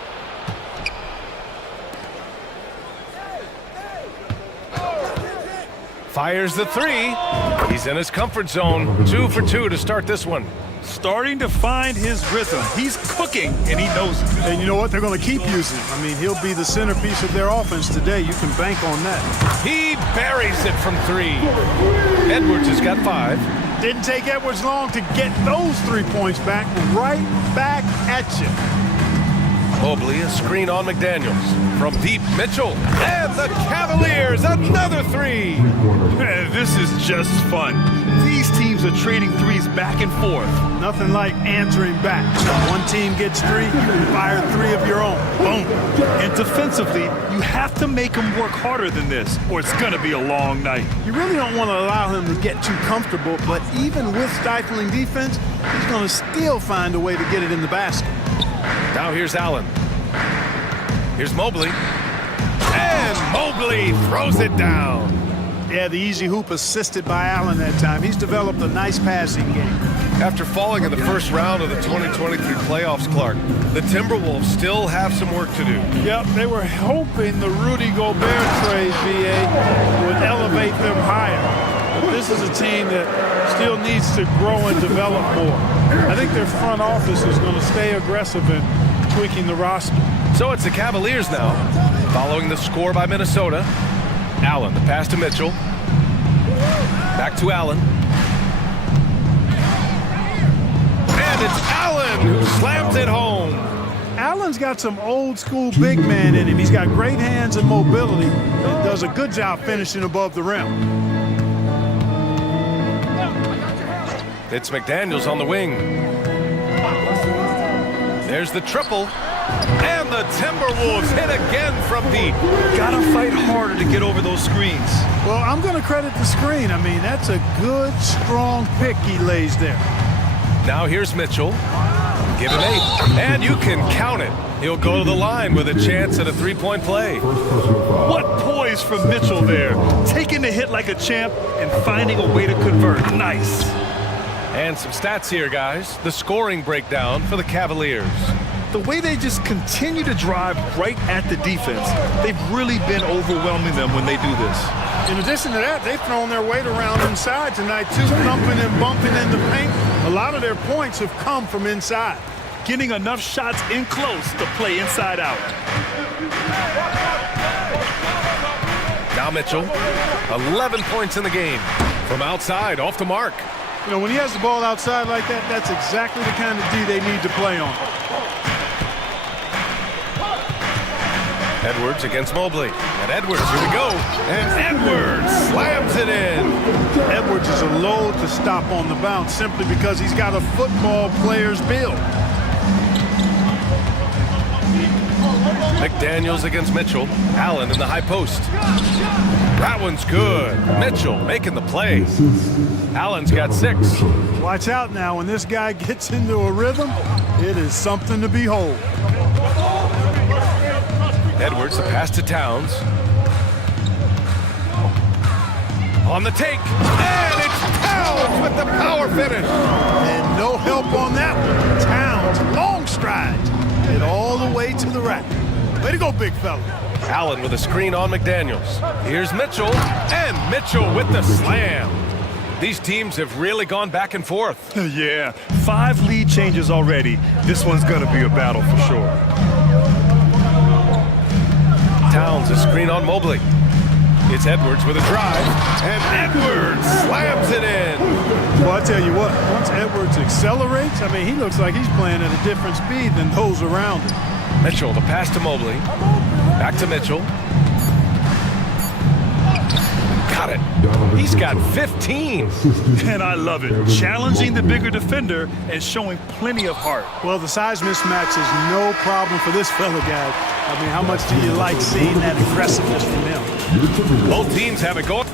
Fires the 3. He's in his comfort zone. 2 for 2 to start this one. Starting to find his rhythm. He's cooking, and he knows it. And you know what? They're going to keep using him. I mean, he'll be the centerpiece of their offense today. You can bank on that. He buries it from 3. Edwards has got 5. Didn't take Edwards long to get those 3 points back. Right back at you. Mobley, a screen on McDaniels. From deep, Mitchell. And the Cavaliers, another 3. Man, this is just fun. These teams are trading threes back and forth. Nothing like answering back. One team gets 3, you fire 3 of your own. Boom. And defensively, you have to make them work harder than this, or it's going to be a long night. You really don't want to allow him to get too comfortable, but even with stifling defense, he's going to still find a way to get it in the basket. Now here's Allen. Here's Mobley. And Mobley throws it down. Yeah, the easy hoop assisted by Allen that time. He's developed a nice passing game. After falling in the first round of the 2023 playoffs, Clark, the Timberwolves still have some work to do. Yep, they were hoping the Rudy Gobert trade, BA, would elevate them higher. But this is a team that still needs to grow and develop more. I think their front office is going to stay aggressive in tweaking the roster. So it's the Cavaliers now, following the score by Minnesota. Allen, the pass to Mitchell. Back to Allen. And it's Allen who slams it home. Allen's got some old school big man in him. He's got great hands and mobility and does a good job finishing above the rim. It's McDaniels on the wing. There's the triple. And the Timberwolves hit again from deep. Gotta fight harder to get over those screens. Well, I'm going to credit the screen. I mean, that's a good, strong pick he lays there. Now here's Mitchell. Give him 8. And you can count it. He'll go to the line with a chance at a 3-point play. What poise from Mitchell there. Taking the hit like a champ and finding a way to convert. Nice. And some stats here, guys. The scoring breakdown for the Cavaliers. The way they just continue to drive right at the defense, they've really been overwhelming them when they do this. In addition to that, they've thrown their weight around inside tonight, too, thumping and bumping in the paint. A lot of their points have come from inside. Getting enough shots in close to play inside out. Now Mitchell, 11 points in the game. From outside, off the mark. You know, when he has the ball outside like that, that's exactly the kind of D they need to play on. Edwards against Mobley. And Edwards, here we go. And Edwards slams it in. Edwards is a load to stop on the bounce simply because he's got a football player's build. McDaniels against Mitchell. Allen in the high post. That one's good. Mitchell making the play. Allen's got 6. Watch out now. When this guy gets into a rhythm, it is something to behold. Edwards, the pass to Towns. On the take, and it's Towns with the power finish. And no help on that one. Towns, long strides, get all the way to the rack. Way to go, big fella. Allen with a screen on McDaniels. Here's Mitchell, and Mitchell with the slam. These teams have really gone back and forth. Yeah, 5 lead changes already. This one's gonna be a battle for sure. Towns, a screen on Mobley. It's Edwards with a drive, and Edwards slams it in. Well, I tell you what, once Edwards accelerates, I mean, he looks like he's playing at a different speed than those around him. Mitchell, the pass to Mobley. Back to Mitchell. Got it. He's got 15. And I love it. Challenging the bigger defender and showing plenty of heart. Well, the size mismatch is no problem for this fella, guys. I mean, how much do you like seeing that aggressiveness from him? Both teams have it going.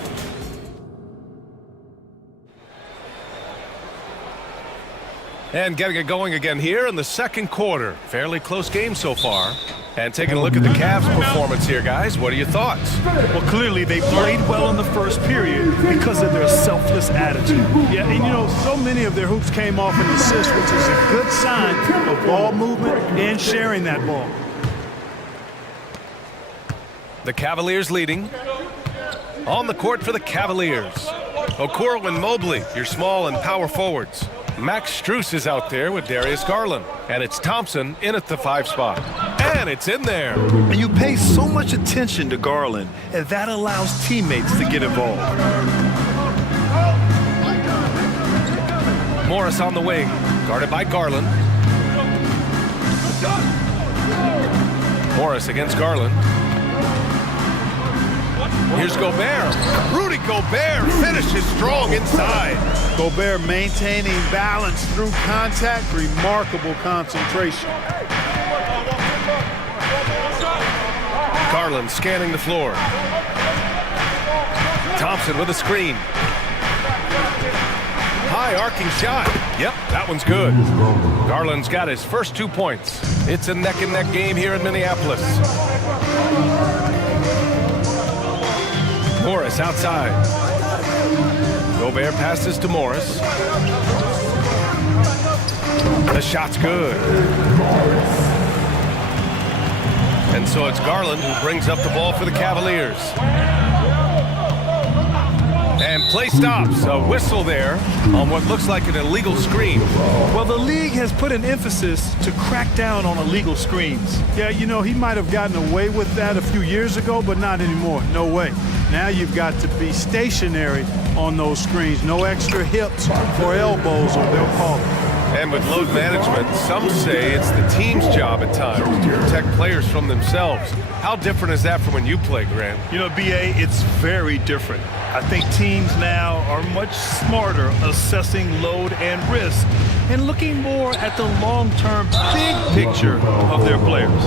And getting it going again here in the second quarter. Fairly close game so far. And taking a look at the Cavs' performance here, guys. What are your thoughts? Well, clearly they played well in the first period because of their selfless attitude. Yeah, and you know, so many of their hoops came off an assist, which is a good sign of ball movement and sharing that ball. The Cavaliers leading. On the court for the Cavaliers. Okoro and Mobley, your small and power forwards. Max Strus is out there with Darius Garland. And it's Thompson in at the 5 spot. And it's in there. And you pay so much attention to Garland, and that allows teammates to get involved. Morris on the wing, guarded by Garland. Morris against Garland. Here's Gobert. Rudy Gobert finishes strong inside. Gobert maintaining balance through contact, remarkable concentration. Garland scanning the floor. Thompson with a screen. High arcing shot. Yep, that one's good. Garland's got his first 2 points. It's a neck-and-neck game here in Minneapolis. Morris outside. Gobert passes to Morris. The shot's good. And so it's Garland who brings up the ball for the Cavaliers. And play stops. A whistle there on what looks like an illegal screen. Well, the league has put an emphasis to crack down on illegal screens. Yeah, you know, he might have gotten away with that a few years ago, but not anymore. No way. Now you've got to be stationary on those screens. No extra hips or elbows, or they'll call it. And with load management, some say it's the team's job at times to protect players from themselves. How different is that from when you play, Grant? You know, BA, it's very different. I think teams now are much smarter assessing load and risk and looking more at the long-term big picture of their players.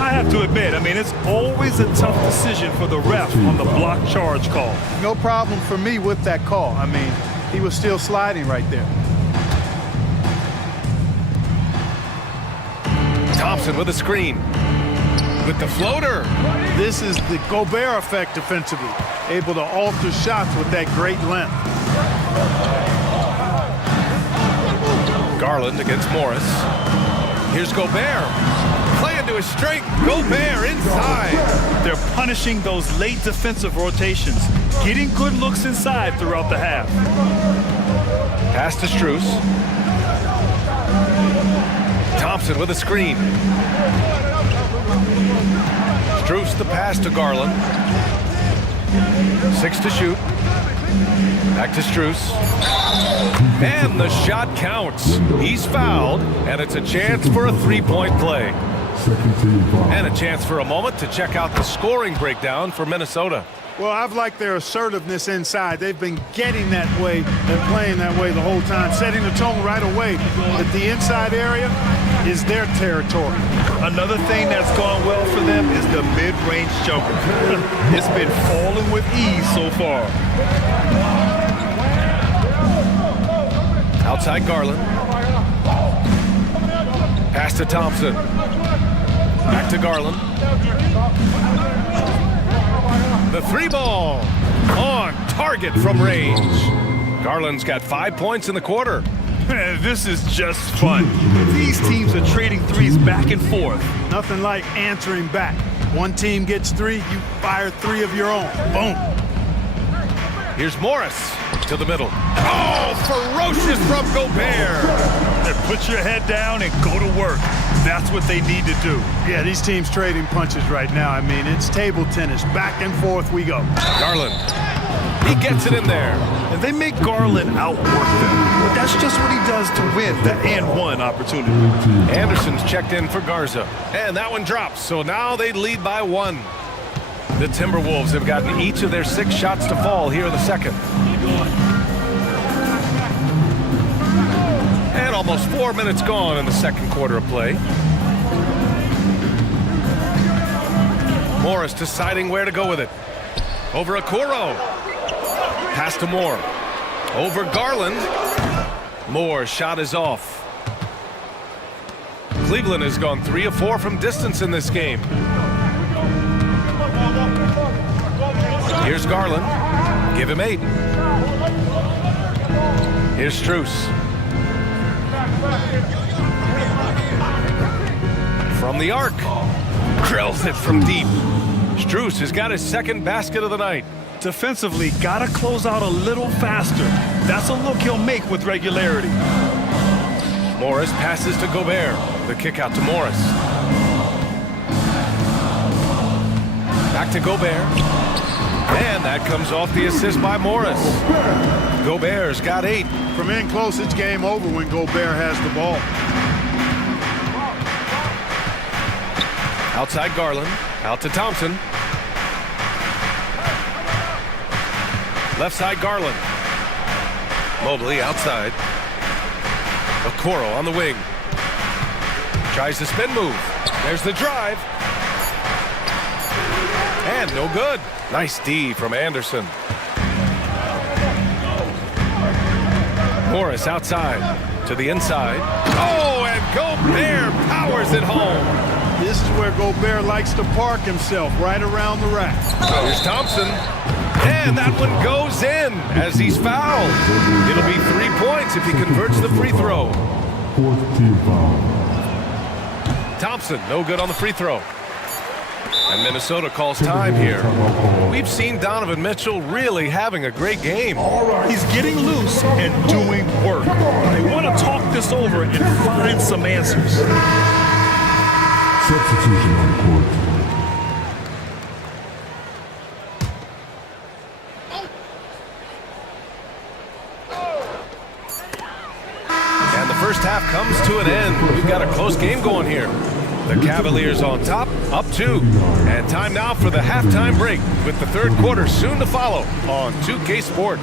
I have to admit, I mean, it's always a tough decision for the ref on the block charge call. No problem for me with that call. I mean, he was still sliding right there. Thompson with a screen. With the floater. This is the Gobert effect defensively. Able to alter shots with that great length. Garland against Morris. Here's Gobert. Play into his strength. Gobert inside. They're punishing those late defensive rotations. Getting good looks inside throughout the half. Pass to Strus. Thompson with a screen. Strus the pass to Garland. 6 to shoot. Back to Strus. And the shot counts. He's fouled, and it's a chance for a 3-point play. And a chance for a moment to check out the scoring breakdown for Minnesota. Well, I've liked their assertiveness inside. They've been getting that way and playing that way the whole time, setting the tone right away that the inside area is their territory. Another thing that's gone well for them is the mid-range jumper. It's been falling with ease so far. Outside Garland. Pass to Thompson. Back to Garland. The three ball on target from range. Garland's got 5 points in the quarter. This is just fun. These teams are trading threes back and forth. Nothing like answering back. One team gets 3, you fire 3 of your own. Boom. Here's Morris to the middle. Oh, ferocious from Gobert. Put your head down and go to work. That's what they need to do. Yeah, these teams trading punches right now. I mean, it's table tennis. Back and forth we go. Garland. He gets it in there. And they make Garland outwork them. But that's just what he does to win the and-one opportunity. Anderson's checked in for Garza. And that one drops. So now they lead by 1. The Timberwolves have gotten each of their 6 shots to fall here in the second. And almost 4 minutes gone in the second quarter of play. Morris deciding where to go with it. Over Okoro. Pass to Moore. Over Garland. Moore's shot is off. Cleveland has gone 3 of 4 from distance in this game. Here's Garland. Give him 8. Here's Strus. From the arc. Drills it from deep. Strus has got his second basket of the night. Defensively, gotta close out a little faster. That's a look he'll make with regularity. Morris passes to Gobert. The kick out to Morris. Back to Gobert. And that comes off the assist by Morris. Gobert's got 8. From in close, it's game over when Gobert has the ball. Outside Garland. Out to Thompson. Left side Garland. Mobley outside. Okoro on the wing. Tries the spin move. There's the drive. And no good. Nice D from Anderson. Morris outside to the inside. Oh, and Gobert powers it home. This is where Gobert likes to park himself, right around the rack. Here's Thompson. And that one goes in as he's fouled. It'll be 3 points if he converts the free throw. 4th team foul. Thompson, no good on the free throw. And Minnesota calls time here. We've seen Donovan Mitchell really having a great game. He's getting loose and doing work. They want to talk this over and find some answers. Substitution on the court. And the first half comes to an end. We've got a close game going here. The Cavaliers on top, up 2. And time now for the halftime break with the third quarter soon to follow on 2K Sports.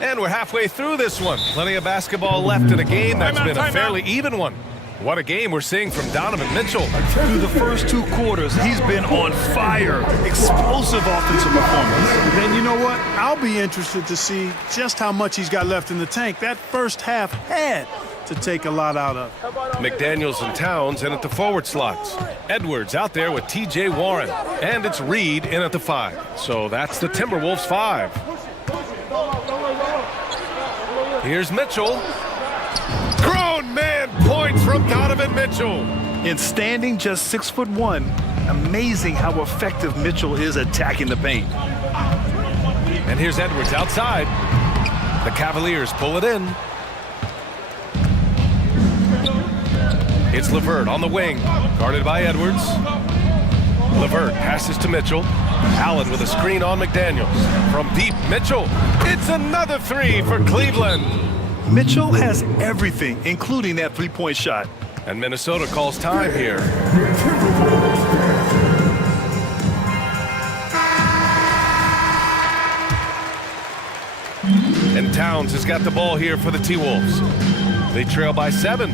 And we're halfway through this one. Plenty of basketball left in a game that's been a fairly even one. What a game we're seeing from Donovan Mitchell. Through the first 2 quarters, he's been on fire. Explosive offensive performance. And you know what? I'll be interested to see just how much he's got left in the tank. That first half had to take a lot out of. McDaniels and Towns in at the forward slots. Edwards out there with TJ Warren. And it's Reed in at the 5. So that's the Timberwolves 5. Here's Mitchell. Grown man points from Donovan Mitchell. In standing just 6'1", amazing how effective Mitchell is attacking the paint. And here's Edwards outside. The Cavaliers pull it in. It's LeVert on the wing, guarded by Edwards. LeVert passes to Mitchell. Allen with a screen on McDaniels. From deep, Mitchell. It's another 3 for Cleveland. Mitchell has everything, including that three-point shot. And Minnesota calls time here. And Towns has got the ball here for the T-Wolves. They trail by 7.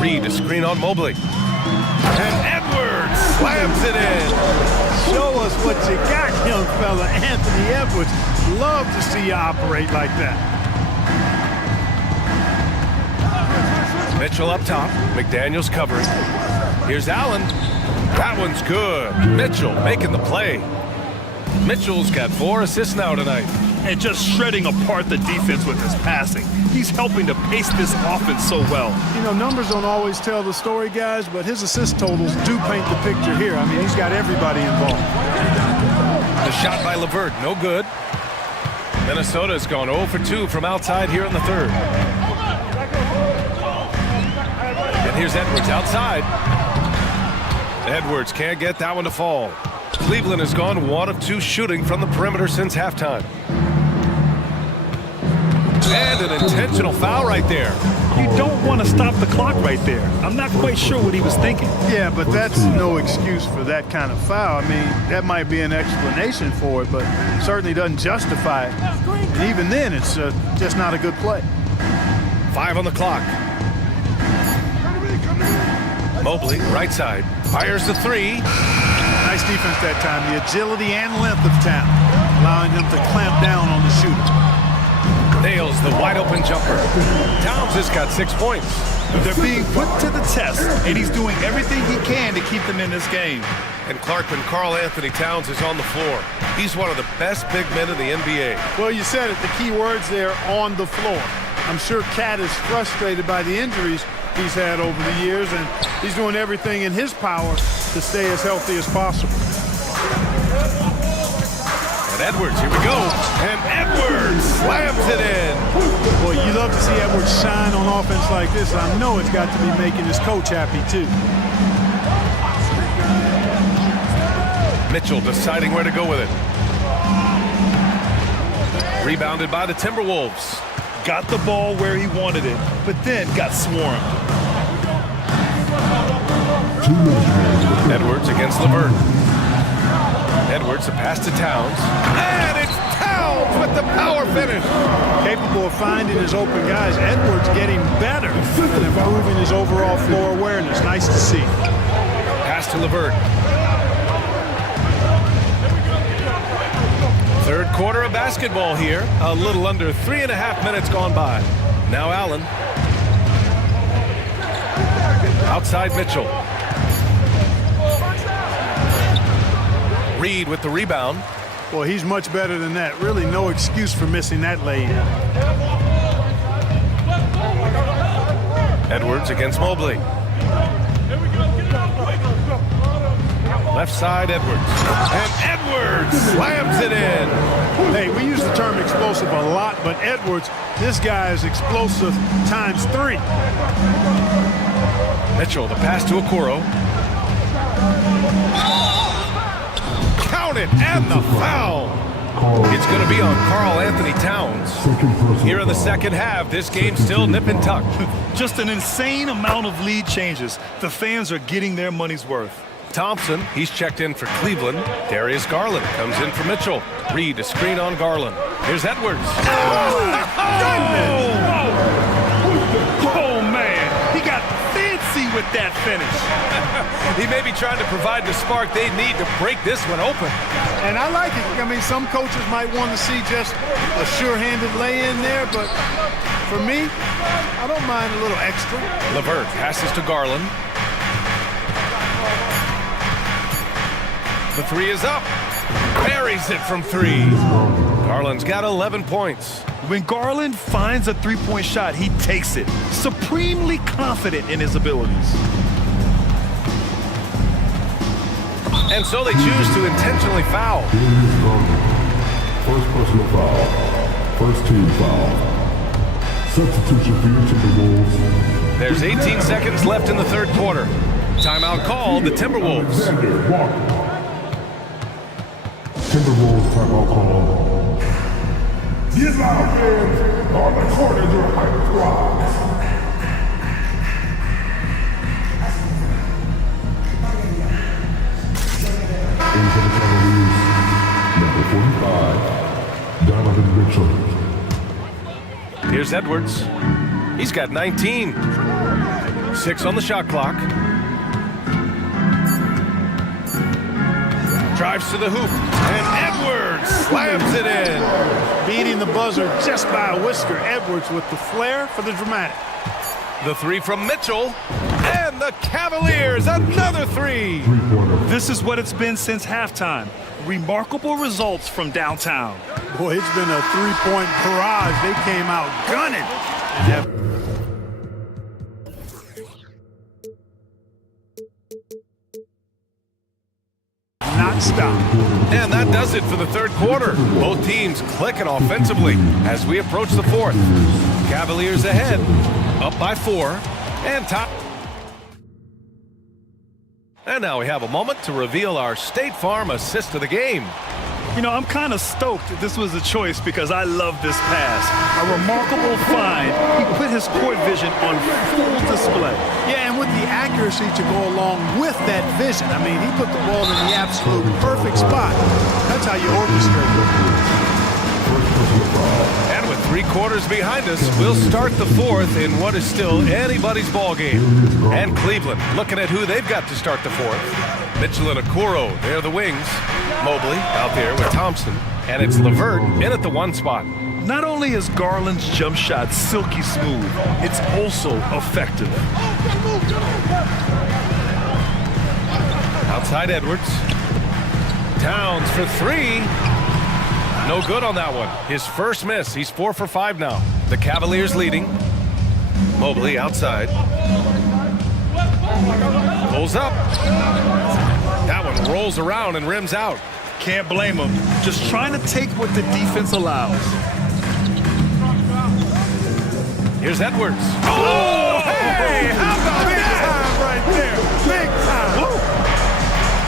Reed a screen on Mobley. And Edwards slams it in. Show us what you got, young fella. Anthony Edwards, love to see you operate like that. Mitchell up top. McDaniels covering. Here's Allen. That one's good. Mitchell making the play. Mitchell's got 4 assists now tonight. And just shredding apart the defense with his passing. He's helping to pace this offense so well. You know, numbers don't always tell the story, guys, but his assist totals do paint the picture here. I mean, he's got everybody involved. The shot by LeVert, no good. Minnesota's gone 0 for 2 from outside here in the third. And here's Edwards outside. Edwards can't get that one to fall. Cleveland has gone 1 of 2 shooting from the perimeter since halftime. And an intentional foul right there. You don't want to stop the clock right there. I'm not quite sure what he was thinking. Yeah, but that's no excuse for that kind of foul. I mean, that might be an explanation for it, but certainly doesn't justify it. And even then, it's just not a good play. 5 on the clock. Mobley, right side, fires the 3. Nice defense that time. The agility and length of talent, allowing them to clamp down on the shooter. Nails the wide-open jumper. Towns has got 6 points. They're being put to the test, and he's doing everything he can to keep them in this game. And Clarkman, Karl Anthony Towns is on the floor. He's one of the best big men in the NBA. Well, you said it, the key words there, on the floor. I'm sure Cat is frustrated by the injuries he's had over the years, and he's doing everything in his power to stay as healthy as possible. And Edwards, here we go. And Edwards slams it in. Boy, you love to see Edwards shine on offense like this. I know it's got to be making his coach happy, too. Mitchell deciding where to go with it. Rebounded by the Timberwolves. Got the ball where he wanted it, but then got swarmed. Edwards against LeVert. Edwards, a pass to Towns. And it's Towns with the power finish. Capable of finding his open guys. Edwards getting better and improving his overall floor awareness. Nice to see. Pass to LeVert. Third quarter of basketball here. A little under 3.5 minutes gone by. Now Allen. Outside Mitchell. Reed with the rebound. Well, he's much better than that. Really no excuse for missing that lay-in. Edwards against Mobley. Left side, Edwards. And Edwards slams it in. Hey, we use the term explosive a lot, but Edwards, this guy is explosive times 3. Mitchell, the pass to Okoro. Count it, and the foul. It's going to be on Karl Anthony Towns. Here in the second half, this game's still nip and tuck. Just an insane amount of lead changes. The fans are getting their money's worth. Thompson, he's checked in for Cleveland. Darius Garland comes in for Mitchell. Reed, a screen on Garland. Here's Edwards. Oh, man. He got fancy with that finish. He may be trying to provide the spark they need to break this one open. And I like it. I mean, some coaches might want to see just a sure-handed lay-in there, but for me, I don't mind a little extra. LeVert passes to Garland. The 3 is up. Buries it from 3. Garland's got 11 points. When Garland finds a three-point shot, he takes it. Supremely confident in his abilities. And so they choose to intentionally foul. First personal foul. First team foul. Substitution for your Timberwolves. There's 18 seconds left in the third quarter. Timeout called the Timberwolves. Timberwolves timeout call. Get loud, fans! On the court as your hype rocks. Into the Cavaliers, number 45, Donovan Mitchell. Here's Edwards. He's got 19. 6 on the shot clock. drives to the hoop, and Edwards slams it in. Beating the buzzer just by a whisker. Edwards with the flair for the dramatic. The three from Mitchell, and the Cavaliers, another three. This is what it's been since halftime. Remarkable results from downtown. Boy, it's been a three-point barrage. They came out gunning. Not stop. And that does it for the third quarter. Both teams clicking offensively as we approach the fourth. Cavaliers ahead, up by 4, and top. And now we have a moment to reveal our State Farm assist of the game. You know, I'm kind of stoked that this was a choice because I love this pass. A remarkable find. He put his court vision on full display. Yeah, and with the accuracy to go along with that vision. I mean, he put the ball in the absolute perfect spot. That's how you orchestrate it. And with 3 quarters behind us, we'll start the fourth in what is still anybody's ball game. And Cleveland looking at who they've got to start the fourth. Mitchell and Okoro, they're the wings. Mobley out there with Thompson. And it's LeVert in at the 1 spot. Not only is Garland's jump shot silky smooth, it's also effective. Outside Edwards. Towns for 3. No good on that one. His first miss. He's 4 for 5 now. The Cavaliers leading. Mobley outside. Pulls up. That one rolls around and rims out. Can't blame him. Just trying to take what the defense allows. Here's Edwards. Oh, hey! How about big time right there? Big time. Woo.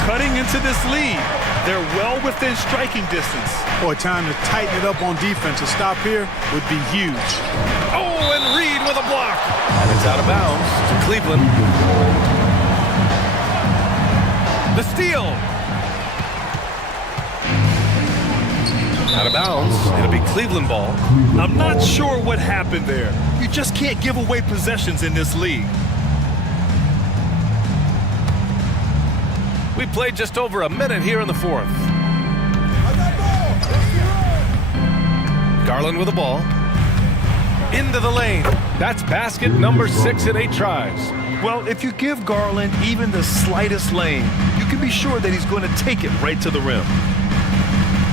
Cutting into this lead. They're well within striking distance. Boy, time to tighten it up on defense. A stop here would be huge. Oh, and Reed with a block. And it's out of bounds to Cleveland. The steal. Out of bounds. It'll be Cleveland ball. I'm not sure what happened there. You just can't give away possessions in this league. We played just over a minute here in the fourth. Garland with the ball. Into the lane. That's basket number 6 in 8 tries. Well, if you give Garland even the slightest lane, you can be sure that he's going to take it right to the rim.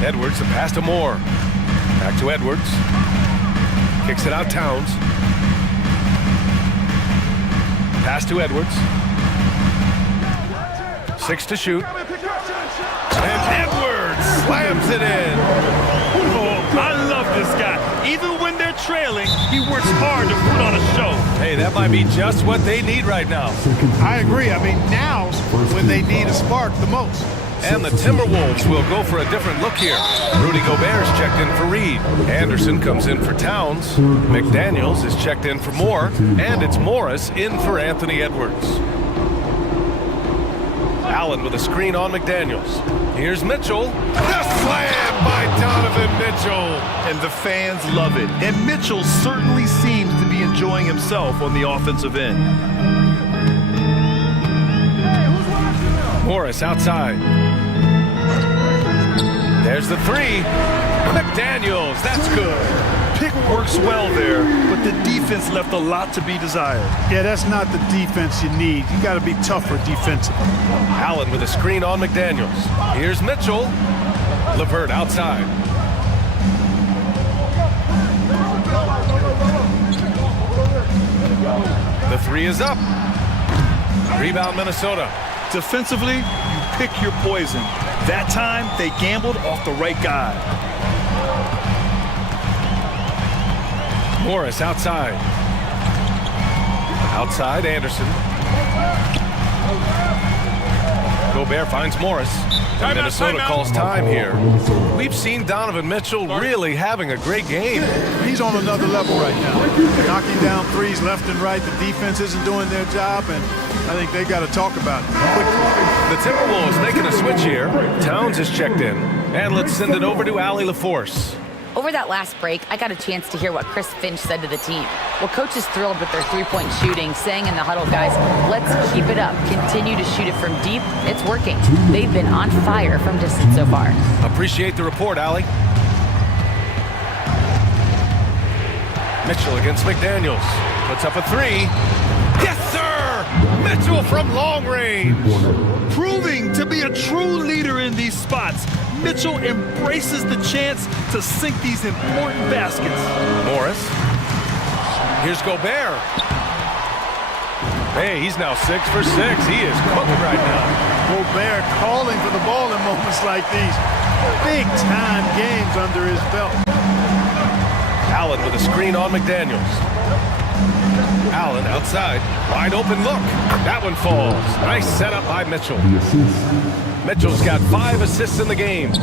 Edwards, the pass to Moore. Back to Edwards. Kicks it out Towns. Pass to Edwards. 6 to shoot. And Edwards slams it in. Oh, I love this guy. Even when they're trailing, he works hard to put on a show. Hey, that might be just what they need right now. I agree. I mean, now's when they need a spark the most. And the Timberwolves will go for a different look here. Rudy Gobert's checked in for Reed. Anderson comes in for Towns. McDaniels is checked in for Moore. And it's Morris in for Anthony Edwards. Allen with a screen on McDaniels. Here's Mitchell. The slam by Donovan Mitchell. And the fans love it. And Mitchell certainly seems to be enjoying himself on the offensive end. Morris outside. There's the 3. McDaniels, that's good. Pick works well there, but the defense left a lot to be desired. Yeah, that's not the defense you need. You got to be tougher defensively. Allen with a screen on McDaniels. Here's Mitchell. LeVert outside. The 3 is up. Rebound Minnesota. Defensively, you pick your poison. That time, they gambled off the right guy. Morris outside. Outside, Anderson. Gobert finds Morris. And Minnesota calls time here. We've seen Donovan Mitchell really having a great game. He's on another level right now. Knocking down threes left and right. The defense isn't doing their job, and I think they got to talk about it quickly. The Timberwolves making a switch here. Towns is checked in. And let's send it over to Allie LaForce. Over that last break, I got a chance to hear what Chris Finch said to the team. Well, coach is thrilled with their three-point shooting, saying in the huddle, guys, let's keep it up. Continue to shoot it from deep. It's working. They've been on fire from distance so far. Appreciate the report, Allie. Mitchell against McDaniels. Puts up a three. Yes, sir! Mitchell from long range. Proving to be a true leader in these spots, Mitchell embraces the chance to sink these important baskets. Morris. Here's Gobert. Hey, he's now 6 for 6. He is cooking right now. Gobert calling for the ball in moments like these. Big-time games under his belt. Allen with a screen on McDaniels. Allen outside. Wide open look. That one falls. Nice setup by Mitchell. Mitchell's got 5 assists in the game.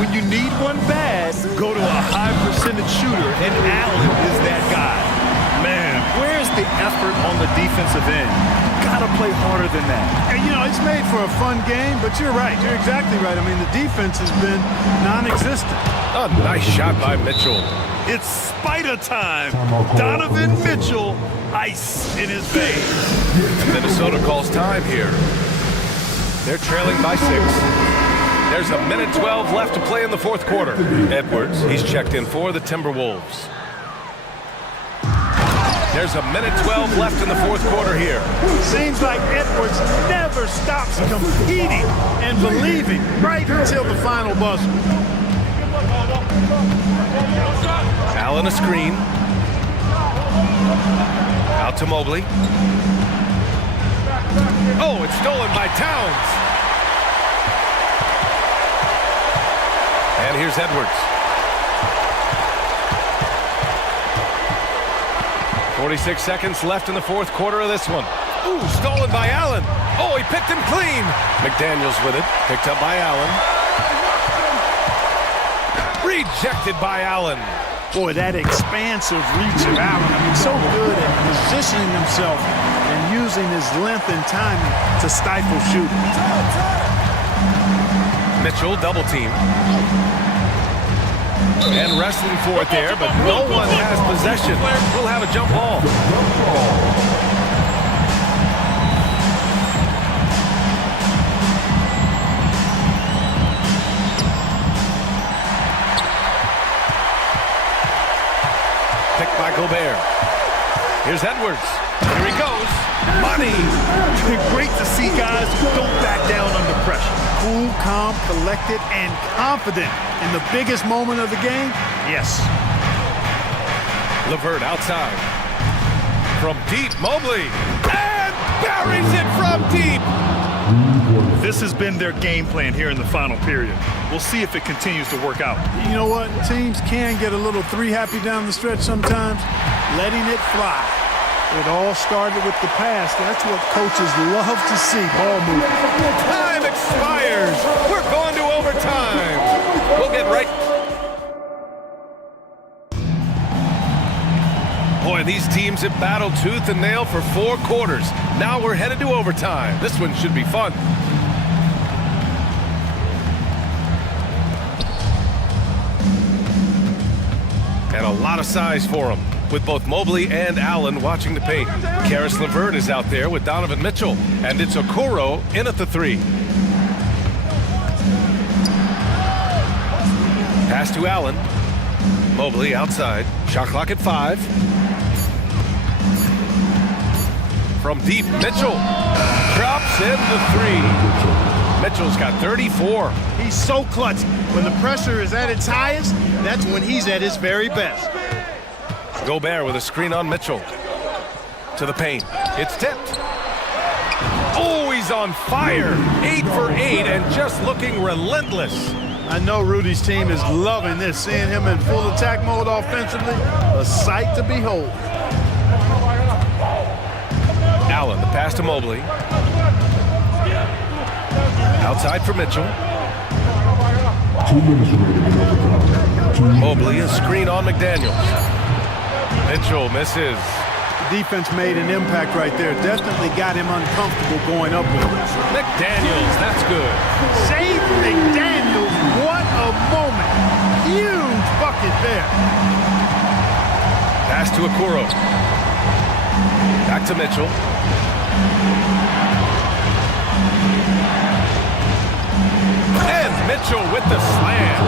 When you need one bad, go to a high percentage shooter, and Allen is that guy. Man, where's the effort on the defensive end? Gotta play harder than that. And, you know, it's made for a fun game, but you're right. You're exactly right. I mean, the defense has been non-existent. A nice shot by Mitchell. It's Spider time. Donovan Mitchell, ice in his veins. Minnesota calls time here. They're trailing by 6. There's a minute 12 left to play in the fourth quarter. Edwards, he's checked in for the Timberwolves. There's a minute 12 left in the fourth quarter here. Seems like Edwards never stops competing and believing right until the final buzzer. Allen a screen. Out to Mobley. Oh, it's stolen by Towns. And here's Edwards. 46 seconds left in the fourth quarter of this one. Ooh, stolen by Allen. Oh, he picked him clean. McDaniels with it. Picked up by Allen. Rejected by Allen. Boy, that expansive reach of Allen. I mean, so good at positioning himself and using his length and timing to stifle shooting. Mitchell double team. And wrestling for it there, but no one has possession. We'll have a jump ball. Picked by Gobert. Here's Edwards. Here he goes. Money. Great to see guys who don't back down under pressure. Cool, calm, collected, and confident in the biggest moment of the game. Yes. LeVert outside. From deep, Mobley. And buries it from deep. This has been their game plan here in the final period. We'll see if it continues to work out. You know what? Teams can get a little three happy down the stretch sometimes, letting it fly. It all started with the pass. That's what coaches love to see, ball movement. Time expires. We're going to overtime. We'll get right. Boy, these teams have battled tooth and nail for 4 quarters. Now we're headed to overtime. This one should be fun. And a lot of size for him, with both Mobley and Allen watching the paint. Karis LeVert is out there with Donovan Mitchell, and it's Okoro in at the 3. Pass to Allen. Mobley outside. Shot clock at 5. From deep, Mitchell drops in the 3. Mitchell's got 34. He's so clutch. When the pressure is at its highest, that's when he's at his very best. Gobert with a screen on Mitchell. To the paint. It's tipped. Oh, he's on fire. 8 for 8 and just looking relentless. I know Rudy's team is loving this, seeing him in full attack mode offensively. A sight to behold. Allen, the pass to Mobley. Outside for Mitchell. 2 minutes remaining in overtime. Mobley, a screen on McDaniels. Mitchell misses. The defense made an impact right there. Definitely got him uncomfortable going up with him. McDaniels, that's good. Save McDaniels. What a moment. Huge bucket. bucket there. Pass to Okoro. Back to Mitchell. And Mitchell with the slam.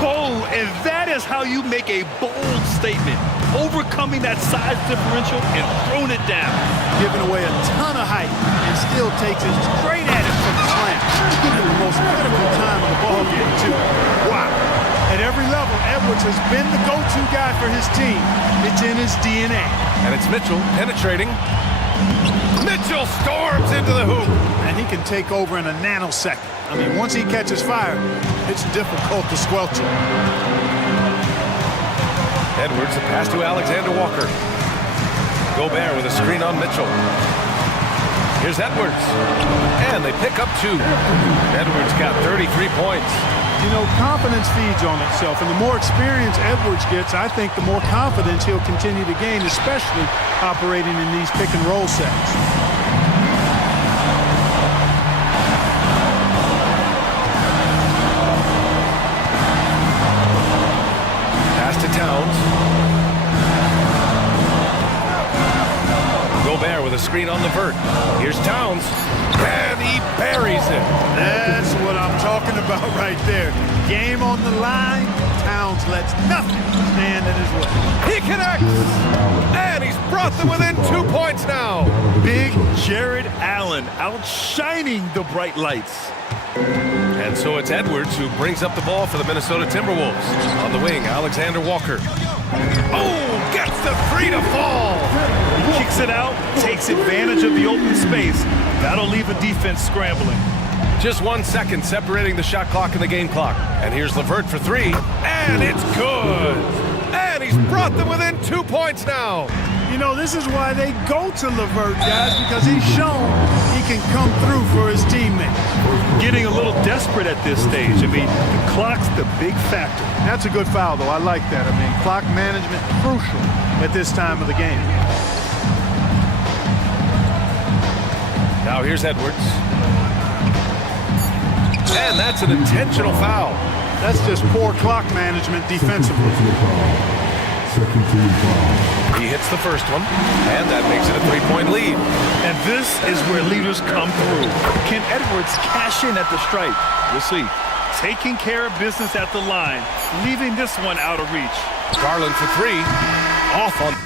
Oh, and that is how you make a bold statement. Overcoming that size differential and throwing it down. Giving away a ton of height and still takes it straight at it for the slam. At the most critical time of the ball game, too. Wow. At every level, Edwards has been the go-to guy for his team. It's in his DNA. And it's Mitchell penetrating. Mitchell storms into the hoop. And he can take over in a nanosecond. I mean, once he catches fire, it's difficult to squelch it. Edwards, a pass to Alexander Walker. Gobert with a screen on Mitchell. Here's Edwards. And they pick up 2. Edwards got 33 points. You know, confidence feeds on itself, and the more experience Edwards gets, I think the more confidence he'll continue to gain, especially operating in these pick-and-roll sets. Pass to Towns. Gobert with a screen on the vert. Here's Towns. And he buries it. That's what I'm talking about right there. Game on the line. Towns lets nothing stand in his way. He connects. And he's brought them within 2 points now. Big Jared Allen outshining the bright lights. And so it's Edwards who brings up the ball for the Minnesota Timberwolves. On the wing, Alexander Walker. Oh, gets the 3 to fall. He kicks it out, takes advantage of the open space. That'll leave a defense scrambling. Just 1 second separating the shot clock and the game clock. And here's LeVert for 3. And it's good. And he's brought them within 2 points now. You know, this is why they go to LeVert, guys, because he's shown he can come through for his teammates. Getting a little desperate at this stage. I mean, the clock's the big factor. That's a good foul, though. I like that. I mean, clock management crucial at this time of the game. Now here's Edwards. And that's an intentional foul. That's just poor clock management defensively. He hits the first one, and that makes it a 3-point lead. And this is where leaders come through. Can Edwards cash in at the stripe? We'll see. Taking care of business at the line, leaving this one out of reach. Garland for 3, off on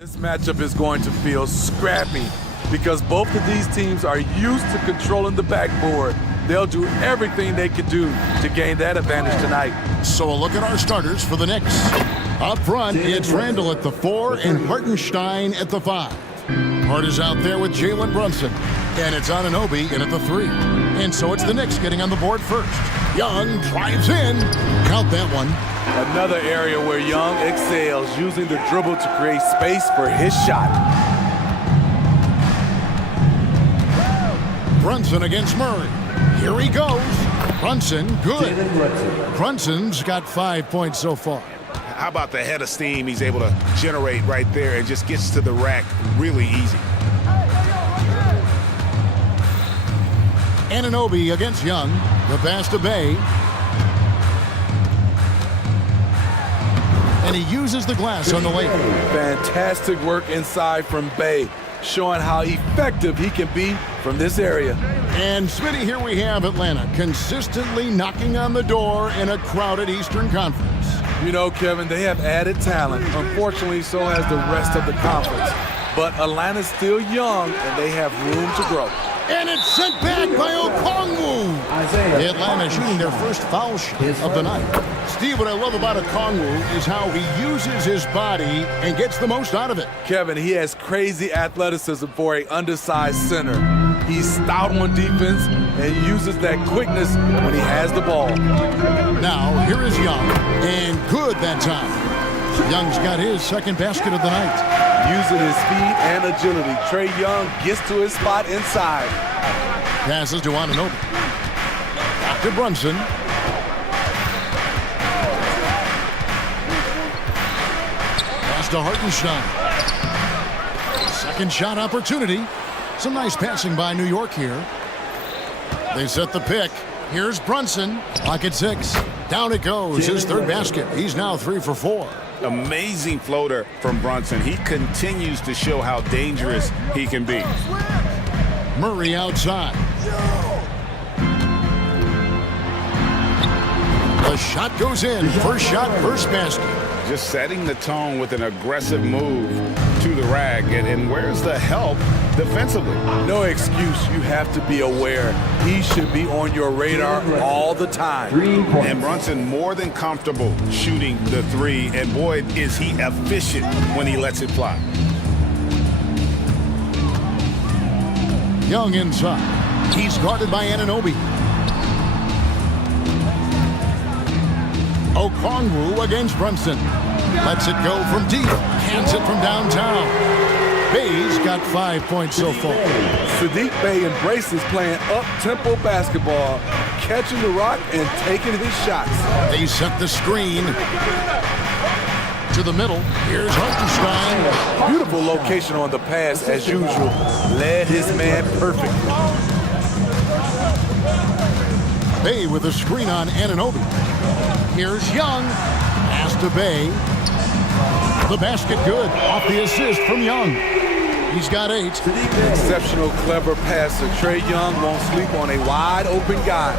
This matchup is going to feel scrappy because both of these teams are used to controlling the backboard. They'll do everything they can do to gain that advantage tonight. So a look at our starters for the Knicks. Up front, it's Randall at the 4 and Hartenstein at the 5. Hart is out there with Jalen Brunson, and it's Anunoby in at the 3. And so it's the Knicks getting on the board first. Young drives in. Count that one. Another area where Young excels, using the dribble to create space for his shot. Brunson against Murray. Here he goes. Brunson, good. Brunson's got 5 points so far. How about the head of steam he's able to generate right there and just gets to the rack really easy. Anunoby against Young. The pass to Bay. And he uses the glass on the layup. Fantastic work inside from Bay, showing how effective he can be from this area. And Smitty, here we have Atlanta consistently knocking on the door in a crowded Eastern Conference. You know, Kevin, they have added talent. Unfortunately, so has the rest of the conference. But Atlanta's still young, and they have room to grow. And it's sent back by Okongwu. Atlanta shooting their first foul shot of the night. Steve, what I love about Okongwu is how he uses his body and gets the most out of it. Kevin, he has crazy athleticism for an undersized center. He's stout on defense and uses that quickness when he has the ball. Now, here is Young, and good that time. Young's got his second basket of the night. Using his speed and agility, Trae Young gets to his spot inside. Passes to Anunoby. Back to Brunson. Pass to Hartenstein. Second shot opportunity. Some nice passing by New York here. They set the pick. Here's Brunson. Clock at 6. Down it goes. His third basket. He's now 3 for 4. Amazing floater from Brunson. He continues to show how dangerous he can be. Murray outside. The shot goes in. First shot, first basket. Just setting the tone with an aggressive move to the rack. And where's the help defensively? No excuse. You have to be aware. He should be on your radar all the time. And Brunson more than comfortable shooting the 3. And boy, is he efficient when he lets it fly. Young inside. He's guarded by Anunoby. Okongwu against Brunson. Lets it go from deep. Cans it from downtown. Bay's got 5 points so far. Sadiq Bey embraces playing up-tempo basketball, catching the rock and taking his shots. They set the screen to the middle. Here's Hartenstein. Beautiful location on the pass as usual. Led his man perfectly. Bay with a screen on Anunoby. Here's Young. Pass to Bay. The basket good. Off the assist from Young. He's got 8. Exceptional, clever passer. Trae Young won't sleep on a wide-open guy.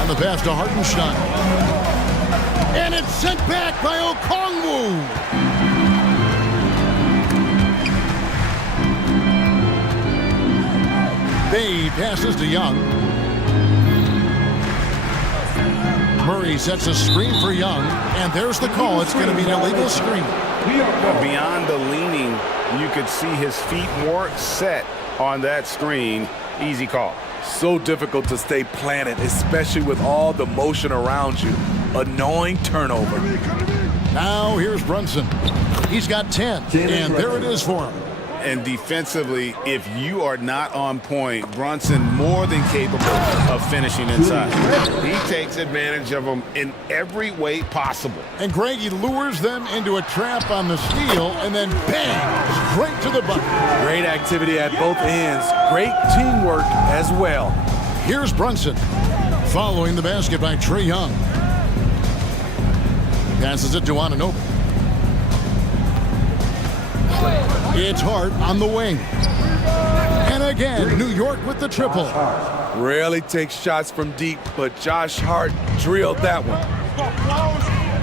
And the pass to Hartenstein. And it's sent back by Okongwu. Bay passes to Young. Murray sets a screen for Young, and there's the call. It's going to be an illegal screen. Beyond the leaning, you could see his feet more set on that screen. Easy call. So difficult to stay planted, especially with all the motion around you. Annoying turnover. Now here's Brunson. He's got 10, and there it is for him. And defensively, if you are not on point, Brunson more than capable of finishing inside. He takes advantage of them in every way possible. And Greg, he lures them into a trap on the steal, and then bang, straight to the bucket. Great activity at both ends. Great teamwork as well. Here's Brunson, following the basket by Trae Young. Passes it to Anunoby. It's Hart on the wing. And again, New York with the triple. Rarely takes shots from deep, but Josh Hart drilled that one.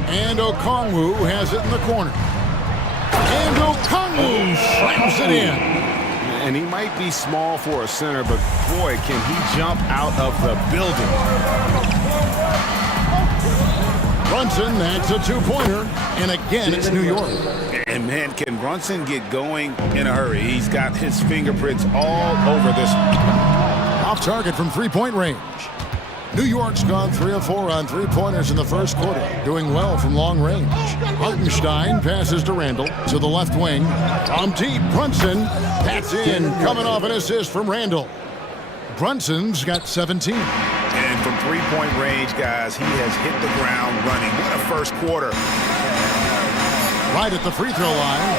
And Okongwu has it in the corner. And Okongwu slams it in. And he might be small for a center, but boy, can he jump out of the building. Brunson, that's a two-pointer. And again, it's New York. And man, can Brunson get going in a hurry? He's got his fingerprints all over this. Off target from three-point range. New York's gone 3 of 4 on three-pointers in the first quarter, doing well from long range. Hartenstein passes to Randall to the left wing. From deep, Brunson, that's in, coming off an assist from Randall. Brunson's got 17. And from three-point range, guys, he has hit the ground running. What a first quarter. Right at the free throw line.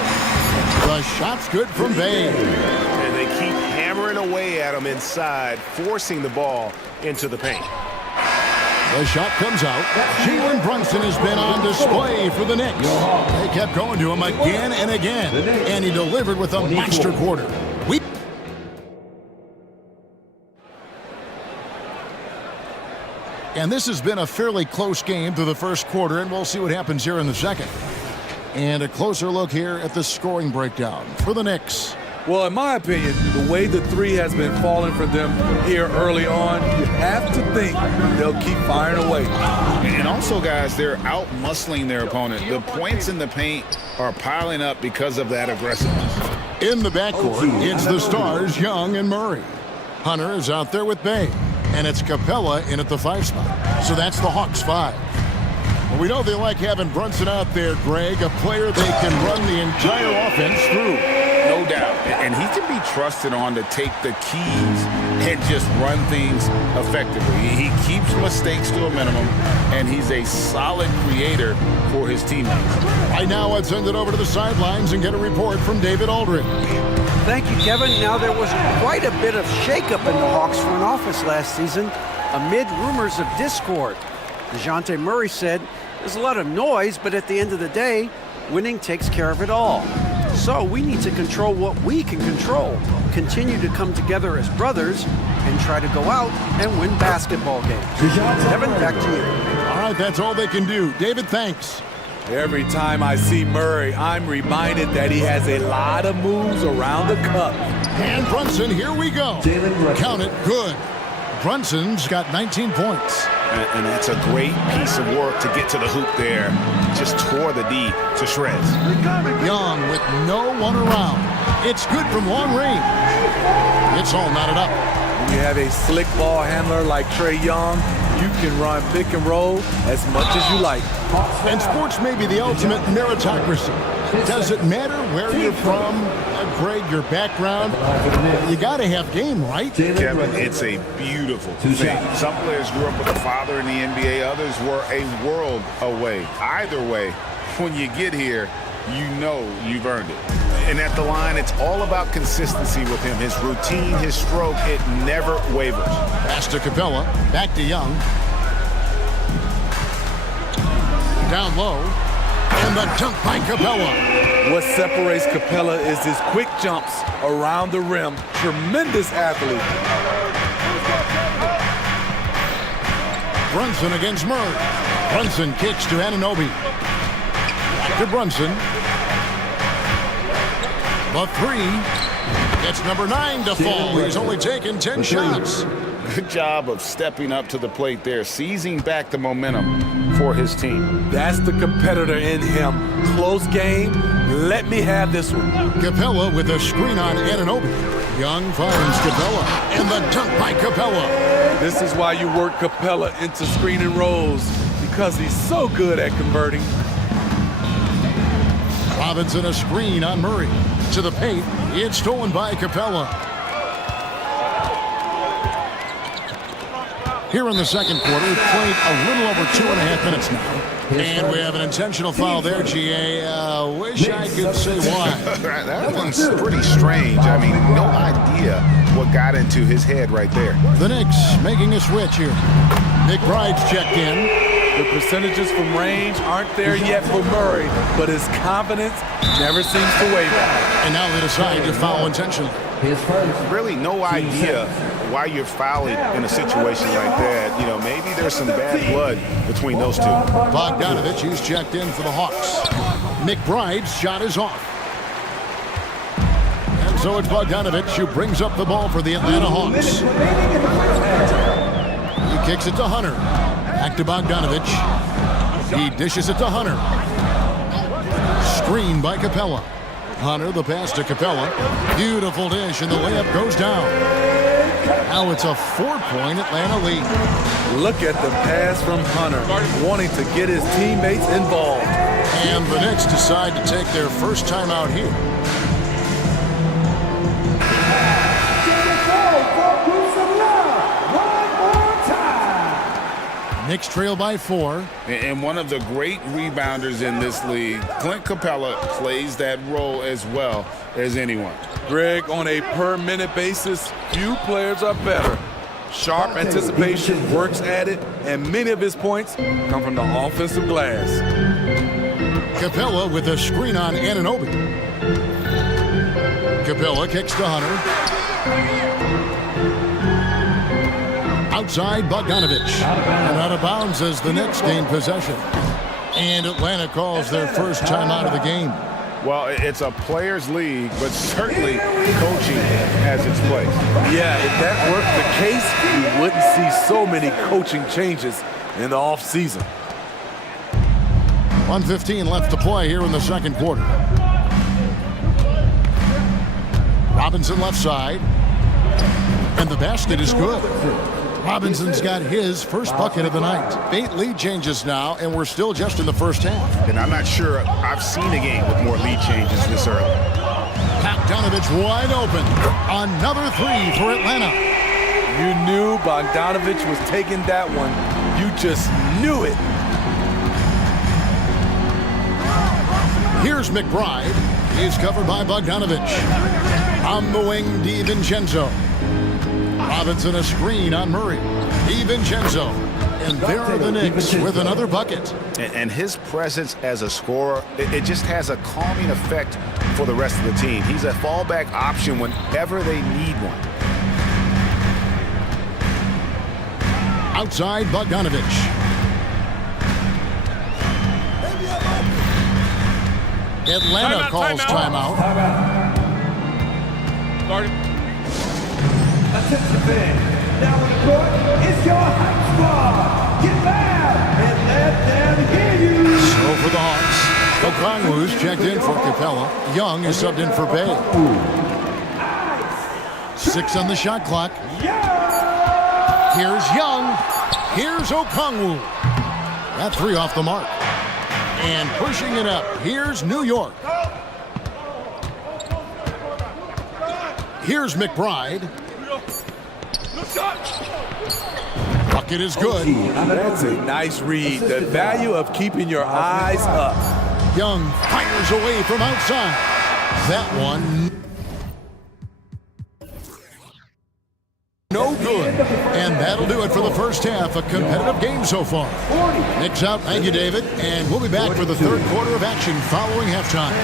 The shot's good from Bay. And they keep hammering away at him inside, forcing the ball into the paint. The shot comes out. Jalen Brunson has been on display for the Knicks. They kept going to him again and again, and he delivered with a monster quarter. And this has been a fairly close game through the first quarter, and we'll see what happens here in the second. And a closer look here at the scoring breakdown for the Knicks. Well, in my opinion, the way the three has been falling for them here early on, you have to think they'll keep firing away. And also, guys, they're out-muscling their opponent. The points in the paint are piling up because of that aggressiveness. In the backcourt, it's the stars, Young and Murray. Hunter is out there with Bay, and it's Capella in at the 5 spot. So that's the Hawks 5. Well, we know they like having Brunson out there, Greg, a player they can run the entire offense through. No doubt. And he can be trusted on to take the keys and just run things effectively. He keeps mistakes to a minimum, and he's a solid creator for his teammates. Right now, let's send it over to the sidelines and get a report from David Aldridge. Thank you, Kevin. Now, there was quite a bit of shakeup in the Hawks front office last season amid rumors of discord. DeJounte Murray said, "There's a lot of noise, but at the end of the day, winning takes care of it all. So we need to control what we can control, continue to come together as brothers, and try to go out and win basketball games." Kevin, back to you. All right, that's all they can do. David, thanks. Every time I see Murray, I'm reminded that he has a lot of moves around the cup. And Brunson, here we go. Count it, good. Brunson's got 19 points. And that's a great piece of work to get to the hoop there. Just tore the D to shreds. Young with no one around. It's good from long range. It's all knotted up. When you have a slick ball handler like Trae Young, you can run pick and roll as much as you like. And sports may be the ultimate meritocracy. Does it matter where you're from, Greg, your background? You got to have game, right? Kevin, it's a beautiful thing. Some players grew up with a father in the NBA. Others were a world away. Either way, when you get here, you know you've earned it. And at the line, it's all about consistency with him. His routine, his stroke, it never wavers. Pass to Capella, back to Young. Down low, and the dunk by Capella. What separates Capella is his quick jumps around the rim. Tremendous athlete. Brunson against Murray. Brunson kicks to Anunoby. Back to Brunson. The 3. It's number 9 to fall. He's only taken 10 shots. Good job of stepping up to the plate there, seizing back the momentum for his team. That's the competitor in him. Close game. Let me have this one. Capella with a screen on Anunoby. Young finds Capella, and the dunk by Capella. This is why you work Capella into screen and rolls, because he's so good at converting. Robinson a screen on Murray. To the paint, it's stolen by Capella. Here in the second quarter, we've played a little over 2.5 minutes now. And we have an intentional foul there, GA. Wish I could say why. That one's pretty strange. I mean, no idea what got into his head right there. The Knicks making a switch here. McBride's checked in. The percentages from range aren't there yet for Murray, but his confidence never seems to waver. And now they decide to foul intentionally. Really no idea why you're fouling in a situation like that. You know, maybe there's some bad blood between those two. Bogdanovich, who's checked in for the Hawks. McBride's shot is off. So it's Bogdanovich who brings up the ball for the Atlanta Hawks. He kicks it to Hunter. Back to Bogdanovich. He dishes it to Hunter. Screen by Capella. Hunter, the pass to Capella. Beautiful dish, and the layup goes down. Now it's a 4-point Atlanta lead. Look at the pass from Hunter, wanting to get his teammates involved. And the Knicks decide to take their first time out here. Knicks trail by 4. And one of the great rebounders in this league, Clint Capella, plays that role as well as anyone. Greg, on a per-minute basis, few players are better. Sharp anticipation, works at it, and many of his points come from the offensive glass. Capella with a screen on Anunoby. Capella kicks to Hunter. Outside Bogdanovich. And out of bounds as the Knicks gain possession. And Atlanta calls their first time out of the game. Well, it's a players' league, but certainly coaching has its place. Yeah, if that weren't the case, you wouldn't see so many coaching changes in the offseason. 1:15 left to play here in the second quarter. Robinson left side. And the basket is good. Robinson's got his first bucket of the night. 8 lead changes now, and we're still just in the first half. And I'm not sure I've seen a game with more lead changes this early. Bogdanovich wide open. Another 3 for Atlanta. You knew Bogdanovich was taking that one. You just knew it. Here's McBride. He's covered by Bogdanovich. On the wing, DiVincenzo. Robinson a screen on Murray. DiVincenzo. And there are the Knicks with another bucket. And his presence as a scorer, it just has a calming effect for the rest of the team. He's a fallback option whenever they need one. Outside Bogdanovich. Atlanta calls timeout. Attention, now on the court, it's your hype squad. Get loud and let them hear you. So for the Hawks, Okongwu's checked in for Capella. Young is subbed in for Bay. 6 on the shot clock. Here's Young. Here's Okongwu. That 3 off the mark. And pushing it up, here's New York. Here's McBride. Bucket is good. That's a nice read. The value of keeping your eyes up. Young fires away from outside. That one no good. And that'll do it for the first half. A competitive game so far. Knicks out. Thank you, David. And we'll be back for the third quarter of action following halftime.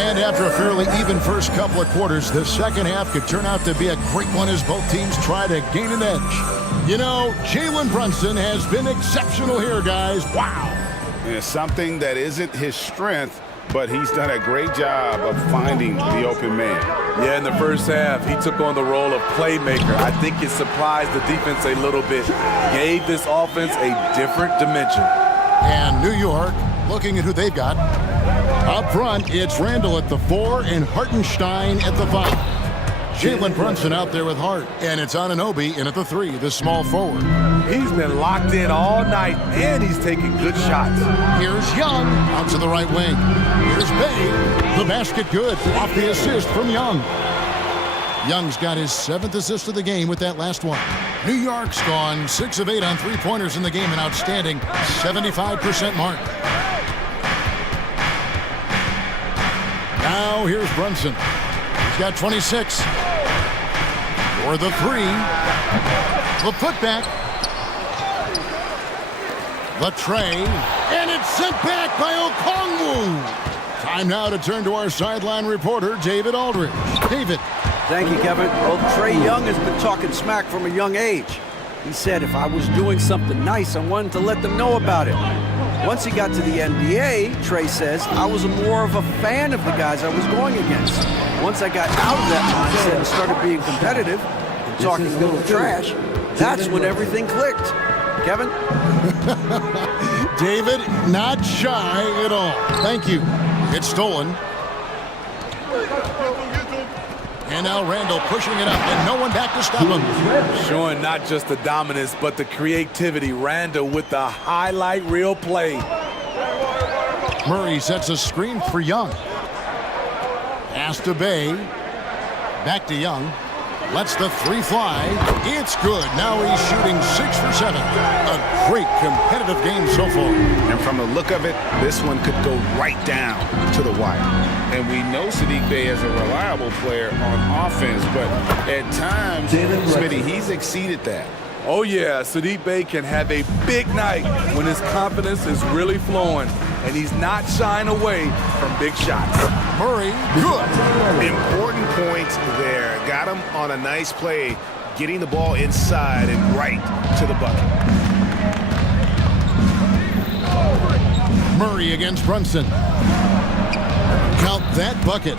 And after a fairly even first couple of quarters, the second half could turn out to be a great one as both teams try to gain an edge. You know, Jalen Brunson has been exceptional here, guys. Wow. It's something that isn't his strength, but he's done a great job of finding the open man. Yeah, in the first half, he took on the role of playmaker. I think it surprised the defense a little bit. Gave this offense a different dimension. And New York, looking at who they've got. Up front, it's Randall at the 4 and Hartenstein at the 5. Jalen Brunson out there with Hart. And it's Anunoby in at the 3, the small forward. He's been locked in all night, and he's taking good shots. Here's Young out to the right wing. Here's Bay. The basket good off the assist from Young. Young's got his 7th assist of the game with that last one. New York's gone 6 of 8 on three-pointers in the game, an outstanding 75% mark. Now here's Brunson. He's got 26. For the 3. The putback. The tray. And it's sent back by Okongwu. Okongwu. Time now to turn to our sideline reporter, David Aldridge. David. Thank you, Kevin. Well, Trae Young has been talking smack from a young age. He said if I was doing something nice, I wanted to let them know about it. Once he got to the NBA, Trae says, I was more of a fan of the guys I was going against. Once I got out of that mindset and started being competitive and talking a little trash, that's when everything clicked. Kevin? David, not shy at all. Thank you. It's stolen. And now Randall pushing it up, and no one back to stop him. Showing not just the dominance, but the creativity. Randall with the highlight reel play. Murray sets a screen for Young. Pass to Bay. Back to Young. Lets the three fly. It's good. Now he's shooting 6 for 7. A great competitive game so far. And from the look of it, this one could go right down to the wire. And we know Saddiq Bey is a reliable player on offense, but at times, Smitty, he's exceeded that. Oh yeah, Saddiq Bey can have a big night when his confidence is really flowing, and he's not shying away from big shots. Murray, good. Important points there. Got him on a nice play, getting the ball inside and right to the bucket. Murray against Brunson. Count that bucket.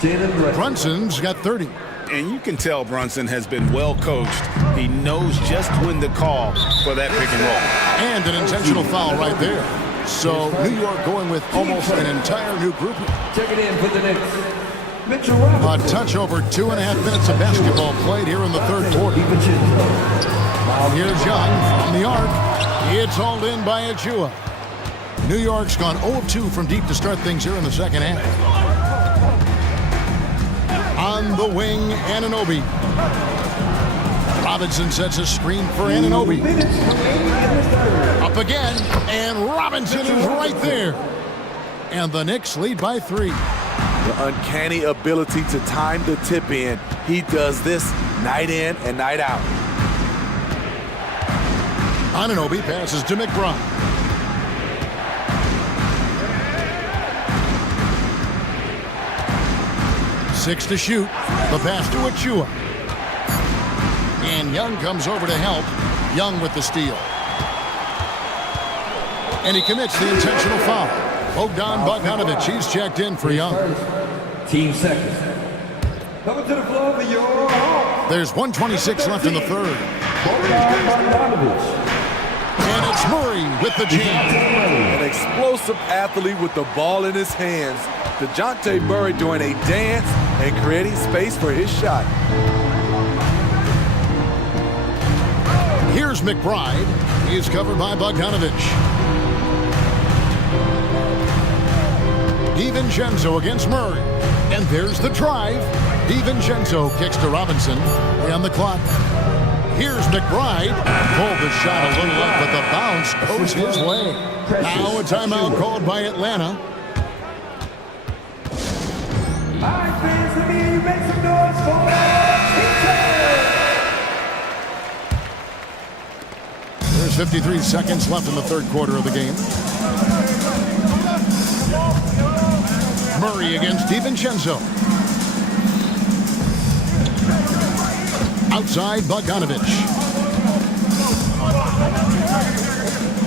Brunson's got 30. And you can tell Brunson has been well coached. He knows just when to call for that pick and roll. And an intentional foul right there. So New York going with almost an entire new group. Check it in for the Knicks. A touch over 2.5 minutes of basketball played here in the third quarter. Here's Young from the arc. It's hauled in by Achua. New York's gone 0 of 2 from deep to start things here in the second half. On the wing, Anunoby. Robinson sets a screen for Anunoby. Up again, and Robinson is right there. And the Knicks lead by 3. The uncanny ability to time the tip in. He does this night in and night out. Anunoby passes to McBride. Six to shoot. The pass to Achua. And Young comes over to help. Young with the steal. And he commits the intentional foul. Bogdan Bogdanovic, he's checked in for Young. Team second. Coming to the floor for your Hawks. There's 1:26 left in the third. And it's Murray with the jam. An explosive athlete with the ball in his hands. DeJounte Murray doing a dance and creating space for his shot. Here's McBride. He's covered by Bogdanovic. DiVincenzo against Murray. And there's the drive. DiVincenzo kicks to Robinson. On the clock. Here's McBride. Pulled the shot a little up, but the bounce goes his way. Now a timeout called by Atlanta. Fans, let me hear you make some noise for There's 53 seconds left in the third quarter of the game. Murray against DiVincenzo. Outside Bogdanovic.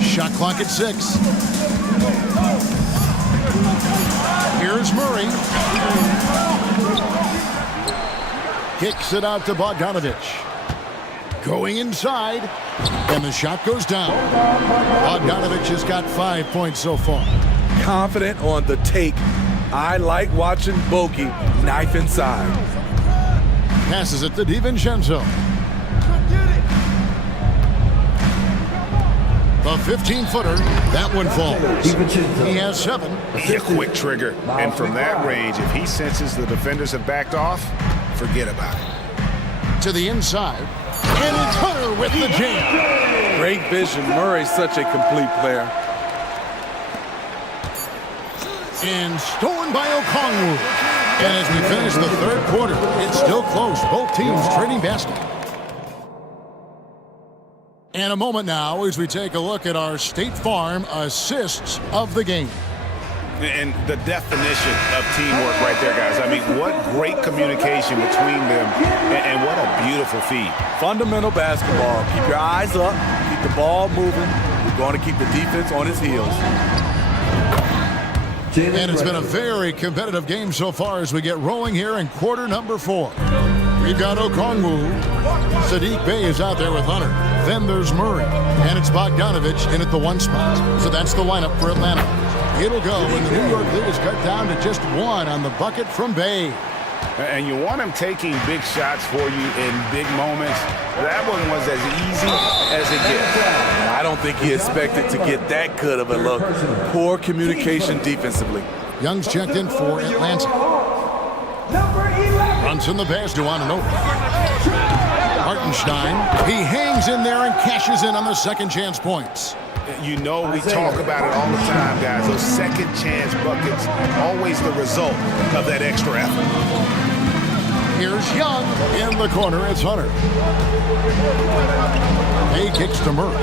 Shot clock at 6. Here's Murray. Kicks it out to Bogdanovic. Going inside. And the shot goes down. Bogdanovic has got 5 points so far. Confident on the take. I like watching Bogey knife inside. Passes it to DiVincenzo. The 15-footer, that one falls. He has 7. A quick trigger. And from that range, if he senses the defenders have backed off, forget about it. To the inside. And it's Hunter with the jam. Great vision. Murray's such a complete player. And stolen by Okongwu. And as we finish the third quarter, it's still close. Both teams trading baskets. And a moment now as we take a look at our State Farm assists of the game. And the definition of teamwork right there, guys. I mean, what great communication between them, and what a beautiful feed. Fundamental basketball. Keep your eyes up, keep the ball moving. You're going to keep the defense on its heels. And it's been a very competitive game so far as we get rolling here in quarter number 4. We've got Okongwu. Sadiq Bey is out there with Hunter. Then there's Murray. And it's Bogdanovich in at the 1 spot. So that's the lineup for Atlanta. It'll go when the New York lead is cut down to just 1 on the bucket from Bey. And you want him taking big shots for you in big moments. That one was as easy as it gets. I don't think he expected to get that good of a look. Poor communication defensively. Young's checked in for Atlanta. Brunson the pass to Anunoby. Hartenstein, he hangs in there and cashes in on the second chance points. You know, we talk about it all the time, guys. Those second chance buckets, always the result of that extra effort. Here's Young in the corner. It's Hunter. He kicks to Murray.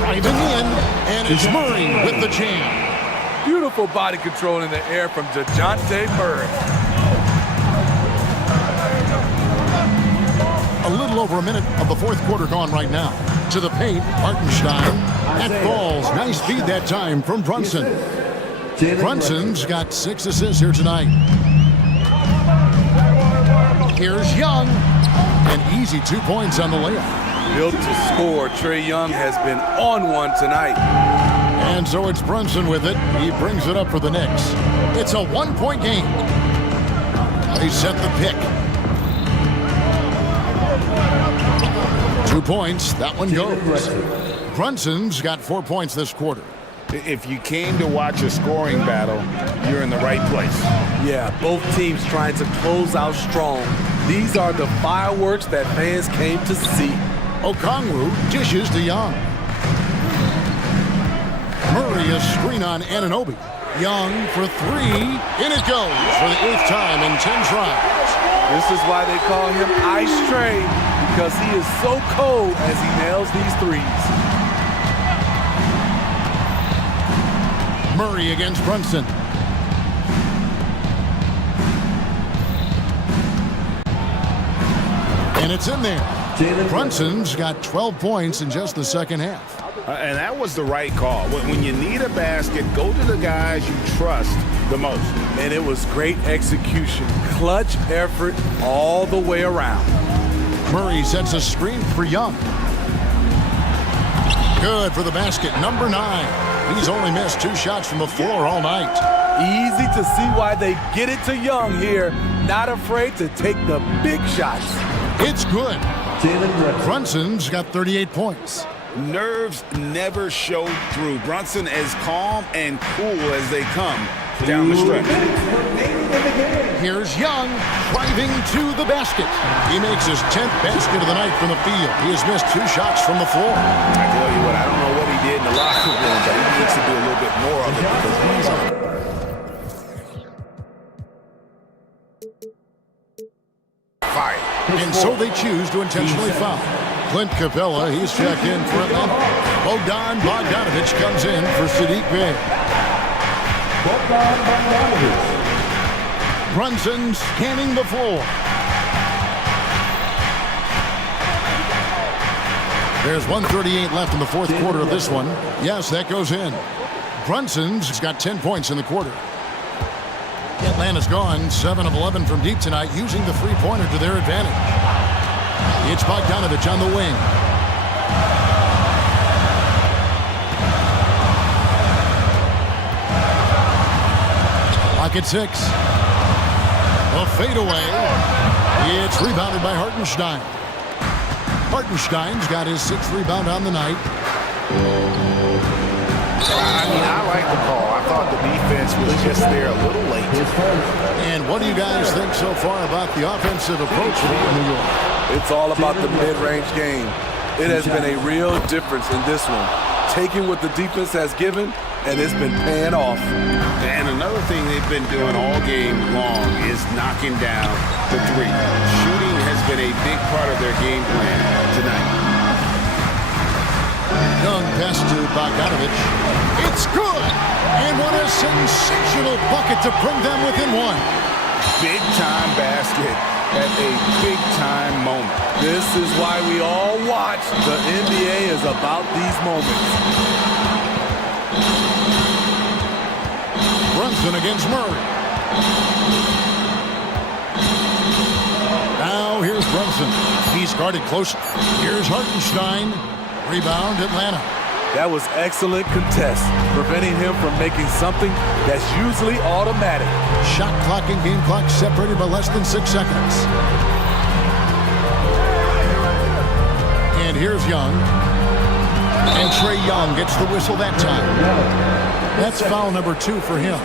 Driving in, and it's Murray with the jam. Beautiful body control in the air from DeJounte Murray. A little over a minute of the fourth quarter gone right now. To the paint, Hartenstein. That falls. Nice feed that time from Brunson. Brunson's got 6 assists here tonight. Here's Young. An easy 2 points on the layup. Built to score. Trae Young has been on one tonight. And so it's Brunson with it. He brings it up for the Knicks. It's a 1-point game. They set the pick. 2 points. That one goes. Brunson's got 4 points this quarter. If you came to watch a scoring battle, you're in the right place. Yeah, both teams trying to close out strong. These are the fireworks that fans came to see. Okongwu dishes to Young. Murray a screen on Anunoby. Young for 3. In it goes for the 8th time in 10 tries. This is why they call him Ice Trae, because he is so cold as he nails these threes. Murray against Brunson. And it's in there. Brunson's got 12 points in just the second half. And that was the right call. When you need a basket, go to the guys you trust the most. And it was great execution. Clutch effort all the way around. Murray sets a screen for Young. Good for the basket, number 9. He's only missed 2 shots from the floor all night. Easy to see why they get it to Young here. Not afraid to take the big shots. It's good. Brunson's got 38 points. Nerves never show through. Brunson as calm and cool as they come down the stretch. Here's Young driving to the basket. He makes his 10th basket of the night from the field. He has missed 2 shots from the floor. I tell you what, I don't know what he did in the locker room, but he needs to do a little bit more of it because he's on. Fire. And so they choose to intentionally foul. Clint Capella, he's checked in for Atlanta. Bogdanovich comes in for Sadiq Bey. Brunson scanning the floor. There's 1:38 left in the fourth quarter of this one. Yes, that goes in. Brunson's got 10 points in the quarter. Atlanta's gone 7 of 11 from deep tonight, using the three-pointer to their advantage. It's Bogdanovich on the wing. Pocket 6. A fadeaway. It's rebounded by Hartenstein. Hartenstein's got his 6th rebound on the night. I like the call. I thought the defense was just there a little late. And what do you guys think so far about the offensive approach for New York? It's all about the mid-range game. It has been a real difference in this one. Taking what the defense has given, and it's been paying off. And another thing they've been doing all game long is knocking down the three. Shooting has been a big part of their game plan tonight. Young pass to Bogdanovich. It's good! And what a sensational bucket to bring them within one. Big-time basket at a big-time moment. This is why we all watch. The NBA is about these moments. Brunson against Murray. Now here's Brunson. He's guarded close. Here's Hartenstein. Rebound, Atlanta. That was excellent contest, preventing him from making something that's usually automatic. Shot clock and game clock separated by less than 6 seconds. And here's Young. And Trae Young gets the whistle that time. That's foul number 2 for him.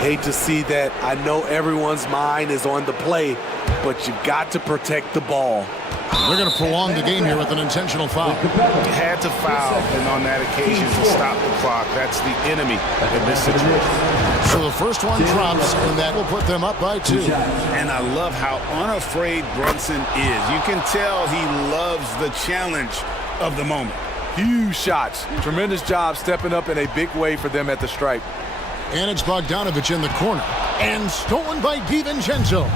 Hate to see that. I know everyone's mind is on the play, but you got to protect the ball. They're going to prolong the game here with an intentional foul. You had to foul, and on that occasion to stop the clock. That's the enemy in this situation. So the first one drops, and that will put them up by 2. And I love how unafraid Brunson is. You can tell he loves the challenge of the moment. Huge shots. Tremendous job stepping up in a big way for them at the stripe. And it's Bogdanovich in the corner. And stolen by DiVincenzo.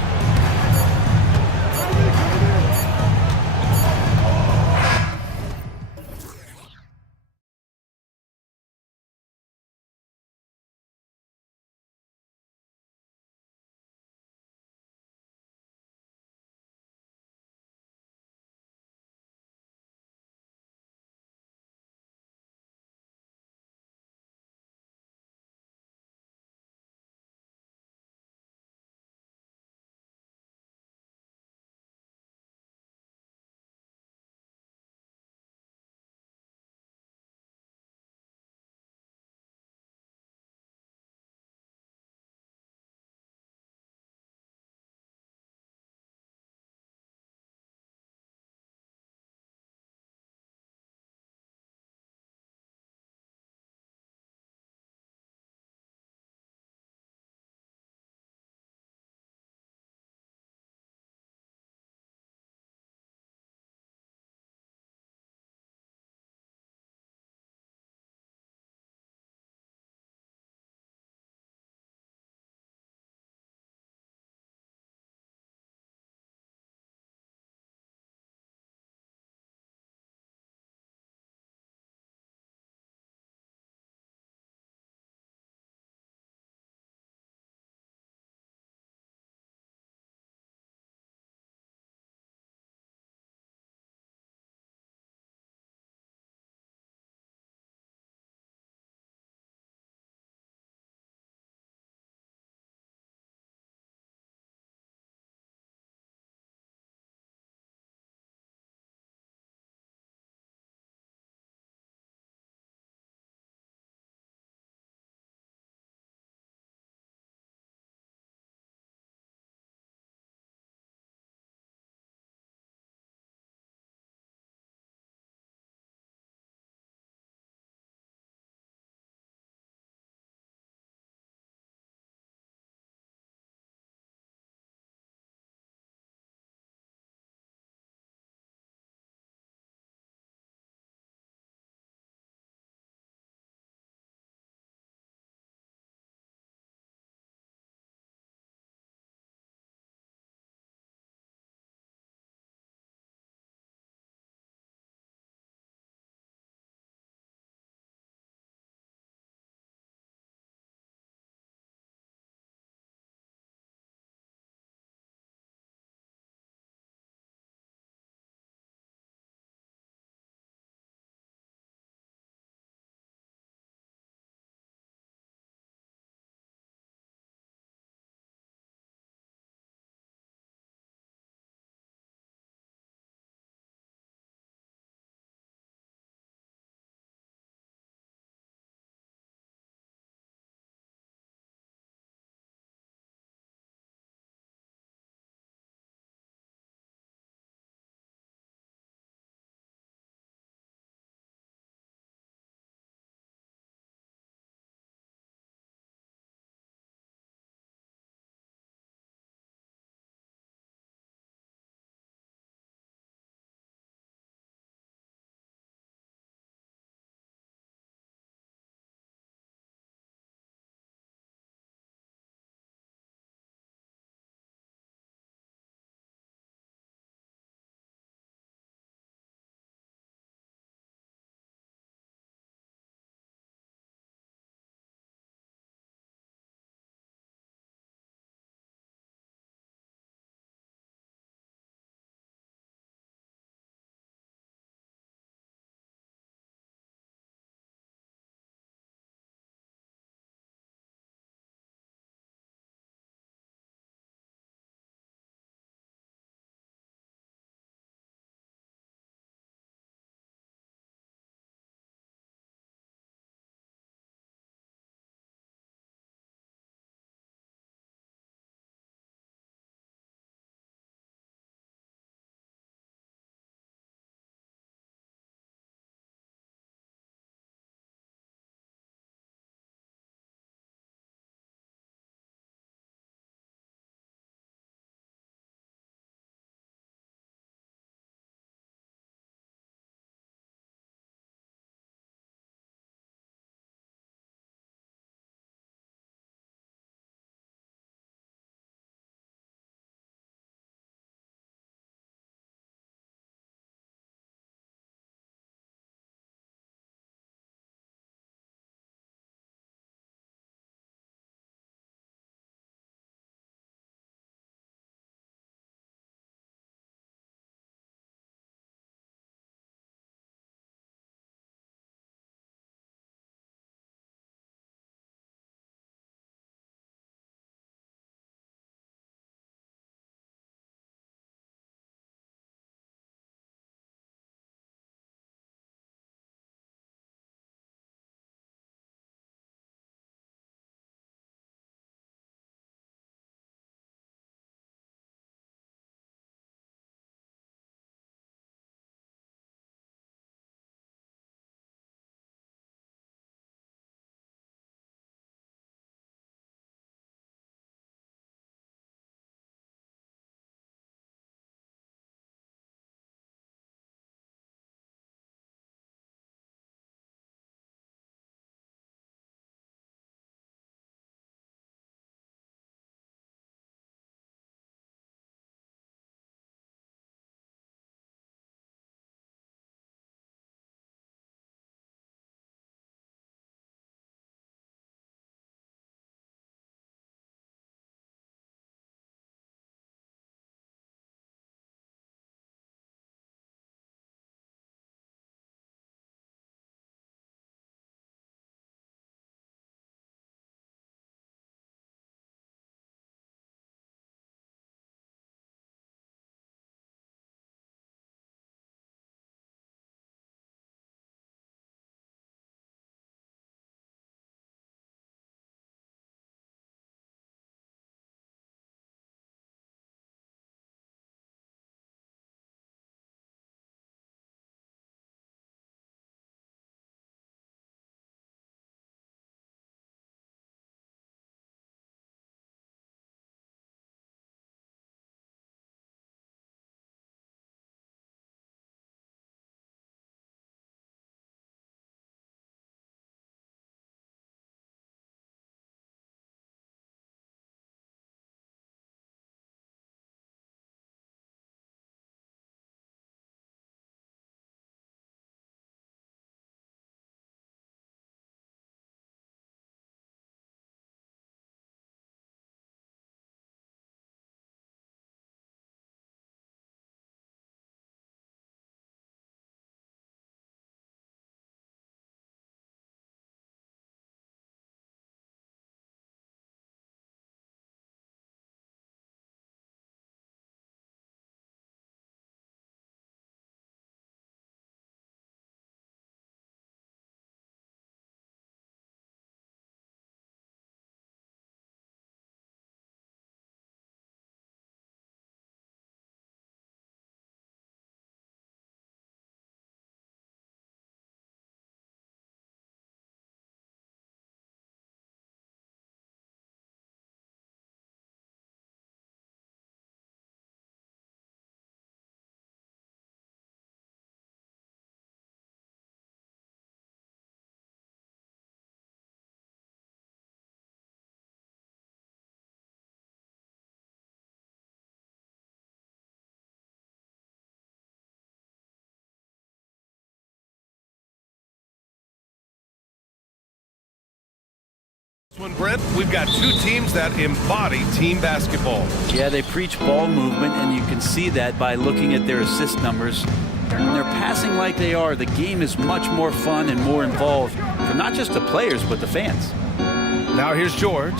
Brent, we've got two teams that embody team basketball. Yeah, they preach ball movement, and you can see that by looking at their assist numbers. When they're passing like they are, the game is much more fun and more involved for not just the players, but the fans. Now here's George.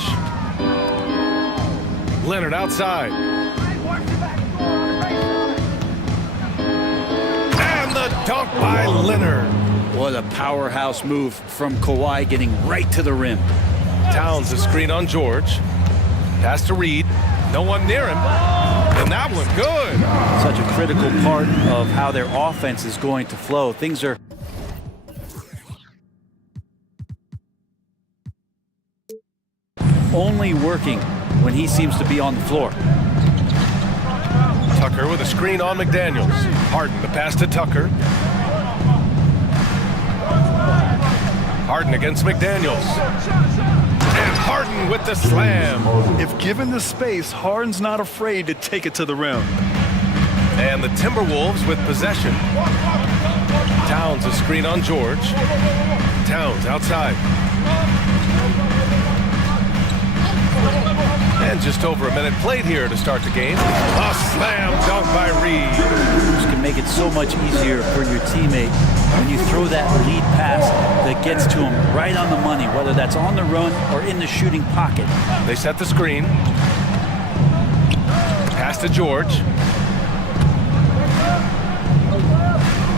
Leonard outside. And the dunk by Leonard. What a powerhouse move from Kawhi, getting right to the rim. Towns a screen on George. Pass to Reed. No one near him. And that one good. Such a critical part of how their offense is going to flow. Things are only working when he seems to be on the floor. Tucker with a screen on McDaniels. Harden the pass to Tucker. Harden against McDaniels. And Harden with the slam. If given the space, Harden's not afraid to take it to the rim. And the Timberwolves with possession. Towns a screen on George. Towns outside. And just over a minute played here to start the game. A slam dunk by Reed. This can make it so much easier for your teammate when you throw that lead pass that gets to him right on the money, whether that's on the run or in the shooting pocket. They set the screen. Pass to George.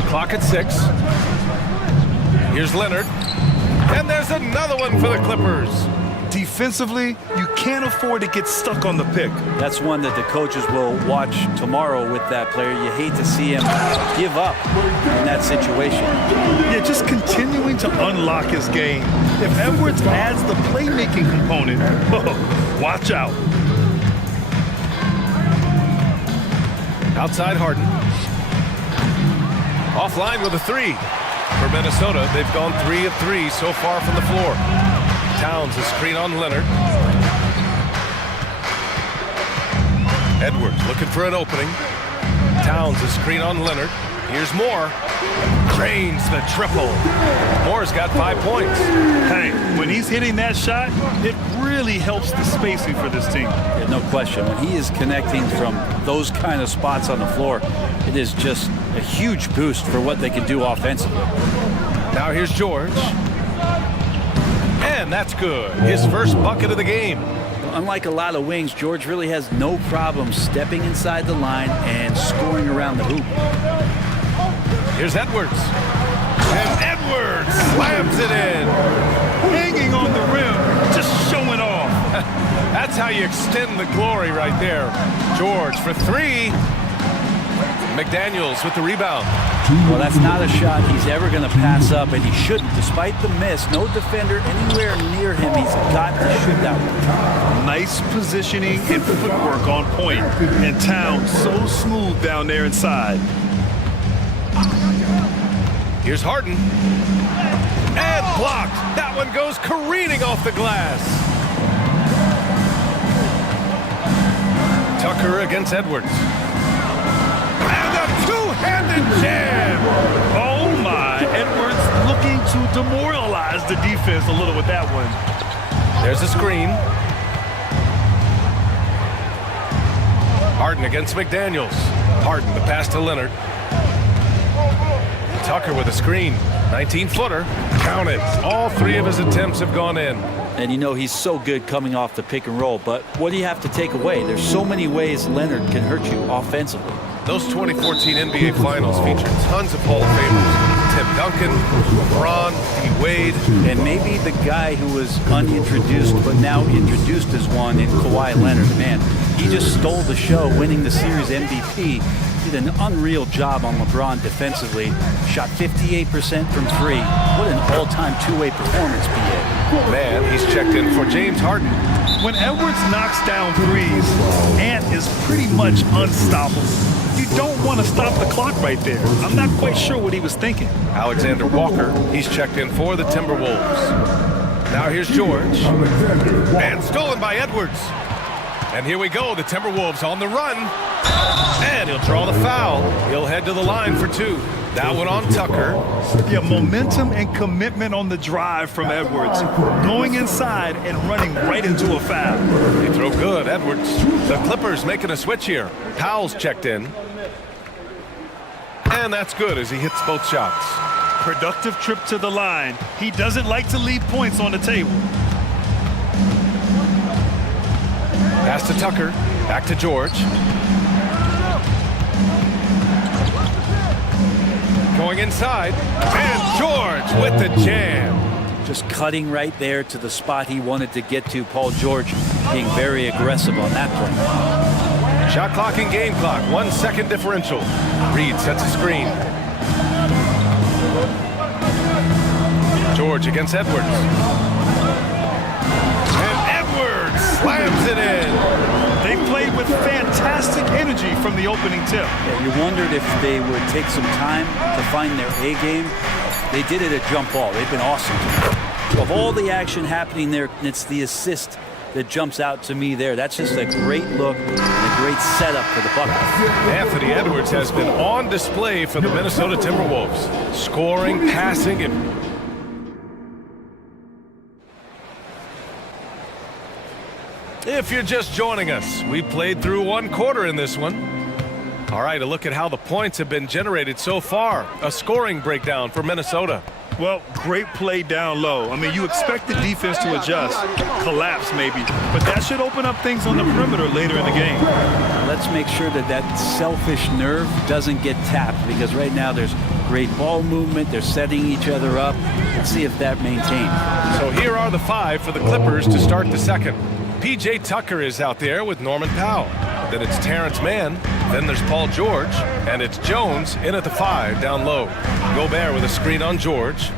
Clock at 6. Here's Leonard. And there's another one for the Clippers. Defensively, you can't afford to get stuck on the pick. That's one that the coaches will watch tomorrow with that player. You hate to see him give up in that situation. Yeah, just continuing to unlock his game. If Edwards adds the playmaking component, watch out. Outside Harden. Offline with a 3. For Minnesota, they've gone 3 of 3 so far from the floor. Towns a screen on Leonard. Edwards looking for an opening. Towns a screen on Leonard. Here's Moore. Drains the triple. Moore's got 5 points. Hey, when he's hitting that shot, it really helps the spacing for this team. Yeah, no question. When he is connecting from those kind of spots on the floor, it is just a huge boost for what they can do offensively. Now here's George. And that's good. His first bucket of the game. Unlike a lot of wings, George really has no problem stepping inside the line and scoring around the hoop. Here's Edwards. And Edwards slams it in. Hanging on the rim, just showing off. That's how you extend the glory right there. George for 3. McDaniels with the rebound. Well, that's not a shot he's ever going to pass up, and he shouldn't. Despite the miss, no defender anywhere near him. He's got to shoot that one. Nice positioning and footwork on point. And Towns so smooth down there inside. Here's Harden. And blocked. That one goes careening off the glass. Tucker against Edwards. Two-handed jam. Oh my, Edwards looking to demoralize the defense a little with that one. There's a screen. Harden against McDaniels. Harden the pass to Leonard. Tucker with a screen. 19-footer. Count it. All 3 of his attempts have gone in. And you know he's so good coming off the pick and roll, but what do you have to take away? There's so many ways Leonard can hurt you offensively. Those 2014 NBA Finals featured tons of Hall of Famers. Tim Duncan, LeBron, D. Wade. And maybe the guy who was unintroduced but now introduced as one in Kawhi Leonard. Man, he just stole the show, winning the series MVP. Did an unreal job on LeBron defensively. Shot 58% from 3. What an all-time two-way performance, BA. Man, he's checked in for James Harden. When Edwards knocks down threes, Ant is pretty much unstoppable. You don't want to stop the clock right there. I'm not quite sure what he was thinking. Alexander Walker, he's checked in for the Timberwolves. Now here's George. And stolen by Edwards. And here we go, the Timberwolves on the run. And he'll draw the foul. He'll head to the line for 2. That one on Tucker. Yeah, momentum and commitment on the drive from Edwards. Going inside and running right into a foul. They throw good, Edwards. The Clippers making a switch here. Powell's checked in. And that's good as he hits both shots. Productive trip to the line. He doesn't like to leave points on the table. Pass to Tucker. Back to George. Going inside. And George with the jam. Just cutting right there to the spot he wanted to get to. Paul George being very aggressive on that play. Shot clock and game clock. 1 second differential. Reed sets a screen. George against Edwards. And Edwards slams it in. They played with fantastic energy from the opening tip. Yeah, you wondered if they would take some time to find their A game. They did it at jump ball. They've been awesome. Of all the action happening there, it's the assist that jumps out to me there. That's just a great look and a great setup for the Buckeyes. Anthony Edwards has been on display for the Minnesota Timberwolves. Scoring, passing, and if you're just joining us, we played through 1 quarter in this one. All right, a look at how the points have been generated so far. A scoring breakdown for Minnesota. Well, great play down low. I mean, you expect the defense to adjust, collapse maybe, but that should open up things on the perimeter later in the game. Let's make sure that that selfish nerve doesn't get tapped, because right now there's great ball movement. They're setting each other up. Let's see if that maintains. So here are the 5 for the Clippers to start the second. P.J. Tucker is out there with Norman Powell. Then it's Terrence Mann. Then there's Paul George. And it's Jones in at the 5 down low. Gobert with a screen on George.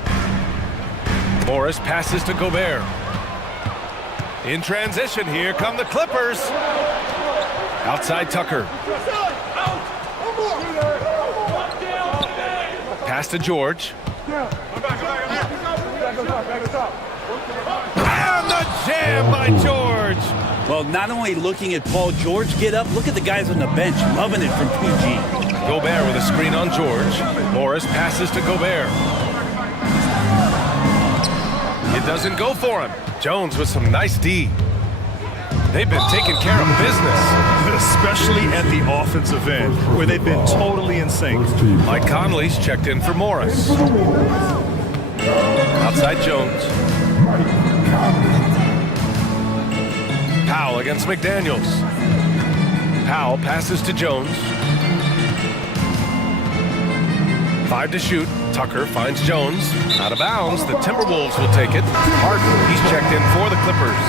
Morris passes to Gobert. In transition, here come the Clippers. Outside Tucker. Pass to George. And the jam by George. Well, not only looking at Paul George get up, look at the guys on the bench loving it from PG. Gobert with a screen on George. Morris passes to Gobert. It doesn't go for him. Jones with some nice D. They've been taking care of business. Especially at the offensive end, where they've been totally in sync. Mike Conley's checked in for Morris. Outside Jones. Powell against McDaniels. Powell passes to Jones. 5 to shoot. Tucker finds Jones. Out of bounds. The Timberwolves will take it. Harden, he's checked in for the Clippers.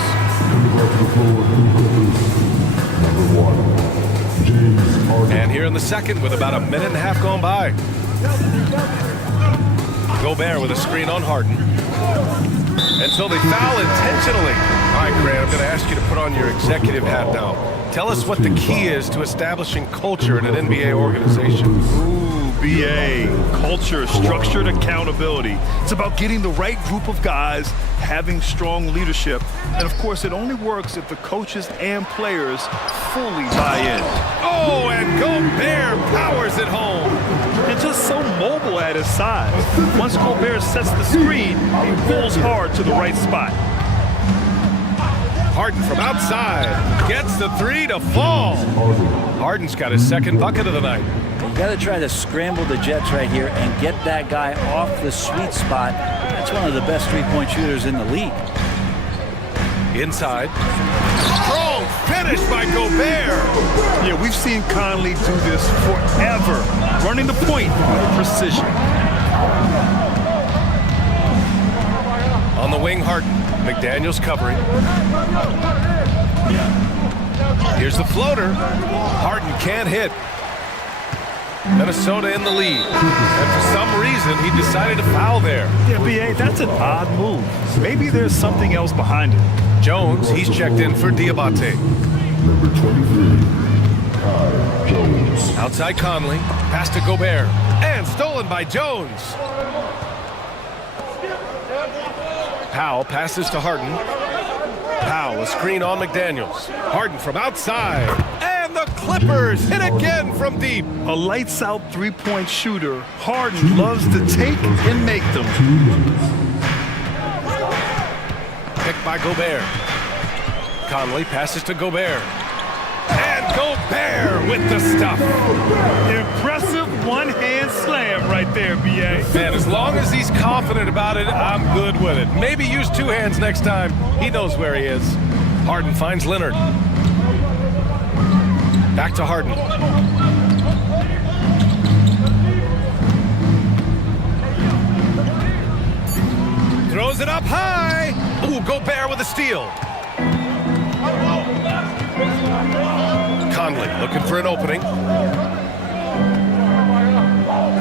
And here in the second with about a minute and a half gone by. Gobert with a screen on Harden. And so they foul intentionally. All right, Grant, I'm going to ask you to put on your executive hat now. Tell us what the key is to establishing culture in an NBA organization. Ooh, BA. Culture, structured accountability. It's about getting the right group of guys, having strong leadership. And of course, it only works if the coaches and players fully buy in. Oh, and Gobert powers it home. And just so mobile at his size. Once Gobert sets the screen, he pulls hard to the right spot. Harden from outside gets the 3 to fall. Harden's got his second bucket of the night. You got to try to scramble the Jets right here and get that guy off the sweet spot. That's one of the best three-point shooters in the league. Inside. Strong finish by Gobert. Yeah, we've seen Conley do this forever. Running the point with precision. On the wing, Harden. McDaniels covering. Here's the floater. Harden can't hit. Minnesota in the lead. And for some reason, he decided to foul there. Yeah, BA, that's an odd move. Maybe there's something else behind it. Jones, he's checked in for Diabate. Number 23, Jones. Outside Conley. Pass to Gobert. And stolen by Jones. Powell passes to Harden. Powell, a screen on McDaniels. Harden from outside. And the Clippers hit again from deep. A lights-out three-point shooter, Harden loves to take and make them. Picked by Gobert. Conley passes to Gobert. And Gobert with the stuff. Impressive one-hand slam right there, B.A. Man, as long as he's confident about it, I'm good with it. Maybe use two hands next time. He knows where he is. Harden finds Leonard. Back to Harden. Throws it up high. Ooh, Gobert with a steal. Conley looking for an opening.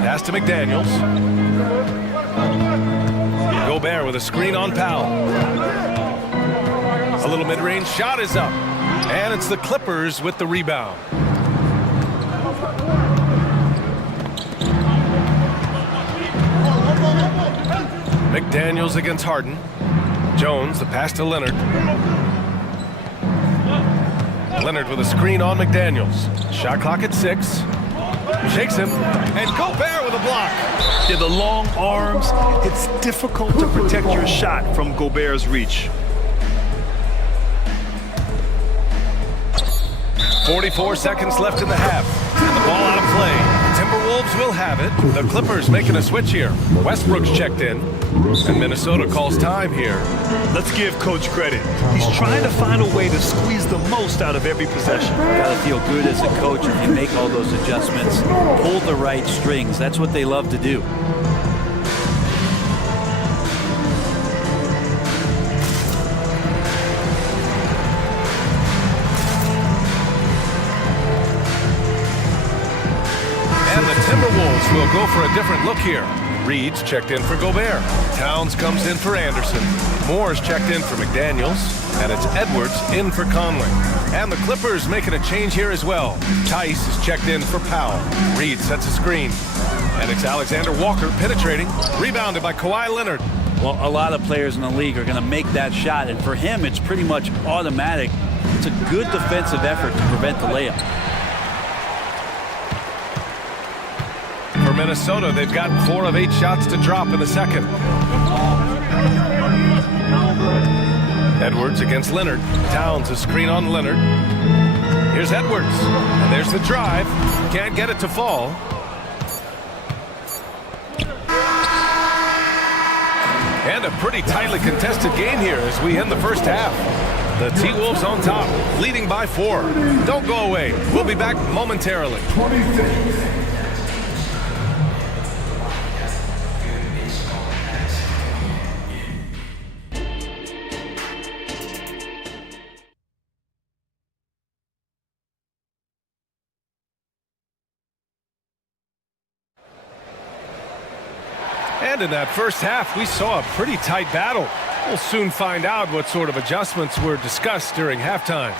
Pass to McDaniels. Gobert with a screen on Powell. A little mid-range shot is up. And it's the Clippers with the rebound. McDaniels against Harden. Jones, the pass to Leonard. Leonard with a screen on McDaniels. Shot clock at 6. Shakes him. And Gobert with a block. Yeah, the long arms. It's difficult to protect your shot from Gobert's reach. 44 seconds left in the half. And the ball out of play. Timberwolves will have it. The Clippers making a switch here. Westbrook's checked in. And Minnesota calls time here. Let's give Coach credit. He's trying to find a way to squeeze the most out of every possession. Gotta feel good as a coach if you make all those adjustments. Pull the right strings. That's what they love to do. Timberwolves will go for a different look here. Reed's checked in for Gobert. Towns comes in for Anderson. Moore's checked in for McDaniels. And it's Edwards in for Conley. And the Clippers making a change here as well. Tice is checked in for Powell. Reed sets a screen. And it's Alexander Walker penetrating. Rebounded by Kawhi Leonard. Well, a lot of players in the league are going to make that shot. And for him, it's pretty much automatic. It's a good defensive effort to prevent the layup. For Minnesota, they've gotten 4 of 8 shots to drop in the second. Edwards against Leonard. Towns a screen on Leonard. Here's Edwards. And there's the drive. Can't get it to fall. And a pretty tightly contested game here as we end the first half. The T-Wolves on top, leading by 4. Don't go away. We'll be back momentarily. And in that first half, we saw a pretty tight battle. We'll soon find out what sort of adjustments were discussed during halftime.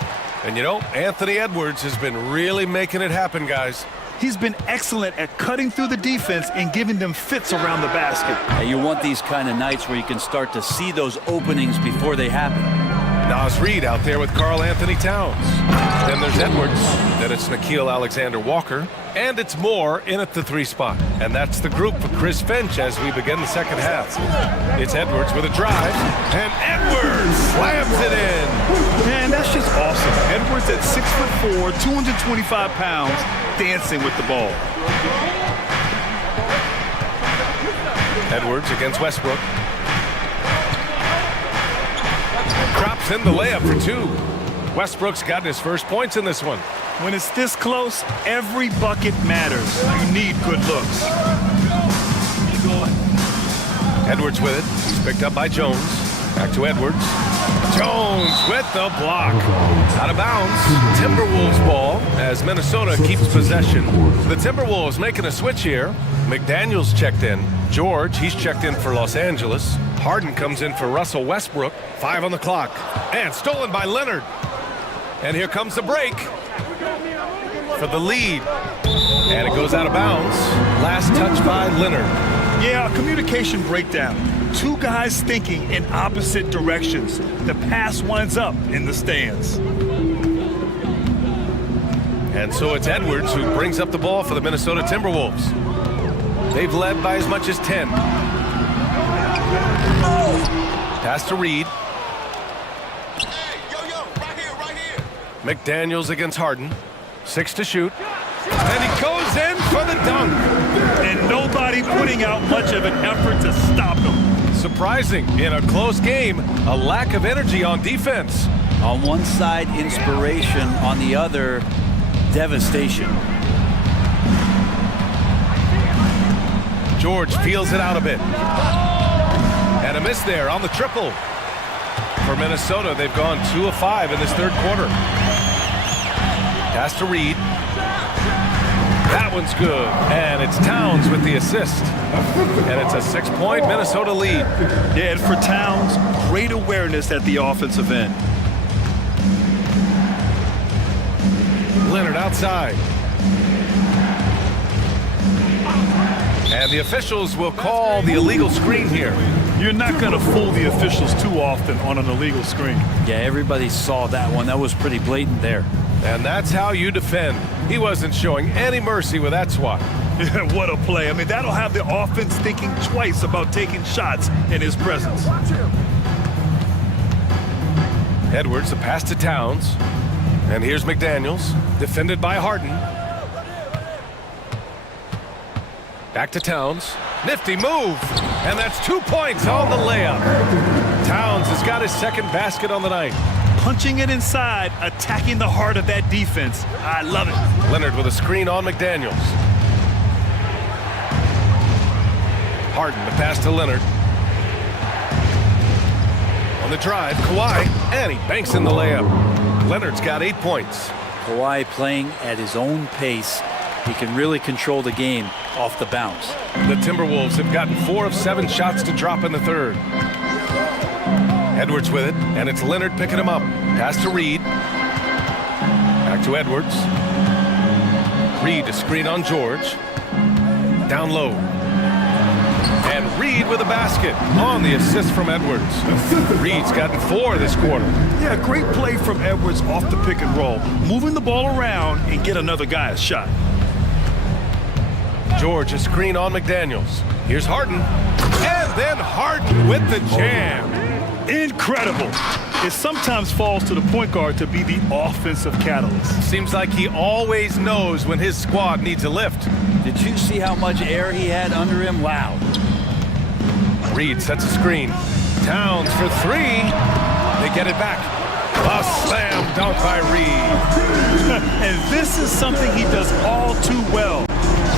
And you know, Anthony Edwards has been really making it happen, guys. He's been excellent at cutting through the defense and giving them fits around the basket. And you want these kind of nights where you can start to see those openings before they happen. Nas Reed out there with Karl Anthony Towns. Then there's Edwards. Then it's Nickeil Alexander-Walker. And it's Moore in at the 3 spot. And that's the group for Chris Finch as we begin the second half. It's Edwards with a drive. And Edwards slams it in. Man, that's just awesome. Edwards at 6'4", 225 pounds, dancing with the ball. Edwards against Westbrook. Drops in the layup for 2. Westbrook's gotten his first points in this one. When it's this close, every bucket matters. You need good looks. Edwards with it. He's picked up by Jones. Back to Edwards. Jones with the block. Out of bounds. Timberwolves ball as Minnesota keeps possession. The Timberwolves making a switch here. McDaniels checked in. George, he's checked in for Los Angeles. Harden comes in for Russell Westbrook. 5 on the clock. And stolen by Leonard. And here comes the break for the lead. And it goes out of bounds. Last touch by Leonard. Yeah, a communication breakdown. 2 guys thinking in opposite directions. The pass winds up in the stands. And so it's Edwards who brings up the ball for the Minnesota Timberwolves. They've led by as much as 10. Pass to Reed. McDaniels against Harden. 6 to shoot. And he goes in for the dunk. And nobody putting out much of an effort to stop him. Surprising, in a close game, a lack of energy on defense. On one side, inspiration. On the other, devastation. George feels it out a bit. And a miss there on the triple. For Minnesota, they've gone 2 of 5 in this third quarter. Pass to Reed. That one's good. And it's Towns with the assist. And it's a 6-point Minnesota lead. Yeah, and for Towns, great awareness at the offensive end. Leonard outside. And the officials will call the illegal screen here. You're not going to fool the officials too often on an illegal screen. Yeah, everybody saw that one. That was pretty blatant there. And that's how you defend. He wasn't showing any mercy with that swat. Yeah, what a play. I mean, that'll have the offense thinking twice about taking shots in his presence. Edwards, the pass to Towns. And here's McDaniels, defended by Harden. Back to Towns. Nifty move. And that's 2 points on the layup. Towns has got his second basket on the night. Punching it inside, attacking the heart of that defense. I love it. Leonard with a screen on McDaniels. Harden, the pass to Leonard. On the drive, Kawhi, and he banks in the layup. Leonard's got 8 points. Kawhi playing at his own pace. He can really control the game off the bounce. The Timberwolves have gotten 4 of 7 shots to drop in the third. Edwards with it, and it's Leonard picking him up. Pass to Reed. Back to Edwards. Reed to screen on George. Down low. And Reed with a basket on the assist from Edwards. Reed's gotten 4 this quarter. Yeah, great play from Edwards off the pick and roll. Moving the ball around and get another guy a shot. George a screen on McDaniels. Here's Harden. And then Harden with the jam. Incredible. It sometimes falls to the point guard to be the offensive catalyst. Seems like he always knows when his squad needs a lift. Did you see how much air he had under him? Wow. Reed sets a screen. Towns for 3. They get it back. A slam dunk by Reed. And this is something he does all too well.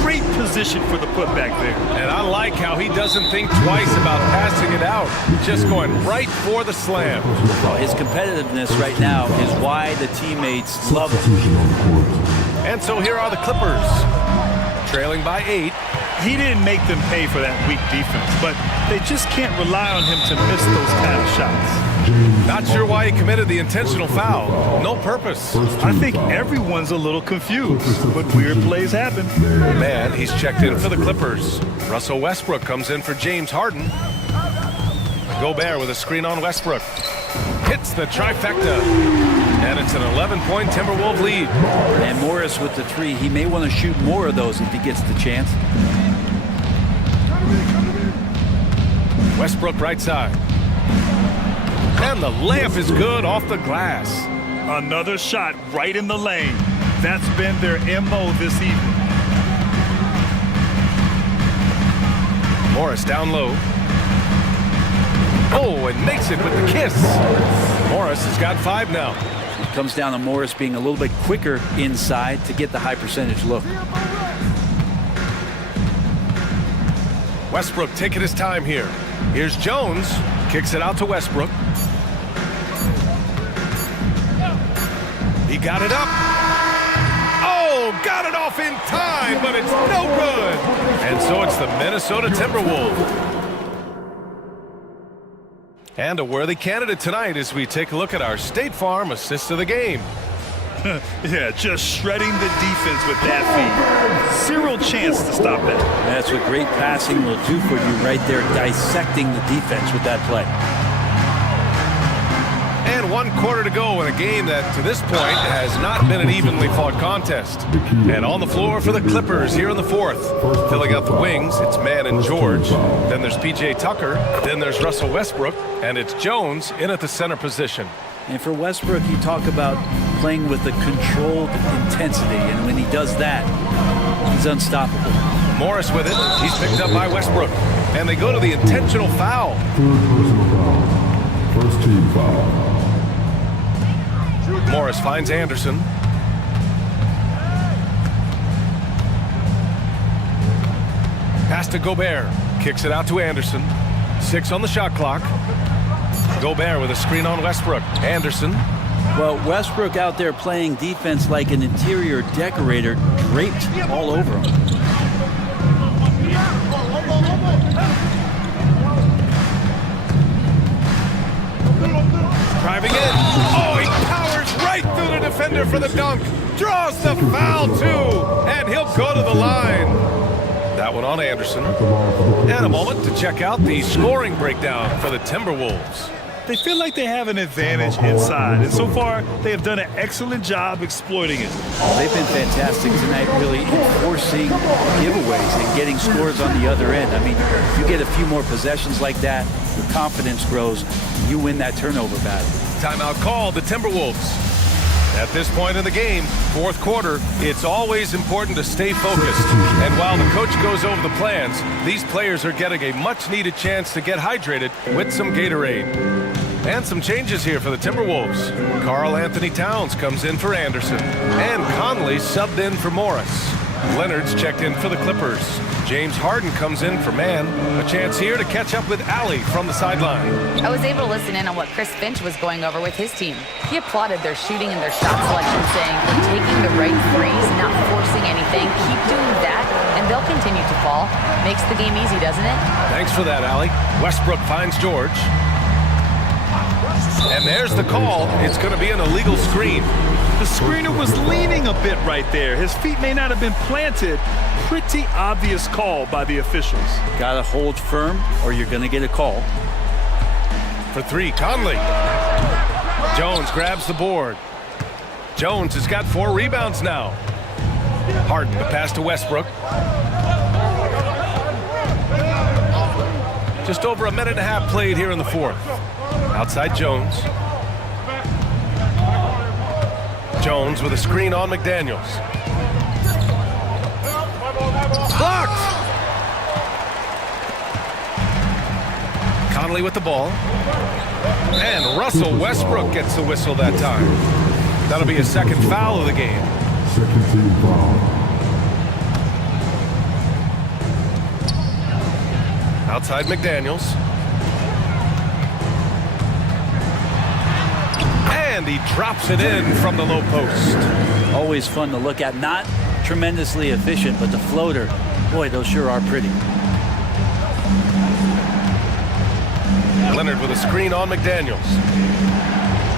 Great position for the putback there. And I like how he doesn't think twice about passing it out. Just going right for the slam. Well, his competitiveness right now is why the teammates love him. And so here are the Clippers. Trailing by 8. He didn't make them pay for that weak defense, but they just can't rely on him to miss those kind of shots. Not sure why he committed the intentional foul. No purpose. I think everyone's a little confused, but weird plays happen. Man, he's checked in for the Clippers. Russell Westbrook comes in for James Harden. Gobert with a screen on Westbrook. Hits the trifecta. And it's an 11-point Timberwolves lead. And Morris with the 3. He may want to shoot more of those if he gets the chance. Westbrook right side. And the layup is good off the glass. Another shot right in the lane. That's been their MO this evening. Morris down low. Oh, and makes it with the kiss. Morris has got 5 now. It comes down to Morris being a little bit quicker inside to get the high percentage look. Westbrook taking his time here. Here's Jones. Kicks it out to Westbrook. He got it up. Oh, got it off in time, but it's no good. And so it's the Minnesota Timberwolves. And a worthy candidate tonight as we take a look at our State Farm assist of the game. Yeah, just shredding the defense with that feed. Zero chance to stop that. That's what great passing will do for you right there, dissecting the defense with that play. And 1 quarter to go in a game that, to this point, has not been an evenly fought contest. And on the floor for the Clippers here in the fourth. Filling out the wings, it's Mann and George. Then there's P.J. Tucker. Then there's Russell Westbrook. And it's Jones in at the center position. And for Westbrook, you talk about playing with a controlled intensity. And when he does that, he's unstoppable. Morris with it. He's picked up by Westbrook. And they go to the intentional foul. First team foul. Morris finds Anderson. Pass to Gobert. Kicks it out to Anderson. 6 on the shot clock. Gobert with a screen on Westbrook. Anderson. Well, Westbrook out there playing defense like an interior decorator, draped all over him. Driving in. Oh, he powers right through the defender for the dunk. Draws the foul, too. And he'll go to the line. That one on Anderson. And a moment to check out the scoring breakdown for the Timberwolves. They feel like they have an advantage inside, and so far they have done an excellent job exploiting it. They've been fantastic tonight, really enforcing giveaways and getting scores on the other end. I mean, if you get a few more possessions like that, your confidence grows, you win that turnover battle. Timeout called, the Timberwolves. At this point in the game, fourth quarter, it's always important to stay focused. And while the coach goes over the plans, these players are getting a much-needed chance to get hydrated with some Gatorade. And some changes here for the Timberwolves. Karl Anthony Towns comes in for Anderson. And Conley subbed in for Morris. Leonard's checked in for the Clippers. James Harden comes in for Mann. A chance here to catch up with Allie from the sideline. I was able to listen in on what Chris Finch was going over with his team. He applauded their shooting and their shot selection, saying, "We're taking the right threes, not forcing anything. Keep doing that, and they'll continue to fall." Makes the game easy, doesn't it? Thanks for that, Allie. Westbrook finds George. And there's the call. It's going to be an illegal screen. The screener was leaning a bit right there. His feet may not have been planted. Pretty obvious call by the officials. Gotta hold firm or you're gonna get a call. For 3, Conley. Jones grabs the board. Jones has got 4 rebounds now. Harden, the pass to Westbrook. Just over a minute and a half played here in the fourth. Outside Jones. Jones with a screen on McDaniels. Blocked! Conley with the ball. And Russell Westbrook gets the whistle that time. That'll be his second foul of the game. Second team foul. Outside McDaniels. And he drops it in from the low post. Always fun to look at. Not tremendously efficient, but the floater, boy, those sure are pretty. Leonard with a screen on McDaniels.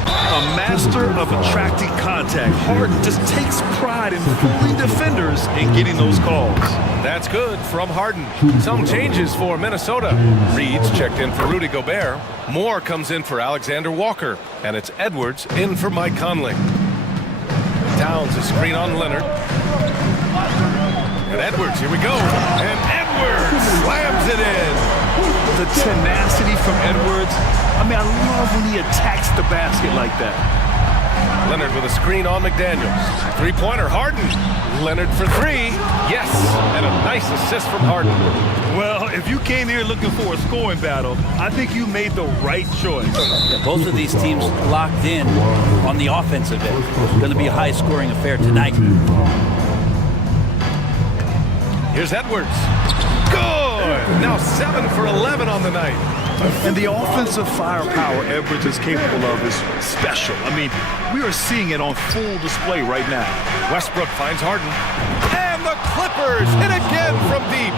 A master of attracting contact. Harden just takes pride in fooling defenders and getting those calls. That's good from Harden. Some changes for Minnesota. Reed's checked in for Rudy Gobert. Moore comes in for Alexander Walker. And it's Edwards in for Mike Conley. Towns a screen on Leonard. And Edwards, here we go. And Edwards slams it in. The tenacity from Edwards. I mean, I love when he attacks the basket like that. Leonard with a screen on McDaniels. 3-pointer, Harden. Leonard for 3. Yes, and a nice assist from Harden. Well, if you came here looking for a scoring battle, I think you made the right choice. Yeah, both of these teams locked in on the offensive end. Going to be a high-scoring affair tonight. Here's Edwards. Good! Now 7 for 11 on the night. And the offensive firepower Edwards is capable of is special. I mean, we are seeing it on full display right now. Westbrook finds Harden. And the Clippers hit again from deep.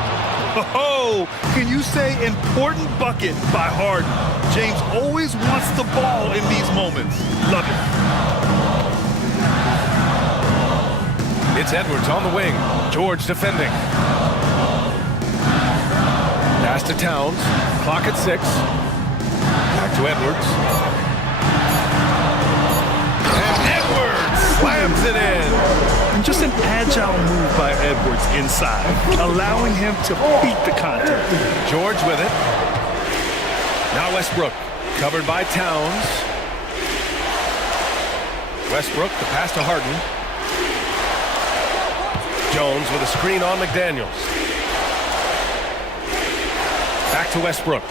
Oh, can you say important bucket by Harden? James always wants the ball in these moments. Love it. It's Edwards on the wing. George defending. Pass to Towns. Clock at 6. Back to Edwards. slams it in. And just an agile move by Edwards inside, allowing him to beat the contact. George with it. Now Westbrook, covered by Towns. Westbrook, the pass to Harden. Jones with a screen on McDaniels. Back to Westbrook.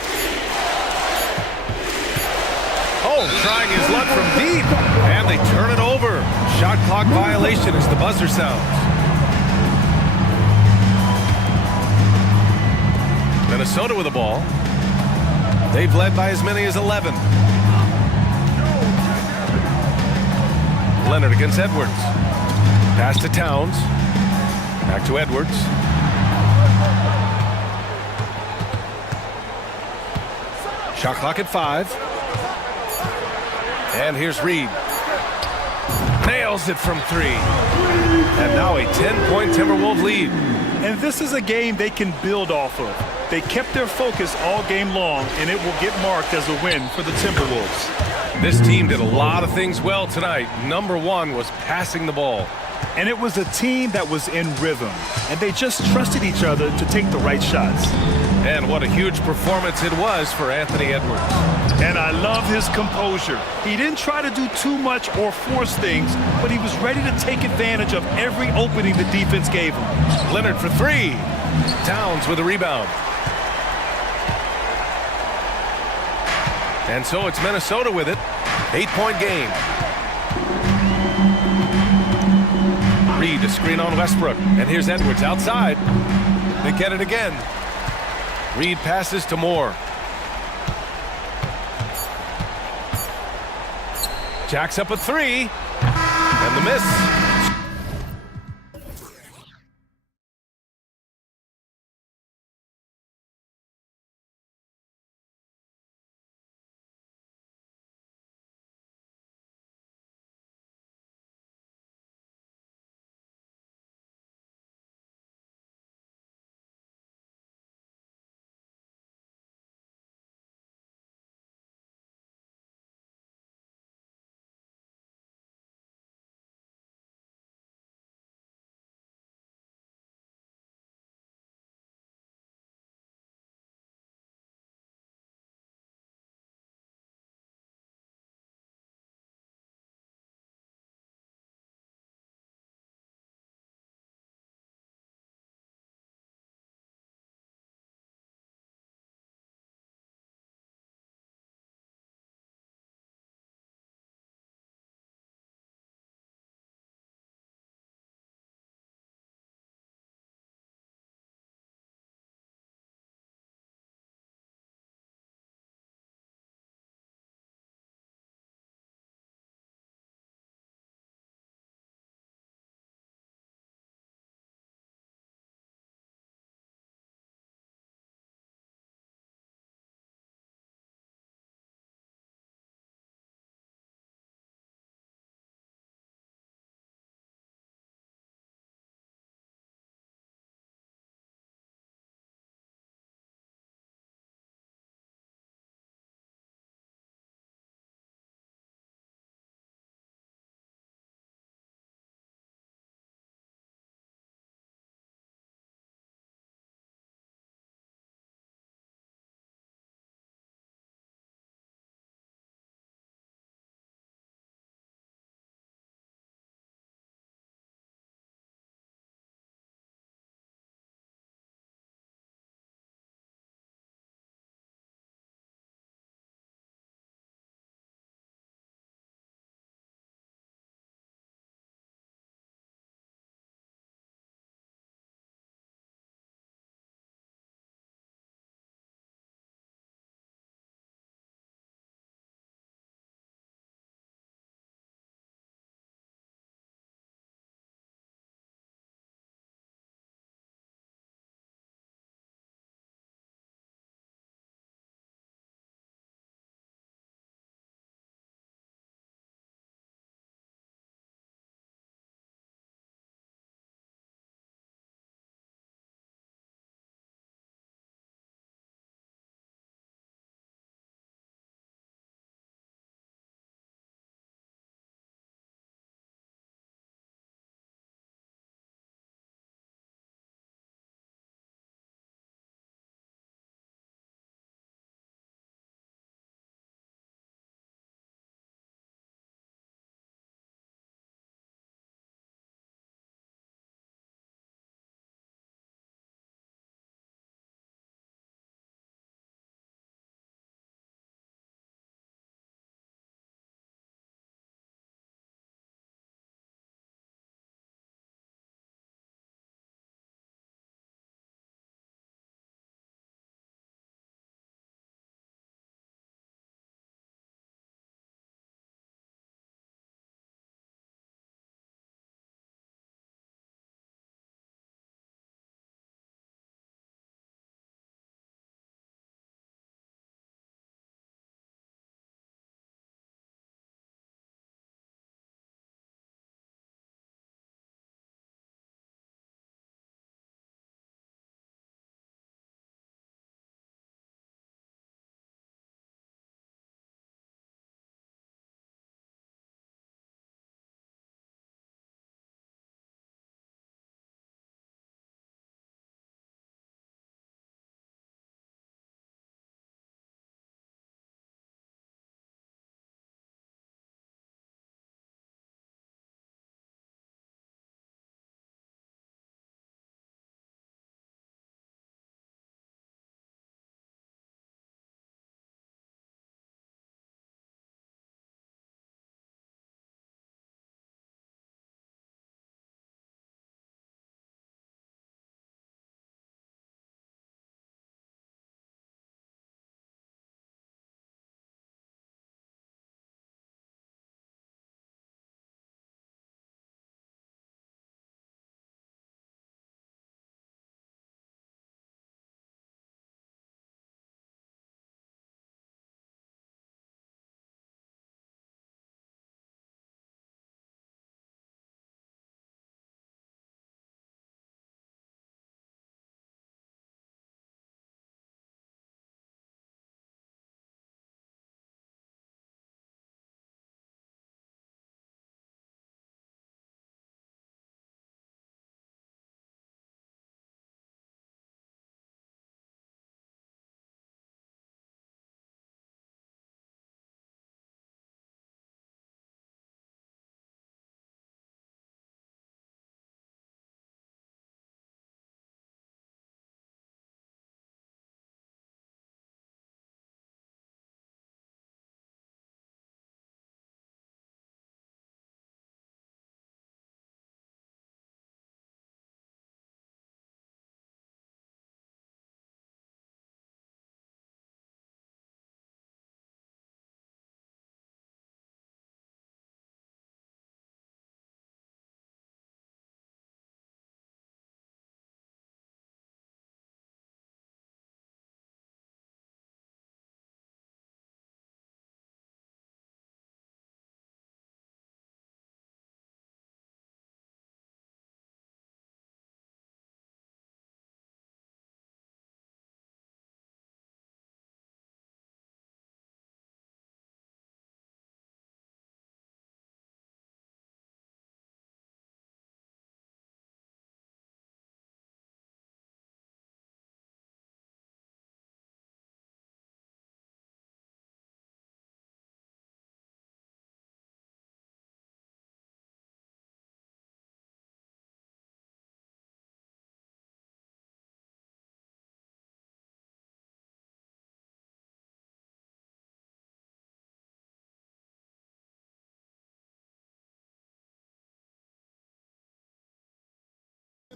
Oh, trying his luck from deep. And they turn it over. Shot clock violation as the buzzer sounds. Minnesota with the ball. They've led by as many as 11. Leonard against Edwards. Pass to Towns. Back to Edwards. Shot clock at 5. And here's Reed. Nails it from 3. And now a 10-point Timberwolves lead. And this is a game they can build off of. They kept their focus all game long, and it will get marked as a win for the Timberwolves. This team did a lot of things well tonight. Number one was passing the ball. And it was a team that was in rhythm, and they just trusted each other to take the right shots. And what a huge performance it was for Anthony Edwards. And I love his composure. He didn't try to do too much or force things, but he was ready to take advantage of every opening the defense gave him. Leonard for 3. Towns with a rebound. And so it's Minnesota with it. 8-point game. Reed to screen on Westbrook. And here's Edwards outside. They get it again. Reed passes to Moore. Jacks up a 3. And the miss.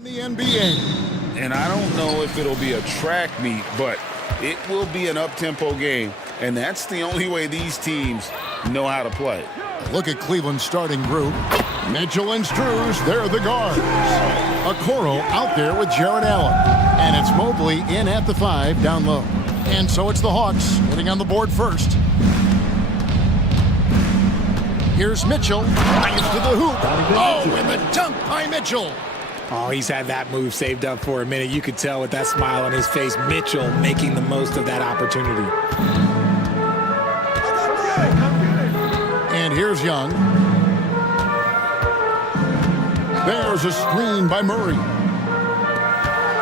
The NBA. And I don't know if it'll be a track meet, but it will be an up-tempo game. And that's the only way these teams know how to play. Look at Cleveland's starting group. Mitchell and Struz, they're the guards. Okoro out there with Jared Allen. And it's Mobley in at the 5 down low. And so it's the Hawks hitting on the board first. Here's Mitchell. Drives to the hoop. Oh, and the dunk by Mitchell. Oh, he's had that move saved up for a minute. You could tell with that smile on his face, Mitchell making the most of that opportunity. And here's Young. There's a screen by Murray.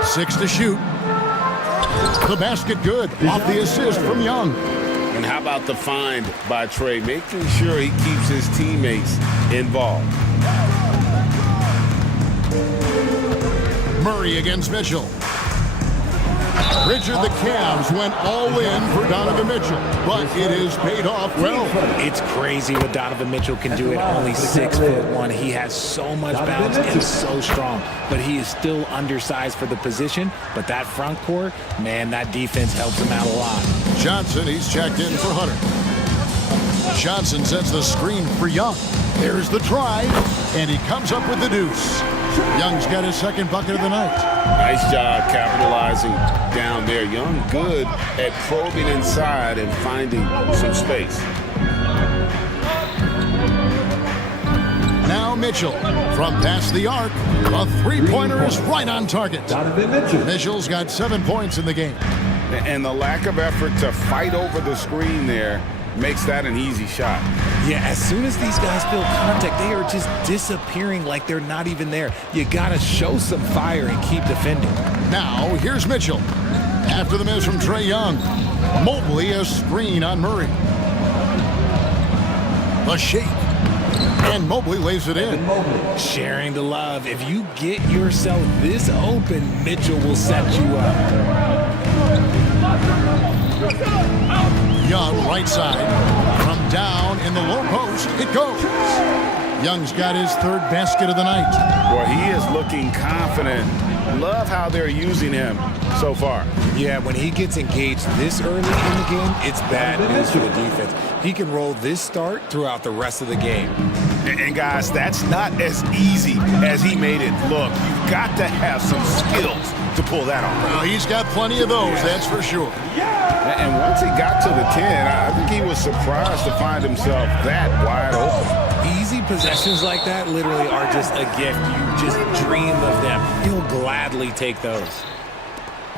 6 to shoot. The basket good. Off the assist from Young. And how about the find by Trey, making sure he keeps his teammates involved. Murray against Mitchell. Richard, the Cavs went all in for Donovan Mitchell, but it is paid off well. It's crazy what Donovan Mitchell can do at only 6'1". He has so much bounce and so strong, but he is still undersized for the position. But that front court, man, that defense helps him out a lot. Johnson, he's checked in for Hunter. Johnson sets the screen for Young. There's the drive, and he comes up with the deuce. Young's got his second bucket of the night. Nice job capitalizing down there. Young good at probing inside and finding some space. Now Mitchell from past the arc. A three-pointer is right on target. Mitchell's got 7 points in the game. And the lack of effort to fight over the screen there makes that an easy shot. Yeah, as soon as these guys feel contact, they are just disappearing like they're not even there. You gotta show some fire and keep defending. Now, here's Mitchell. After the miss from Trae Young. Mobley, a screen on Murray. A shake. And Mobley lays it in. Sharing the love. If you get yourself this open, Mitchell will set you up. Young, right side. From down in the low post, it goes. Young's got his third basket of the night. Boy, he is looking confident. Love how they're using him so far. Yeah, when he gets engaged this early in the game, it's bad news for the defense. He can roll this start throughout the rest of the game. And guys, that's not as easy as he made it look. You've got to have some skills to pull that off. Well, he's got plenty of those, that's for sure. And once he got to the 10, I think he was surprised to find himself that wide open. Easy possessions like that literally are just a gift. You just dream of them. He'll gladly take those.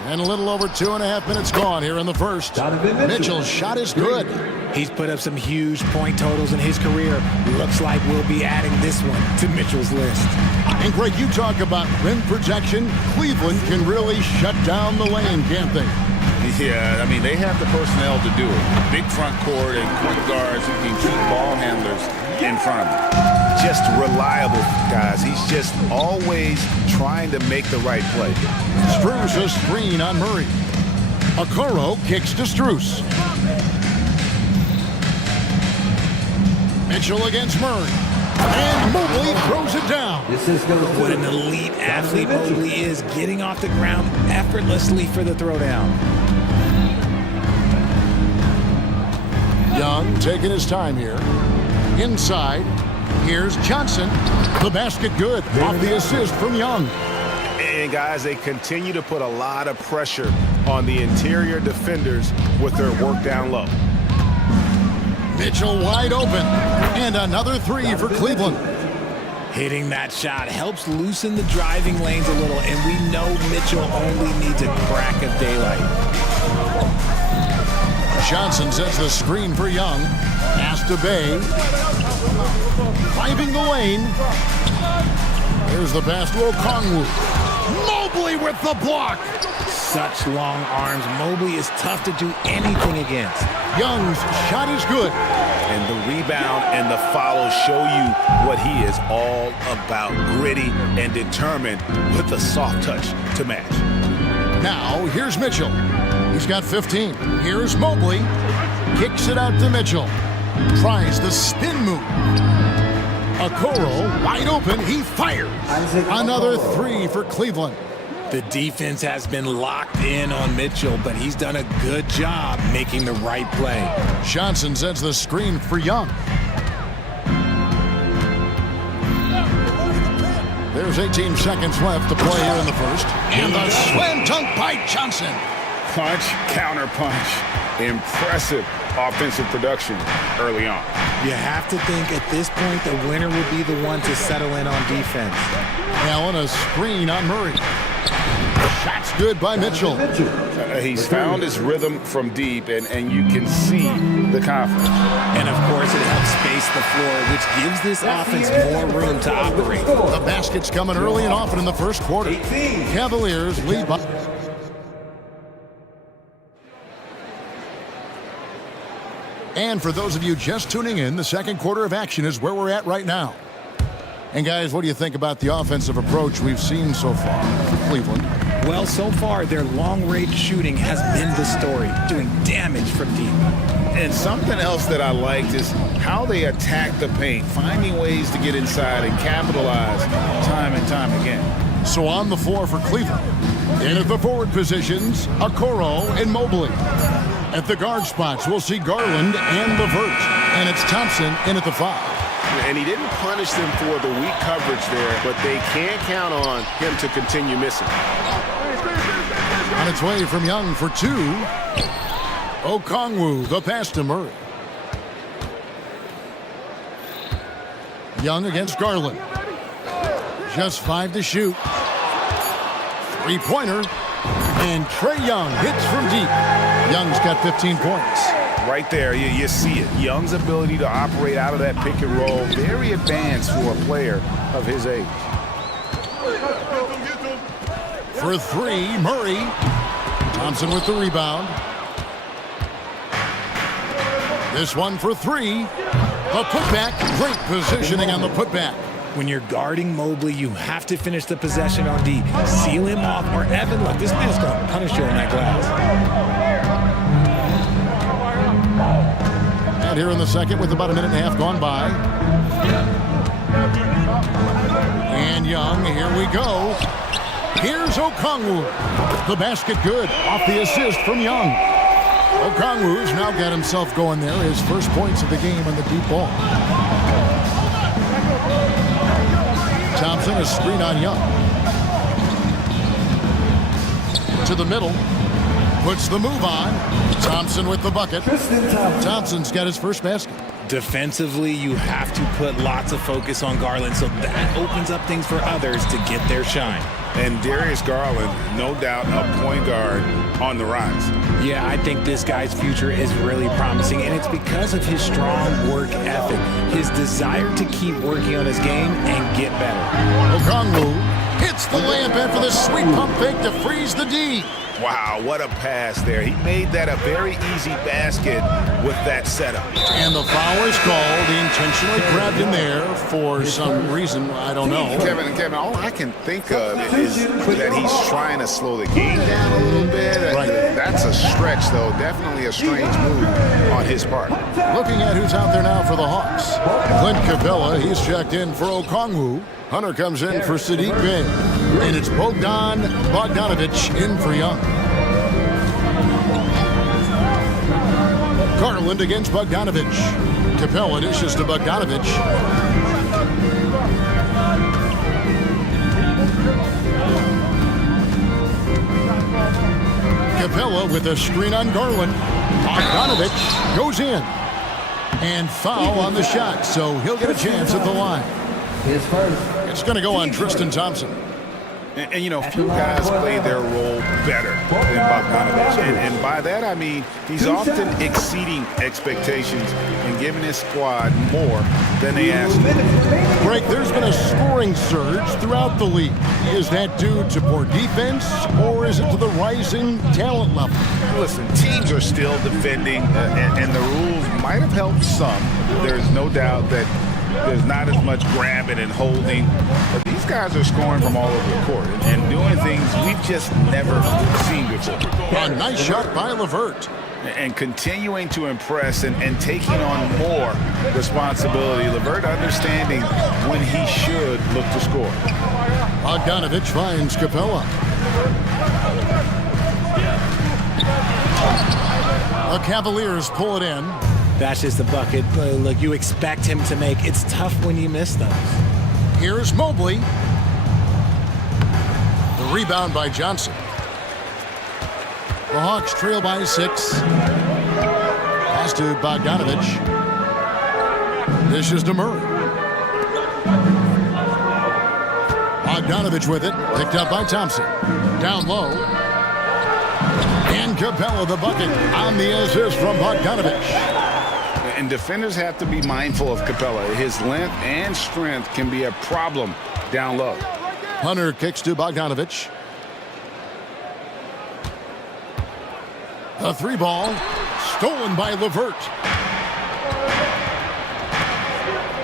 And a little over 2.5 minutes gone here in the first. Mitchell's shot is good. He's put up some huge point totals in his career. Looks like we'll be adding this one to Mitchell's list. And Greg, you talk about rim protection. Cleveland can really shut down the lane, can't they? Yeah, I mean, they have the personnel to do it. Big front court and quick guards who can keep ball handlers in front of them. Just reliable, guys. He's just always trying to make the right play. Struz a screen on Murray. Okoro kicks to Struz. Mitchell against Murray. And Mobley throws it down. What an elite athlete Mobley is, getting off the ground effortlessly for the throwdown. Young taking his time here. Inside, here's Johnson. The basket good. Off the assist from Young. And guys, they continue to put a lot of pressure on the interior defenders with their work down low. Mitchell wide open. And another three for Cleveland. Hitting that shot helps loosen the driving lanes a little, and we know Mitchell only needs a crack of daylight. Johnson sets the screen for Young. Pass to Bay. Driving the lane. Here's the pass to Okongwu. Mobley with the block. Such long arms. Mobley is tough to do anything against. Young's shot is good. And the rebound and the follow show you what he is all about. Gritty and determined with a soft touch to match. Now, here's Mitchell. He's got 15. Here's Mobley. Kicks it out to Mitchell. Tries the spin move. Okoro wide open. He fires. Another three for Cleveland. The defense has been locked in on Mitchell, but he's done a good job making the right play. Johnson sets the screen for Young. There's 18 seconds left to play here in the first. And the slam dunk by Johnson. Punch, counter punch. Impressive offensive production early on. You have to think at this point the winner will be the one to settle in on defense. Allen, a screen on Murray. Shot's good by Mitchell. He's found his rhythm from deep, and you can see the confidence. And, of course, it helps space the floor, which gives this offense more room to operate. The basket's coming early and often in the first quarter. Cavaliers lead by... And for those of you just tuning in, the second quarter of action is where we're at right now. And guys, what do you think about the offensive approach we've seen so far for Cleveland? Well, so far, their long-range shooting has been the story, doing damage from deep. And something else that I liked is how they attack the paint, finding ways to get inside and capitalize time and time again. So on the floor for Cleveland, in at the forward positions, Okoro and Mobley. At the guard spots, we'll see Garland and LeVert. And it's Thompson in at the 5. And he didn't punish them for the weak coverage there, but they can't count on him to continue missing. On its way from Young for 2. Okongwu, the pass to Murray. Young against Garland. Just 5 to shoot. Three-pointer. And Trae Young hits from deep. Young's got 15 points. Right there, you see it. Young's ability to operate out of that pick and roll, very advanced for a player of his age. For 3, Murray. Thompson with the rebound. This one for 3. The putback. Great positioning on the putback. When you're guarding Mobley, you have to finish the possession on D. Seal him off, or Evan, look, this man's going to punish you on that glass. And here in the second with about a minute and a half gone by. And Young, here we go. Here's Okongwu. The basket good off the assist from Young. Okongwu's now got himself going there. His first points of the game on the deep ball. Thompson, a screen on Young. To the middle. Puts the move on. Thompson with the bucket. Thompson's got his first basket. Defensively, you have to put lots of focus on Garland, so that opens up things for others to get their shine. And Darius Garland, no doubt a point guard on the rise. Yeah, I think this guy's future is really promising, and it's because of his strong work ethic, his desire to keep working on his game and get better. Okongwu hits the layup after the sweet pump fake to freeze the D. Wow, what a pass there. He made that a very easy basket with that setup. And the foul is called. He intentionally grabbed him there for some reason. I don't know. Kevin, all I can think of is that he's trying to slow the game down a little bit. Right. That's a stretch, though. Definitely a strange move on his part. Looking at who's out there now for the Hawks. Clint Capella, he's checked in for Okongwu. Hunter comes in for Sadiq Bey. And it's Bogdanovich in for Young. Garland against Bogdanovich. Capella dishes to Bogdanovich. Capella with a screen on Garland. Bogdanovich goes in. And foul on the shot, so he'll get a chance at the line. It's going to go on Tristan Thompson. And you know, few guys play their role better than Bogdanovich. And by that, I mean he's often exceeding expectations and giving his squad more than they asked for. Greg, there's been a scoring surge throughout the league. Is that due to poor defense, or is it to the rising talent level? Listen, teams are still defending, and the rules might have helped some. There's no doubt that there's not as much grabbing and holding. But these guys are scoring from all over the court and doing things we've just never seen before. A nice shot by LeVert. and continuing to impress and taking on more responsibility. LeVert understanding when he should look to score. Bogdanovich finds Capella. The Cavaliers pull it in. That's just the bucket like you expect him to make. It's tough when you miss those. Here's Mobley. The rebound by Johnson. The Hawks trail by 6. Pass to Bogdanovich. Dishes to Murray. Bogdanovich with it. Picked up by Thompson. Down low. And Capella the bucket on the assist from Bogdanovich. And defenders have to be mindful of Capella. His length and strength can be a problem down low. Hunter kicks to Bogdanovich. The 3-ball stolen by LeVert.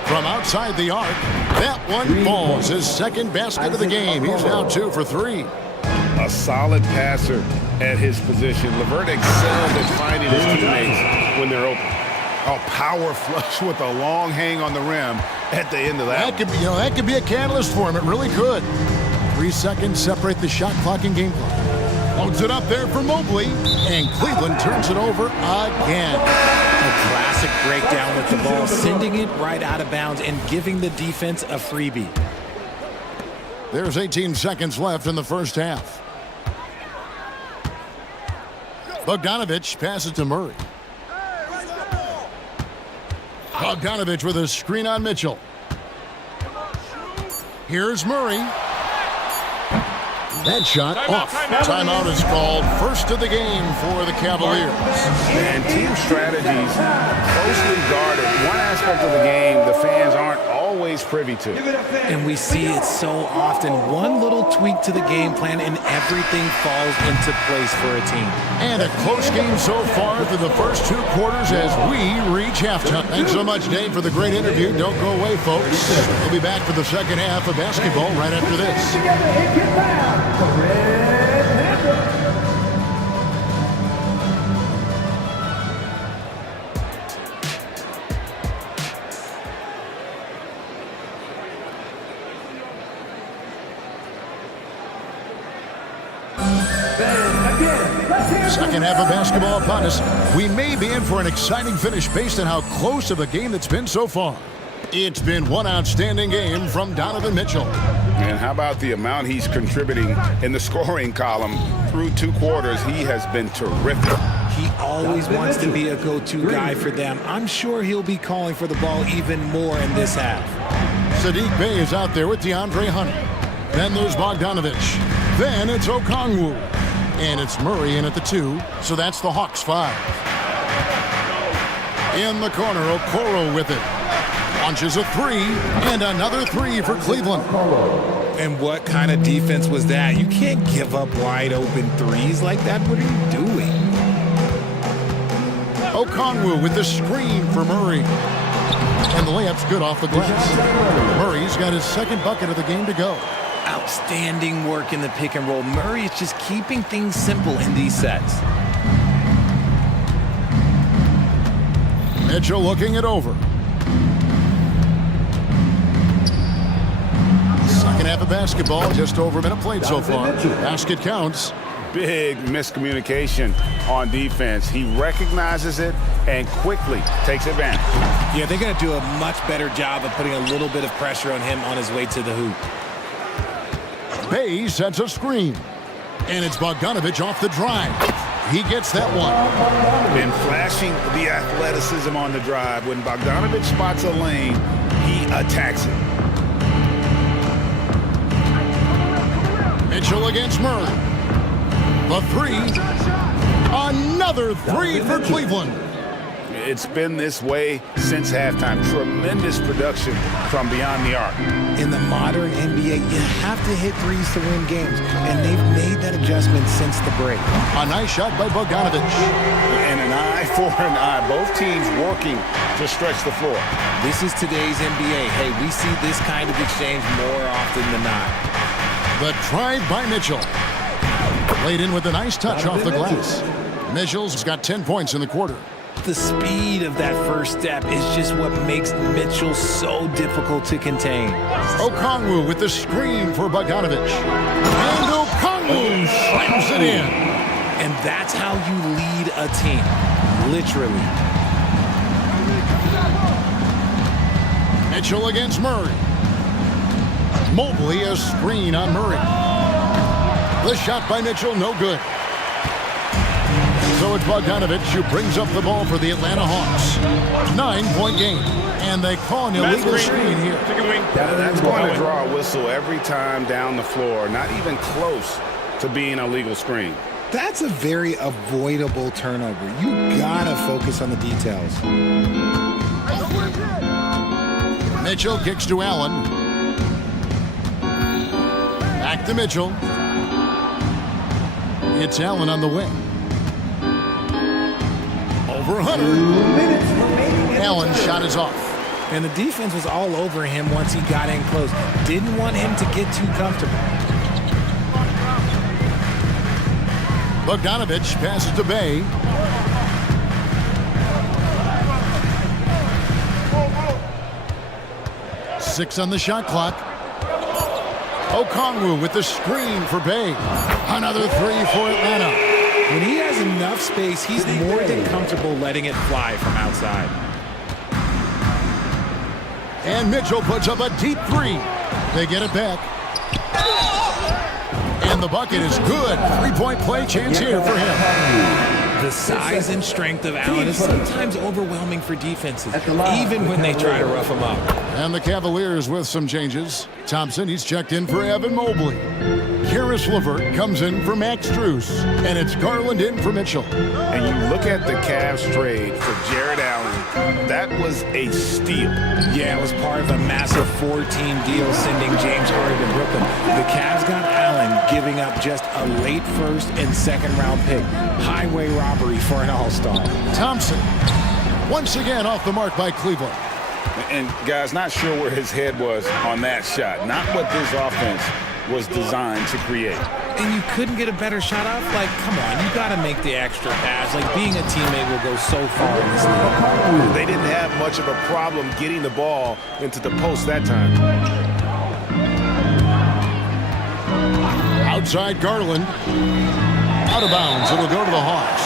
From outside the arc, that one falls. His second basket of the game. He's now 2 for 3. A solid passer at his position. LeVert excelled at finding his teammates when they're open. A power flush with a long hang on the rim at the end of that. That could be a catalyst for him. It really could. 3 seconds separate the shot clock and game clock. Loads it up there for Mobley, and Cleveland turns it over again. A classic breakdown with the ball, sending it right out of bounds and giving the defense a freebie. There's 18 seconds left in the first half. Bogdanovich passes to Murray. Bogdanovich with a screen on Mitchell. Here's Murray. That shot off. Timeout is called. First of the game for the Cavaliers. And team strategies closely guarded. One aspect of the game the fans aren't always privy to. And we see it so often. One little tweak to the game plan and everything falls into place for a team. And a close game so far through the first 2 quarters as we reach halftime. Thanks so much, Dave, for the great interview. Don't go away, folks. We'll be back for the second half of basketball right after this. Second half of basketball upon us. We may be in for an exciting finish based on how close of a game that's been so far. It's been one outstanding game from Donovan Mitchell. And how about the amount he's contributing in the scoring column through 2 quarters? He has been terrific. He always wants to be a go-to guy for them. I'm sure he'll be calling for the ball even more in this half. Sadiq Bey is out there with DeAndre Hunter. Then there's Bogdanovich. Then it's Okongwu. And it's Murray in at the 2, so that's the Hawks 5. In the corner, Okoro with it. Launches a 3, and another 3 for Cleveland. And what kind of defense was that? You can't give up wide open threes like that. What are you doing? Okongwu with the screen for Murray. And the layup's good off the glass. Murray's got his second bucket of the game to go. Outstanding work in the pick and roll. Murray is just keeping things simple in these sets. Mitchell looking it over. Second half of basketball, just over a minute played so far. Basket counts. Big miscommunication on defense. He recognizes it and quickly takes advantage. Yeah, they're going to do a much better job of putting a little bit of pressure on him on his way to the hoop. Bey sets a screen. And it's Bogdanovich off the drive. He gets that one. Been flashing the athleticism on the drive. When Bogdanovich spots a lane, he attacks it. Mitchell against Murray. The 3. Another 3 for Cleveland. It's been this way since halftime. Tremendous production from beyond the arc. In the modern NBA, you have to hit threes to win games, and they've made that adjustment since the break. A nice shot by Bogdanovich. And an eye for an eye. Both teams working to stretch the floor. This is today's NBA. Hey, we see this kind of exchange more often than not. The drive by Mitchell. Played in with a nice touch off the glass. Mitchell's got 10 points in the quarter. The speed of that first step is just what makes Mitchell so difficult to contain. Okongwu with the screen for Bogdanovich. And Okongwu slams it in. And that's how you lead a team, literally. Mitchell against Murray. Mobley a screen on Murray. The shot by Mitchell, no good. So it's Bogdanovich who brings up the ball for the Atlanta Hawks. 9-point game. And they call an illegal screen here. That's going to draw a whistle every time down the floor. Not even close to being a legal screen. That's a very avoidable turnover. You gotta focus on the details. Mitchell kicks to Allen. Back to Mitchell. It's Allen on the wing. Over Hunter. Allen's shot is off. And the defense was all over him once he got in close. Didn't want him to get too comfortable. Bogdanovich passes to Bay. Six on the shot clock. Okongwu with the screen for Bay. Another three for Atlanta. When he has enough space, he's more than comfortable letting it fly from outside. And Mitchell puts up a deep three. They get it back. And the bucket is good. 3-point play chance here for him. The size and strength of Allen is sometimes overwhelming for defenses, even when they try to rough him up. And the Cavaliers with some changes. Thompson, he's checked in for Evan Mobley. Karis LeVert comes in for Max Strus. And it's Garland in for Mitchell. And you look at the Cavs trade for Jared Allen. That was a steal. Yeah, it was part of a massive 4-team deal sending James Harden to Brooklyn. The Cavs got Allen, giving up just a late first and second round pick. Highway robbery for an all-star. Thompson, once again off the mark by Cleveland. And guys, not sure where his head was on that shot. Not what this offense was designed to create. And you couldn't get a better shot off? Like, come on, you got to make the extra pass. Like, being a teammate will go so far in this league. They didn't have much of a problem getting the ball into the post that time. Outside Garland. Out of bounds. It'll go to the Hawks.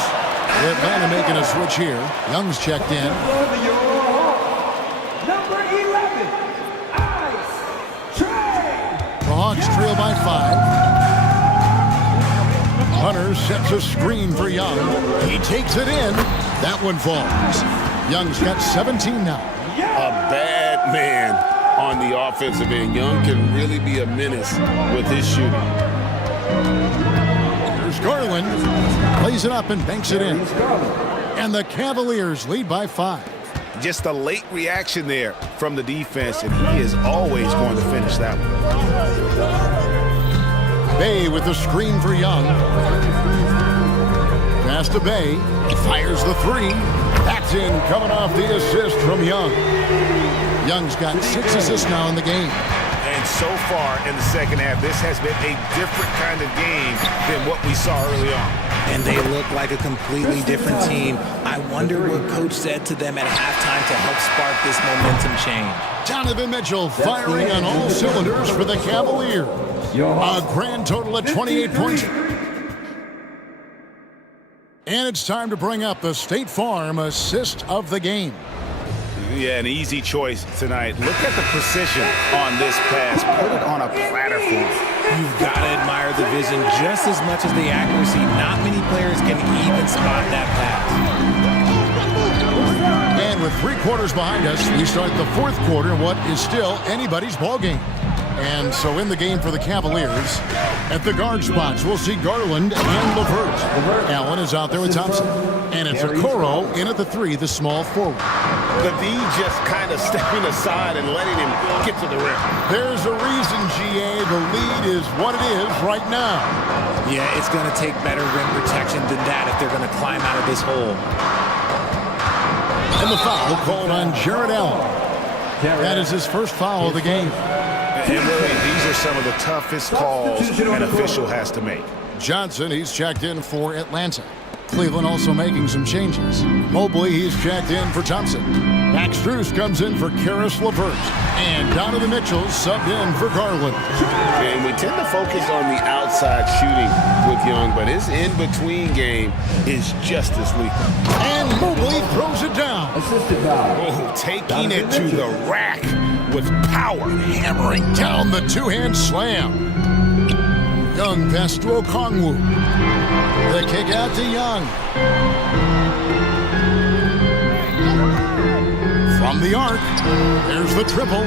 Atlanta making a switch here. Young's checked in. Number 11, Ice Trae. The Hawks trail by 5. Hunter sets a screen for Young. He takes it in. That one falls. Young's got 17 now. A bad man on the offensive end. Young can really be a menace with his shooting. Here's Garland. Plays it up and banks it in. And the Cavaliers lead by 5. Just a late reaction there from the defense, and he is always going to finish that one. Bay with the screen for Young. Pass to Bay. Fires the three. That's in, coming off the assist from Young. Young's got 6 assists now in the game. And so far in the second half, this has been a different kind of game than what we saw early on. And they look like a completely different team. I wonder what coach said to them at halftime to help spark this momentum change. Donovan Mitchell firing on all cylinders for the Cavaliers. A grand total of 28 points. And it's time to bring up the State Farm assist of the game. Yeah, an easy choice tonight. Look at the precision on this pass. Put it on a platter for him. You've got to admire the vision just as much as the accuracy. Not many players can even spot that pass. And with 3 quarters behind us, we start the 4th quarter in what is still anybody's ball game. And so in the game for the Cavaliers, at the guard spots, we'll see Garland and LeVert. Allen is out there with Thompson. And it's Okoro in at the 3, the small forward. The D just kind of stepping aside and letting him get to the rim. There's a reason, GA, the lead is what it is right now. Yeah, it's going to take better rim protection than that if they're going to climb out of this hole. And the foul called on Jared Allen. That is his first foul of the game. And really, these are some of the toughest calls an official has to make. Johnson, he's checked in for Atlanta. Cleveland also making some changes. Mobley, he's checked in for Thompson. Max Strus comes in for Karis LeVert. And Donovan Mitchell subbed in for Garland. And we tend to focus on the outside shooting with Young, but his in-between game is just as lethal. And Mobley throws it down. Oh, taking it to the rack with power. Hammering down the two-hand slam. Young pass to Okongwu. The kick out to Young. From the arc, there's the triple.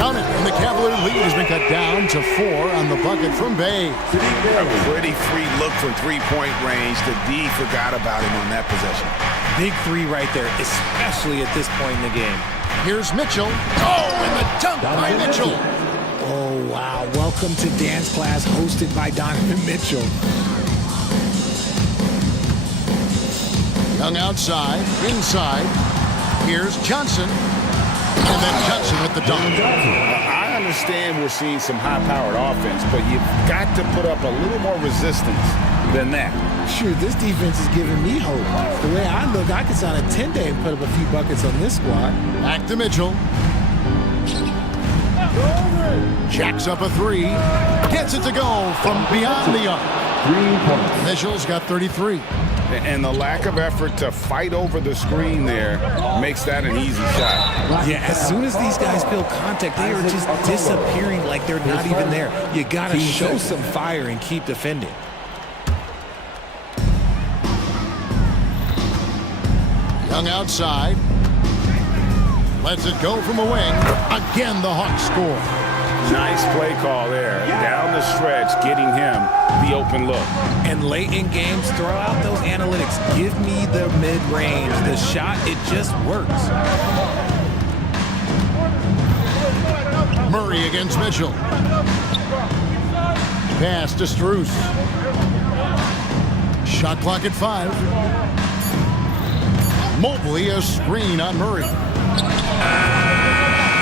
Count it, and the Cavalier lead has been cut down to 4 on the bucket from Bay. A pretty free look from three-point range. The D forgot about him on that possession. Big three right there, especially at this point in the game. Here's Mitchell. Oh, and the dunk by Mitchell. Oh, wow. Welcome to dance class hosted by Donovan Mitchell. Young outside, inside. Here's Johnson. And then Johnson with the dunk. I understand we're seeing some high-powered offense, but you've got to put up a little more resistance than that. Shoot, this defense is giving me hope. The way I look, I could sign a 10-day and put up a few buckets on this squad. Back to Mitchell. Jacks up a three. Gets it to go from beyond the arc. Mitchell's got 33. And the lack of effort to fight over the screen there makes that an easy shot. Yeah, as soon as these guys feel contact, they are just disappearing like they're not even there. You got to show some fire and keep defending. Young outside. Lets it go from a wing. Again, the Hawks score. Nice play call there. Down the stretch, getting him the open look. And late in games, throw out those analytics. Give me the mid-range. The shot, it just works. Murray against Mitchell. Pass to Strus. Shot clock at 5. Mobley, a screen on Murray.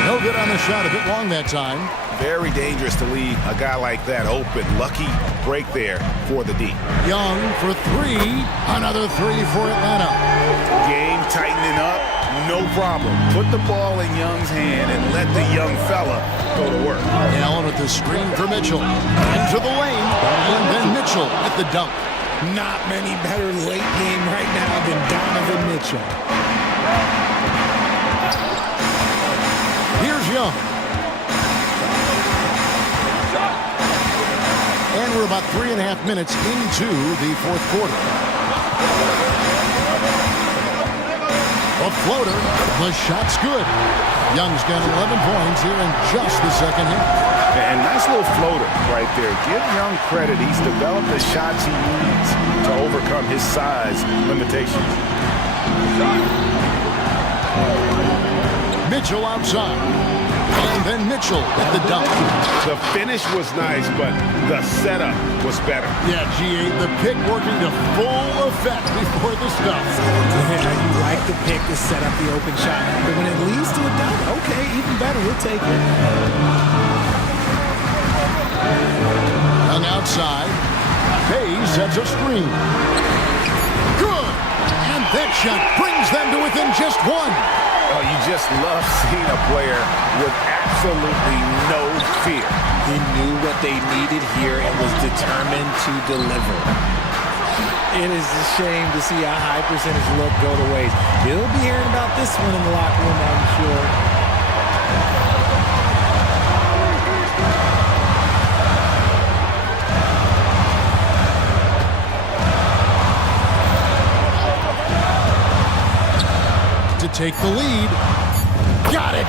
No good on the shot, a bit long that time. Very dangerous to leave a guy like that open. Lucky break there for the D. Young for 3. Another 3 for Atlanta. Game tightening up, no problem. Put the ball in Young's hand and let the young fella go to work. Allen with the screen for Mitchell. Into the lane, and then Mitchell with the dunk. Not many better late game right now than Donovan Mitchell. Here's Young. And we're about 3.5 minutes into the fourth quarter. A floater. The shot's good. Young's got 11 points here in just the second half. And nice little floater right there. Give Young credit. He's developed the shots he needs to overcome his size limitations. Mitchell outside. And then Mitchell at the dunk. The finish was nice, but the setup was better. Yeah, G8, the pick working to full effect before the stuff. Yeah, you like the pick to set up the open shot. But when it leads to a dunk, okay, even better, we'll take it. Young outside. Hayes sets a screen. Good! And that shot brings them to within just 1. Oh, you just love seeing a player with absolutely no fear. He knew what they needed here and was determined to deliver. It is a shame to see a high percentage look go to waste. He'll be hearing about this one in the locker room, I'm sure. To take the lead. Got it!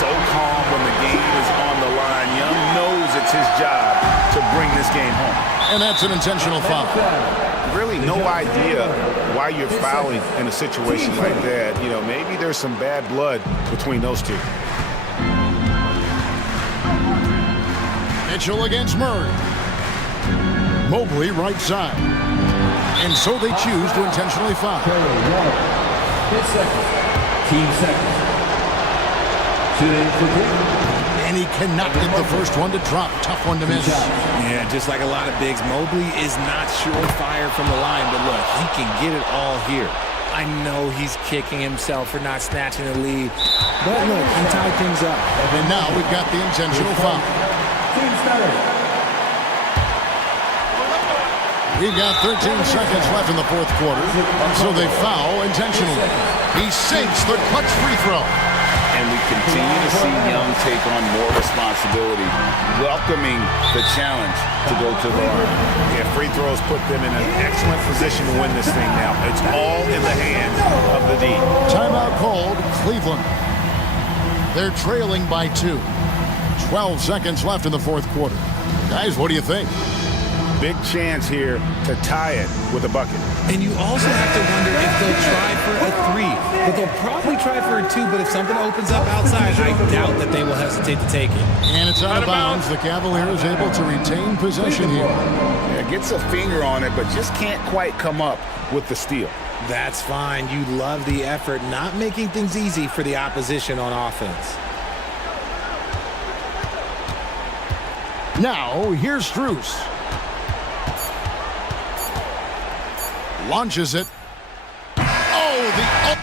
So calm when the game is on the line. Young knows it's his job to bring this game home. And that's an intentional foul. Really no idea why you're fouling in a situation like that. You know, maybe there's some bad blood between those two. Mitchell against Murray. Mobley right side. And so they choose to intentionally foul. 10 seconds. Team seconds. Shooting for 3. And And he cannot get the first one to drop. Tough one to miss. Yeah, just like a lot of bigs, Mobley is not surefire from the line, but look, he can get it all here. I know he's kicking himself for not snatching the lead, but look, he tied things up. And now we've got the intentional foul. We've got 13 seconds left in the fourth quarter, so they foul intentionally. He sinks the clutch free throw. And we continue to see Young take on more responsibility, welcoming the challenge to go to the line. Yeah, free throws put them in an excellent position to win this thing now. It's all in the hands of the D. Timeout called, Cleveland. They're trailing by 2. 12 seconds left in the fourth quarter. Guys, what do you think? Big chance here to tie it with a bucket. And you also have to wonder if they'll try for a 3. But they'll probably try for a 2, but if something opens up outside, I doubt that they will hesitate to take it. And it's out of bounds. The Cavaliers able to retain possession here. Yeah, gets a finger on it, but just can't quite come up with the steal. That's fine. You love the effort, not making things easy for the opposition on offense. Now, here's Strus. Launches it. Oh, the